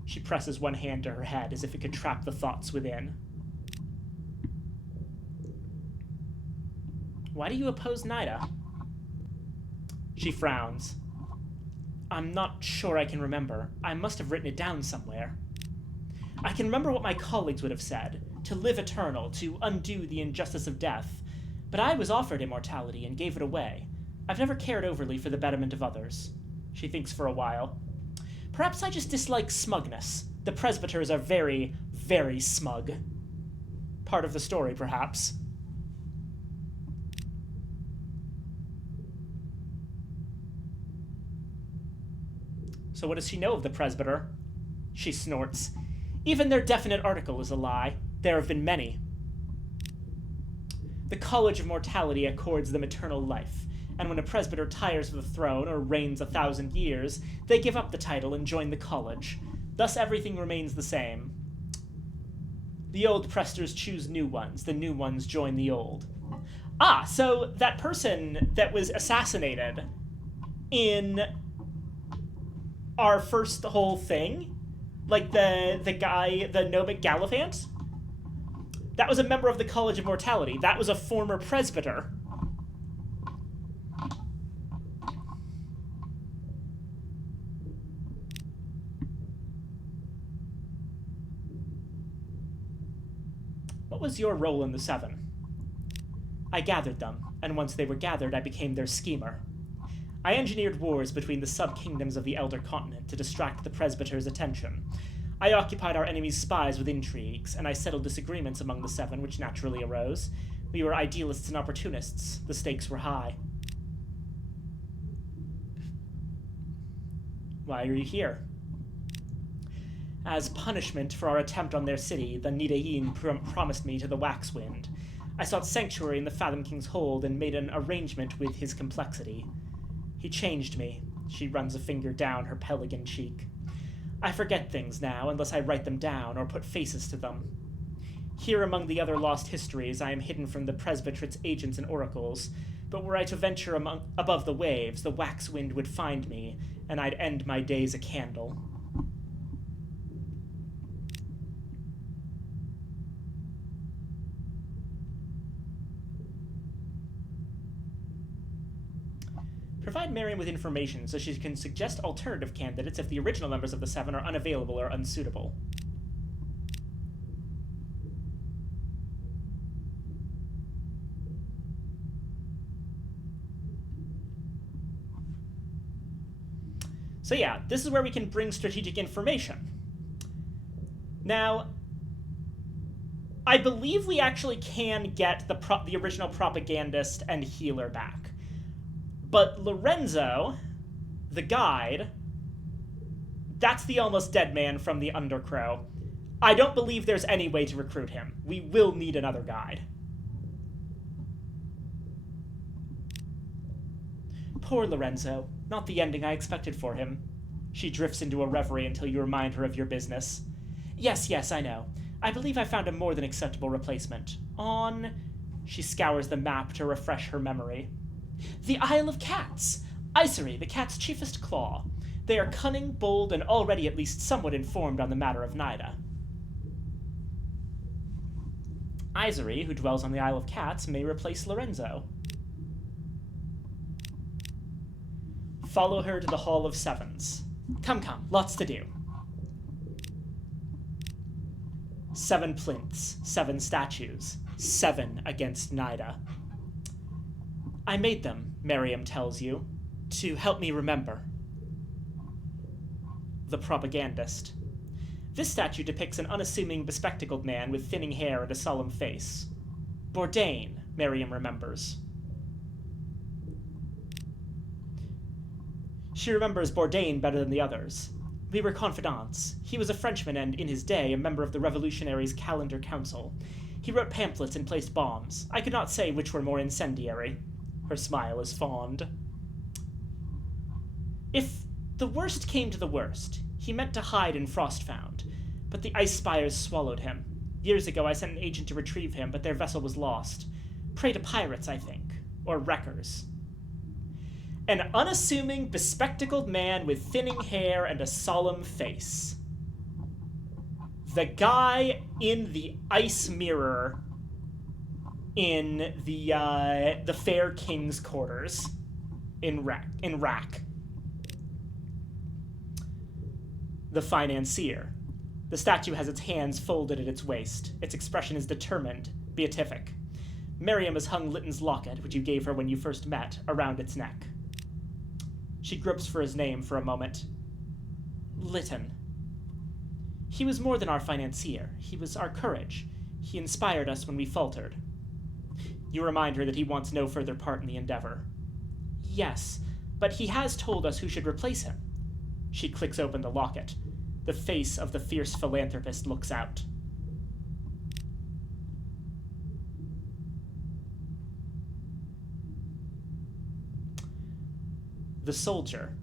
She presses one hand to her head as if it could trap the thoughts within. Why do you oppose Nida? She frowns. I'm not sure I can remember. I must have written it down somewhere. I can remember what my colleagues would have said. To live eternal, to undo the injustice of death. But I was offered immortality and gave it away. I've never cared overly for the betterment of others. She thinks for a while. Perhaps I just dislike smugness. The presbyters are very, very smug. Part of the story, perhaps. So what does she know of the presbyter? She snorts. Even their definite article is a lie. There have been many. The College of Mortality accords them eternal life, and when a presbyter tires of the throne or reigns 1,000 years, they give up the title and join the college. Thus everything remains the same. The old prestors choose new ones, the new ones join the old. Ah, so that person that was assassinated in our first whole thing, like the guy, the Gnomic Gallivant, that was a member of the College of Mortality. That was a former presbyter. What was your role in the Seven? I gathered them, and once they were gathered, I became their schemer. I engineered wars between the sub-kingdoms of the Elder Continent to distract the presbyter's attention. I occupied our enemies' spies with intrigues, and I settled disagreements among the Seven, which naturally arose. We were idealists and opportunists. The stakes were high. Why are you here? As punishment for our attempt on their city, the Nidain promised me to the Waxwind. I sought sanctuary in the Fathom King's hold and made an arrangement with his complexity. He changed me. She runs a finger down her pelican cheek. I forget things now, unless I write them down or put faces to them. Here among the other lost histories, I am hidden from the presbytery's agents and oracles, but were I to venture above the waves, the Waxwind would find me, and I'd end my days a candle. Provide Marion with information so she can suggest alternative candidates if the original members of the Seven are unavailable or unsuitable. So yeah, this is where we can bring strategic information. Now, I believe we actually can get the original propagandist and healer back. But Lorenzo, the guide, that's the almost dead man from the Undercrow. I don't believe there's any way to recruit him. We will need another guide. Poor Lorenzo. Not the ending I expected for him. She drifts into a reverie until you remind her of your business. Yes, I know. I believe I found a more than acceptable replacement. On... She scours the map to refresh her memory. The Isle of Cats! Isery, the cat's chiefest claw. They are cunning, bold, and already at least somewhat informed on the matter of Nida. Isery, who dwells on the Isle of Cats, may replace Lorenzo. Follow her to the Hall of Sevens. Come, lots to do. 7 plinths, 7 statues, 7 against Nida. I made them, Miriam tells you, to help me remember. The propagandist. This statue depicts an unassuming, bespectacled man with thinning hair and a solemn face. Bourdain, Miriam remembers. She remembers Bourdain better than the others. We were confidants. He was a Frenchman and, in his day, a member of the Revolutionaries' Calendar Council. He wrote pamphlets and placed bombs. I could not say which were more incendiary. Her smile is fond. If the worst came to the worst, he meant to hide in Frostfound, but the ice spires swallowed him. Years ago I sent an agent to retrieve him, but their vessel was lost. Prey to pirates, I think. Or wreckers. An unassuming, bespectacled man with thinning hair and a solemn face. The guy in the ice mirror in the Fair King's quarters in Rack. The financier. The statue has its hands folded at its waist. Its expression is determined, beatific. Miriam has hung Litton's locket, which you gave her when you first met, around its neck. She gropes for his name for a moment. Litton. He was more than our financier. He was our courage. He inspired us when we faltered. You remind her that he wants no further part in the endeavor. Yes, but he has told us who should replace him. She clicks open the locket. The face of the fierce philanthropist looks out. The soldier.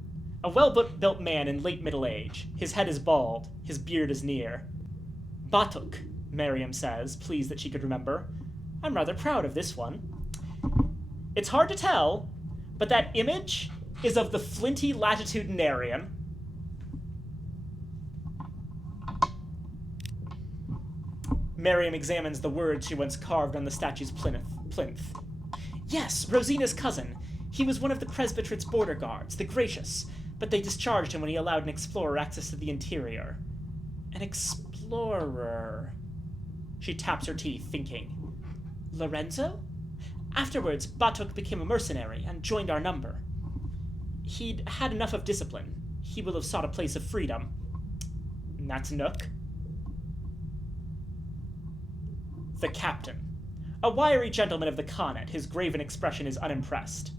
A well-built man in late middle age. His head is bald. His beard is near. Batuk, Miriam says, pleased that she could remember. I'm rather proud of this one. It's hard to tell, but that image is of the flinty latitudinarian. Miriam examines the words she once carved on the statue's plinth. Yes, Rosina's cousin. He was one of the Presbytery's border guards, the Gracious, but they discharged him when he allowed an explorer access to the interior. An explorer. She taps her teeth, thinking. Lorenzo? Afterwards, Batuk became a mercenary and joined our number. He'd had enough of discipline. He will have sought a place of freedom. And that's Nook. The captain. A wiry gentleman of the Khanate, his graven expression is unimpressed.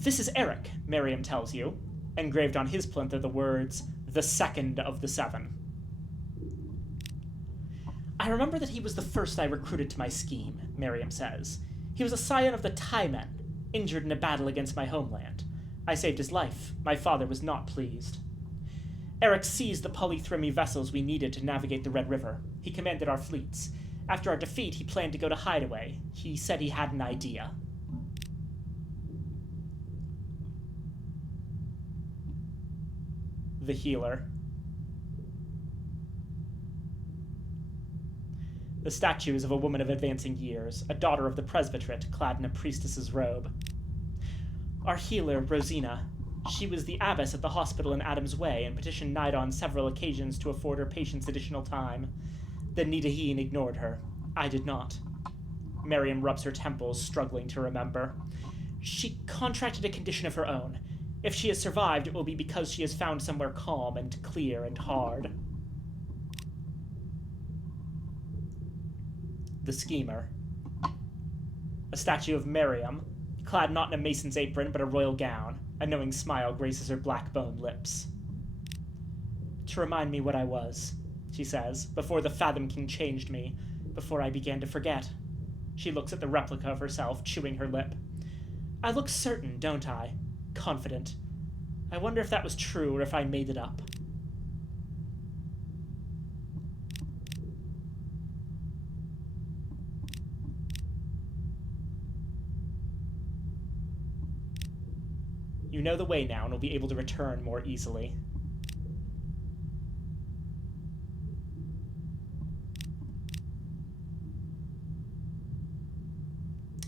This is Eric, Miriam tells you. Engraved on his plinth are the words, the second of the seven. I remember that he was the first I recruited to my scheme, Miriam says. He was a scion of the Tai Men, injured in a battle against my homeland. I saved his life. My father was not pleased. Eric seized the polythremy vessels we needed to navigate the Red River. He commanded our fleets. After our defeat, he planned to go to Hideaway. He said he had an idea. The healer. The statue is of a woman of advancing years, a daughter of the presbyterate, clad in a priestess's robe. Our healer, Rosina. She was the abbess at the hospital in Adam's Way and petitioned Nida on several occasions to afford her patients additional time. Then Nidaheen ignored her. I did not. Miriam rubs her temples, struggling to remember. She contracted a condition of her own. If she has survived, it will be because she has found somewhere calm and clear and hard. The schemer. A statue of Miriam, clad not in a mason's apron but a royal gown. A knowing smile graces her black-boned lips. To remind me what I was, she says, before the Fathom King changed me, before I began to forget. She looks at the replica of herself, chewing her lip. I look certain, don't I? Confident. I wonder if that was true or if I made it up. You know the way now and will be able to return more easily.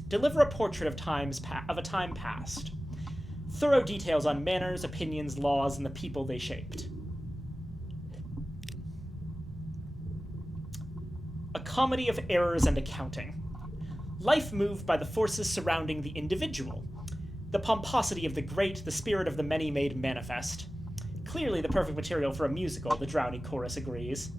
Deliver a portrait of a time past. Thorough details on manners, opinions, laws, and the people they shaped. A comedy of errors and accounting. Life moved by the forces surrounding the individual. The pomposity of the great, the spirit of the many made manifest. Clearly the perfect material for a musical, the drowning chorus agrees.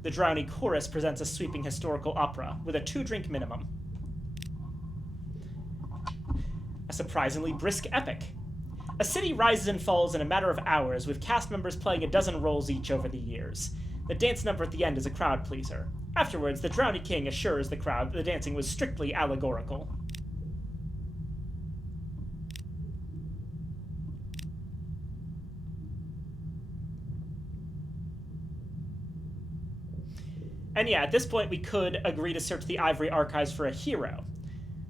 The drowning chorus presents a sweeping historical opera, with a 2-drink minimum. A surprisingly brisk epic. A city rises and falls in a matter of hours, with cast members playing a dozen roles each over the years. The dance number at the end is a crowd pleaser. Afterwards, the drowning king assures the crowd that the dancing was strictly allegorical. And yeah, at this point we could agree to search the Ivory Archives for a hero.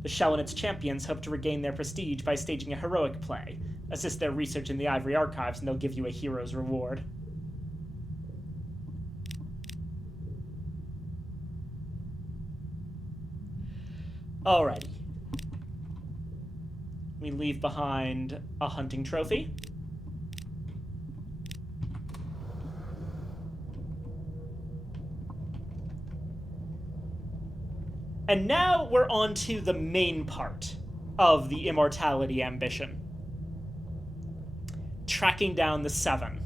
The Shell and its champions hope to regain their prestige by staging a heroic play. Assist their research in the Ivory Archives and they'll give you a hero's reward. Alrighty. We leave behind a hunting trophy. And now we're on to the main part of the immortality ambition. Tracking down the 7.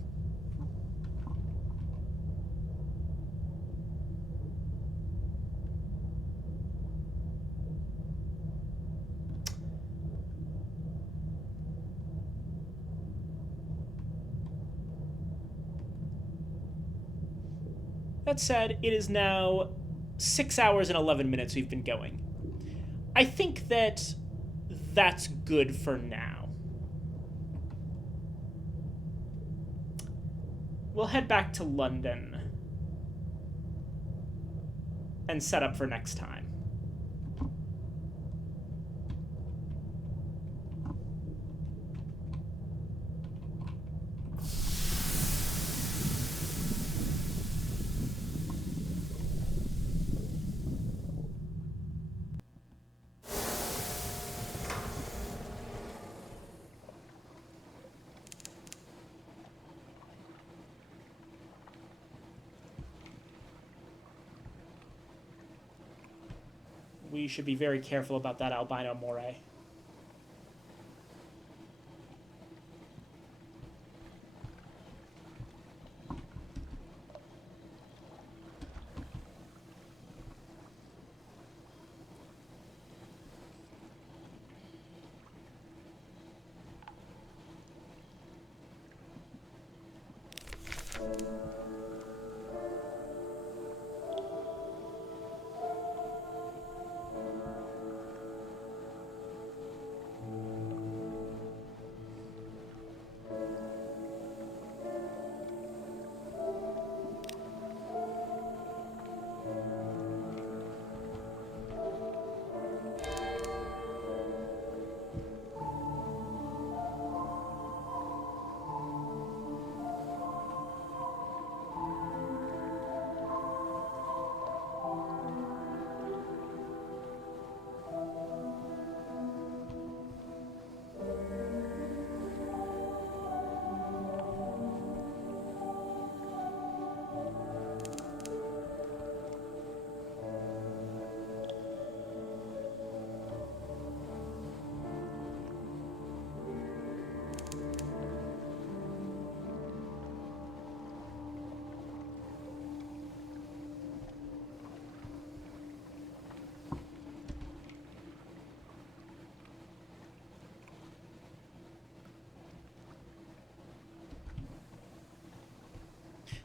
That said, it is now 6 hours and 11 minutes we've been going. I think that that's good for now. We'll head back to London and set up for next time. We should be very careful about that albino moray.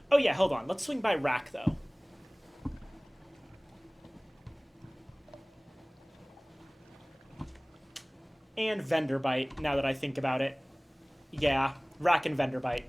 Oh yeah, hold on. Let's swing by Rack, though. And Venderbite, now that I think about it. Yeah, Rack and Venderbite.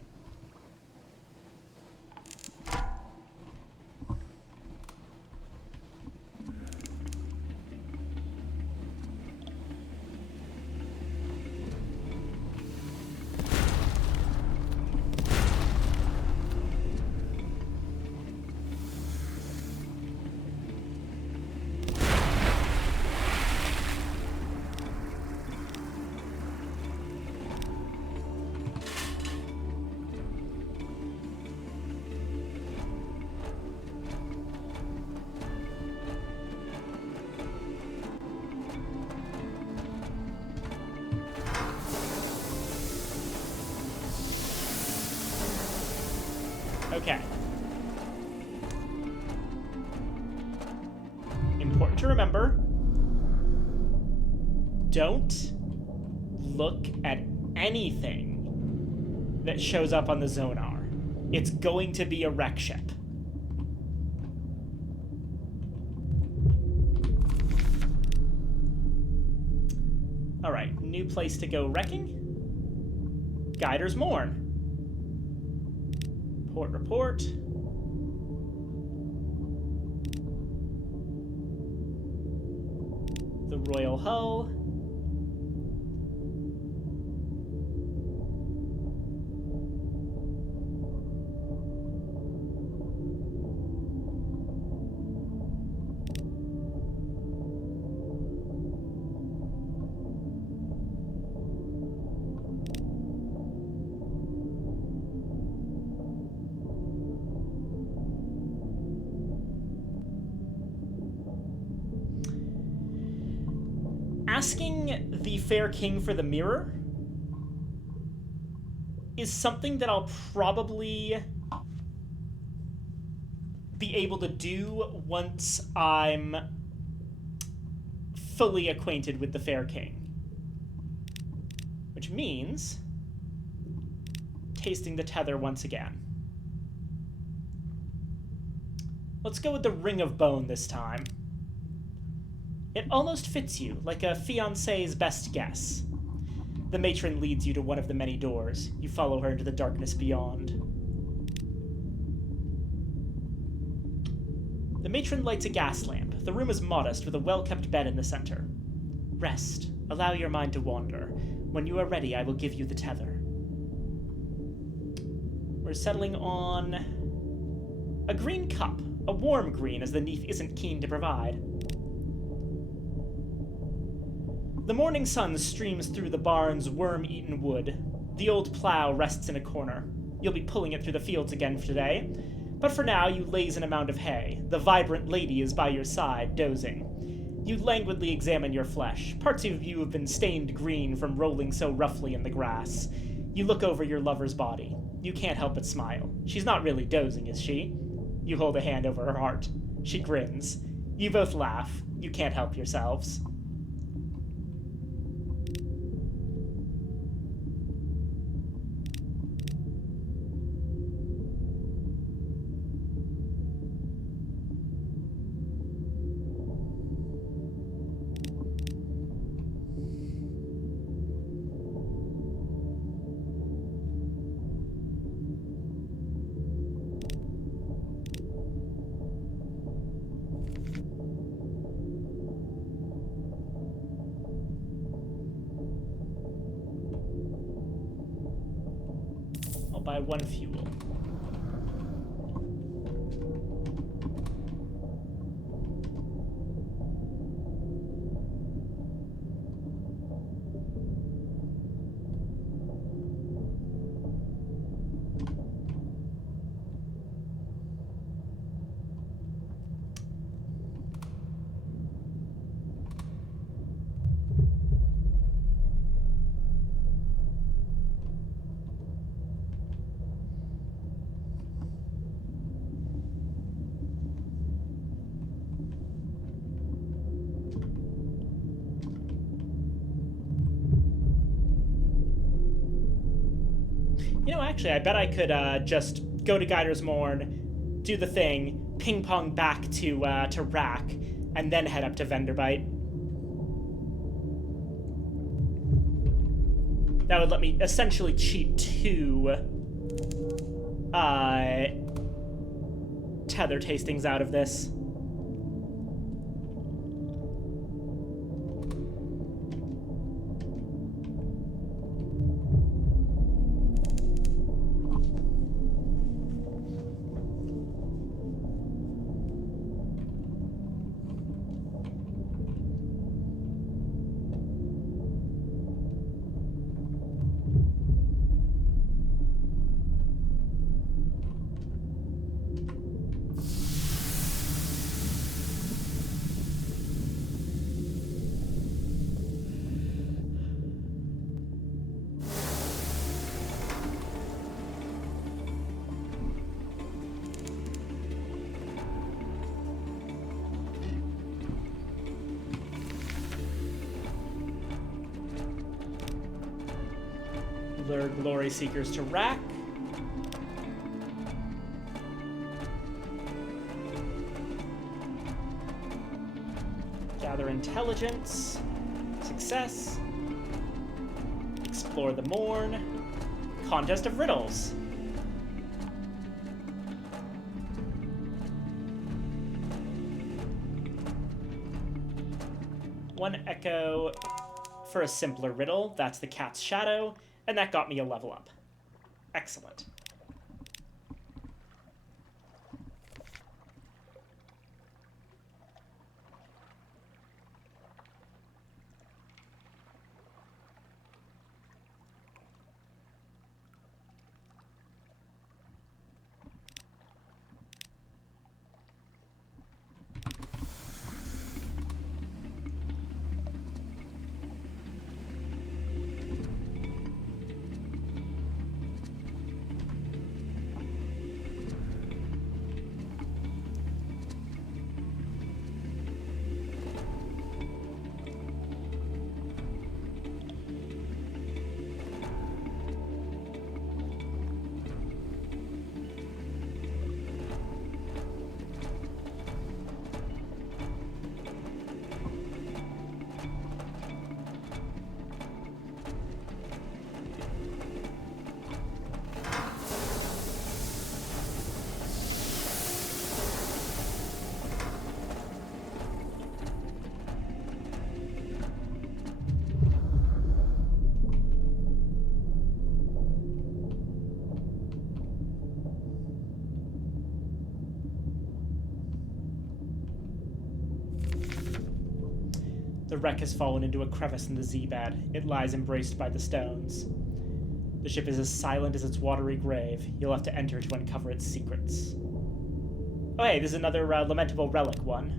Okay. Important to remember. Don't look at anything that shows up on the sonar. It's going to be a wreck ship. Alright, new place to go wrecking. Guider's Morn. Port report. The Royal Hull. Asking the Fair King for the mirror is something that I'll probably be able to do once I'm fully acquainted with the Fair King. Which means tasting the tether once again. Let's go with the Ring of Bone this time. It almost fits you, like a fiancé's best guess. The matron leads you to one of the many doors. You follow her into the darkness beyond. The matron lights a gas lamp. The room is modest, with a well-kept bed in the center. Rest. Allow your mind to wander. When you are ready, I will give you the tether. We're settling on a green cup. A warm green, as the Neef isn't keen to provide. The morning sun streams through the barn's worm-eaten wood. The old plow rests in a corner. You'll be pulling it through the fields again for today. But for now, you laze in a mound of hay. The vibrant lady is by your side, dozing. You languidly examine your flesh. Parts of you have been stained green from rolling so roughly in the grass. You look over your lover's body. You can't help but smile. She's not really dozing, is she? You hold a hand over her heart. She grins. You both laugh. You can't help yourselves. By one fuel. You know, actually, I bet I could just go to Guider's Morn, do the thing, ping-pong back to Rack, and then head up to Venderbite. That would let me essentially cheat 2 tether tastings out of this. Lure glory seekers to rack. Gather intelligence. Success. Explore the morn. Contest of riddles. One echo for a simpler riddle. That's the cat's shadow, and that got me a level up. Excellent. The wreck has fallen into a crevice in the Z-bed. It lies embraced by the stones. The ship is as silent as its watery grave. You'll have to enter to uncover its secrets. Oh hey, there's another lamentable relic one.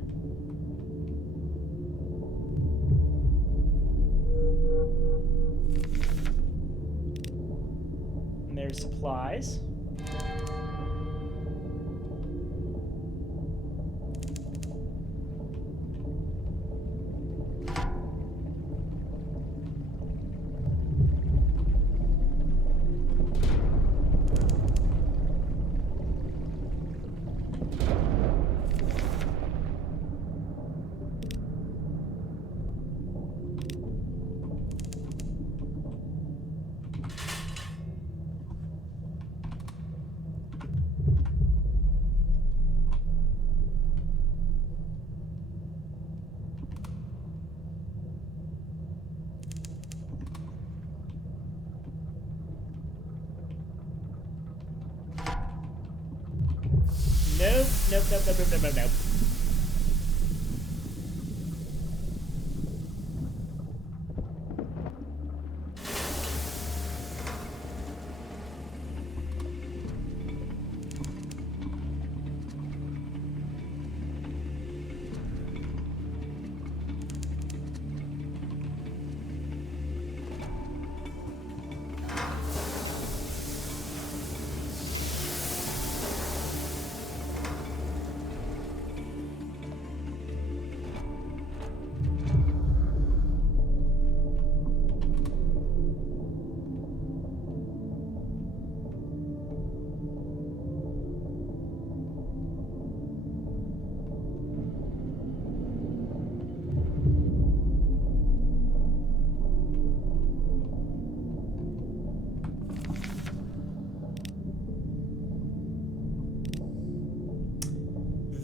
And there's supplies. Nope.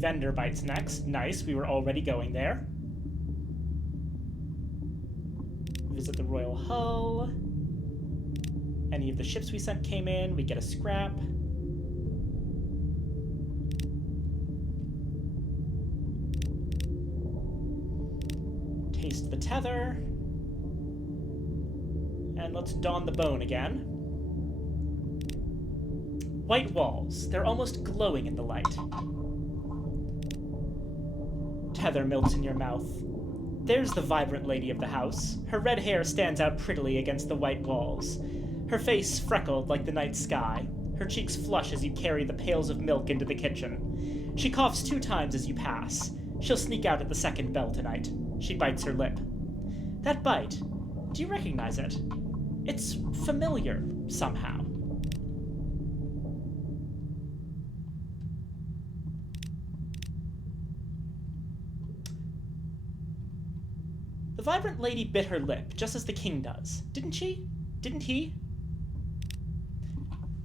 Vendor bites next. Nice, we were already going there. Visit the Royal Hull. Any of the ships we sent came in. We get a scrap. Taste the tether. And let's don the bone again. White walls. They're almost glowing in the light. Tether melts in your mouth. There's the vibrant lady of the house. Her red hair stands out prettily against the white walls. Her face freckled like the night sky. Her cheeks flush as you carry the pails of milk into the kitchen. She coughs 2 times as you pass. She'll sneak out at the second bell tonight. She bites her lip. That bite, do you recognize it? It's familiar, somehow. The vibrant lady bit her lip, just as the king does. Didn't she? Didn't he?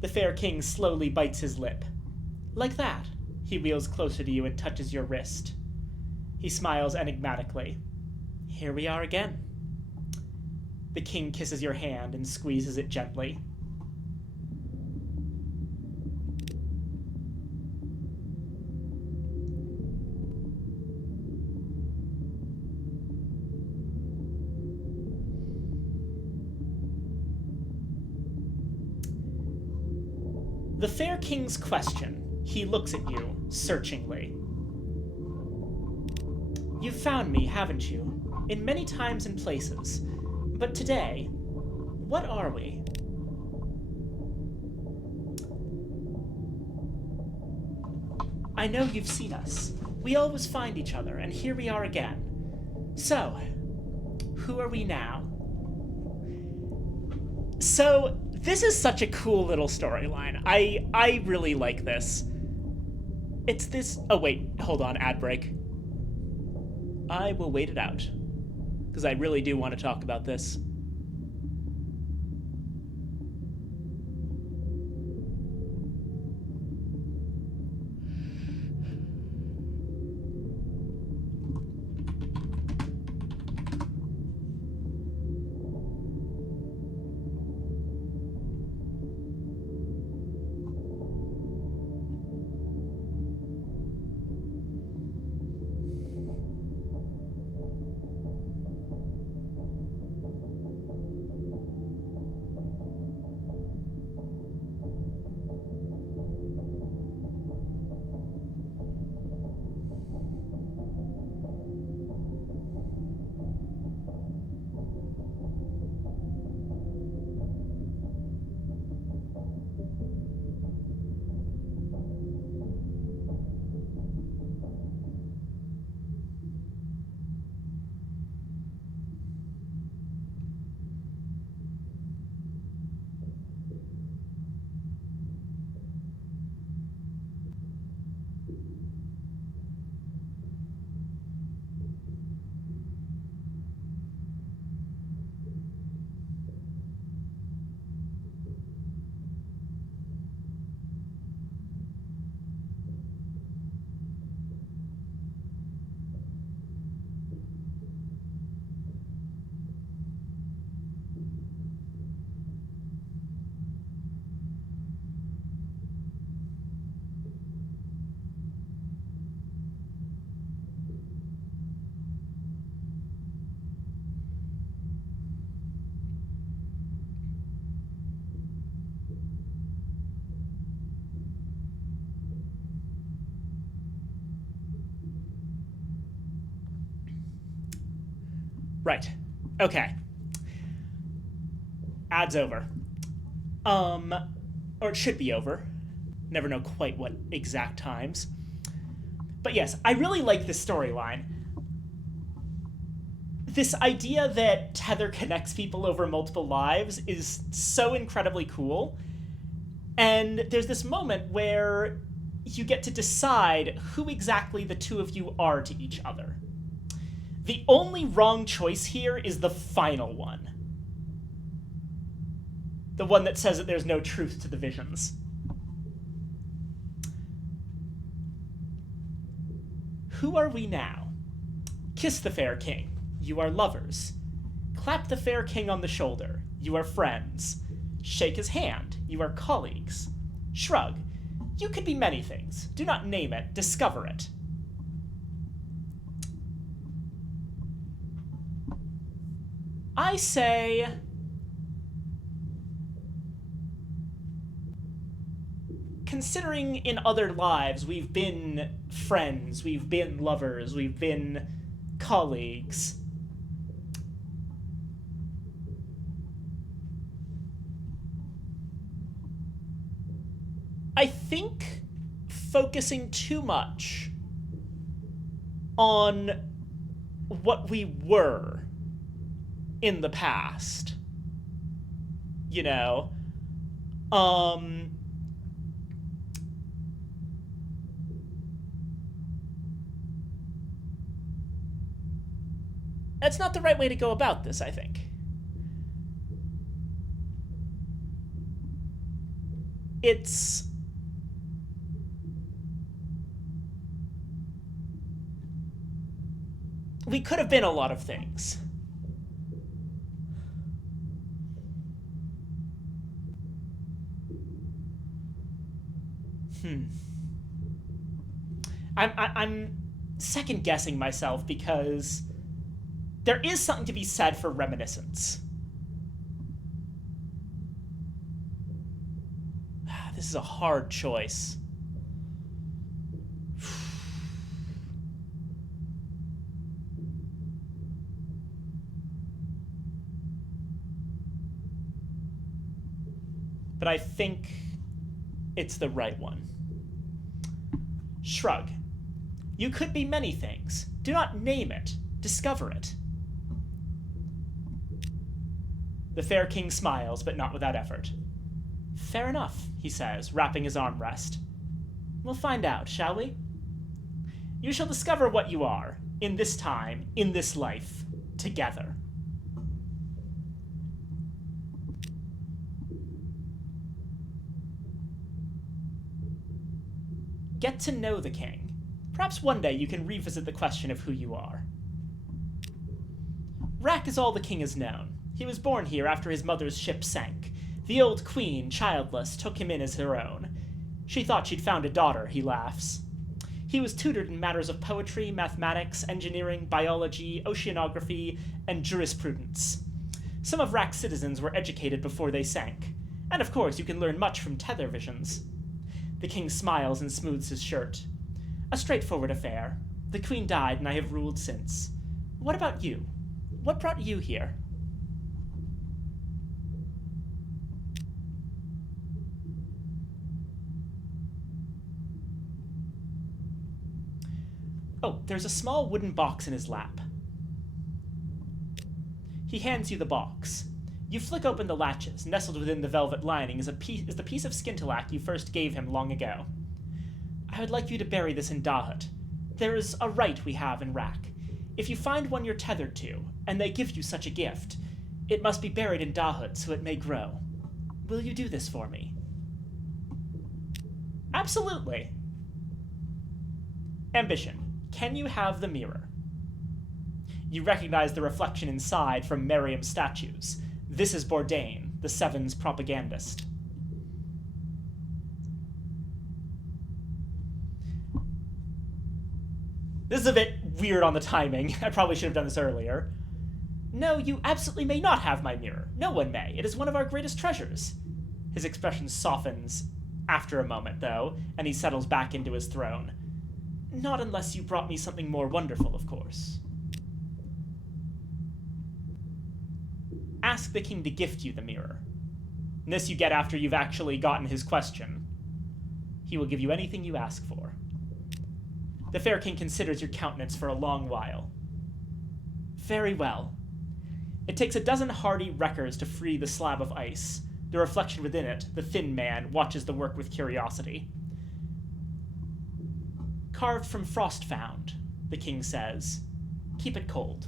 The fair king slowly bites his lip. Like that. He wheels closer to you and touches your wrist. He smiles enigmatically. Here we are again. The king kisses your hand and squeezes it gently. The fair king's question. He looks at you, searchingly. You've found me, haven't you? In many times and places. But today, what are we? I know you've seen us. We always find each other, and here we are again. So, who are we now? So, this is such a cool little storyline. I really like this. It's this... Oh, wait. Hold on. Ad break. I will wait it out. Because I really do want to talk about this. Right. Okay. Ad's over. Or it should be over. Never know quite what exact times. But yes, I really like this storyline. This idea that Tether connects people over multiple lives is so incredibly cool. And there's this moment where you get to decide who exactly the two of you are to each other. The only wrong choice here is the final one. The one that says that there's no truth to the visions. Who are we now? Kiss the fair king. You are lovers. Clap the fair king on the shoulder. You are friends. Shake his hand. You are colleagues. Shrug. You could be many things. Do not name it. Discover it. I say... considering in other lives we've been friends, we've been lovers, we've been colleagues, I think focusing too much on what we were in the past you know. Um... That's not the right way to go about this, I think. It's... We could have been a lot of things. I'm second guessing myself because there is something to be said for reminiscence. This is a hard choice. But I think it's the right one. Shrug. You could be many things. Do not name it. Discover it. The fair king smiles, but not without effort. Fair enough, he says, wrapping his armrest. We'll find out, shall we? You shall discover what you are, in this time, in this life, together. Get to know the king. Perhaps one day you can revisit the question of who you are. Rack is all the king has known. He was born here after his mother's ship sank. The old queen, childless, took him in as her own. She thought she'd found a daughter, he laughs. He was tutored in matters of poetry, mathematics, engineering, biology, oceanography, and jurisprudence. Some of Rack's citizens were educated before they sank. And of course, you can learn much from tether visions. The king smiles and smooths his shirt. A straightforward affair. The queen died, and I have ruled since. What about you? What brought you here? Oh, there's a small wooden box in his lap. He hands you the box. You flick open the latches. Nestled within the velvet lining is the piece of scintillac you first gave him long ago. I would like you to bury this in Dahut. There is a right we have in Rack. If you find one you're tethered to, and they give you such a gift, it must be buried in Dahut so it may grow. Will you do this for me? Absolutely. Ambition. Can you have the mirror? You recognize the reflection inside from Meriam's statues. This is Bourdain, the Seven's propagandist. This is a bit weird on the timing. I probably should have done this earlier. No, you absolutely may not have my mirror. No one may. It is one of our greatest treasures. His expression softens after a moment, though, and he settles back into his throne. Not unless you brought me something more wonderful, of course. Ask the king to gift you the mirror. And this you get after you've actually gotten his question. He will give you anything you ask for. The fair king considers your countenance for a long while. Very well. It takes a dozen hardy wreckers to free the slab of ice. The reflection within it, the thin man, watches the work with curiosity. Carved from frost found, the king says. Keep it cold.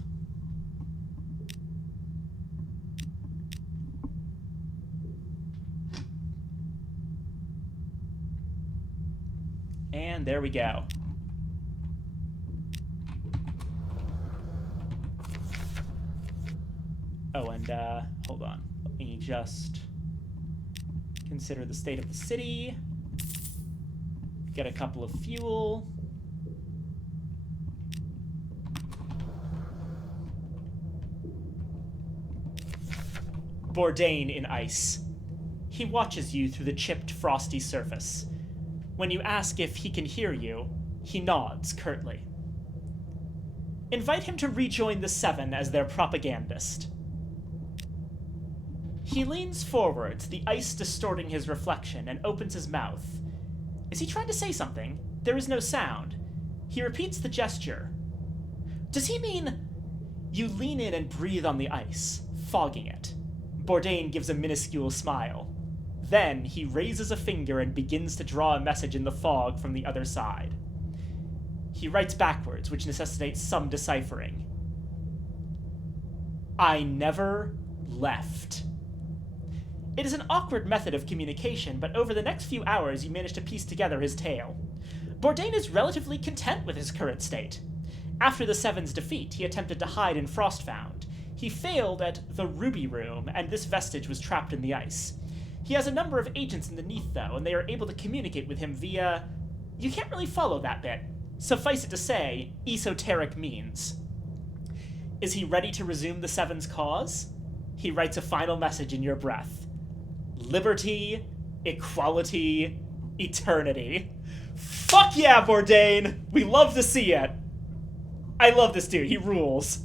And there we go. Oh, and, hold on. Let me just consider the state of the city. Get a couple of fuel. Bourdain in ice. He watches you through the chipped, frosty surface. When you ask if he can hear you, he nods curtly. Invite him to rejoin the Seven as their propagandist. He leans forwards, the ice distorting his reflection, and opens his mouth. Is he trying to say something? There is no sound. He repeats the gesture. Does he mean... You lean in and breathe on the ice, fogging it. Bourdain gives a minuscule smile. Then he raises a finger and begins to draw a message in the fog from the other side. He writes backwards, which necessitates some deciphering. I never left. It is an awkward method of communication, but over the next few hours you manage to piece together his tale. Bourdain is relatively content with his current state. After the Seven's defeat, he attempted to hide in Frostfound. He failed at the Ruby Room, and this vestige was trapped in the ice. He has a number of agents in the Neath, though, and they are able to communicate with him via... You can't really follow that bit. Suffice it to say, esoteric means. Is he ready to resume the Seven's cause? He writes a final message in your breath. Liberty, equality, eternity. Fuck yeah, Bourdain! We love to see it. I love this dude. He rules.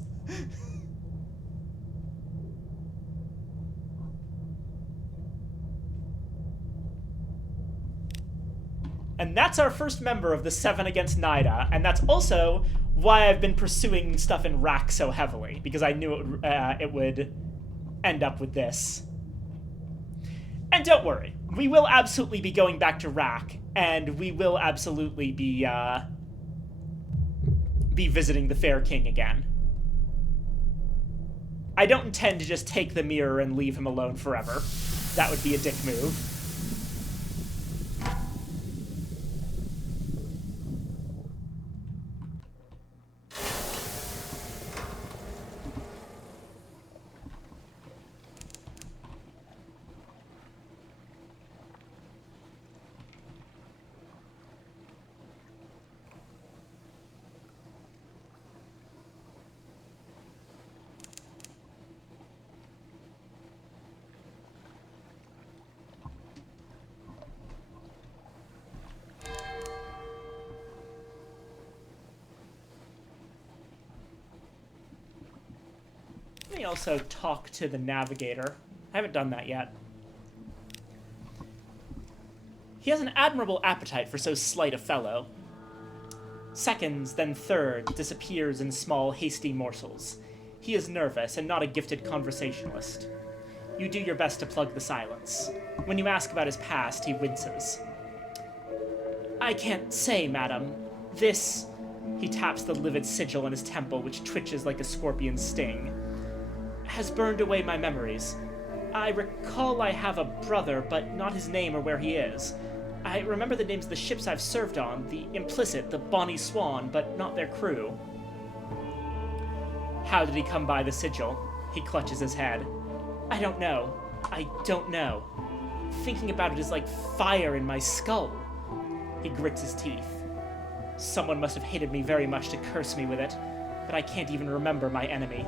And that's our first member of the Seven against Nida, and that's also why I've been pursuing stuff in Rack so heavily, because I knew it would end up with this. And don't worry, we will absolutely be going back to Rack, and we will absolutely be visiting the Fair King again. I don't intend to just take the mirror and leave him alone forever. That would be a dick move. Let me also talk to the navigator. I haven't done that yet. He has an admirable appetite for so slight a fellow. Seconds, then thirds, disappears in small, hasty morsels. He is nervous and not a gifted conversationalist. You do your best to plug the silence. When you ask about his past, he winces. I can't say, madam. This... He taps the livid sigil on his temple, which twitches like a scorpion's sting. Has burned away my memories. I recall I have a brother, but not his name or where he is. I remember the names of the ships I've served on, the Implicit, the Bonnie Swan, but not their crew. How did he come by the sigil? He clutches his head. I don't know. I don't know. Thinking about it is like fire in my skull. He grits his teeth. Someone must have hated me very much to curse me with it, but I can't even remember my enemy.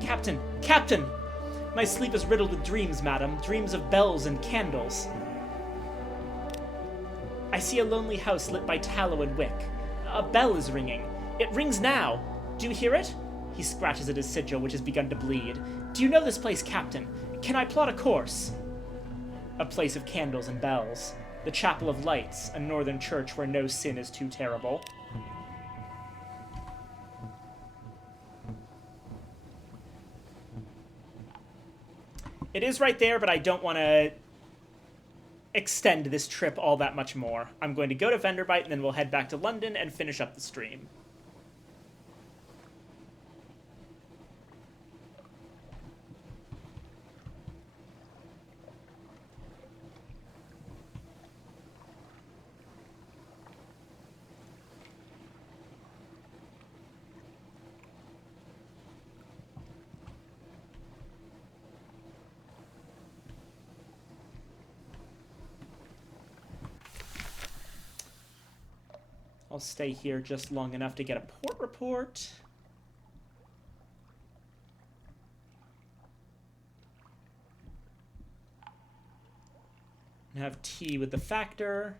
Captain! Captain! My sleep is riddled with dreams, madam. Dreams of bells and candles. I see a lonely house lit by tallow and wick. A bell is ringing. It rings now. Do you hear it? He scratches at his sigil, which has begun to bleed. Do you know this place, Captain? Can I plot a course? A place of candles and bells. The Chapel of Lights, a northern church where no sin is too terrible. It is right there, but I don't want to extend this trip all that much more. I'm going to go to Venderbite, and then we'll head back to London and finish up the stream. I'll stay here just long enough to get a port report. And have tea with the factor.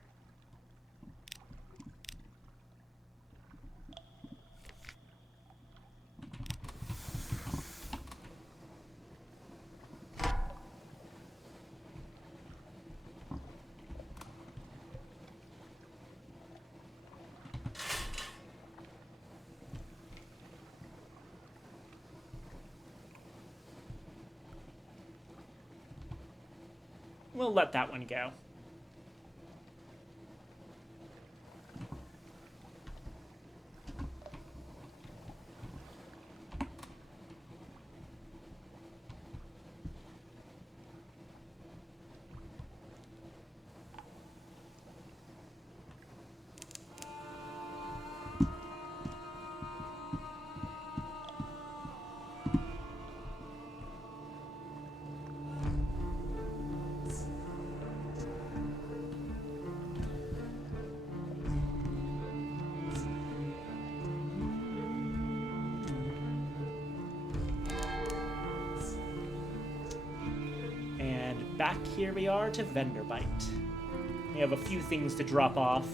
We'll let that one go. Back here we are to Venderbite. We have a few things to drop off.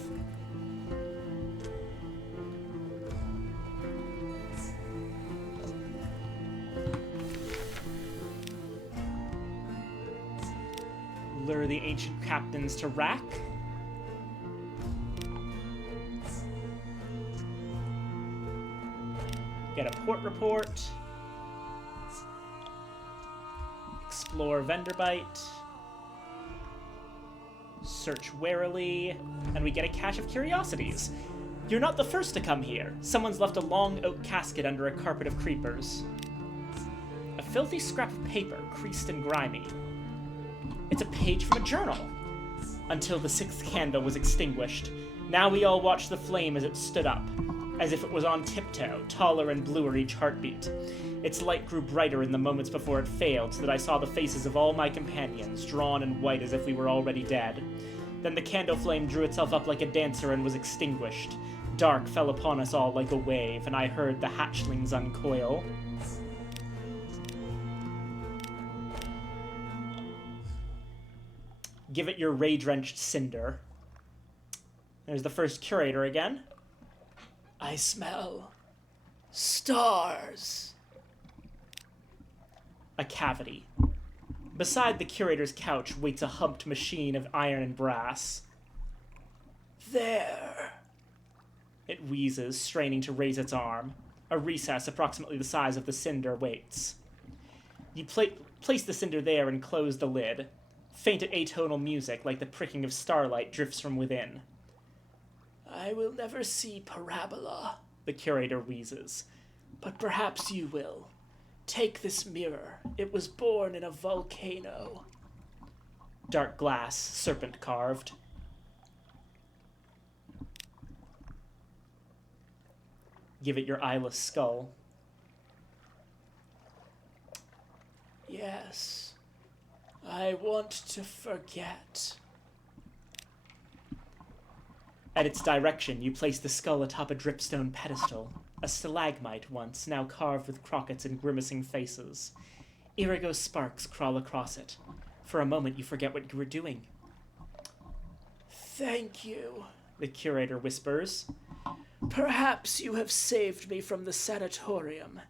Lure the ancient captains to Rack. Get a port report. Explore Venderbite. Search warily, and we get a cache of curiosities. You're not the first to come here. Someone's left a long oak casket under a carpet of creepers. A filthy scrap of paper, creased and grimy. It's a page from a journal. Until the sixth candle was extinguished. Now we all watch the flame as it stood up, as if it was on tiptoe, taller and bluer each heartbeat. Its light grew brighter in the moments before it failed, so that I saw the faces of all my companions, drawn and white as if we were already dead. Then the candle flame drew itself up like a dancer and was extinguished. Dark fell upon us all like a wave, and I heard the hatchlings uncoil. Give it your rage-drenched cinder. There's the first curator again. I smell stars. A cavity. Beside the curator's couch waits a humped machine of iron and brass. There. It wheezes, straining to raise its arm. A recess approximately the size of the cinder waits. You place the cinder there and close the lid. Faint atonal music, like the pricking of starlight, drifts from within. I will never see Parabola, the curator wheezes. But perhaps you will. Take this mirror. It was born in a volcano. Dark glass, serpent carved. Give it your eyeless skull. Yes. I want to forget. At its direction, you place the skull atop a dripstone pedestal. A stalagmite once, now carved with crockets and grimacing faces. Irigo sparks crawl across it. For a moment, you forget what you were doing. Thank you, the curator whispers. Perhaps you have saved me from the sanatorium,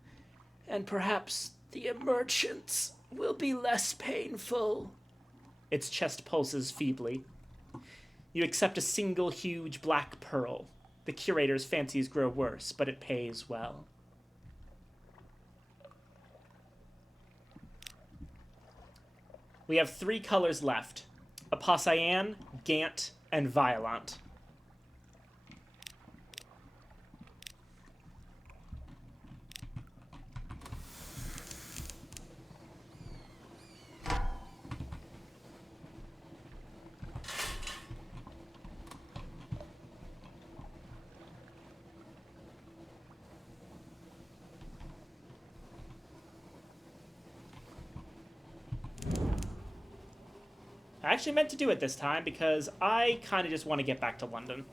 and perhaps the emergence will be less painful. Its chest pulses feebly. You accept a single huge black pearl. The curator's fancies grow worse, but it pays well. We have 3 colors left. Aposayan, Gant, and Violent. I actually meant to do it this time because I kind of just want to get back to London.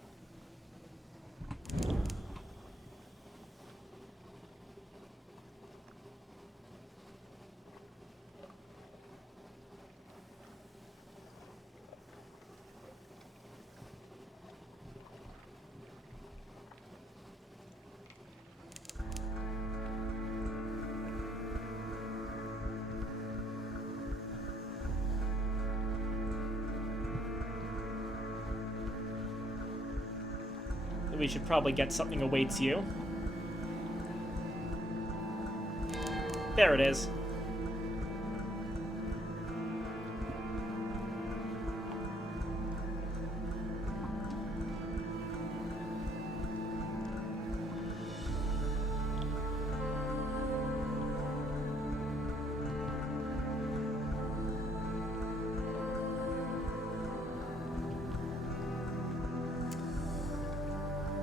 We should probably get something awaits you. There it is.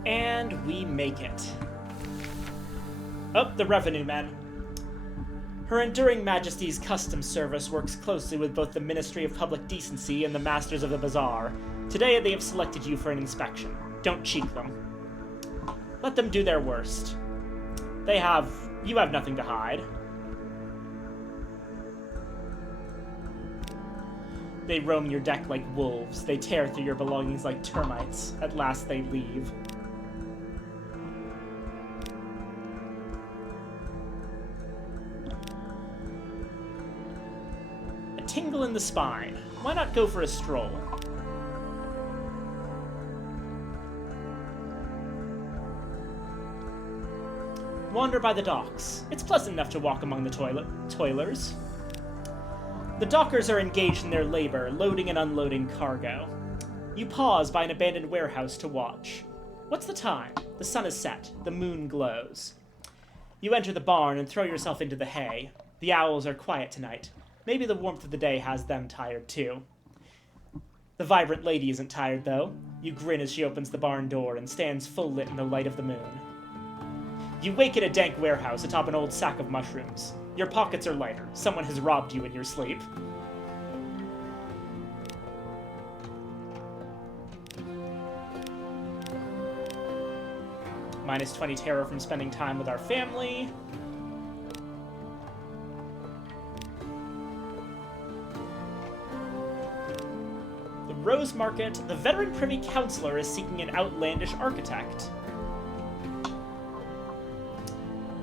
And we make it. Oh, the revenue men. Her Enduring Majesty's Customs Service works closely with both the Ministry of Public Decency and the Masters of the Bazaar. Today they have selected you for an inspection. Don't cheek them. Let them do their worst. You have nothing to hide. They roam your deck like wolves. They tear through your belongings like termites. At last they leave. A tingle in the spine. Why not go for a stroll? Wander by the docks. It's pleasant enough to walk among the toilers. The dockers are engaged in their labor, loading and unloading cargo. You pause by an abandoned warehouse to watch. What's the time? The sun is set. The moon glows. You enter the barn and throw yourself into the hay. The owls are quiet tonight. Maybe the warmth of the day has them tired too. The vibrant lady isn't tired, though. You grin as she opens the barn door and stands full lit in the light of the moon. You wake in a dank warehouse atop an old sack of mushrooms. Your pockets are lighter. Someone has robbed you in your sleep. Minus 20 terror from spending time with our family. The Rose Market. The veteran privy councillor is seeking an outlandish architect.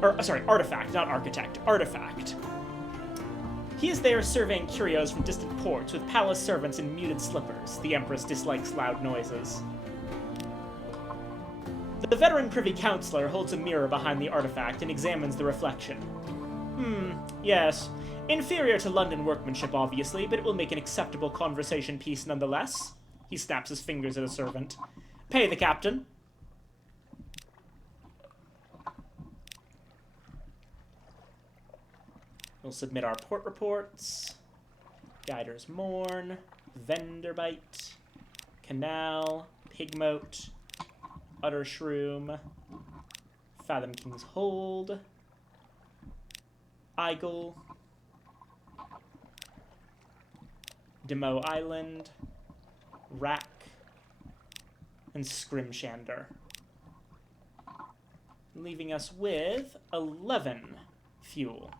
Artifact, not architect. Artifact. He is there surveying curios from distant ports with palace servants in muted slippers. The Empress dislikes loud noises. The veteran privy councillor holds a mirror behind the artifact and examines the reflection. Yes. Inferior to London workmanship, obviously, but it will make an acceptable conversation piece nonetheless. He snaps his fingers at a servant. Pay the captain. We'll submit our port reports. Guider's Mourn, Venderbite, Canal, Pigmote, Utter Shroom, Fathom King's Hold, Igel, Demo Island, Rack, and Scrimshander. Leaving us with 11 fuel.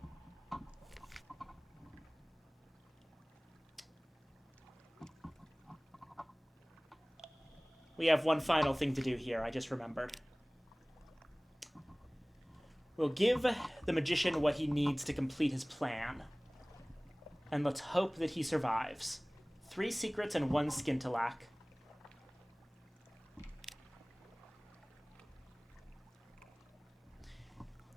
We have one final thing to do here, I just remembered. We'll give the magician what he needs to complete his plan. And let's hope that he survives. 3 secrets and 1 skintillack.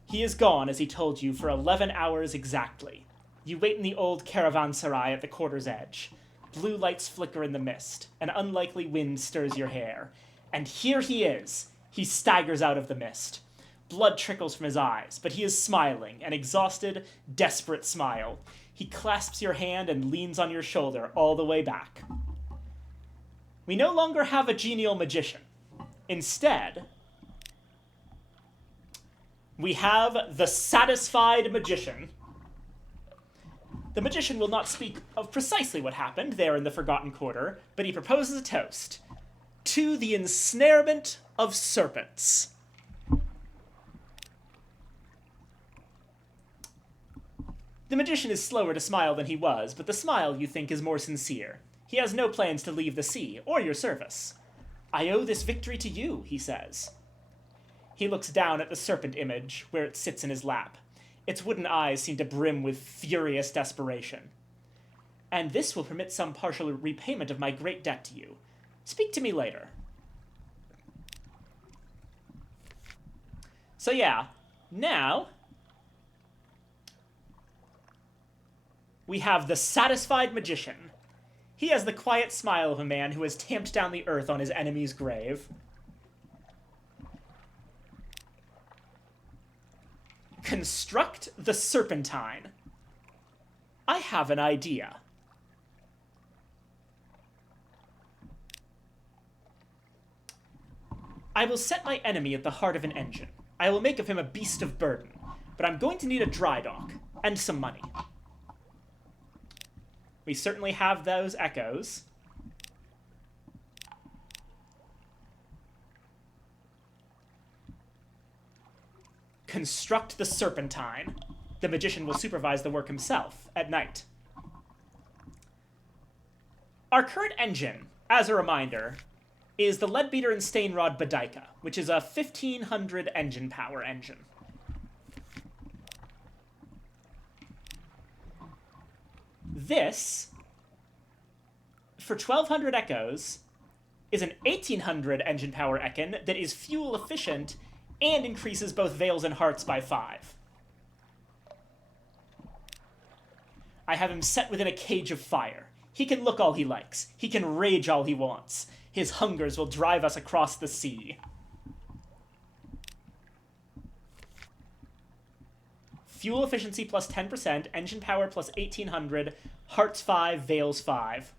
He is gone, as he told you, for 11 hours exactly. You wait in the old caravanserai at the quarter's edge. Blue lights flicker in the mist. An unlikely wind stirs your hair. And here he is. He staggers out of the mist. Blood trickles from his eyes, but he is smiling, an exhausted, desperate smile. He clasps your hand and leans on your shoulder all the way back. We no longer have a genial magician. Instead, we have the satisfied magician. The magician will not speak of precisely what happened there in the Forgotten Quarter, but he proposes a toast. To the ensnarement of serpents. The magician is slower to smile than he was, but the smile, you think, is more sincere. He has no plans to leave the sea, or your service. I owe this victory to you, he says. He looks down at the serpent image, where it sits in his lap. Its wooden eyes seem to brim with furious desperation. And this will permit some partial repayment of my great debt to you. Speak to me later. So yeah, now we have the satisfied magician. He has the quiet smile of a man who has tamped down the earth on his enemy's grave. Construct the serpentine. I have an idea. I will set my enemy at the heart of an engine. I will make of him a beast of burden. But I'm going to need a dry dock. And some money. We certainly have those echoes. Construct the Serpentine. The magician will supervise the work himself at night. Our current engine, as a reminder, is the Leadbeater and Stainrod Bodica, which is a 1500 engine power engine. This, for 1200 echoes, is an 1800 engine power Ekin that is fuel efficient and increases both Veils and Hearts by 5. I have him set within a cage of fire. He can look all he likes. He can rage all he wants. His hungers will drive us across the sea. Fuel efficiency plus 10%, engine power plus 1800, Hearts 5, Veils 5.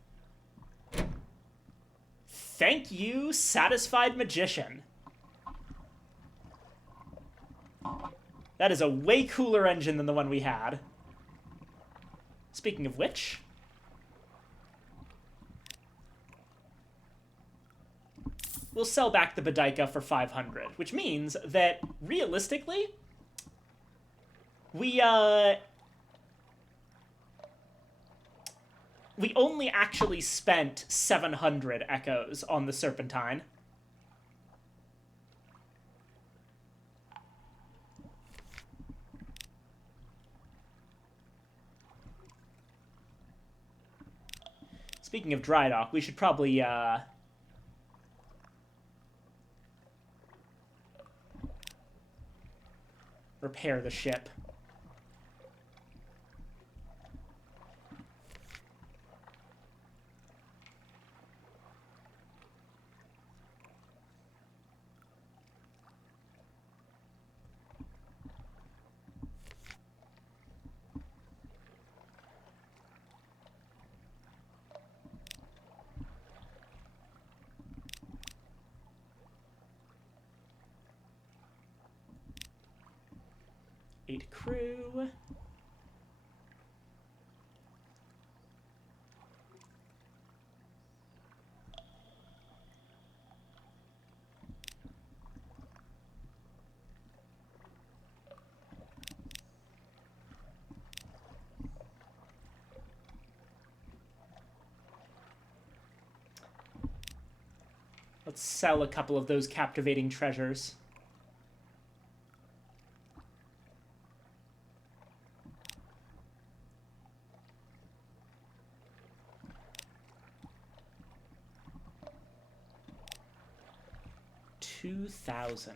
Thank you, Satisfied Magician. That is a way cooler engine than the one we had. Speaking of which, we'll sell back the Bodica for 500, which means that, realistically, we only actually spent 700 echoes on the Serpentine. Speaking of dry dock, we should probably, repair the ship. Crew. Let's sell a couple of those captivating treasures. $2,000.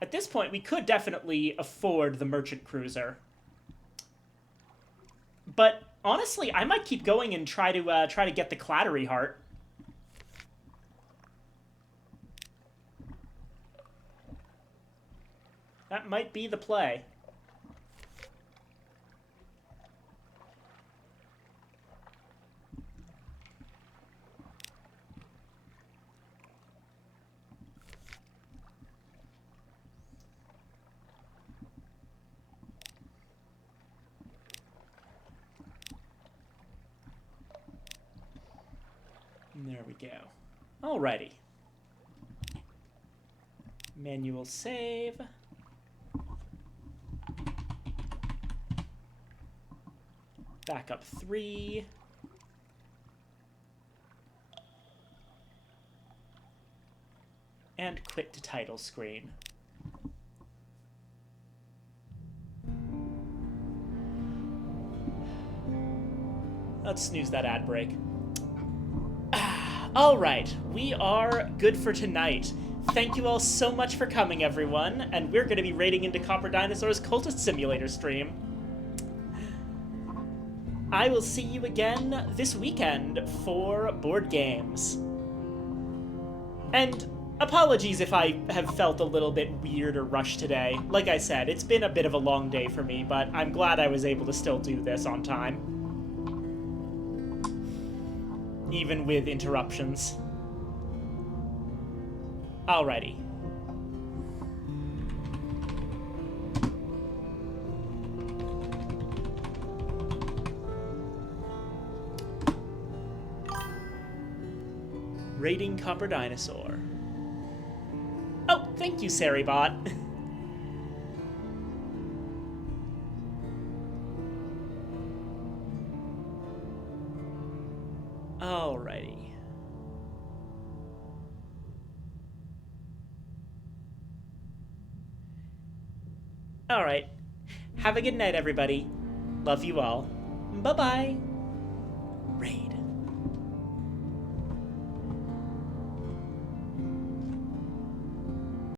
At this point, we could definitely afford the merchant cruiser. But honestly, I might keep going and try to get the Clattery Heart. That might be the play. There we go. Alrighty. Manual save. Backup 3. And quit to title screen. Let's snooze that ad break. Alright, we are good for tonight. Thank you all so much for coming, everyone, and we're going to be raiding into Copper Dinosaur's Cultist Simulator stream. I will see you again this weekend for board games. And apologies if I have felt a little bit weird or rushed today. Like I said, it's been a bit of a long day for me, but I'm glad I was able to still do this on time. even with interruptions. Alrighty. Raiding Copper Dinosaur. Oh, thank you, Saribot. Alrighty. Alright. Have a good night, everybody. Love you all. Bye-bye. Raid.